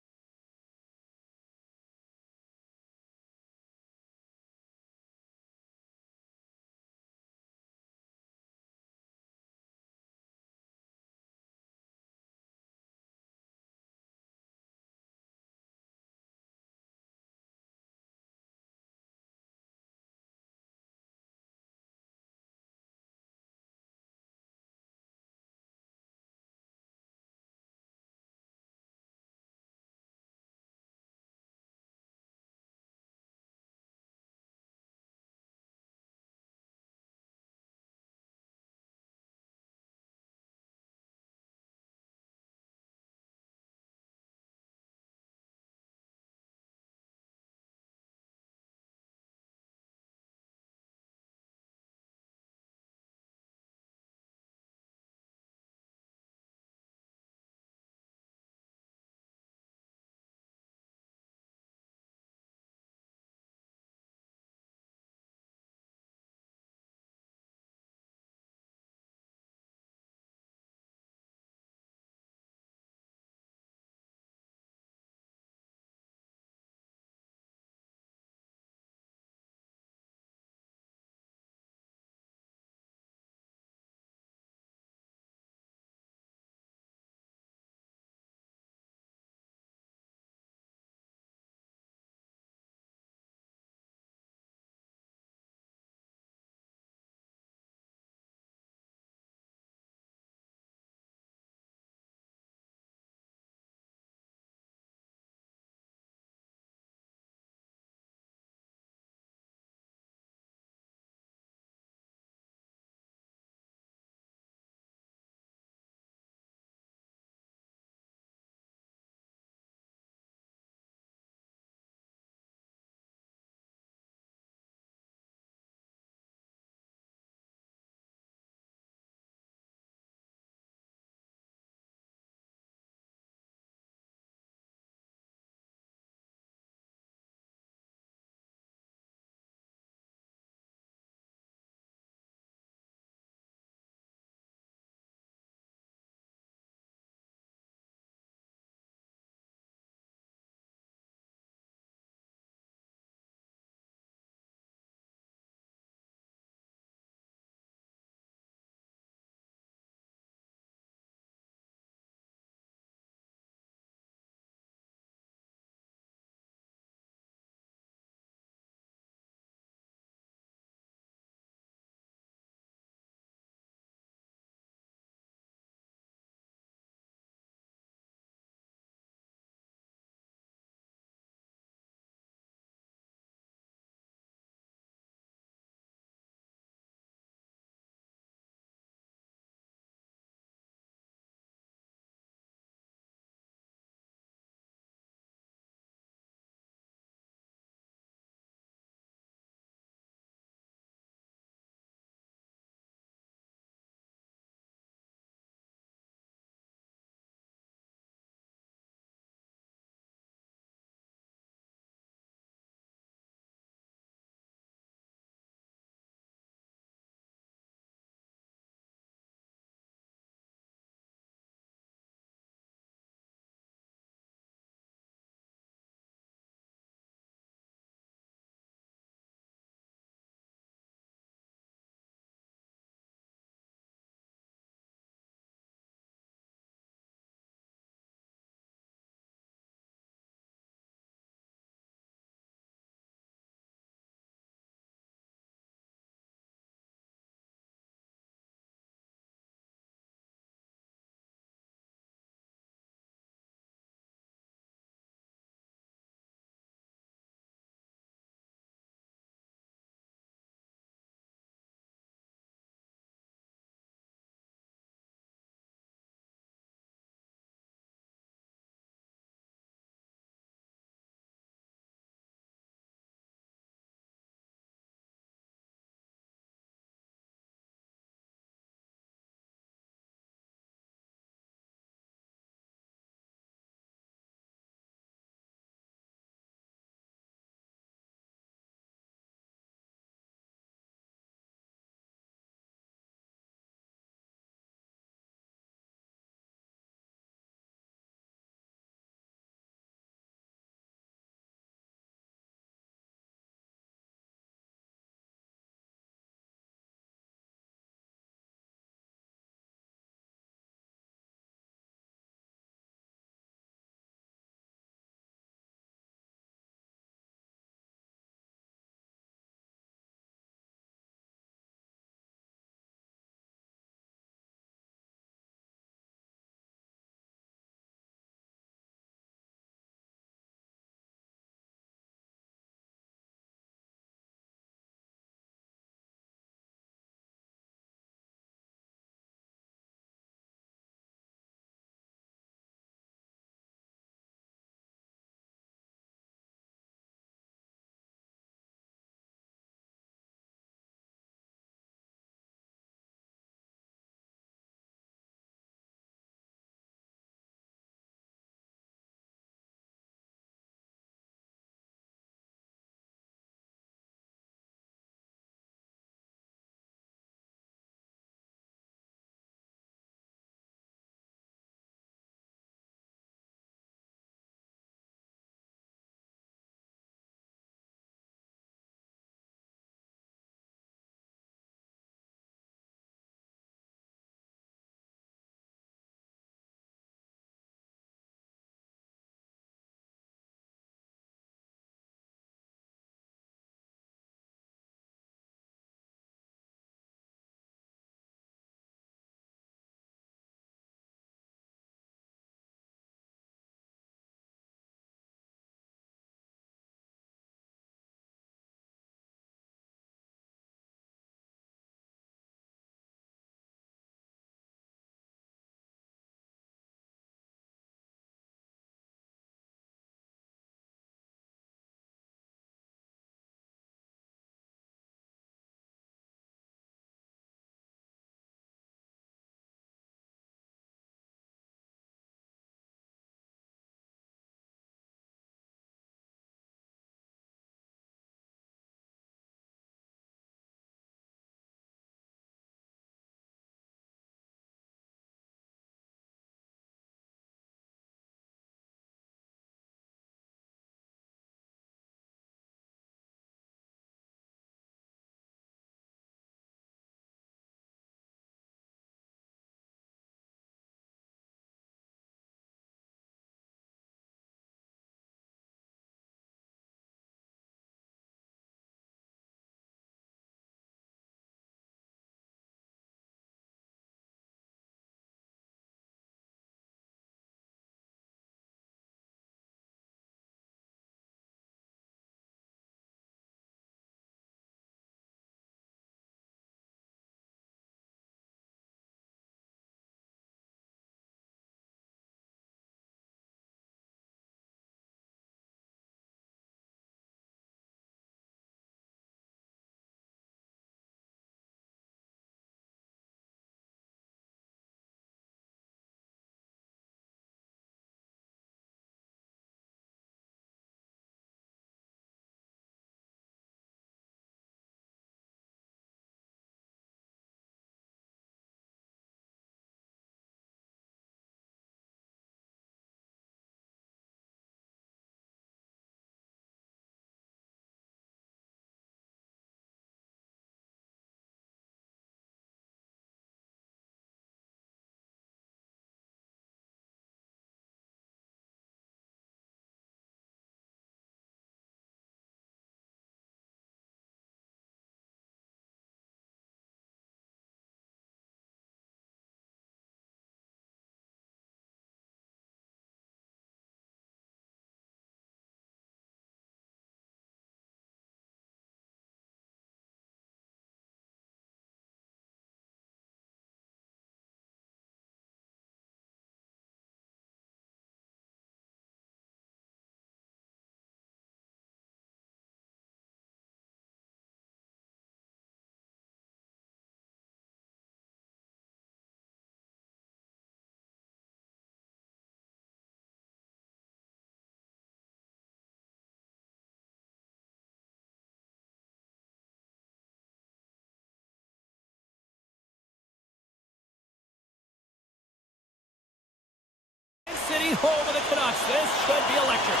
city home of the Canucks. This should be electric.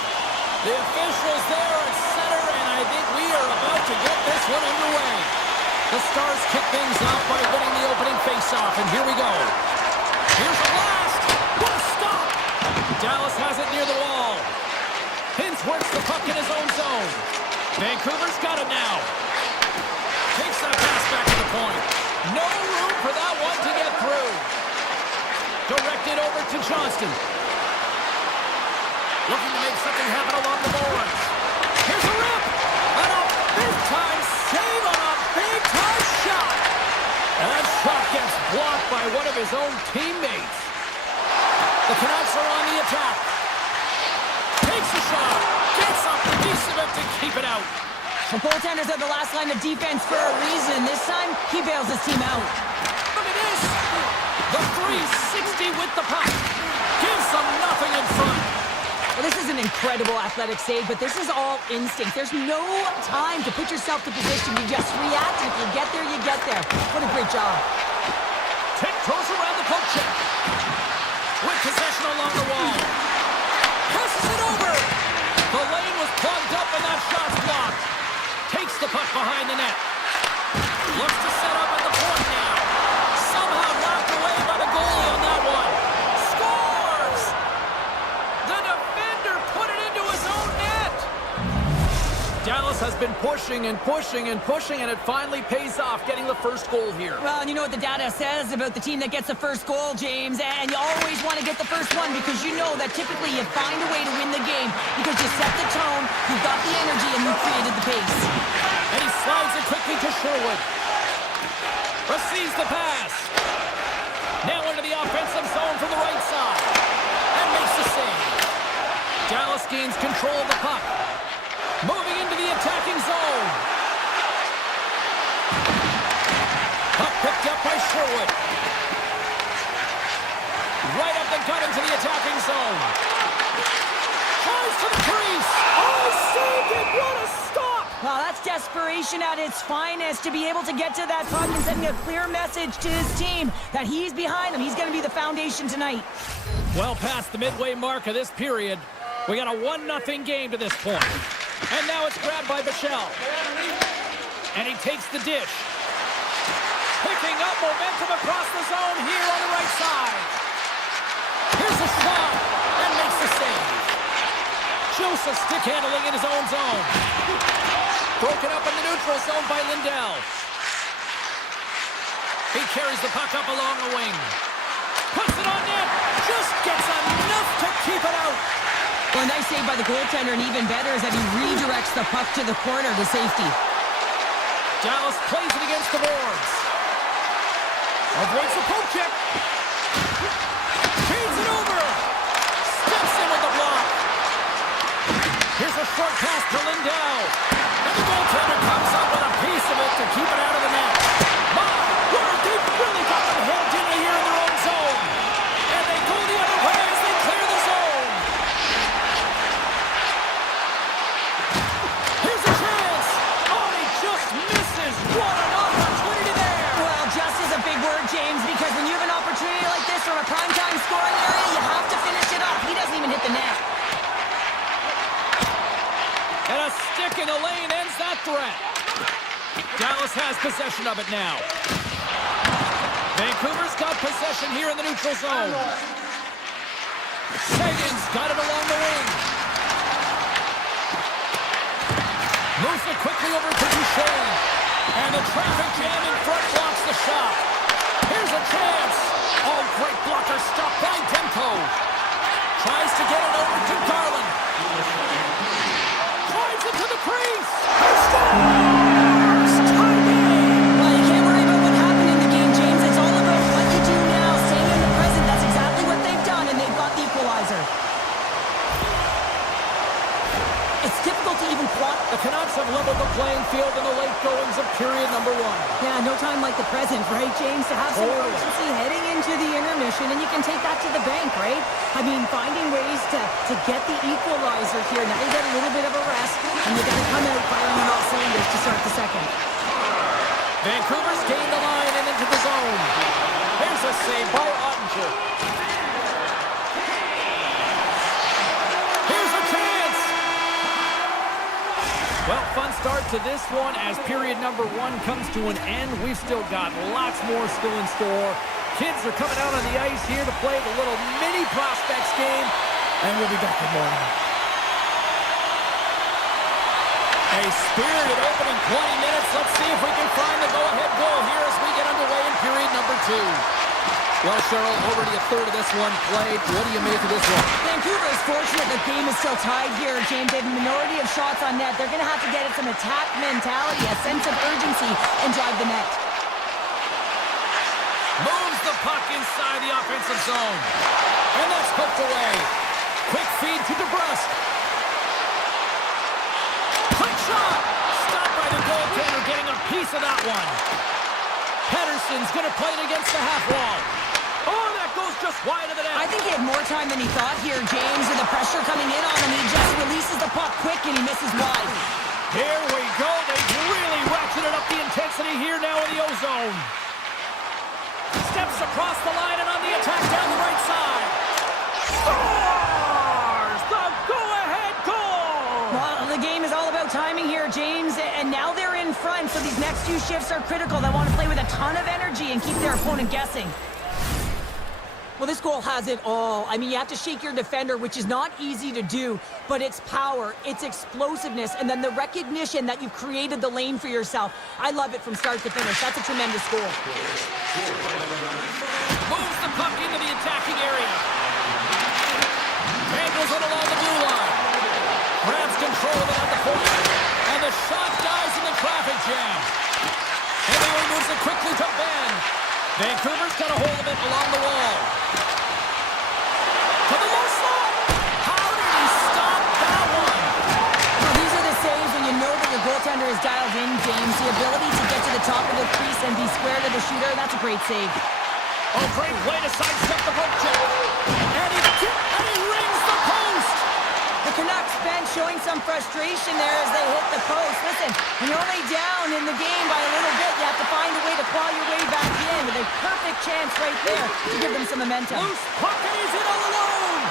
The officials there at center, and I think we are about to get this one underway. The Stars kick things off by winning the opening faceoff, and here we go. Here's a blast. What a stop. Dallas has it near the wall. Hintz works the puck in his own zone. Vancouver's got it now. Takes that pass back to the point. No room for that one to get through. Directed over to Johnston. Looking to make something happen along the boards. Here's a rip. And a big-time save on a big-time shot. And that shot gets blocked by one of his own teammates. The Canucks are on the attack. Takes a shot. Gets up the piece of it to keep it out. The goaltenders are the last line of defense for a reason. This time, he bails his team out. Look at this. The 360 with the puck. Gives them nothing in front. Well, this is an incredible athletic save, but this is all instinct. There's no time to put yourself to position. You just react, and if you get there, you get there. What a great job. Tiptoes around the poke check. With possession along the wall. Passes it over. The lane was plugged up and that shot's blocked. Takes the puck behind the net. Looks to set up at the point now. Somehow knocked away by the goalie on that one. Scores! The defender put it into his own net. Dallas has been pushing and pushing and pushing, and it finally pays off getting the first goal here. Well, and you know what the data says about the team that gets the first goal, James, and you always want to get the first one because you know that typically you find a way to win the game because you set the tone, you've got the energy, and you've created the pace. And he slides it quickly to Sherwood. Receives the pass. Now into the offensive zone from the right side. And makes the save. Dallas gains control of the puck. Moving into the attacking zone. Puck picked up by Sherwood. Right up the gut into the attacking zone. Tries to the crease. Oh, saved it. What a stop. Well, that's desperation at its finest to be able to get to that puck and sending a clear message to his team that he's behind them. He's going to be the foundation tonight. Well past the midway mark of this period, we got a 1-0 game to this point. And now it's grabbed by Bichelle. And he takes the dish. Picking up momentum across the zone here on the right side. Here's a shot. And makes the save. Joseph stick handling in his own zone. Broken up in the neutral zone by Lindell. He carries the puck up along the wing. Puts it on net. Just gets enough to keep it out. Well, a nice save by the goaltender, and even better is that he redirects the puck to the corner to safety. Dallas plays it against the boards. Avoids the poke check. Feeds it over. Steps in with the block. Here's a short pass to Lindell. And the goaltender comes up with a piece of it to keep it out of the net. My word, they've really got them held in here in their own zone. And they go the other way as they clear the zone. Here's a chance. Oh, he just misses. What an opportunity there. Well, just is a big word, James, because when you have an opportunity like this from a primetime scoring area, you have to finish it up. He doesn't even hit the net. And a stick in the lane ends that threat. Dallas has possession of it now. Vancouver's got possession here in the neutral zone. Sagan's got it along the wing. Moves it quickly over to Duchesne. And the traffic jam in front blocks the shot. Here's a chance. Oh, great blocker stop by Demko. Tries to get it over to Garland. Drives it to the crease. Scores! Tied game. Well, you can't worry about what happened in the game, James. It's all about what you do now, staying in the present. That's exactly what they've done, and they've got the equalizer. It's difficult to even quantify. The Canucks have leveled the playing field in the late goings of period number 1. Yeah, no time like the present, right, James? To have some Totally. urgency heading into the intermission, and you can take that to the bank, right? I mean, finding ways to get the equalizer here. Now you get a little bit of a rest, and you got to come out firing on all cylinders to start the second. Vancouver's gained the line and into the zone. Here's a save by Ottinger. Well, fun start to this one as period number 1 comes to an end. We've still got lots more still in store. Kids are coming out on the ice here to play the little mini prospects game, and we'll be back in morning. A spirited opening 20 minutes. Let's see if we can find the go-ahead goal here as we get underway in period number 2. Well, Cheryl, already a third of this one played. What do you make of this one? Vancouver is fortunate the game is still tied here, James. They have a minority of shots on net. They're going to have to get it some attack mentality, a sense of urgency, and drive the net. Moves the puck inside the offensive zone. And that's poked away. Quick feed to DeBrusque. Quick shot! Stopped by the goaltender, getting a piece of that one. Pedersen's going to play it against the half wall. Oh, that goes just wide of the net. I think he had more time than he thought here, James, with the pressure coming in on him. He just releases the puck quick and he misses wide. Here we go. They've really ratcheted up the intensity here now in the O-zone. Steps across the line and on the attack down the right side. Scores! The go-ahead goal! Well, the game is all about timing here, James, and now they're in front, so these next few shifts are critical. They want to play with a ton of energy and keep their opponent guessing. Well, this goal has it all. I mean, you have to shake your defender, which is not easy to do, but it's power, it's explosiveness, and then the recognition that you've created the lane for yourself. I love it from start to finish. That's a tremendous goal. Moves the puck into the attacking area. Angles it along the blue line. Grabs control of it at the point. And the shot dies in the traffic jam. And now he moves it quickly to Ben. Vancouver's got a hold of it along the wall. To the low slot. How did he stop that one? Well, these are the saves when you know that your goaltender is dialed in, James. The ability to get to the top of the crease and be square to the shooter, that's a great save. Oh, great way to sidestep the poke check. And he rings the post. The Canucks bench showing some frustration there as they hit the post. Listen, when you're only down in the game by a little bit, you have to find a way to claw your way back in with a perfect chance right there to give them some momentum. Loose puck and he's in all alone.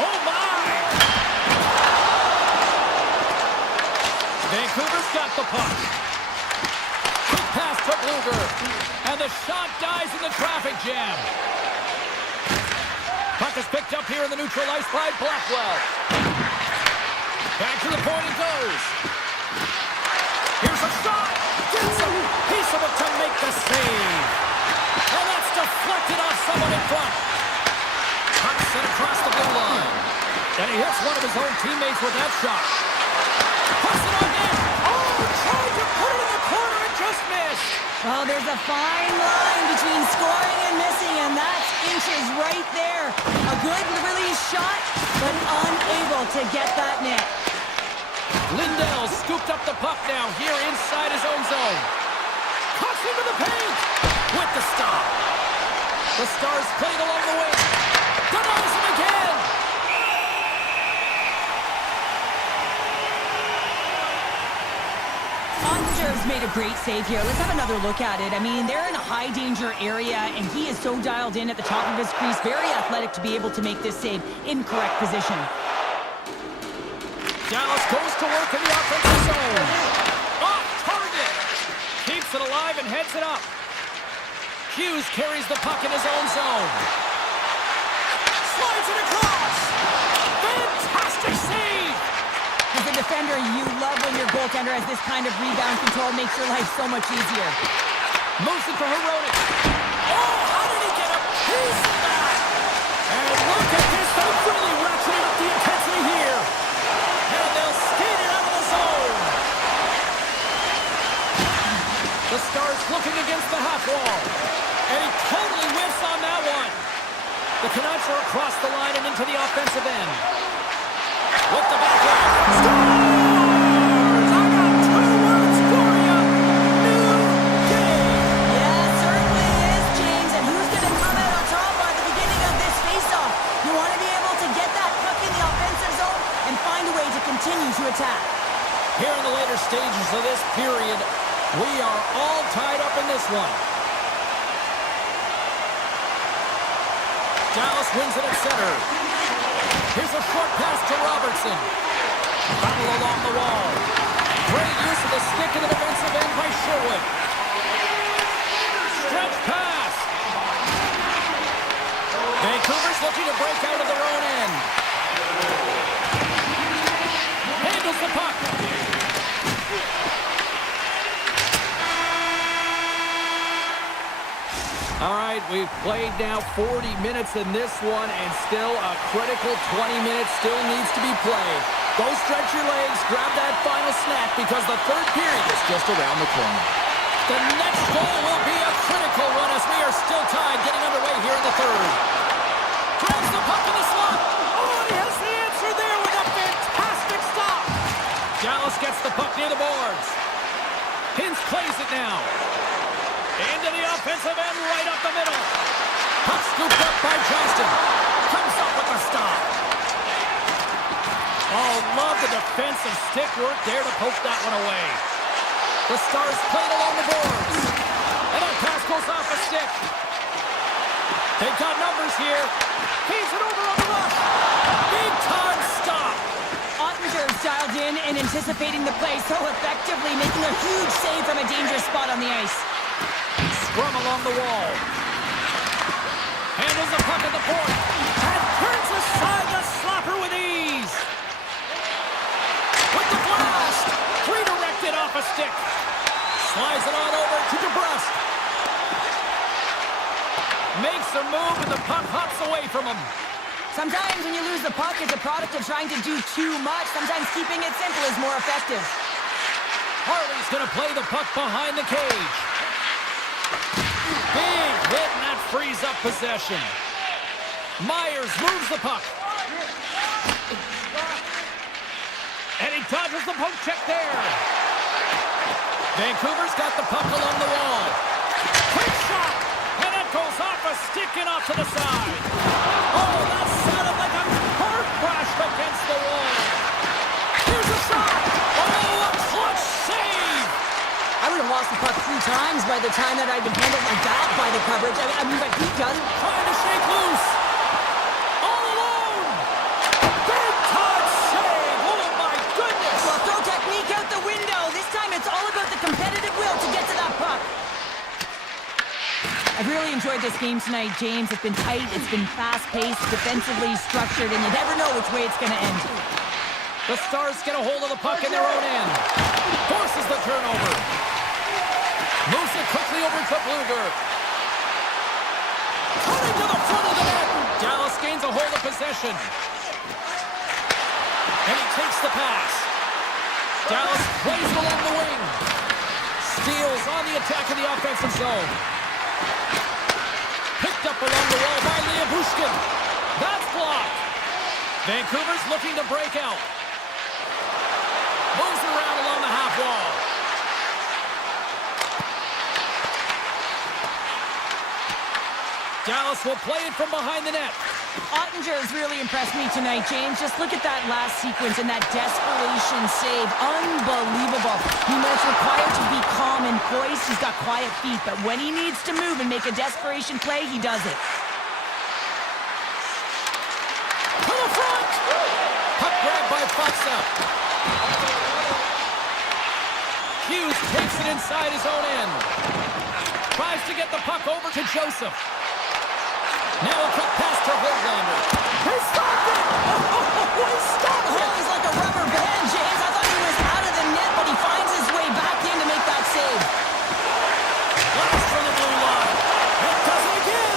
Oh, my. Vancouver's got the puck. Quick pass to Bluger. And the shot dies in the traffic jam. Puck is picked up here in the neutral ice by Blackwell. Back to the point it goes. Here's a shot. Gets a piece of it to make the save. And that's deflected off someone in front. Puck sent across the blue line. And he hits one of his own teammates with that shot. Puts it on net. Oh, tried to put it in the corner and just missed. Well, there's a fine line between scoring and missing, and that's inches right there. A good release shot, but unable to get that net. Lindell scooped up the puck now here inside his own zone. Cuts into the paint with the stop. The Stars played along the wing. Denies him again. Ottinger's made a great save here. Let's have another look at it. I mean, they're in a high-danger area, and he is so dialed in at the top of his crease. Very athletic to be able to make this save in correct position. Dallas goes to work in the offensive zone. Off target. Keeps it alive and heads it up. Hughes carries the puck in his own zone. Slides it across. Fantastic save. As a defender, you love when your goaltender has this kind of rebound control. Makes your life so much easier. Moves it to Hironi. Oh, how did he get a piece of that? And look at this. They've really ratcheted up the intensity here. And they'll skate it out of the zone. The Stars looking against the half wall. And he totally whiffs on that one. The Canucks are across the line and into the offensive end. With the backhand. Stars! I got 2 words for you. New game. Yeah, certainly is, James. And who's going to come out on top by the beginning of this faceoff? You want to be able to get that puck in the offensive zone and find a way to continue to attack. Here in the later stages of this period, we are all tied up in this one. Dallas wins it at center. Here's a short pass to Robertson. Battle along the wall. Great use of the stick in the defensive end by Sherwood. Stretch pass. Vancouver's looking to break out of their own end. Handles the puck. All right, we've played now 40 minutes in this one, and still a critical 20 minutes still needs to be played. Go stretch your legs, grab that final snap, because the third period is just around the corner. The next goal will be a critical one as we are still tied, getting underway here in the third. Drives the puck in the slot. Oh, and he has the answer there with a fantastic stop. Dallas gets the puck near the boards. Hintz plays it now. Into the offensive end, right up the middle. Puck scooped up by Johnston. Comes up with a stop. Oh, love the defensive stick work there to poke that one away. The Stars played along the boards. And that pass goes off a stick. They've got numbers here. Feeds it over on the rush. Big time stop. Ottinger's dialed in and anticipating the play so effectively, making a huge save from a dangerous spot on the ice. Scrum along the wall. Handles the puck at the point. And turns aside the slapper with ease. With the blast. Redirected off a stick. Slides it on over to DeBrusque. Makes a move and the puck hops away from him. Sometimes when you lose the puck, it's a product of trying to do too much. Sometimes keeping it simple is more effective. Harley's going to play the puck behind the cage. Big hit, and that frees up possession. Myers moves the puck. And he dodges the poke check there. Vancouver's got the puck along the wall. Quick shot, and it goes off a stick and off to the side. Oh, that sounded like a car crash against the wall. Here's a shot. Oh, a clutch save. I would have lost the puck 3 times by the time that I'd been handled like that by the coverage. I mean, but he doesn't. Trying to shake loose. All alone. Big time save. Oh, my goodness. Well, throw technique out the window. This time it's all about the competitive will to get to that puck. I've really enjoyed this game tonight, James. It's been tight, it's been fast-paced, defensively structured, and you never know which way it's going to end. The Stars get a hold of the puck in their own end. Forces the turnover. Moves it quickly over to Bluger. Cutting to the front of the net. Dallas gains a hold of possession. And he takes the pass. Dallas plays along the wing. Steals on the attack in the offensive zone. Picked up along the wall by Liabushkin. That's blocked. Vancouver's looking to break out. Moves around along the half wall. Dallas will play it from behind the net. Ottinger has really impressed me tonight, James. Just look at that last sequence and that desperation save. Unbelievable. He was required to be calm and poised. He's got quiet feet, but when he needs to move and make a desperation play, he does it. To the front! Puck grabbed by Foxa. Hughes takes it inside his own end. Tries to get the puck over to Joseph. Now a quick pass to Höglander. He stopped it! Oh, he stopped it! Oh, he's like a rubber band, James. I thought he was out of the net, but he finds his way back in to make that save. Blast from the blue line. It does it again!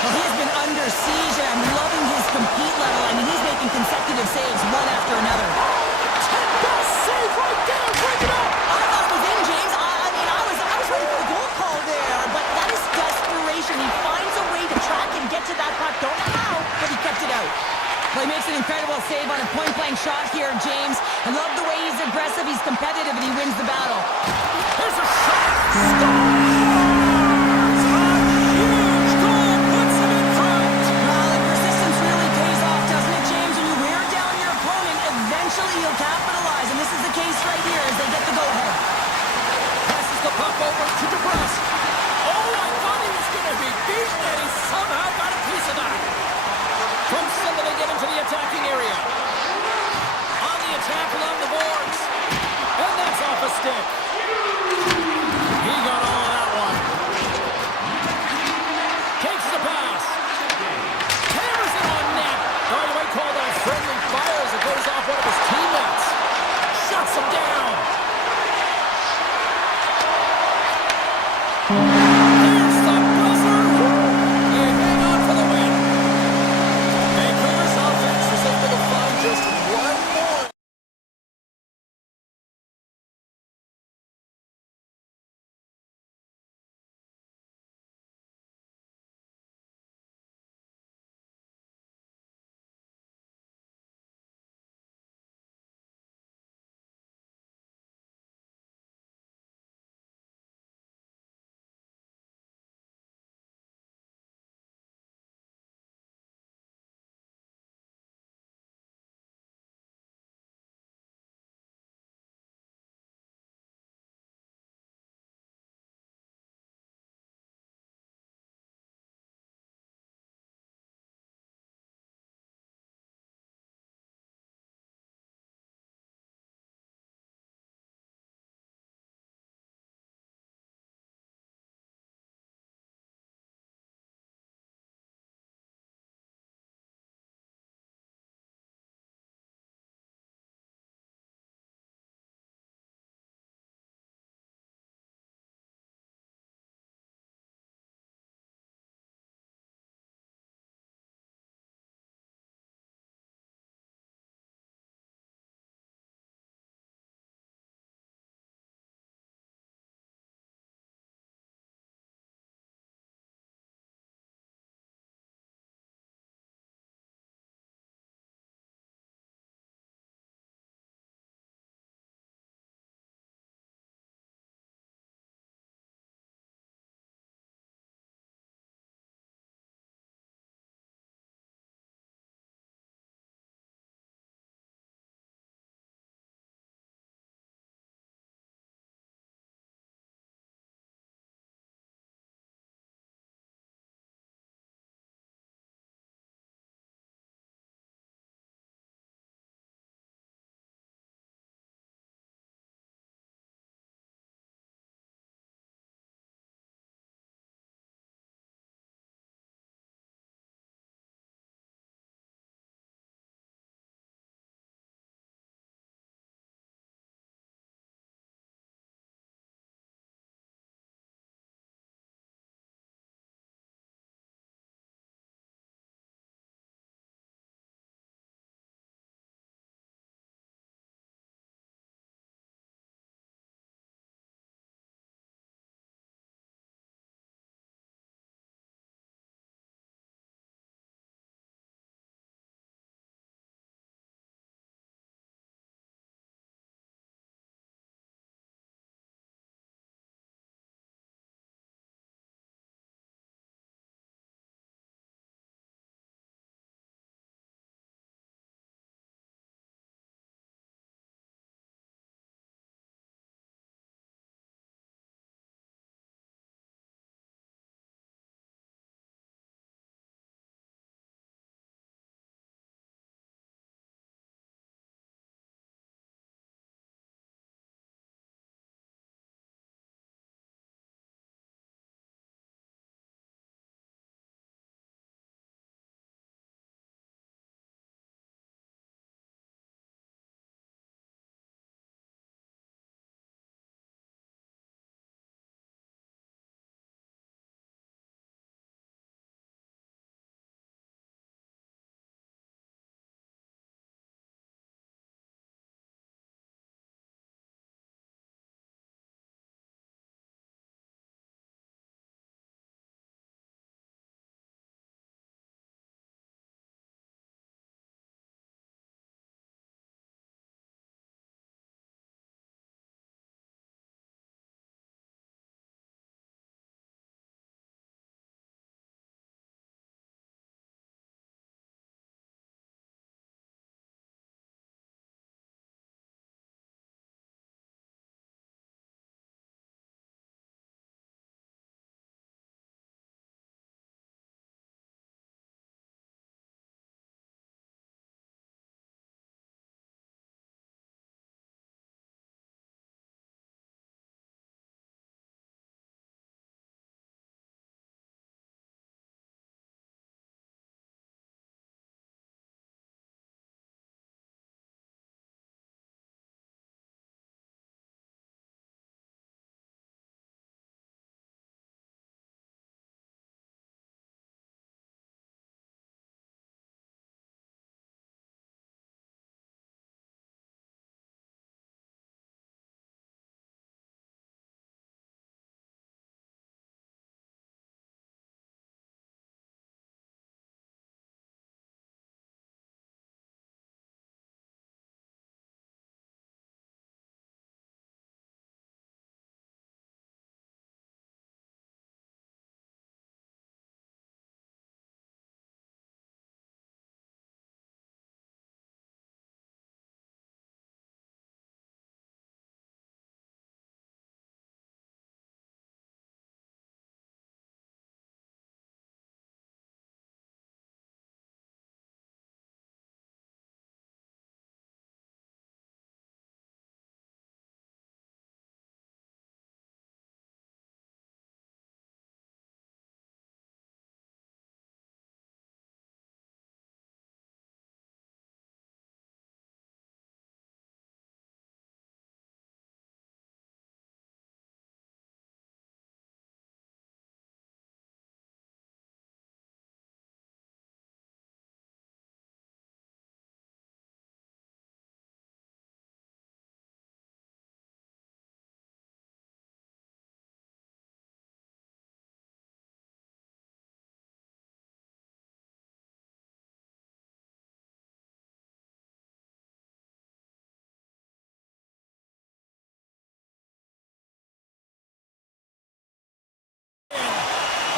Well, he has been under siege, and I'm loving his compete level. I mean, he's making consecutive saves one after another. 10-best save right there! Break it up! I thought it was in, James. I was ready for the goal call there, but that is desperation. He finds a way to track and get to that puck. Don't know how, but he kept it out. Well, he makes an incredible save on a point-blank shot here, James. I love the way he's aggressive, he's competitive, and he wins the battle. There's a shot! Scores! A huge goal puts him in front! Well, the persistence really pays off, doesn't it, James? When you wear down your opponent, eventually he'll capitalize, and this is the case right here as they get the go-ahead. Passes the puck over to DeBrusque. Oh, I thought he was going to be beaten, and he somehow got a piece of that. From center, they get into the attacking area. On the attack,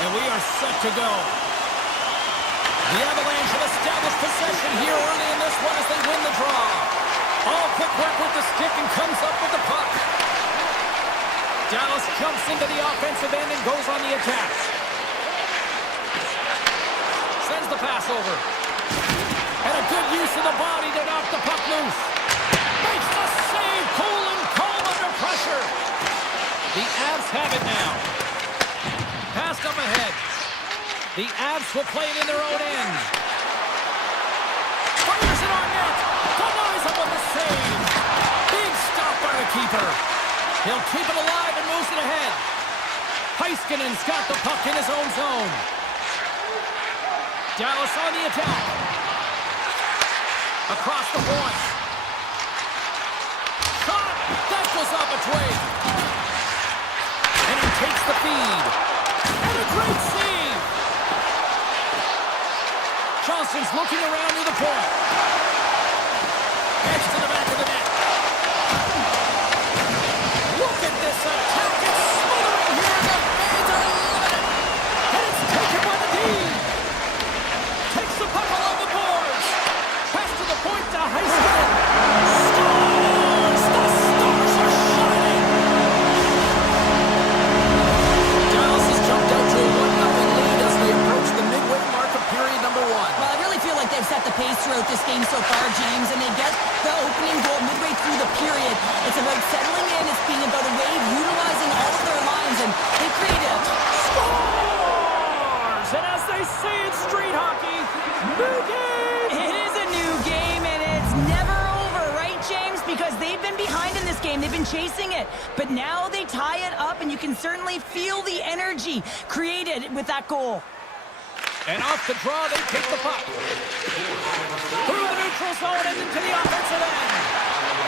And we are set to go. The Avalanche have established possession here early in this one as they win the draw. All quick work with the stick and comes up with the puck. Dallas jumps into the offensive end and goes on the attack. Sends the pass over. And a good use of the body to knock the puck loose. Makes the save, cool and calm under pressure. The Avs have it now. Passed up ahead. The Avs will play it in their own end. Fires it on net. Denies him with the save. Big stop by the keeper. He'll keep it alive and moves it ahead. Heiskanen's got the puck in his own zone. Dallas on the attack. Across the point. Shot! That goes off its way. And he takes the feed. And a great save! Johnson's looking around near the point. Edge to the back of the net. Look at this attack. It's smothering here. The fans are loving it. And it's taken by the D. Takes the puck along the boards. Pass to the point to Heiskanen. Scores! The Stars are shining. Dallas has jumped out to a 1-0 lead as we approach the midway mark of period number 1. Well, I really feel like they've set the pace throughout this game so far, James, and they get the opening goal midway through the period. It's about settling in. It's being about a wave, utilizing all of their lines, and they create a Scores! And as they say in street hockey, new game! It is a new game, and it's never over, right, James? Because they've been behind in this game. They've been chasing it. But now they tie it up, and you can certainly feel the energy created with that goal. And off the draw, they pick the puck. Through the neutral zone and into the offensive end.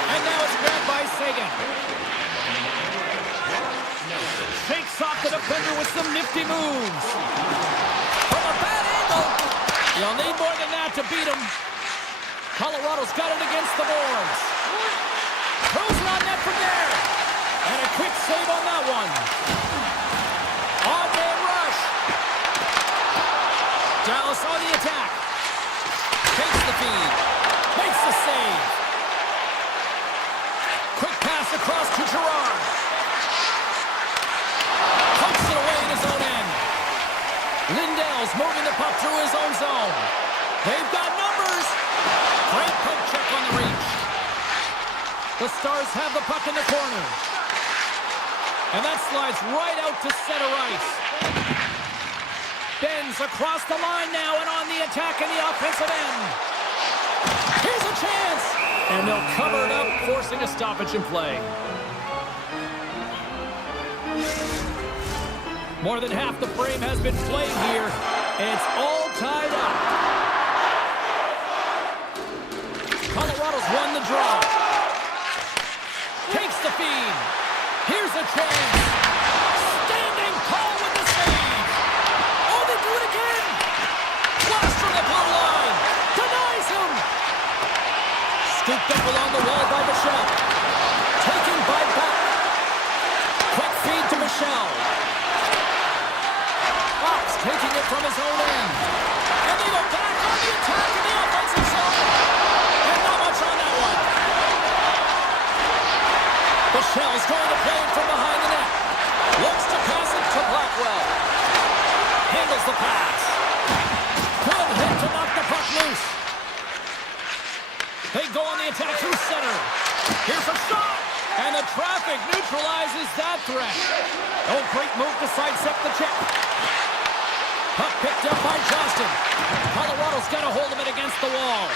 And now it's grabbed by Sagan. Shakes off the defender with some nifty moves. From a bad angle. You'll need more than that to beat him. Colorado's got it against the boards. Throws it on net from there. And a quick save on that one. On-man rush. Dallas on the attack. Takes the feed. Makes the save. Quick pass across to Gerard. Pumps it away in his own end. Lindell's moving the puck through his own zone. They've got numbers. Great poke check on the reach. The Stars have the puck in the corner. And that slides right out to center ice. Bends across the line now and on the attack in the offensive end. Here's a chance. And they'll cover it up, forcing a stoppage in play. More than half the frame has been played here. It's all tied up. Colorado's won the draw. Takes the feed. Here's a chance. Standing tall with the save. Oh, they do it again. Blast from the blue line. Denies him. Scooped up along the wall by Michelle. Taken by Buck. Quick feed to Michelle. Fox taking it from his own end. And they go back on the attack in the offensive zone. And not much on that one. Michelle's going to play it from behind the net. Looks to pass it to Blackwell. Handles the pass. Good hit to knock the puck loose. They go on the attack through center. Here's a shot. And the traffic neutralizes that threat. Oh, great move to sidestep the check. Puck picked up by Johnston. Colorado's got a hold of it against the wall.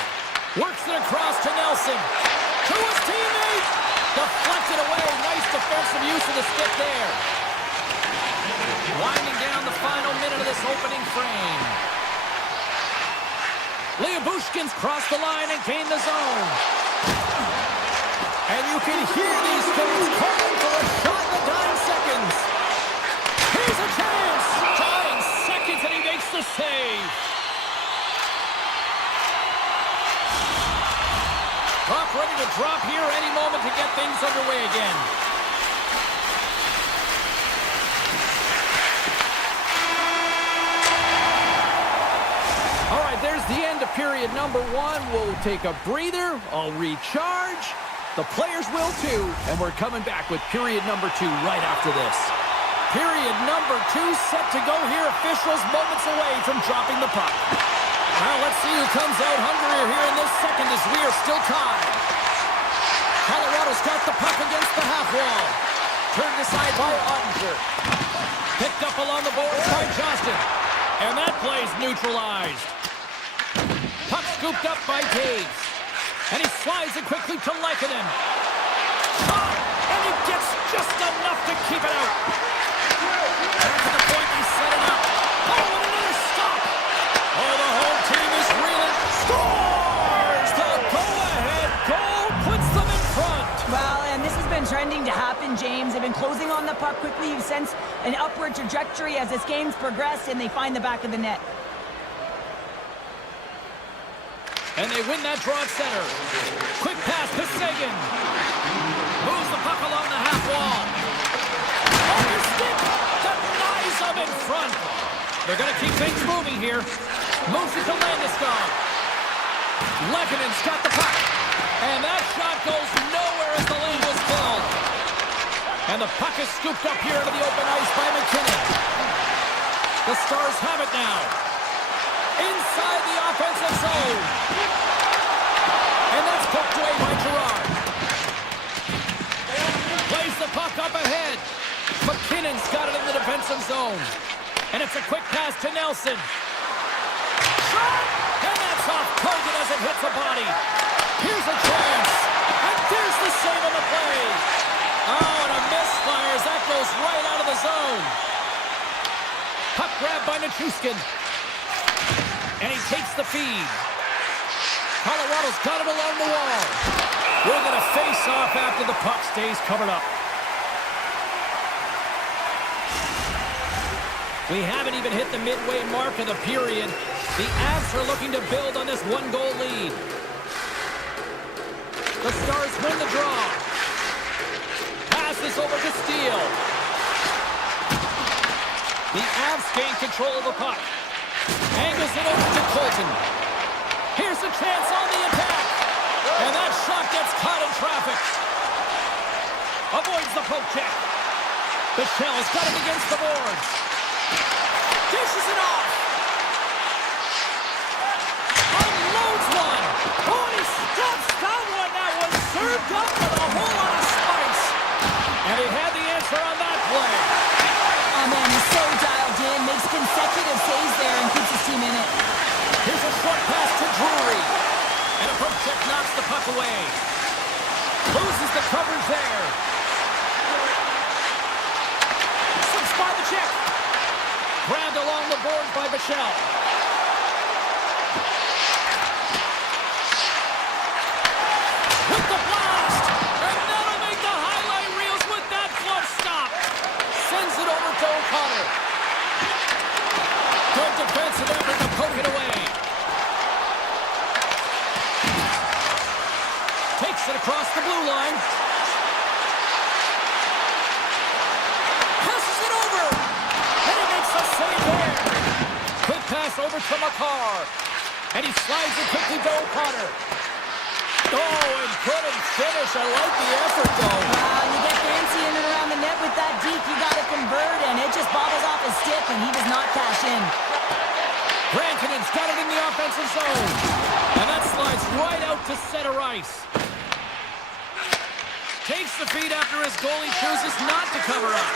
Works it across to Nelson. To his teammate. Deflected away. Nice defensive use of the stick there. Winding down the final minute of this opening frame. Lyubushkin's crossed the line and gained the zone. And you can hear these fans calling for a shot in the dying seconds. Here's a chance. Dying seconds and he makes the save. Puck ready to drop here any moment to get things underway again. All right, there's the end of period number one. We'll take a breather. I'll recharge. The players will too. And we're coming back with period number two right after this. Period number two set to go here. Officials moments away from dropping the puck. Well, let's see who comes out hungrier here in this second as we are still tied. Colorado's got the puck against the half wall. Turned aside by Ottinger. Picked up along the boards by Johnston. And that play's neutralized. Puck scooped up by Taves. And he slides it quickly to Lehkonen. Shot! And he gets just enough to keep it out. Back to the point, he set it up. Oh, and another stop! Oh, the home team is reeling. Scores! The go-ahead goal puts them in front. Well, and this has been trending to happen, James. They've been closing on the puck quickly. You sense an upward trajectory as this game's progressed, and they find the back of the net. And they win that draw at center. Quick pass to Sagan. Moves the puck along the half wall. Oh, your stick denies them in front. They're going to keep things moving here. Moves it to Landeskog. Lehkonen's got the puck. And that shot goes nowhere as the lane was filled. And the puck is scooped up here into the open ice by McKinnon. The Stars have it now. Inside the offensive zone. And that's poked away by Gerard. Plays the puck up ahead. McKinnon's got it in the defensive zone. And it's a quick pass to Nelson. Shot! And that's off target as it hits a body. Here's a chance. And there's the save on the play. Oh, and a misfire as that goes right out of the zone. Puck grabbed by Nichushkin. And he takes the feed. Colorado's got it along the wall. We're going to face off after the puck stays covered up. We haven't even hit the midway mark of the period. The Avs are looking to build on this one-goal lead. The Stars win the draw. Passes over to Steele. The Avs gain control of the puck. Angles it over to Colton. Here's a chance on the attack. And that shot gets caught in traffic. Avoids the poke check. Bichel's got it against the boards. Dishes it off. Unloads one. Oh, and he stops that one. That was served up with a whole lot of spice. And he had the answer on that play. Oh, man, he's so dialed in. Makes consecutive saves there and keeps his team in it. Here's a short pass to Drury. And a poke check knocks the puck away. Loses the coverage there. Slips by the check. Grabbed along the board by Bichelle. With the blast. And that'll make the highlight reels with that flush stop. Sends it over to O'Connor. Good defensive effort to poke it away. Takes it across the blue line. Passes it over. And he makes a save there. Quick pass over to Makar. And he slides it quickly to O'Connor. Oh, and couldn't finish. I like the effort, though. You get fancy in and around the net with that deep, you got to convert, and it just bobbles off his stick, and he does not cash in. Rantanen's got it in the offensive zone. And that slides right out to center ice. Takes the feed after his goalie chooses not to cover up.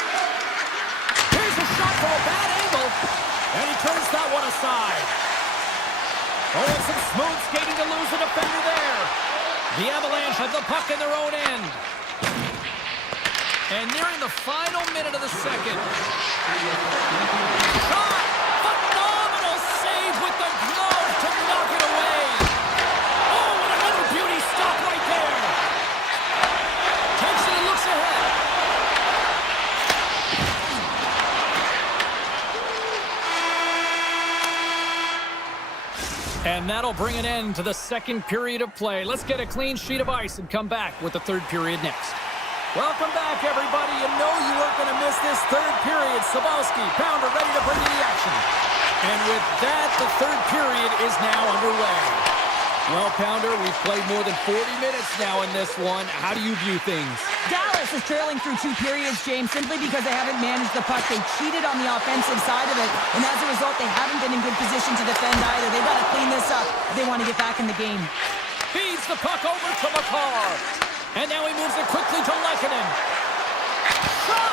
Here's a shot from a bad angle. And he turns that one aside. Oh, and some smooth skating to lose a defender there. The Avalanche have the puck in their own end. And nearing the final minute of the second. Shot! Phenomenal save with the glove to knock it away. Oh, and another beauty stop right there. Takes it and looks ahead. And that'll bring an end to the second period of play. Let's get a clean sheet of ice and come back with the third period next. Welcome back, everybody. You know you weren't going to miss this third period. Sabowski, Pounder ready to bring you the action. And with that, the third period is now underway. Well, Pounder, we've played more than 40 minutes now in this one. How do you view things? Dallas is trailing through 2 periods, James, simply because they haven't managed the puck. They cheated on the offensive side of it, and as a result, they haven't been in good position to defend either. They've got to clean this up if they want to get back in the game. Feeds the puck over to McCarr. And now he moves it quickly to Lehkonen. Shot!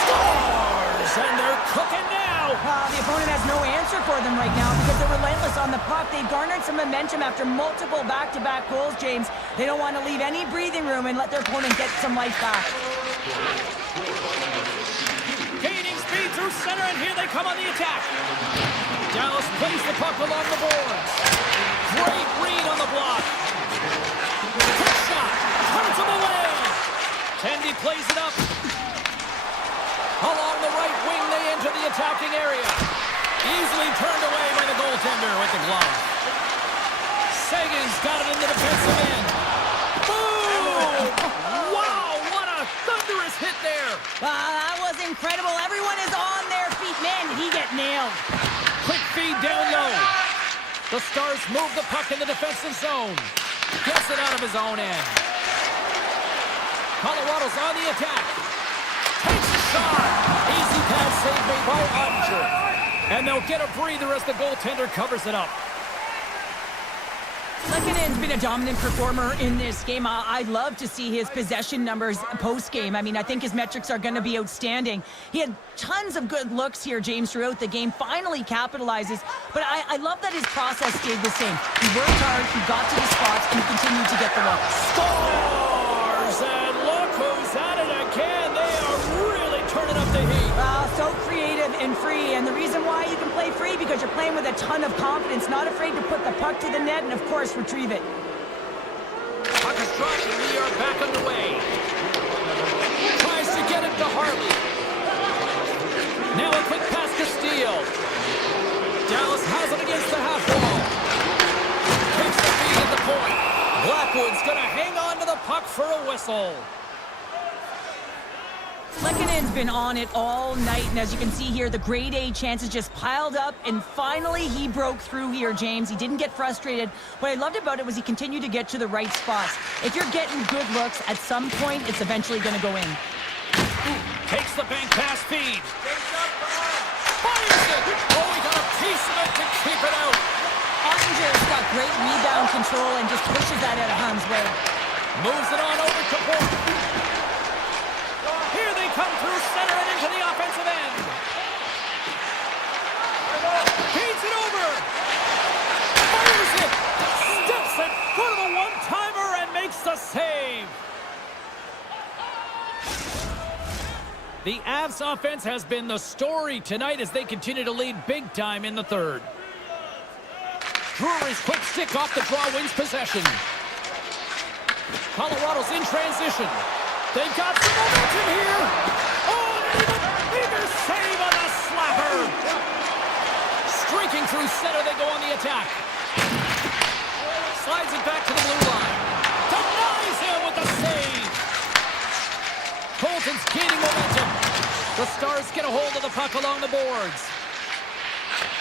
Scores! And they're cooking now! The opponent has no answer for them right now because they're relentless on the puck. They've garnered some momentum after multiple back-to-back goals, James. They don't want to leave any breathing room and let their opponent get some life back. Gaining speed through center, and here they come on the attack. Dallas plays the puck along the boards. Great read on the block. Quick shot. Turns him away. Tendy plays it up. Along the right wing, they enter the attacking area. Easily turned away by the goaltender with the glove. Sagan's got it in the defensive end. Boom! Wow, what a thunderous hit there. That was incredible. Everyone is on their feet. Man, did he get nailed. Quick feed down low. The Stars move the puck in the defensive zone. Gets it out of his own end. Colorado's on the attack. Takes a shot. Easy pass saved made by Ottinger. And they'll get a breather as the goaltender covers it up. Lehkonen's been a dominant performer in this game. I'd love to see his possession numbers post-game. I mean, I think his metrics are going to be outstanding. He had tons of good looks here, James, throughout the game. Finally capitalizes. But I love that his process stayed the same. He worked hard, he got to the spots, and he continued to get the looks. Scores! And look who's at it again. They are really turning up the heat. So creative and free. And the reason why you can play free, because you're playing with a ton of confidence, not afraid to put the puck to the net and, of course, retrieve it. Puck is dropped and we are back underway. Tries to get it to Harley. Now a quick pass to Steele. Dallas has it against the half wall. Takes the feed at the point. Blackwood's going to hang on to the puck for a whistle. Lehkonen's been on it all night, and as you can see here, the grade A chances just piled up, and finally he broke through here, James. He didn't get frustrated. What I loved about it was he continued to get to the right spots. If you're getting good looks, at some point, it's eventually going to go in. Takes the bank pass feed. Fires it! Oh, he got a piece of it to keep it out. Ottinger's got great rebound control and just pushes that out of harm's way. Moves it on over to Bourque. Here they come through center and into the offensive end. Feeds it over. Fires it. Steps it for the one-timer and makes the save. The Avs offense has been the story tonight as they continue to lead big time in the third. Drury's quick stick off the draw wins possession. Colorado's in transition. They've got some momentum here. Oh, neither save on the slapper. Streaking through center, they go on the attack. Slides it back to the blue line. Denies him with the save. Colton's gaining momentum. The Stars get a hold of the puck along the boards.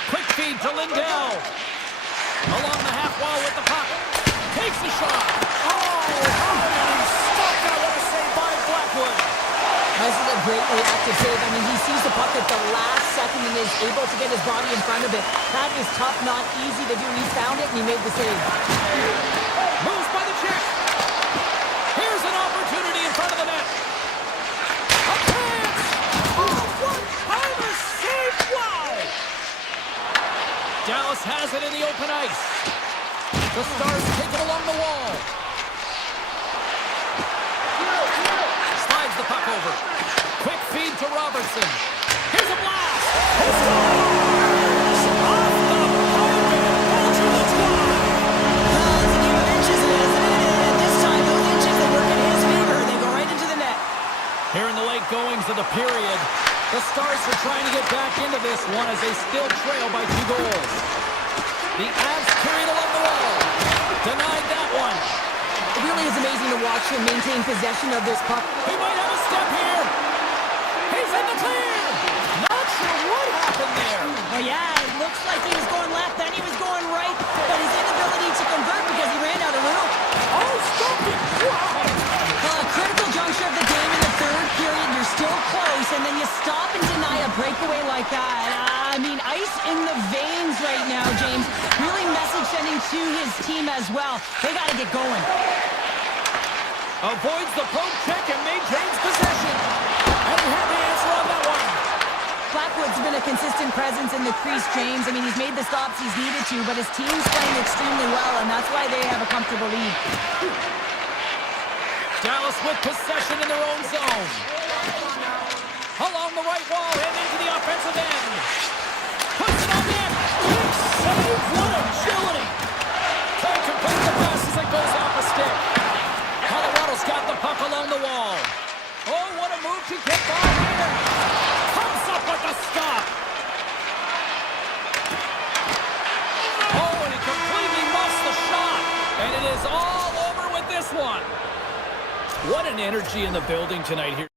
Quick feed to Lindell. Along the half wall with the puck. Takes the shot. Oh, how did he stop that? What a save by Blackwood. This is a great reactive save. I mean, he sees the puck at the last second and is able to get his body in front of it. That is tough, not easy to do. He found it and he made the save. Moves by the check. Here's an opportunity in front of the net. A chance. Oh, one-timer save. Wow. Dallas has it in the open ice. The Stars take it along the wall. Slides the puck over. Quick feed to Robertson. Here's a blast. He scores! Off the poke and Bolger the try. It's a game of inches, isn't it? And this time, those inches, they work in his favor. They go right into the net. Here in the late goings of the period, the Stars are trying to get back into this one as they still trail by 2 goals. The Avs carried along the wall. Denied that one. It really is amazing to watch him maintain possession of this puck. He might have a step here. He's in the clear. Not sure what happened there. Oh, yeah, it looked looks like he was going left, then he was going right, but his inability to convert because he ran out of room. Oh, stopped it! Wow! Critical juncture of the game in the third period. You're still close, and then you stop and deny a breakaway like that. I mean, ice in the veins right now, James. Really message sending to his team as well. They got to get going. Avoids the poke check and maintains possession. And he had the answer on that one. Blackwood's been a consistent presence in the crease, James. I mean, he's made the stops he's needed to, but his team's playing extremely well, and that's why they have a comfortable lead. Dallas with possession in their own zone. Along the right wall and into the offensive end. Puts it on net. Big save. What agility. Can't complete the pass as it goes off a stick. Colorado's got the puck along the wall. Oh, what a move to get by here. Comes up with the stop. Oh, and he completely muffs the shot. And it is all over with this one. What an energy in the building tonight here.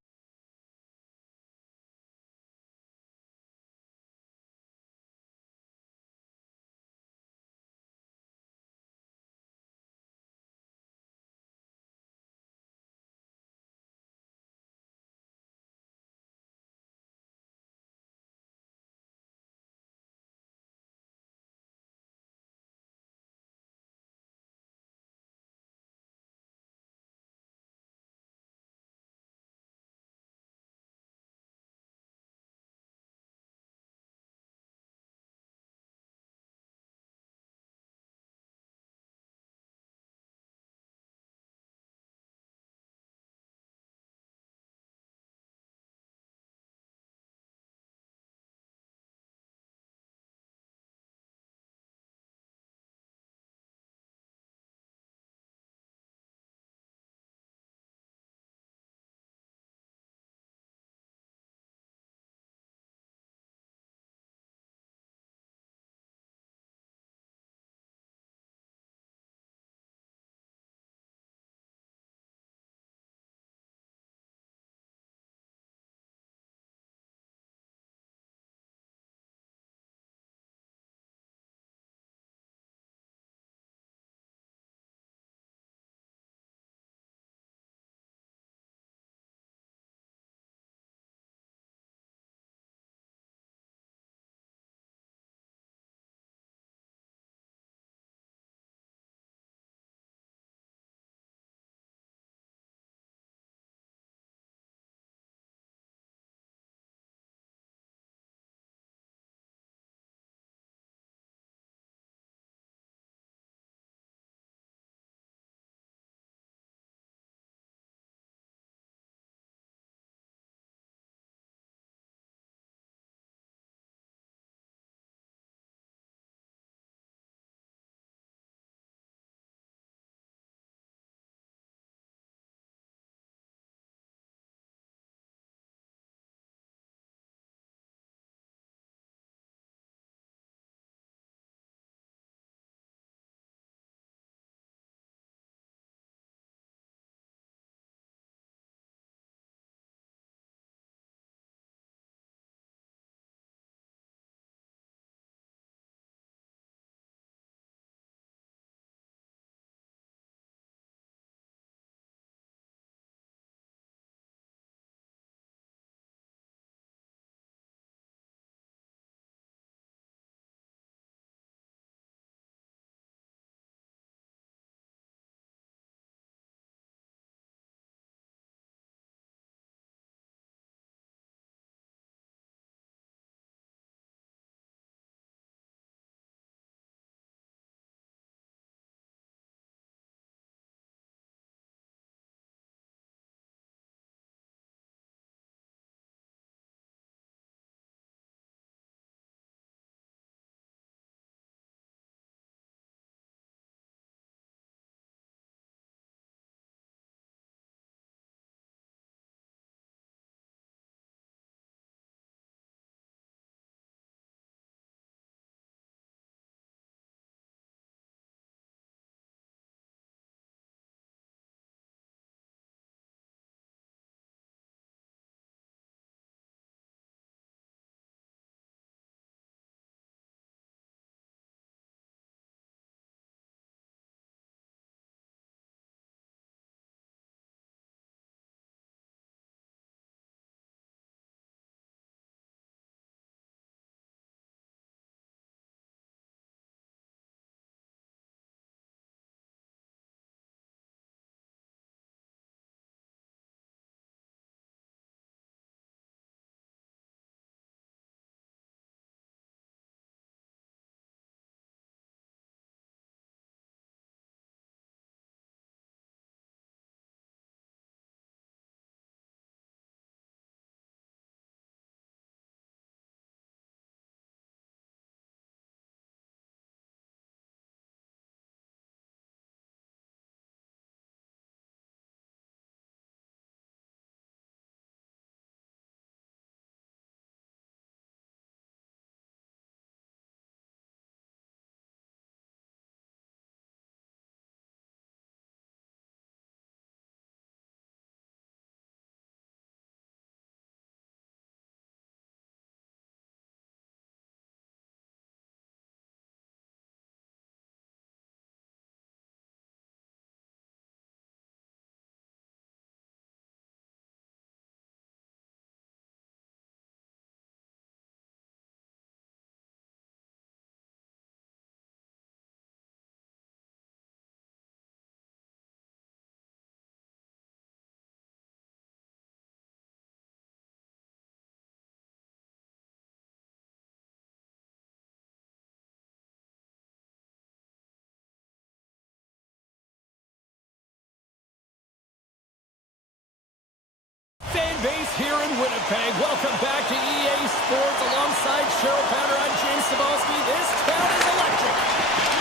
base here in Winnipeg. Welcome back to EA Sports alongside Cheryl Powder. I'm James Cebulski. This town is electric.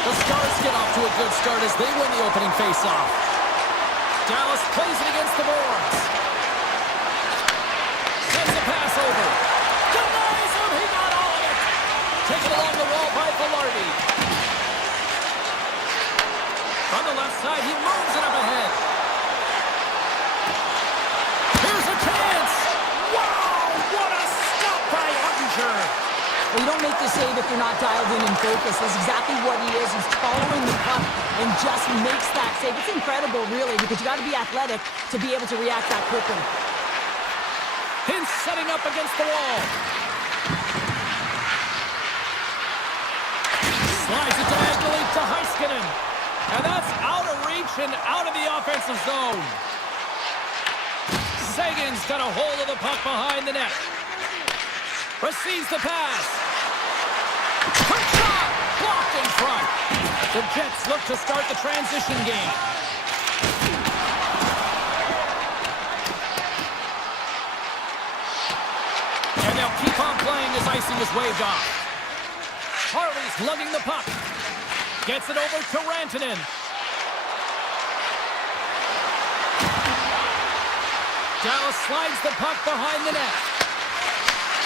The Stars get off to a good start as they win the opening faceoff. Dallas plays it against the boards. Sends a pass over. Denies him. He got all of it. Taken along the wall by Velarde. From the left side, he moves it up ahead. Here's a chance. Wow, what a stop by Ottinger. Well, you don't make the save if you're not dialed in and focused. That's exactly what he is. He's following the puck and just makes that save. It's incredible, really, because you got to be athletic to be able to react that quickly. Hintz setting up against the wall. Slides it diagonally to Heiskanen. And that's out of reach and out of the offensive zone. Sagan's got a hold of the puck behind the net. Receives the pass. Quick shot! Blocked in front. The Jets look to start the transition game. And they'll keep on playing as icing is waved off. Harley's lugging the puck. Gets it over to Rantanen. Dallas slides the puck behind the net.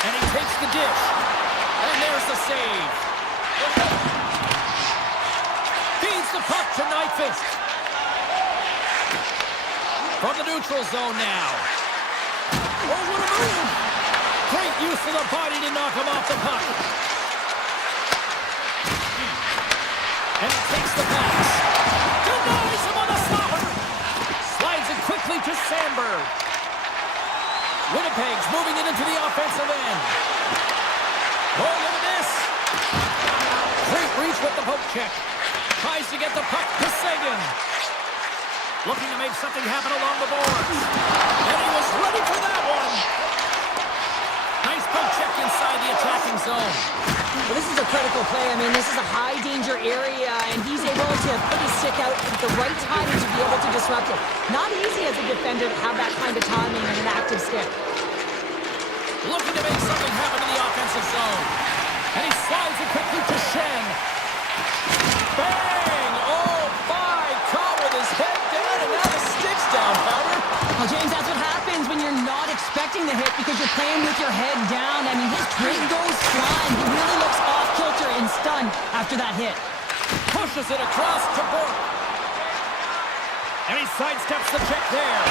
And he takes the dish. And there's the save. Feeds the puck to Nyquist. From the neutral zone now. Oh, what a move! Great use of the body to knock him off the puck. And he takes the pass. Denies him on the stopper. Slides it quickly to Sandberg. Winnipeg's moving it into the offensive end. Oh, look at this. Great reach with the poke check. Tries to get the puck to Sagan. Looking to make something happen along the boards. And he was ready for that one. Nice poke check inside the attacking zone. Well, this is a critical play. I mean, this is a high-danger area, and he's able to put his stick out at the right time to be able to disrupt it. Not easy as a defender to have that kind of timing and an active stick. Looking to make something happen in the offensive zone. And he slides it quickly to Shen. Bang! Oh, my! Caught with his head down, and now the stick's down, Powder. Well, James, that's what happens when you're not expecting the hit because you're playing with your head down. I mean, his twig goes flying. He really looks off-kilter and stunned after that hit. Pushes it across to Burke. And he sidesteps the check there.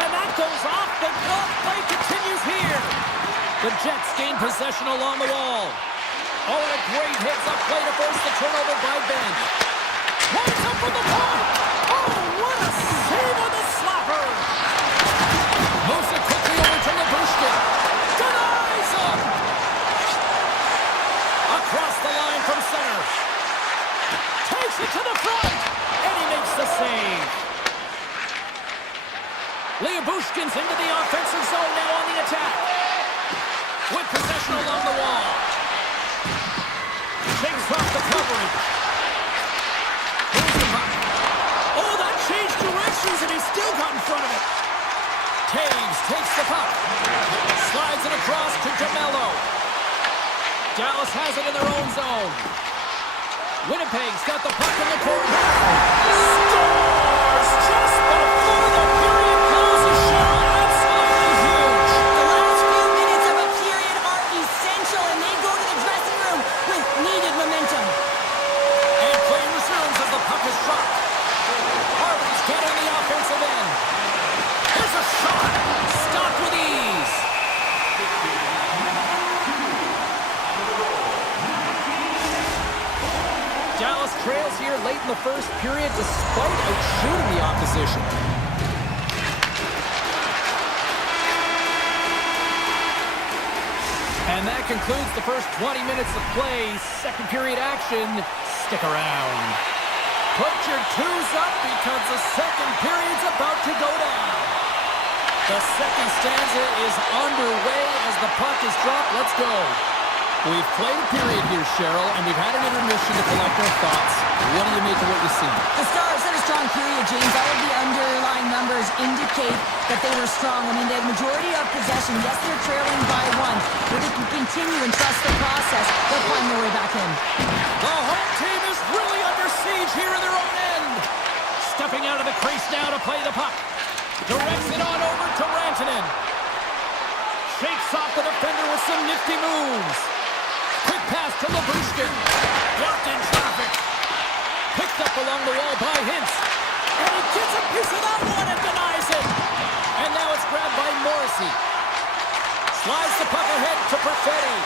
And that goes off. The play continues here. The Jets gain possession along the wall. Oh, and a great hits up play to force the turnover by Ben. Points up for the point. Oh, what a save on the slapper. Moves it quickly over to Labushkin. Denies him. Across the line from center. Takes it to the front. And he makes the save. Labushkin's into the offensive zone now on the attack. With possession along the wall. Takes off the coverage. Here's the puck. Oh, that changed directions and he still got in front of it. Taves takes the puck. Slides it across to DeMello. Dallas has it in their own zone. Winnipeg's got the puck in the corner. Scores just before the period closes. Cheryl, absolutely huge. The last few minutes of a period are essential, and they go to the dressing room with needed momentum. And play resumes as the puck is dropped. Harley's got on the offensive end. Here's a shot. Stopped with ease. Dallas trails here late in the first period despite outshooting the opposition. And that concludes the first 20 minutes of play. Second period action. Stick around. Put your twos up because the second period's about to go down. The second stanza is underway as the puck is dropped. Let's go. We've played a period here, Cheryl, and we've had an intermission to collect our thoughts. What do you make of what you see? The Stars set a strong period, James. All of the underlying numbers indicate that they were strong. I mean, they had majority of possession. Yes, they're trailing by one, but they can continue and trust the process. They'll find their way back in. The home team is really under siege here in their own end. Stepping out of the crease now to play the puck. Directs it on over to Rantanen. Shakes off the defender with some nifty moves. Quick pass to Labushkin. Blocked in traffic. Picked up along the wall by Hintz. And he gets a piece of that one and denies it. And now it's grabbed by Morrissey. Slides the puck ahead to Perfetti.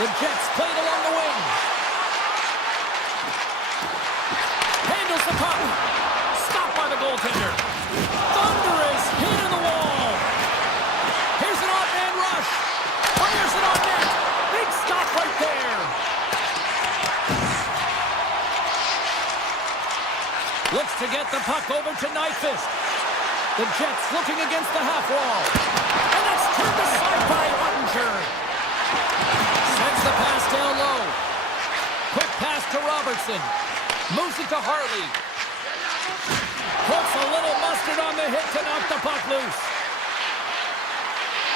The Jets played along the wing. Handles the puck. Stopped by the goaltender. Thunderous hit in the wall. Here's an odd-man rush. Fires it on net. Big stop right there. Looks to get the puck over to Nyquist. The Jets looking against the half wall. And that's turned aside by Ottinger. Sends the pass down low. Quick pass to Robertson. Moves it to Harley. Puts a little mustard on the hit to knock the puck loose.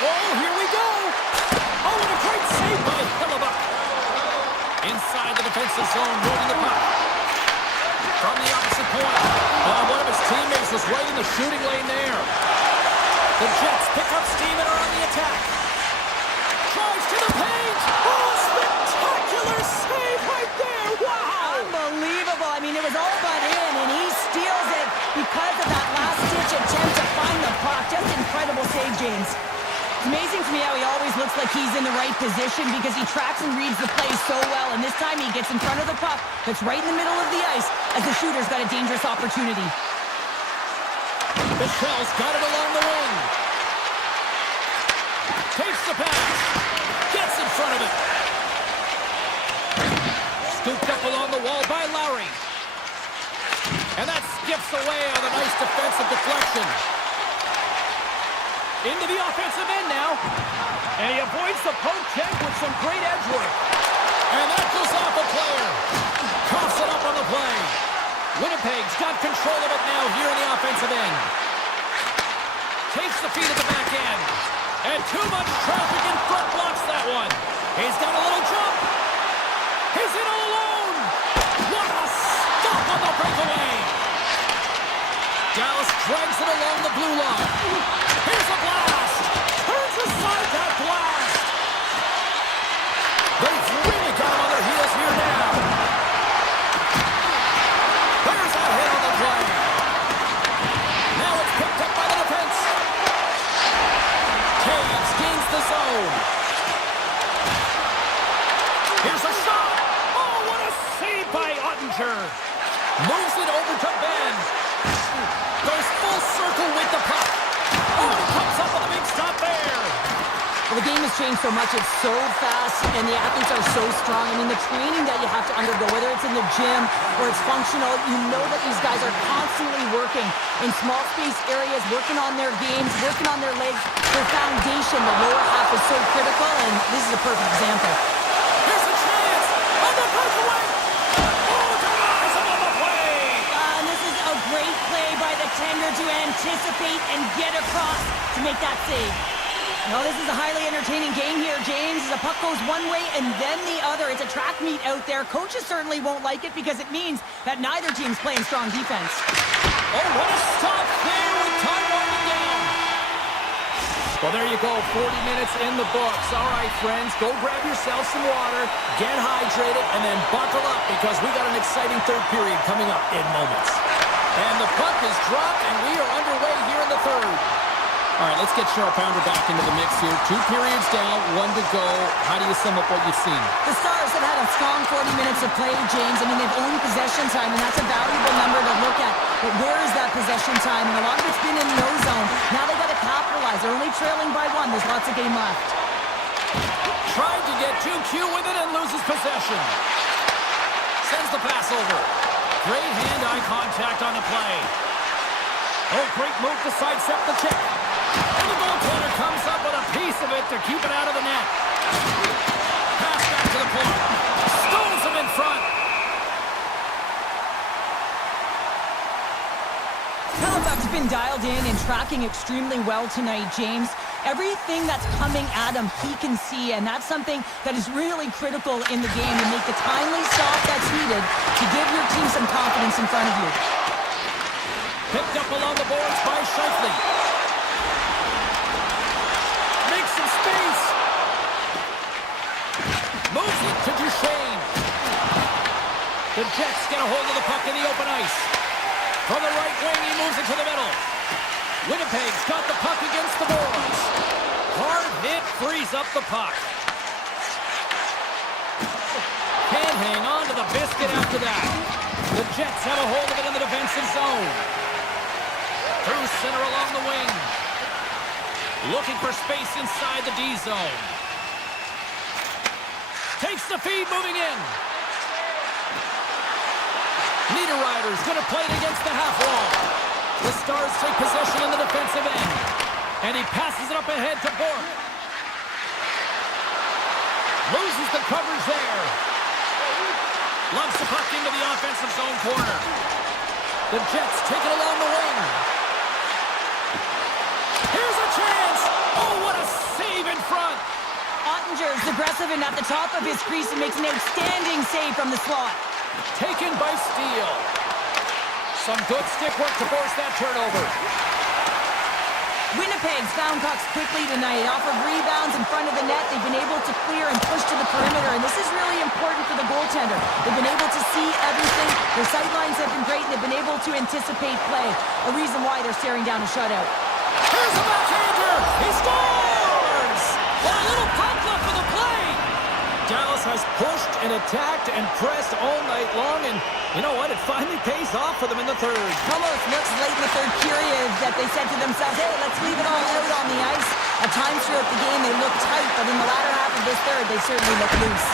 Oh, here we go. Oh, and a great save by Hellebuyck. Inside the defensive zone, moving the puck. From the opposite point. One of his teammates was right in the shooting lane there. The Jets pick up steam and are on the attack. Drives to the paint. Oh, spectacular save right there. Wow. Unbelievable. I mean, it was all but in, and he steals it because of that last-ditch attempt to find the puck. Just incredible save, James. It's amazing to me how he always looks like he's in the right position because he tracks and reads the play so well, and this time he gets in front of the puck that's right in the middle of the ice as the shooter's got a dangerous opportunity. Michel's got it along the wing. Takes the pass. Gets in front of it. Scooped up along the wall by Lowry. And that skips away on a nice defensive deflection. Into the offensive end now. And he avoids the poke check with some great edge work. And that goes off a player. Coughs it up on the play. Winnipeg's got control of it now here in the offensive end. Takes the feed at the back end. And too much traffic in front blocks that one. He's got a little jump. He's in all alone. What a stop on the breakaway. Dallas drags it along the blue line. Here's a blast. Turns aside that blast. They've really got him on their heels here now. There's that hit on the play. Now it's picked up by the defense. Taves gains the zone. Here's a shot. Oh, what a save by Ottinger. Moves it over to Ben. Goes full circle with the puck. Oh, he comes up with a big stop there. Well, the game has changed so much. It's so fast, and the athletes are so strong. I mean, the training that you have to undergo, whether it's in the gym or it's functional, you know that these guys are constantly working in small space areas, working on their games, working on their legs. Their foundation, the lower half, is so critical, and this is a perfect example. Here's a chance. On the breakaway. Oh, denies him on the play. And this is a great play by the tender to anticipate and get across to make that save. Well, this is a highly entertaining game here, James. The puck goes one way and then the other. It's a track meet out there. Coaches certainly won't like it because it means that neither team's playing strong defense. Oh, what a stop there with time winding down. Well, there you go. 40 minutes in the books. All right, friends, go grab yourself some water, get hydrated, and then buckle up because we got an exciting third period coming up in moments. And the puck is dropped, and we are underway here in the third. All right, let's get Sharp Pounder back into the mix here. 2 periods down, 1 to go. How do you sum up what you've seen? The Stars have had a strong 40 minutes of play, James. I mean, they've owned possession time, and that's a valuable number to look at. But where is that possession time? And a lot of it's been in the O-zone. Now they've got to capitalize. They're only trailing by 1. There's lots of game left. Tried to get 2Q with it and loses possession. Sends the pass over. Great hand-eye contact on the play. Oh, great move to sidestep the check. And the goaltender comes up with a piece of it to keep it out of the net. Pass back to the point. Stones him in front. He's been dialed in and tracking extremely well tonight, James. Everything that's coming at him, he can see, and that's something that is really critical in the game to make the timely stop that's needed to give your team some confidence in front of you. Picked up along the boards by Shifley. Makes some space. Moves it to Duchesne. The Jets get a hold of the puck in the open ice. From the right wing, he moves it to the middle. Winnipeg's got the puck against the boards. Hard hit frees up the puck. Can't hang on to the biscuit after that. The Jets have a hold of it in the defensive zone. Through center along the wing. Looking for space inside the D zone. Takes the feed, moving in. Niederreiter's going to play it against the half wall. The Stars take possession in the defensive end. And he passes it up ahead to Bork. Loses the coverage there. Loves the puck into the offensive zone corner. The Jets take it along the wing. Here's a chance. Oh, what a save in front. Ottinger's aggressive and at the top of his crease and makes an outstanding save from the slot. Taken by Steele. Some good stick work to force that turnover. Winnipeg's found pucks quickly tonight. Off of rebounds in front of the net, they've been able to clear and push to the perimeter, and this is really important for the goaltender. They've been able to see everything. Their sight lines have been great, and they've been able to anticipate play. A reason why they're staring down a shutout. Here's a backhander. He scores! What a little puck left for the play. Dallas has pushed and attacked and pressed all night long, and you know what? It finally pays off for them in the third. Almost looks late in the third period that they said to themselves, hey, let's leave it all out on the ice. At times throughout the game, they look tight, but in the latter half of this third, they certainly look loose.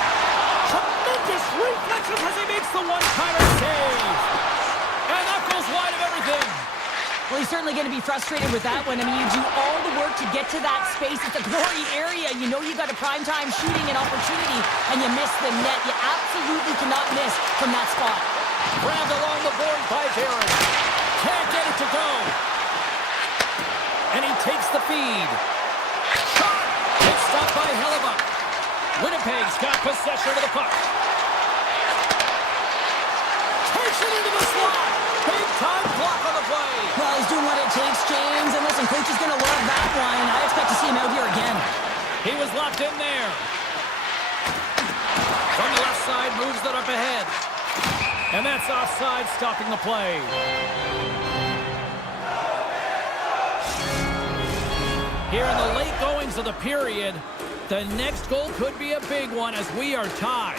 Tremendous reflexes as he makes the one-timer save. And that goes wide of everything. Well, he's certainly going to be frustrated with that one. I mean, you do all the work to get to that space. It's a glory area. You know you got a primetime shooting and opportunity, and you miss the net. You absolutely cannot miss from that spot. Grabbed along the board by Barron. Can't get it to go. And he takes the feed. Shot! It's stopped by Hellebuck. Winnipeg's got possession of the puck. Takes it into the slot. Big time block on the play. Well, he's doing what it takes, James. And listen, coach is going to love that one. I expect to see him out here again. He was locked in there. From the left side, moves it up ahead. And that's offside, stopping the play. Here in the late goings of the period, the next goal could be a big one as we are tied.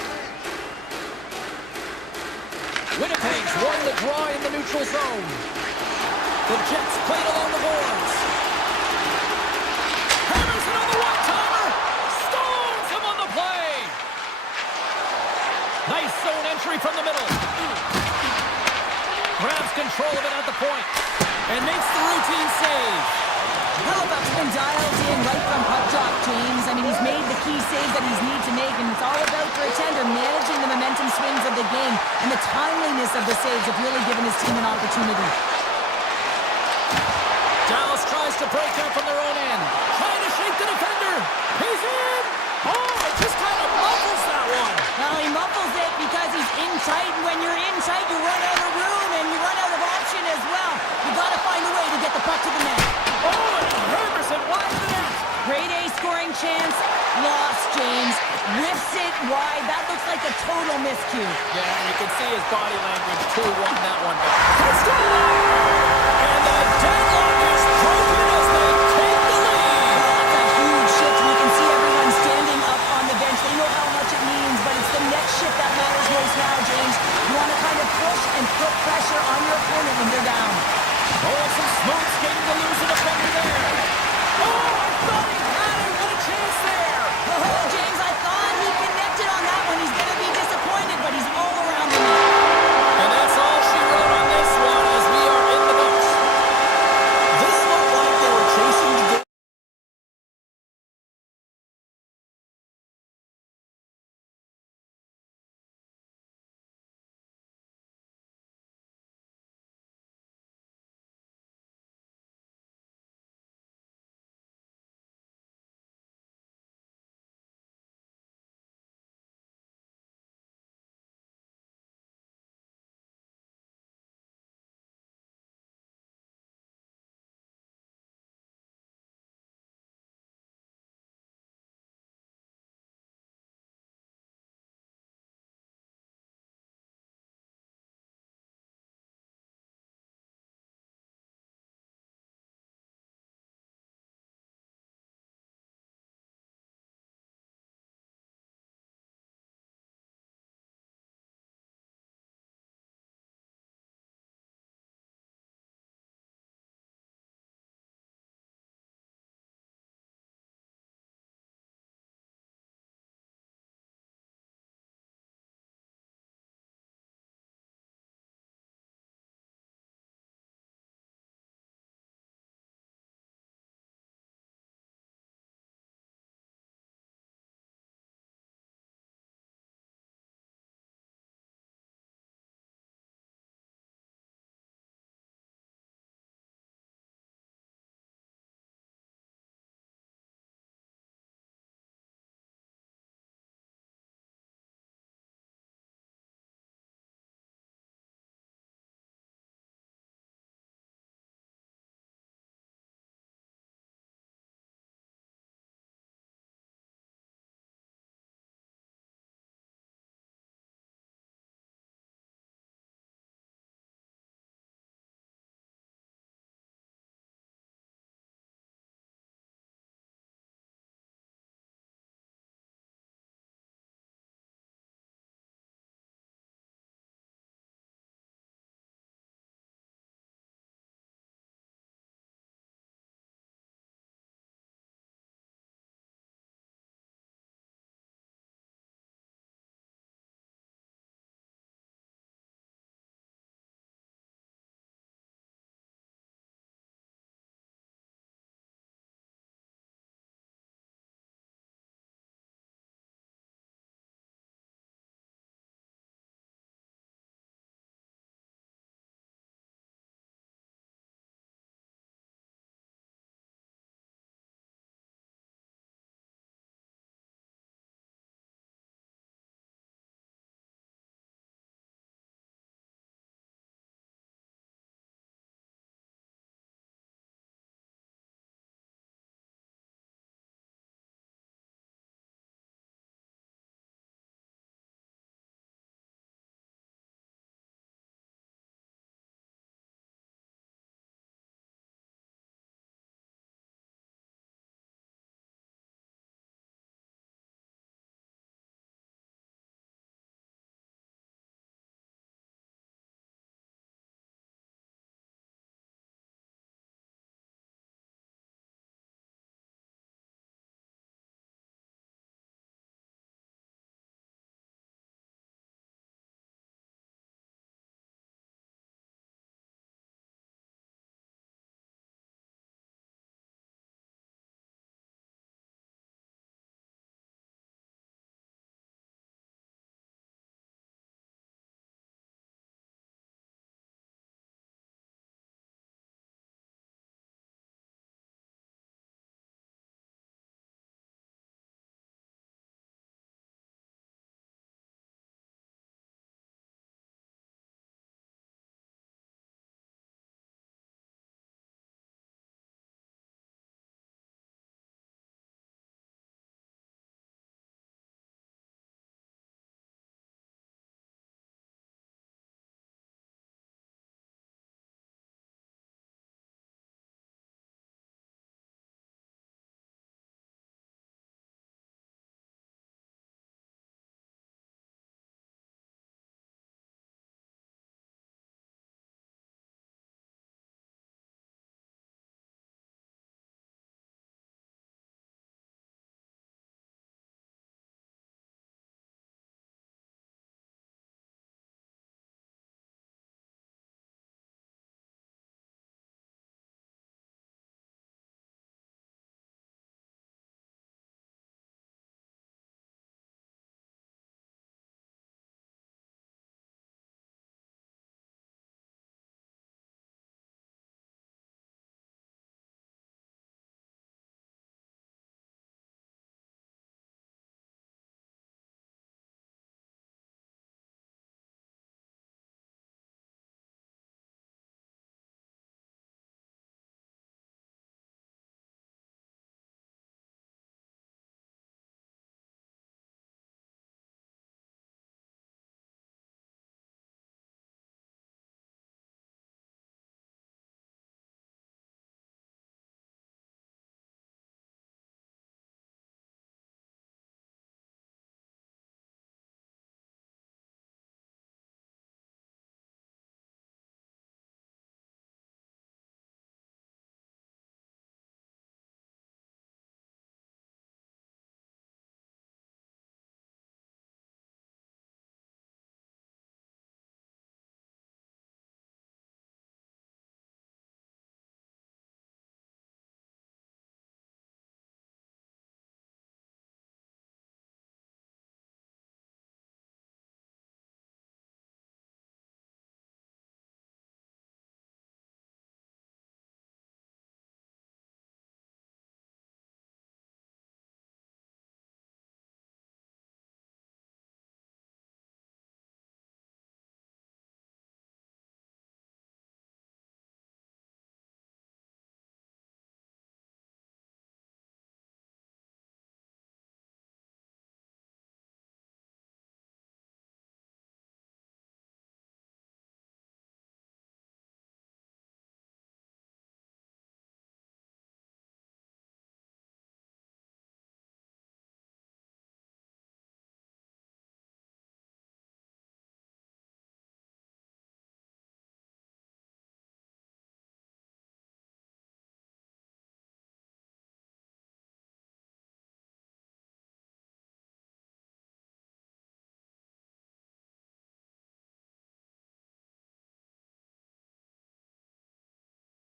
Winnipeg's won the draw in the neutral zone. The Jets played along the boards. Hammers it on the one-timer. Stones him on the play. Nice zone entry from the middle. Grabs control of it at the point and makes the routine save. Hellebuck's been dialed in right from puck drop, James. I mean, he's made the key saves that he's need to make, and it's all about for a tender managing the momentum swings of the game, and the timeliness of the saves have really given his team an opportunity. Dallas tries to break out from their own end. Trying to shake the defender. He's in! Oh, it just kind of muffles that one. Well, he muffles it because he's in tight, and when you're in tight, you run out of room, and you run out of option as well. You got to find a way to get the puck to the net. Oh, and hammers it wide of the net. Grade A scoring chance. Lost, James. Whiffs it wide. That looks like a total miscue. Yeah, you can see his body language too wanting that one. He scores! And the deadlock is broken as they take the lead. That's a huge shift. We can see everyone standing up on the bench. They know how much it means, but it's the next shift that matters most now, James. You want to kind of push and put pressure on your opponent when they're down. Oh, some smooth skating to lose a defender there. Oh, I thought he had it. What a chance there. Oh, James, I thought he connected on that one. He's going to be disappointed, but he's all around the net. And that's all she wrote on this one as we are in the books. This looked like they were chasing the game.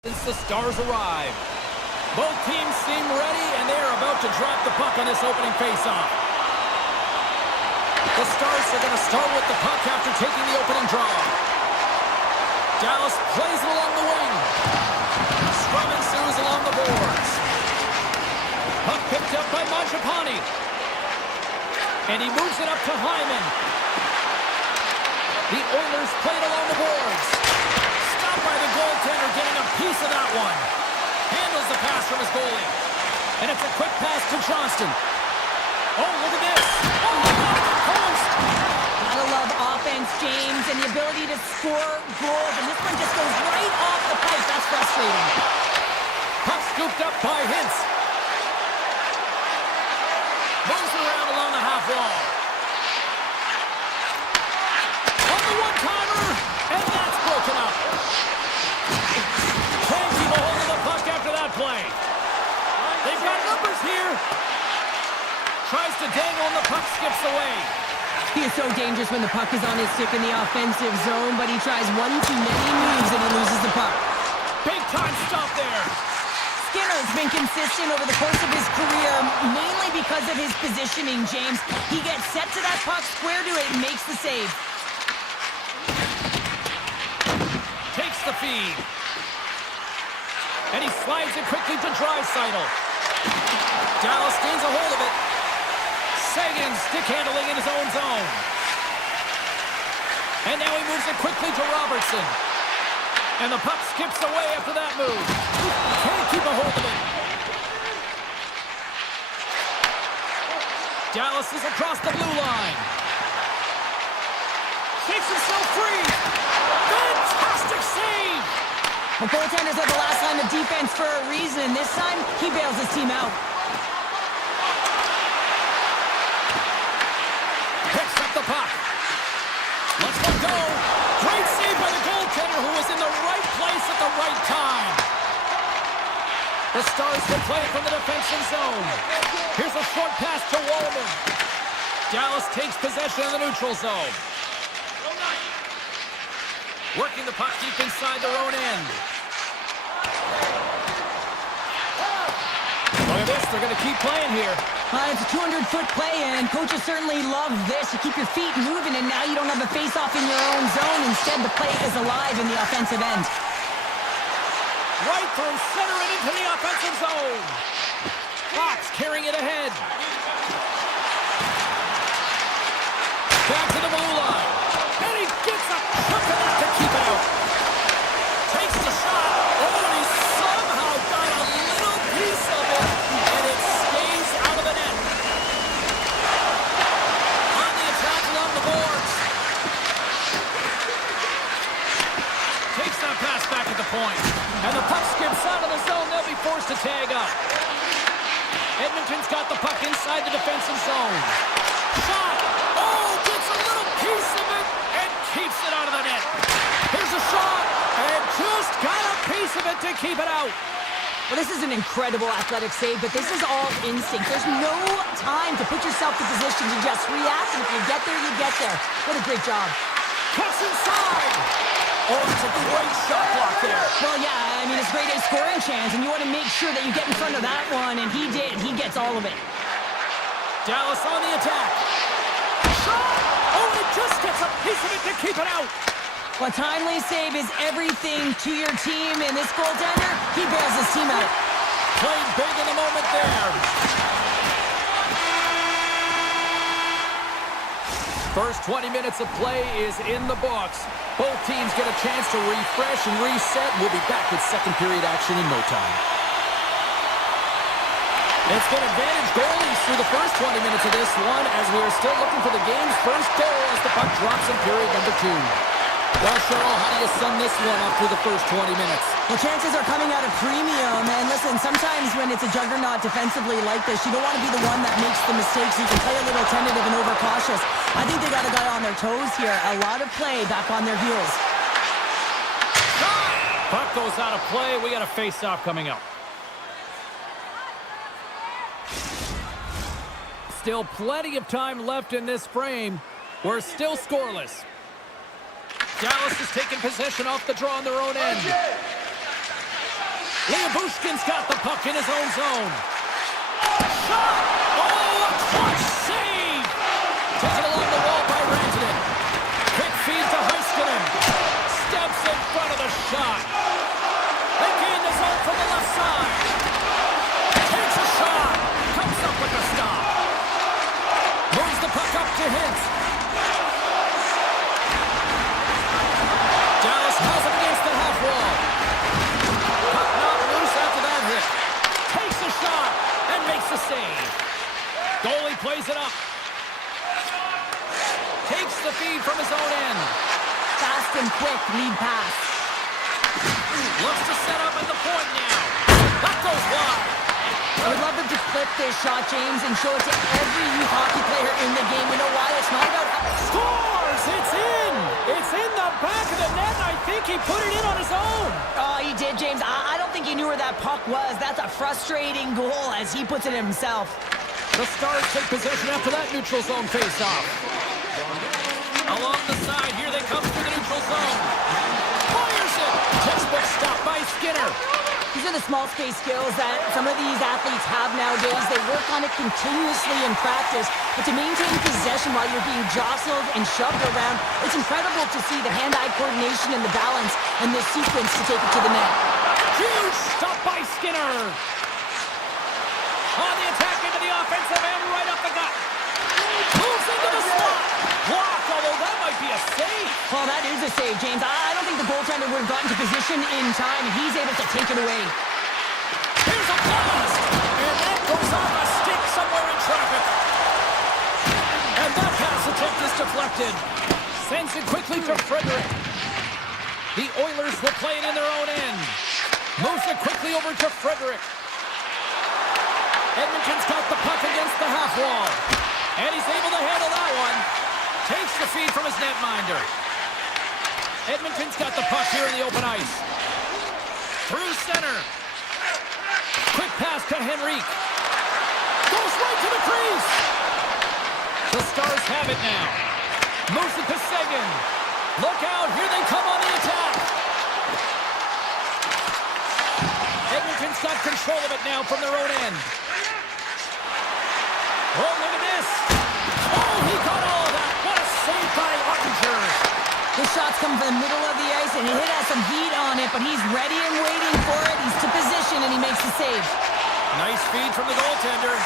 since the Stars arrive. Both teams seem ready, and they are about to drop the puck on this opening faceoff. The Stars are going to start with the puck after taking the opening draw. Dallas plays it along the wing. Scrum ensues along the boards. Puck picked up by Mangiapane. And he moves it up to Hyman. The Oilers play it along the boards. Stopped by the goaltender, getting a piece of that one. Handles the pass from his goalie. And it's a quick pass to Johnston. Oh, look at this. Oh, off the post. Gotta love offense, James, and the ability to score goals. And this one just goes right off the pipe. That's frustrating. Puck scooped up by Hintz. Moves around along the half wall. On the one-timer, and that's broken up. Can't keep a hold of the puck after that play. They've got numbers here. Tries to dangle and the puck skips away. He is so dangerous when the puck is on his stick in the offensive zone, but he tries one too many moves and he loses the puck. Big time stop there. Skinner's been consistent over the course of his career, mainly because of his positioning, James. He gets set to that puck, square to it, and makes the save. Takes the feed. And he slides it quickly to Draisaitl. Dallas gains a hold of it. Sagan stick handling in his own zone. And now he moves it quickly to Robertson. And the puck skips away after that move. Can't keep a hold of it. Dallas is across the blue line. Shakes himself free. Fantastic save. Well, goaltenders are the last line of defense for a reason. This time, he bails his team out. Picks up the puck. Let's go. Great save by the goaltender who was in the right place at the right time. The Stars will play it from the defensive zone. Here's a short pass to Wallman. Dallas takes possession of the neutral zone. Working the puck deep inside their own end. Look at this, they're going to keep playing here. It's a 200-foot play, and coaches certainly love this. You keep your feet moving, and now you don't have a face-off in your own zone. Instead, the play is alive in the offensive end. Right through center and into the offensive zone. Fox carrying it ahead. Back to the blue line. And he gets a chunk of that to keep it out. Takes the shot. Oh, and he somehow got a little piece of it. And it stays out of the net. On the attack along the boards. Takes that pass back at the point. And the puck skips out of the zone. They'll be forced to tag up. Edmonton's got the puck inside the defensive zone. Shot. Oh, gets a little piece of it and keeps it out of the net. Here's a shot. And just got a piece of it to keep it out. Well, this is an incredible athletic save, but this is all instinct. There's no time to put yourself in position to just react. And if you get there, you get there. What a great job. Cuts inside. Oh, it's a great shot block there. Well, yeah, I mean, it's great a scoring chance, and you want to make sure that you get in front of that one, and he did. He gets all of it. Dallas on the attack. Shot! Oh, it just gets a piece of it to keep it out. Well, timely save is everything to your team, and this goaltender, he bails his team out. Played big in the moment there. First 20 minutes of play is in the books. Both teams get a chance to refresh and reset. We'll be back with second period action in no time. It's been advantage goalies through the first 20 minutes of this one as we are still looking for the game's first goal as the puck drops in period number 2. Well, Cheryl, how do you sum this one up through the first 20 minutes? Well, chances are coming out of premium, and listen, sometimes when it's a juggernaut defensively like this, you don't want to be the one that makes the mistakes. You can play a little tentative and overcautious. I think they got a guy on their toes here. A lot of play back on their heels. Puck goes out of play. We got a face-off coming up. Still plenty of time left in this frame. We're still scoreless. Dallas is taking possession off the draw on their own end. Bushkin's got the puck in his own zone. Shot! Oh, a clutch save! Taken along the wall by Rantanen. Quick feed to Heiskanen. Steps in front of the shot. They gain the zone from the left side. Takes a shot. Comes up with a stop. Moves the puck up to Hintz. Dallas has it against the half wall. Puck not loose after that hit. Takes a shot and makes the save. Goalie plays it up. Takes the feed from his own end. Fast and quick lead pass. Looks to set up at the point now. That goes wide. I would love them to flip this shot, James, and show it to every youth hockey player in the game. You know why? It's not about... Scores! It's in! It's in the back of the net, and I think he put it in on his own. Oh, he did, James. I don't think he knew where that puck was. That's a frustrating goal as he puts it in himself. The Stars take possession after that neutral zone face-off. Along the side, here they come through the neutral zone. Fires it! Textbook stop by Skinner. These are the small space skills that some of these athletes have nowadays. They work on it continuously in practice. But to maintain possession while you're being jostled and shoved around, it's incredible to see the hand-eye coordination and the balance in this sequence to take it to the net. Huge stop by Skinner. On the attack into the offensive end, right up the gut. Moves into the slot. Blocked, although that might be a save. Well, that is a save, James. I don't think the goaltender would have gotten to position in time. He's able to take it away. Here's a blast! And that goes off a stick somewhere in traffic. And that pass attempt is deflected. Sends it quickly to Frederick. The Oilers will play it in their own end. Moves it quickly over to Frederick. Edmonton's got the puck against the half wall. And he's able to handle that one. Takes the feed from his netminder. Edmonton's got the puck here in the open ice. Through center. Quick pass to Henrique. Goes right to the crease. The Stars have it now. Moves it to Seguin. Look out, here they come on the attack. Edmonton's got control of it now from their own end. Oh, look at this. Oh, he caught all of that. What a save by Ottinger. The shot's coming from the middle of the ice, and he has some heat on it, but he's ready and waiting for it. He's to position, and he makes the save. Nice feed from the goaltender.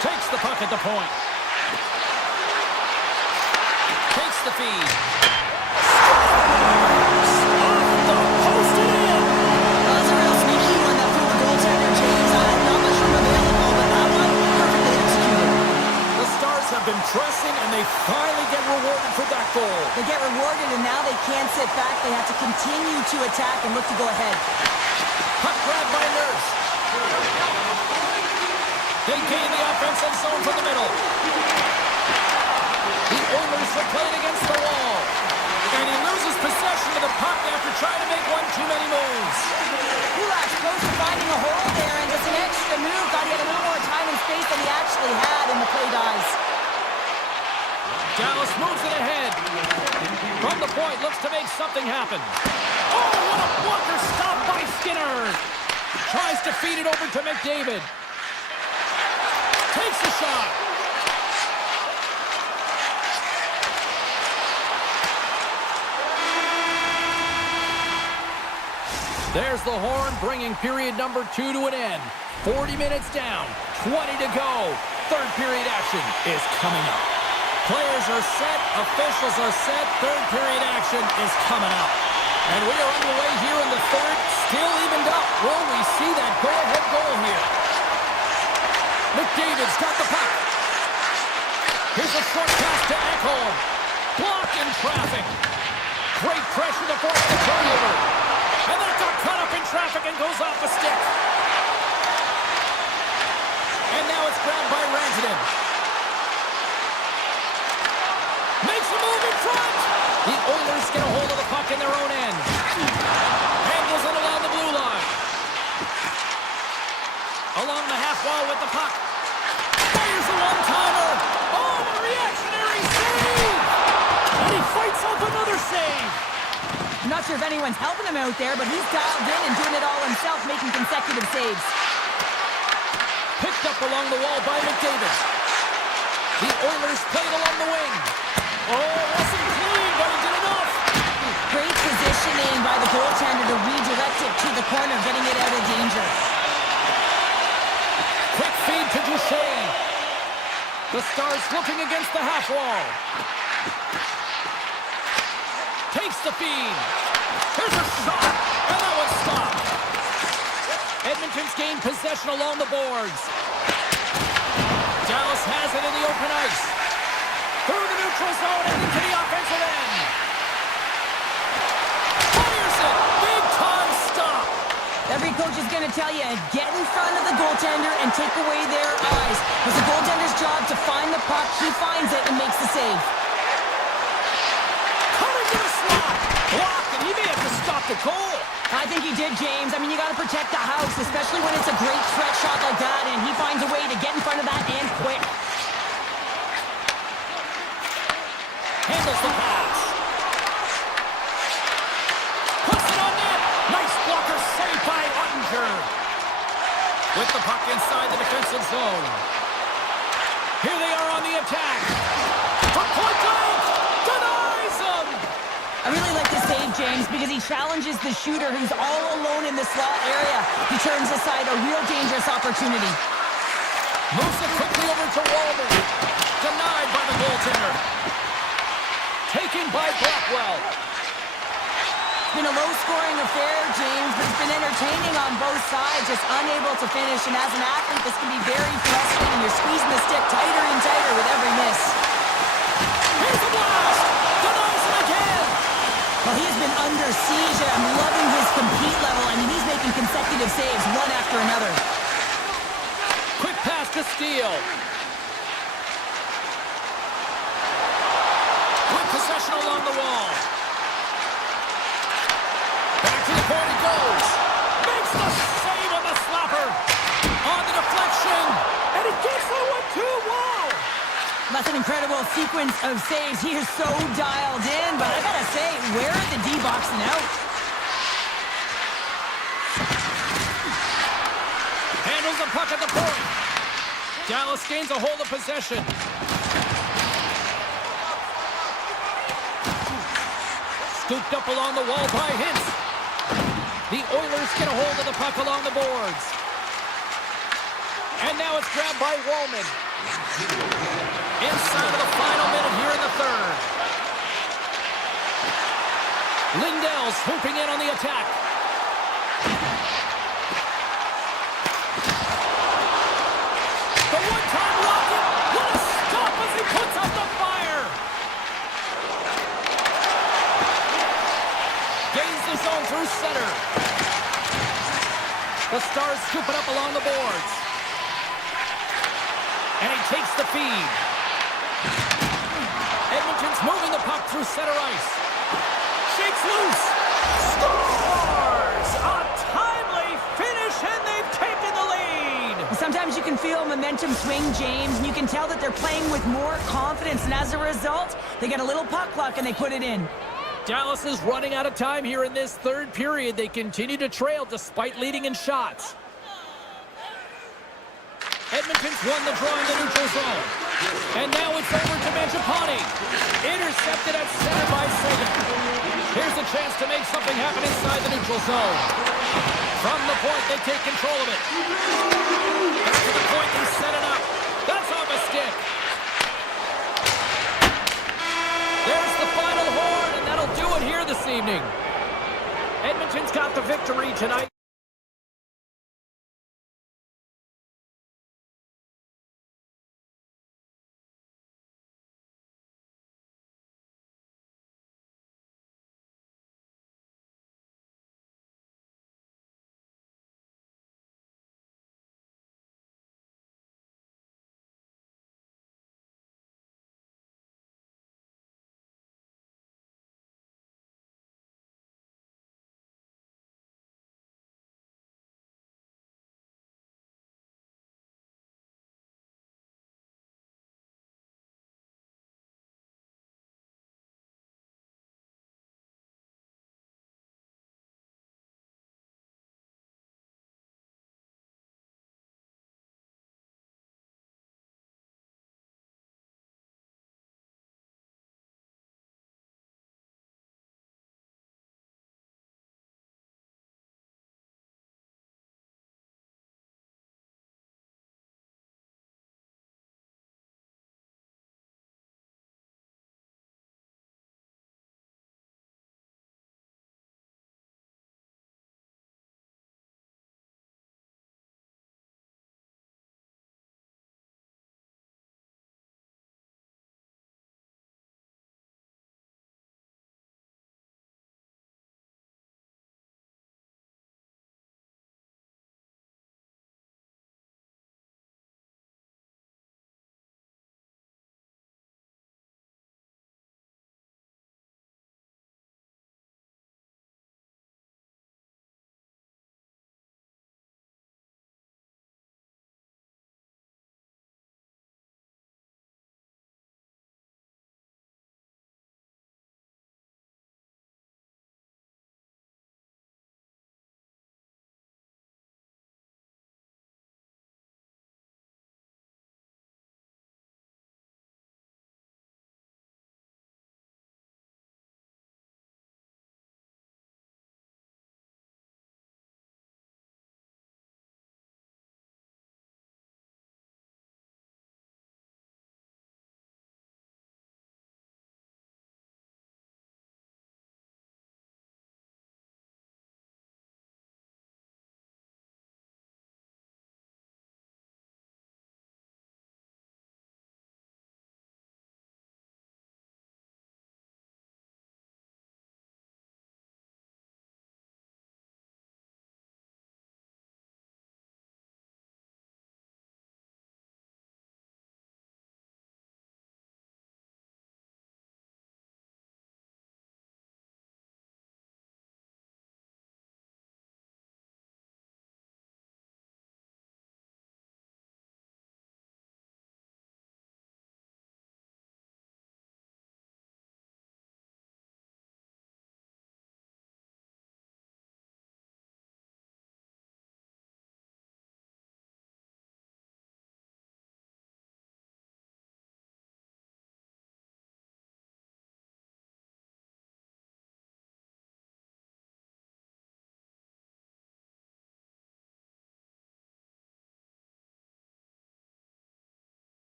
Takes the puck at the point. Takes the feed. Scores! Off the post and in! That was a real sneaky one that fooled the goaltender, James. Not much room available, but that one perfectly executed. The Stars have been pressing, and they finally get rewarded for that goal. They get rewarded, and now they can't sit back. They have to continue to attack and look to go ahead. Puck grab by Nurse. They gain the offensive zone from the middle. The Oilers will play it against the wall. And he loses possession of the puck after trying to make one too many moves. Kulak's close to finding a hole there, and just an extra move. Thought he had a little more time and space than he actually had, and the play dies. Dallas moves it ahead. From the point, looks to make something happen. Oh, what a blocker stop by Skinner. Tries to feed it over to McDavid. Takes the shot. There's the horn, bringing period number 2 to an end. 40 minutes down, 20 to go. Third period action is coming up. Players are set, officials are set, third period action is coming up. And we are underway here in the third, still evened up. Will we see that go-ahead goal here? McDavid's got the puck. Here's a short pass to Ekholm. Blocked in traffic. Great pressure to force the turnover. And that got caught up in traffic and goes off the stick. And now it's grabbed by Rantanen. Makes a move in front. The Oilers get a hold of the puck in their own end. Handles it along the blue line. Along the half wall with the puck. Fires a one-timer. Oh, a reactionary save! And he fights off another save. I'm not Not sure if anyone's helping him out there, but he's dialed in and doing it all himself, making consecutive saves. Picked up along the wall by McDavid. The Oilers played along the wing. Oh, wasn't clean, but he did enough. Great positioning by the goaltender to redirect it to the corner, getting it out of danger. Quick feed to Duchesne. The Stars looking against the half wall. Takes the feed. Here's a shot, and that one's stopped. Edmonton's gained possession along the boards. Dallas has it in the open ice. Through the neutral zone and into the offensive end. Fires it. Big time stop. Every coach is going to tell you, get in front of the goaltender and take away their eyes. It's the goaltender's job to find the puck. He finds it and makes the save. Coming to the slot. Blocked, and he may have to stop the goal. I think he did, James. I mean, you got to protect the house, especially when it's a great threat shot like that, and he finds a way to get in front of that and quick. Handles the pass. Puts it on net. Nice blocker saved by Ottinger. With the puck inside the defensive zone. Here they are on the attack. From point blank. Denies him. I really like the save, James, because he challenges the shooter who's all alone in the slot area. He turns aside a real dangerous opportunity. Moves it quickly over to Walden. Denied by the goaltender. Taken by Blackwell. It's been a low-scoring affair, James, but it's been entertaining on both sides, just unable to finish. And as an athlete, this can be very frustrating. You're squeezing the stick tighter and tighter with every miss. Here's the blast. Denies him again. Well, he has been under siege, and I'm loving his compete level. I mean, he's making consecutive saves, one after another. Quick pass to Steele. With possession along the wall. Back to the point it goes. Makes the save on the slapper. On the deflection. And he gets that one too. Wow. That's an incredible sequence of saves. He is so dialed in, but I gotta say, where are the D boxing out? Handles the puck at the point. Dallas gains a hold of possession. Scooped up along the wall by Hintz. The Oilers get a hold of the puck along the boards. And now it's grabbed by Wallman. Inside of the final minute here in the third. Lindell's swooping in on the attack. The one-time rocket. What a stop as he puts up the fire. Gains the zone through center. The Stars scoop it up along the boards. And he takes the feed. Edmonton's moving the puck through center ice. Shakes loose. Scores! A timely finish, and they've taken the lead. Sometimes you can feel momentum swing, James, and you can tell that they're playing with more confidence, and as a result, they get a little puck luck and they put it in. Dallas is running out of time here in this third period. They continue to trail despite leading in shots. Edmonton's won the draw in the neutral zone. And now it's over to Mangiapane. Intercepted at center by Sagan. Here's a chance to make something happen inside the neutral zone. From the point, they take control of it. Back to the point, they set it up. That's off a stick. There's the final horn, and that'll do it here this evening. Edmonton's got the victory tonight.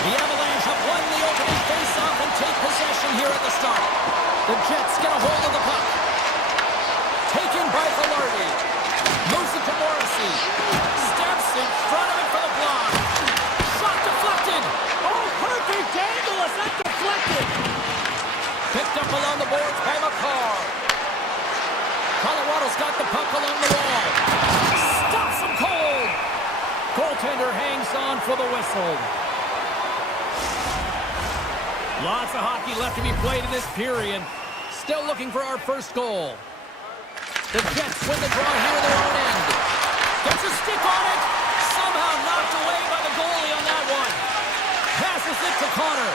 The Avalanche have won the opening face-off and take possession here at the start. The Jets get a hold of the puck. Taken by Velarde. Moves it to Morrissey. Steps in front of it for the block. Shot deflected. Oh, perfect angle as that deflected. Picked up along the boards by McCarr. Colorado's got the puck along the wall. Stops him cold. Goaltender hangs on for the whistle. Lots of hockey left to be played in this period. Still looking for our first goal. The Jets win the draw here in their own end. Gets a stick on it. Somehow knocked away by the goalie on that one. Passes it to Connor.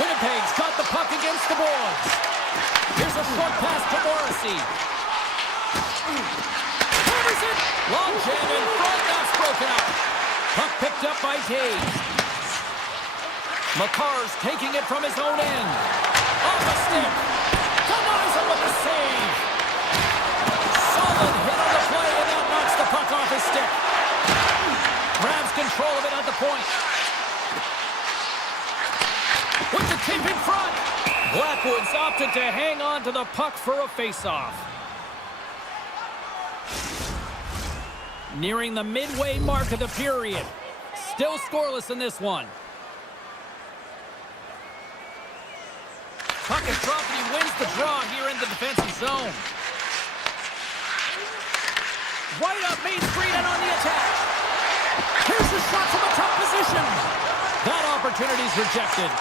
Winnipeg's got the puck against the boards. Here's a short pass to Morrissey. Hammers it. Long jam in front. That's broken up. Puck picked up by Taves. McCarr's taking it from his own end. Off a stick. Denies him with the save. Solid hit on the play, and that knocks the puck off his stick. Grabs control of it at the point. With the tip in front. Blackwood's opted to hang on to the puck for a face-off. Nearing the midway mark of the period. Still scoreless in this one. Puck is dropped and he wins the draw here in the defensive zone. Right up Main Street and on the attack. Here's the shot from a tough position. That opportunity's rejected.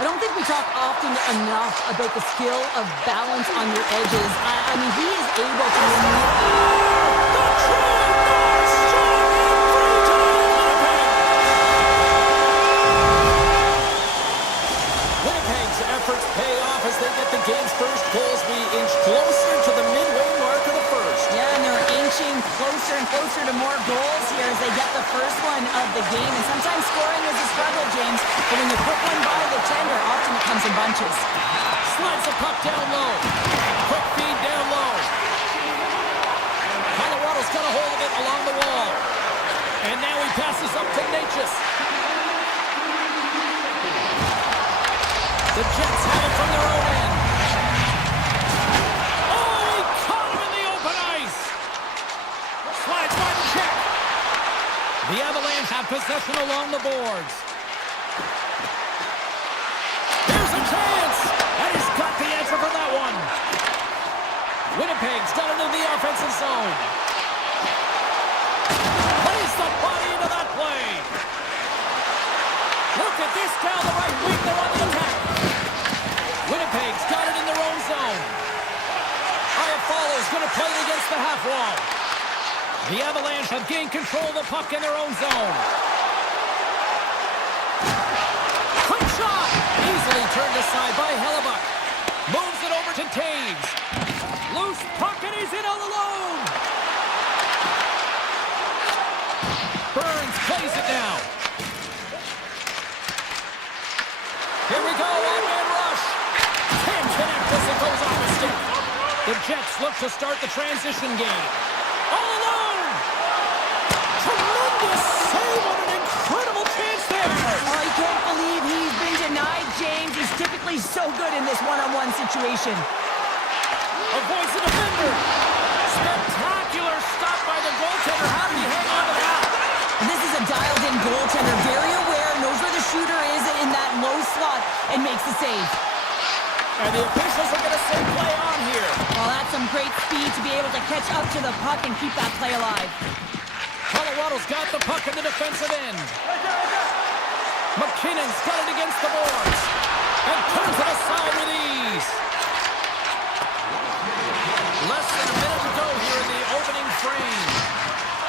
I don't think we talk often enough about the skill of balance on your edges. I mean, he is able to Winnipeg's efforts pay off as they get the game's first goals. We inch closer to the midway mark of the first. Yeah, and they're inching closer and closer to more goals here as they get the first one of the game. And sometimes scoring is a struggle, James, but when you put one by the tender, often it comes in bunches. Slides the puck down low. Quick feed down low. Colorado's got a hold of it along the wall. And now he passes up to Natchez. The Jets have it from their own end. Oh, he caught him in the open ice. Slides by the check. The Avalanche have possession along the boards. Here's a chance. And he's got the answer for that one. Winnipeg's got into the offensive zone. Plays the body into that play. Look at this down the right wing. They're on the attack. Winnipeg's got it in their own zone. Iafallo's going to play it against the half wall. The Avalanche have gained control of the puck in their own zone. Quick shot! Easily turned aside by Hellebuck. Moves it over to Taves. Loose puck and he's in all alone. Burns plays it now. Here we go, one-man rush. Can't connect as it goes off the stick. The Jets look to start the transition game. All alone! Tremendous save on an incredible chance there. Oh, I can't believe he's been denied, James. He's typically so good in this one-on-one situation. Avoids the defender. Spectacular stop by the goaltender. How did he hang on to that? And this is a dialed-in goaltender, very aware, knows where the shooter is in that low slot, and makes the save. And the officials are going to say play on here. Well, that's some great speed to be able to catch up to the puck and keep that play alive. Colorado's got the puck in the defensive end. McKinnon's got it against the boards. And turns it aside with ease. Less than a minute to go here in the opening frame.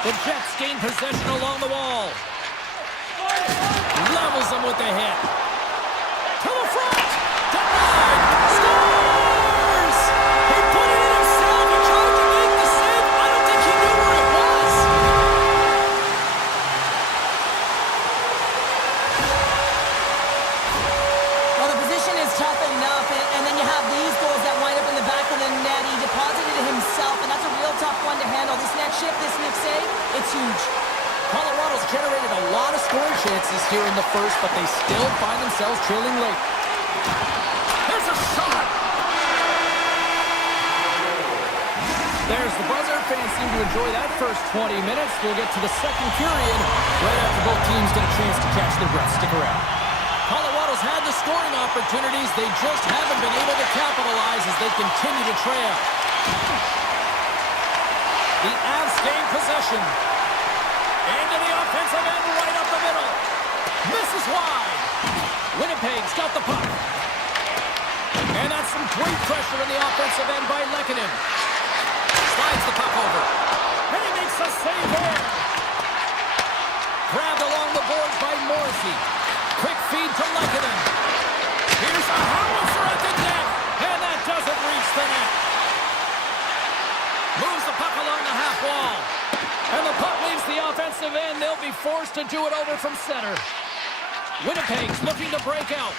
The Jets gain possession along the wall. Levels them with the hit. To the front. Denied. Scores! He put it in himself. He tried to make the save. I don't think he knew where it was. Well, the position is tough enough, and then you have these goals that wind up in the back of the net. He deposited it himself, and that's a real tough one to handle. This next shift, this next save, it's huge. Colorado Colorado's generated a lot of scoring chances here in the first, but they still find themselves trailing late. There's a shot! There's the buzzer. Fans seem to enjoy that first 20 minutes. We'll get to the second period right after both teams get a chance to catch their breath. Stick around. Colorado's had the scoring opportunities. They just haven't been able to capitalize as they continue to trail. The Avs gain possession. Into the offensive end right up the middle. Misses wide. Winnipeg's got the puck. And that's some great pressure in the offensive end by Lehkonen. Slides the puck over. And he makes a save there. Grabbed along the boards by Morrissey. Quick feed to Lehkonen. Here's a howitzer at the net. And that doesn't reach the net. Moves the puck along the half wall. And the puck leaves the offensive end. They'll be forced to do it over from center. Winnipeg's looking to break out.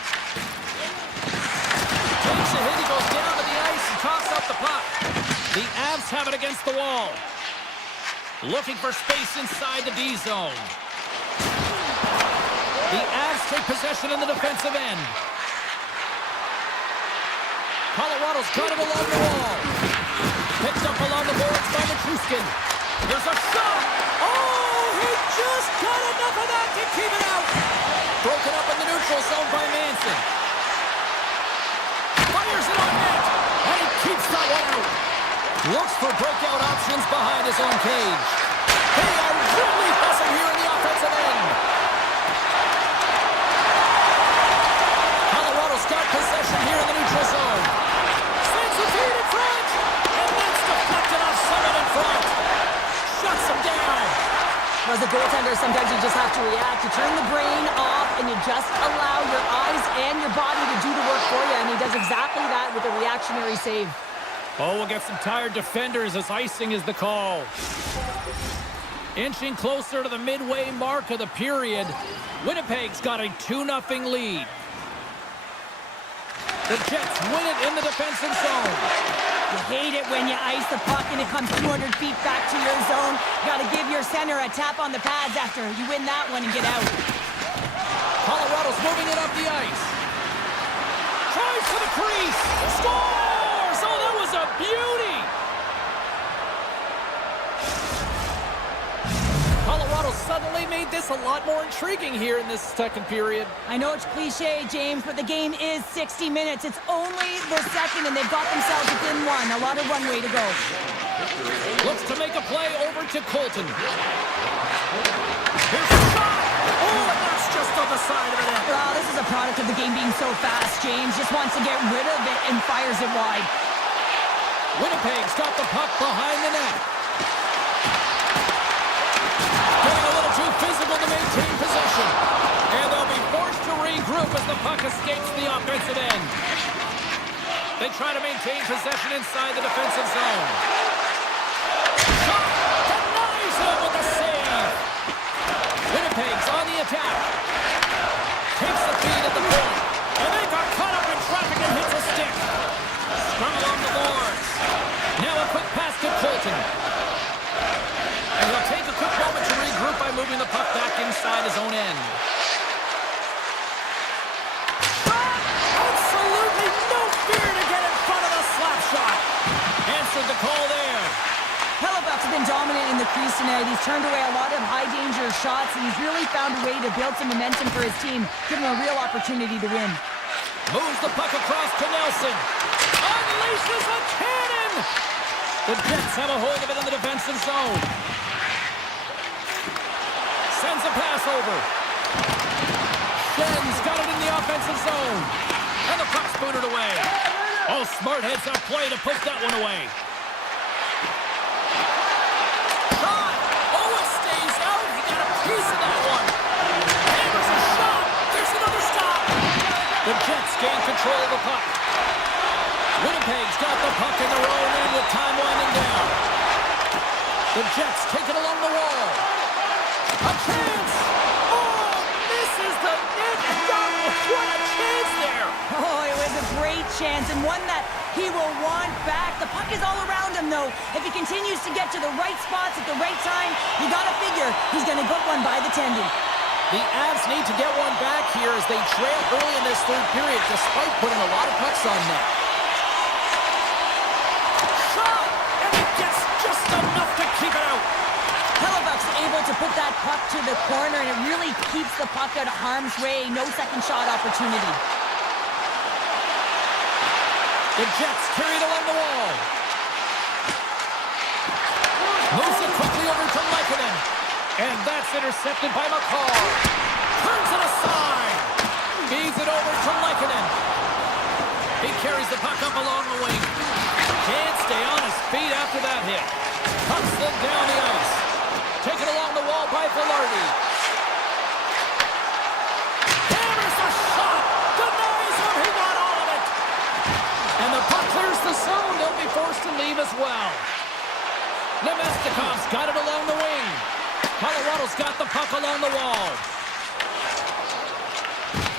Takes a hit. He goes down to the ice and tosses up the puck. The Avs have it against the wall. Looking for space inside the D zone. The Avs take possession in the defensive end. Colorado's got it along the wall. Picked up along the boards by Matruskin. There's a shot! Oh, he just got enough of that to keep it out! Broken up in the neutral zone by Manson. Fires it on net! And he keeps that one out! Looks for breakout options behind his own cage. They are really pressing here in the offensive end. Colorado's got possession here in the neutral zone. Sends the feed in front! And that's deflected off someone in front. Shuts him down. As a goaltender, sometimes you just have to react. You turn the brain off and you just allow your eyes and your body to do the work for you. And he does exactly that with a reactionary save. Oh, we'll get some tired defenders as icing is the call. Inching closer to the midway mark of the period. Winnipeg's got a 2-0 lead. The Jets win it in the defensive zone. You hate it when you ice the puck and it comes 200 feet back to your zone. You got to give your center a tap on the pads after you win that one and get out. Colorado's moving it up the ice. Tries for the crease. Scores! Oh, that was a beauty! Colorado suddenly made this a lot more intriguing here in this second period. I know it's cliche, James, but the game is 60 minutes. It's only the second, and they've got themselves within one. A lot of runway to go. Looks to make a play over to Colton. Here's a shot! Oh, and that's just on the side of the net. Well, this is a product of the game being so fast. James just wants to get rid of it and fires it wide. Winnipeg's got the puck behind the net. Getting a little too physical to maintain possession. And they'll be forced to regroup as the puck escapes the offensive end. They try to maintain possession inside the defensive zone. Shot! Denies him with a save! Winnipeg's on the attack. Takes the feed at the point. And they got caught up in traffic and hits a stick. Strung along the boards. Now a quick pass to Colton. And he'll take a quick moment to regroup by moving the puck back inside his own end. Absolutely no fear to get in front of the slap shot. Answered the call there. Hellebuck's been dominant in the crease tonight. He's turned away a lot of high-danger shots, and he's really found a way to build some momentum for his team, give him a real opportunity to win. Moves the puck across to Nelson. Unleashes a cannon! The Jets have a hold of it in the defensive zone. Sends a pass over. Shen's got it in the offensive zone. And the puck's booted away. Oh, smart heads up play to put that one away. Shot! Oh, it stays out. He got a piece of that one. And there's a shot. There's another stop. The Jets gain control of the puck. Winnipeg's got the puck in their own end with time winding down. The Jets take it along the wall. A chance! Oh, misses the net! Oh, what a chance there! Oh, it was a great chance, and one that He will want back. The puck is all around him, though. If he continues to get to the right spots at the right time, you gotta figure he's gonna get one by the tendon. The Avs need to get one back here as they trail early in this third period, despite putting a lot of pucks on net. Shot! And it gets just enough to keep it out. Hellebuck's able to put that puck to the corner, and it really keeps the puck out of harm's way. No second shot opportunity. The Jets carry it along the wall. Moves it quickly over to Lehkonen. And that's intercepted by McCall. Turns it aside. Feeds it over to Lehkonen. He carries the puck up along the wing. Can't stay on his feet after that hit. Puck slid down the ice. Taken along the wall by Velarde. Hammers a shot. Denies him. He got all of it. And the puck clears the zone. They'll be forced to leave as well. Nemestikov's got it along the wing. Colorado's got the puck along the wall.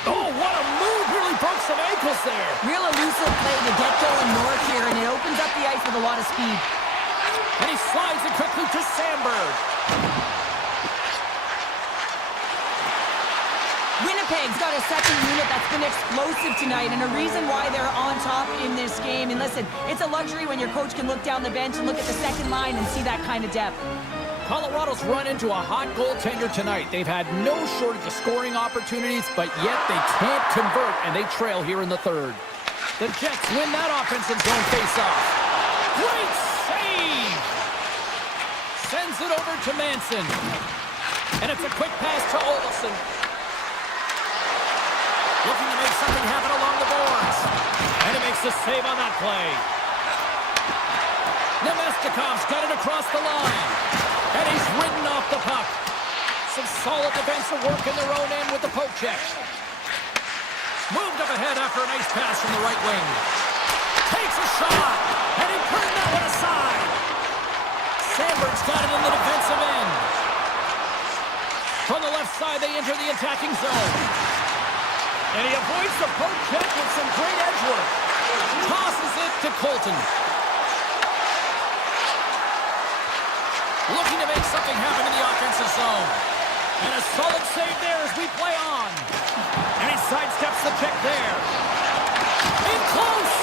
Oh, what a move. Really broke some ankles there. Real elusive play to get going north here, and it opens up the ice with a lot of speed. And he slides it quickly to Sandberg. Winnipeg's got a second unit that's been explosive tonight, and a reason why they're on top in this game. And listen, it's a luxury when your coach can look down the bench and look at the second line and see that kind of depth. Colorado's run into a hot goaltender tonight. They've had no shortage of scoring opportunities, but yet they can't convert, and they trail here in the third. The Jets win that offensive zone face-off. Great save! Sends it over to Manson. And it's a quick pass to Olofsson. Looking to make something happen along the boards. And he makes the save on that play. Nemestikov's got it across the line. And he's ridden off the puck. Some solid defensive work in their own end with the poke check. Moved up ahead after a nice pass from the right wing. Takes a shot. And he turned that one aside. Sandberg's got it in the defensive end. From the left side, they enter the attacking zone. And he avoids the poke check with some great edge work. Tosses it to Colton. Looking to make something happen in the offensive zone. And a solid save there as we play on. And he sidesteps the check there. In close.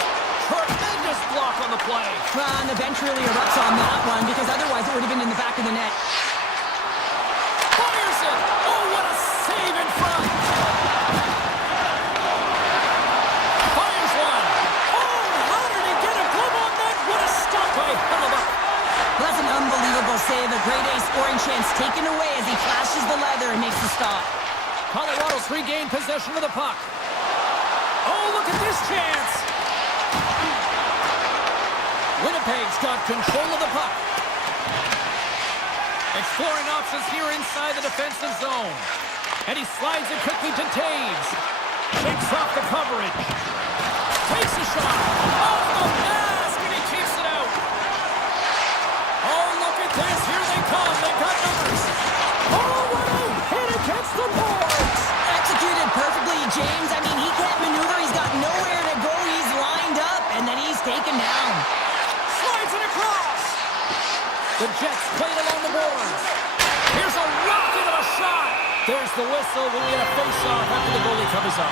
Tremendous block on the play. And the bench really erupts on that one, because otherwise it would have been in the back of the net. Fires it. Oh, what a save in front. Fires one. Oh, how did he get a glove on that? What a stop by Hellebuck. That's an unbelievable save. A grade A scoring chance taken away as he flashes the leather and makes the stop. Colorado's regained possession of the puck. Oh, look at this chance. Winnipeg's got control of the puck. Exploring options here inside the defensive zone. And he slides it quickly to Taves. Shakes off the coverage. Takes a shot. Off the mask, and he keeps it out. Oh, look at this. Here they come. They got numbers. Oh, what a hit against the boards. Executed perfectly, James. I mean, he can't maneuver. He's got nowhere to go. He's lined up, and then he's taken down. Slides it across. The Jets played along the boards. Here's a rocket of a shot. There's the whistle. We'll get a face-off after the goalie covers up.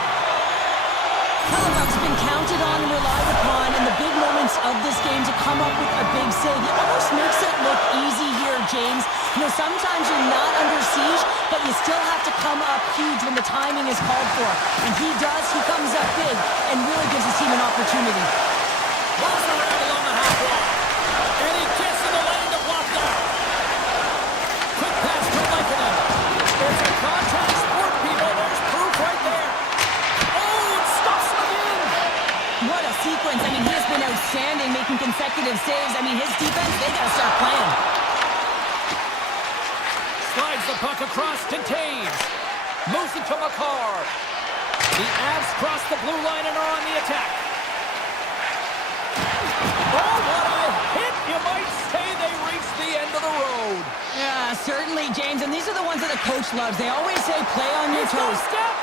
Hellebuck's been counted on and relied upon in the big moments of this game to come up with a big save. He almost makes it look easy here, James. You know, sometimes you're not under siege, but you still have to come up huge when the timing is called for. And he does. He comes up big and really gives his team an opportunity. Rolls around along the half wall. And he gets in the lane to block that. Quick pass to Lehkonen. There's a contact sport, people. There's proof right there. Oh, it stops him again. What a sequence. I mean, he has been outstanding, making consecutive saves. I mean, his defense, they got to start playing. Slides the puck across to Taves. Moves it to McCarr. The Avs cross the blue line and are on the attack. Oh, what a hit! You might say they reached the end of the road. Yeah, certainly, James. And these are the ones that the coach loves. They always say, play on your toes. Step.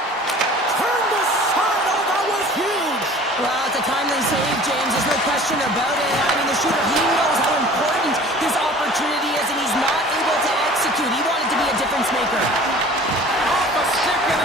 Turn the side. Oh, that was huge. Well, it's a timely save, James. There's no question about it. I mean, the shooter, he knows how important this opportunity is, and he's not able to execute. He wanted to be a difference maker. Off a stick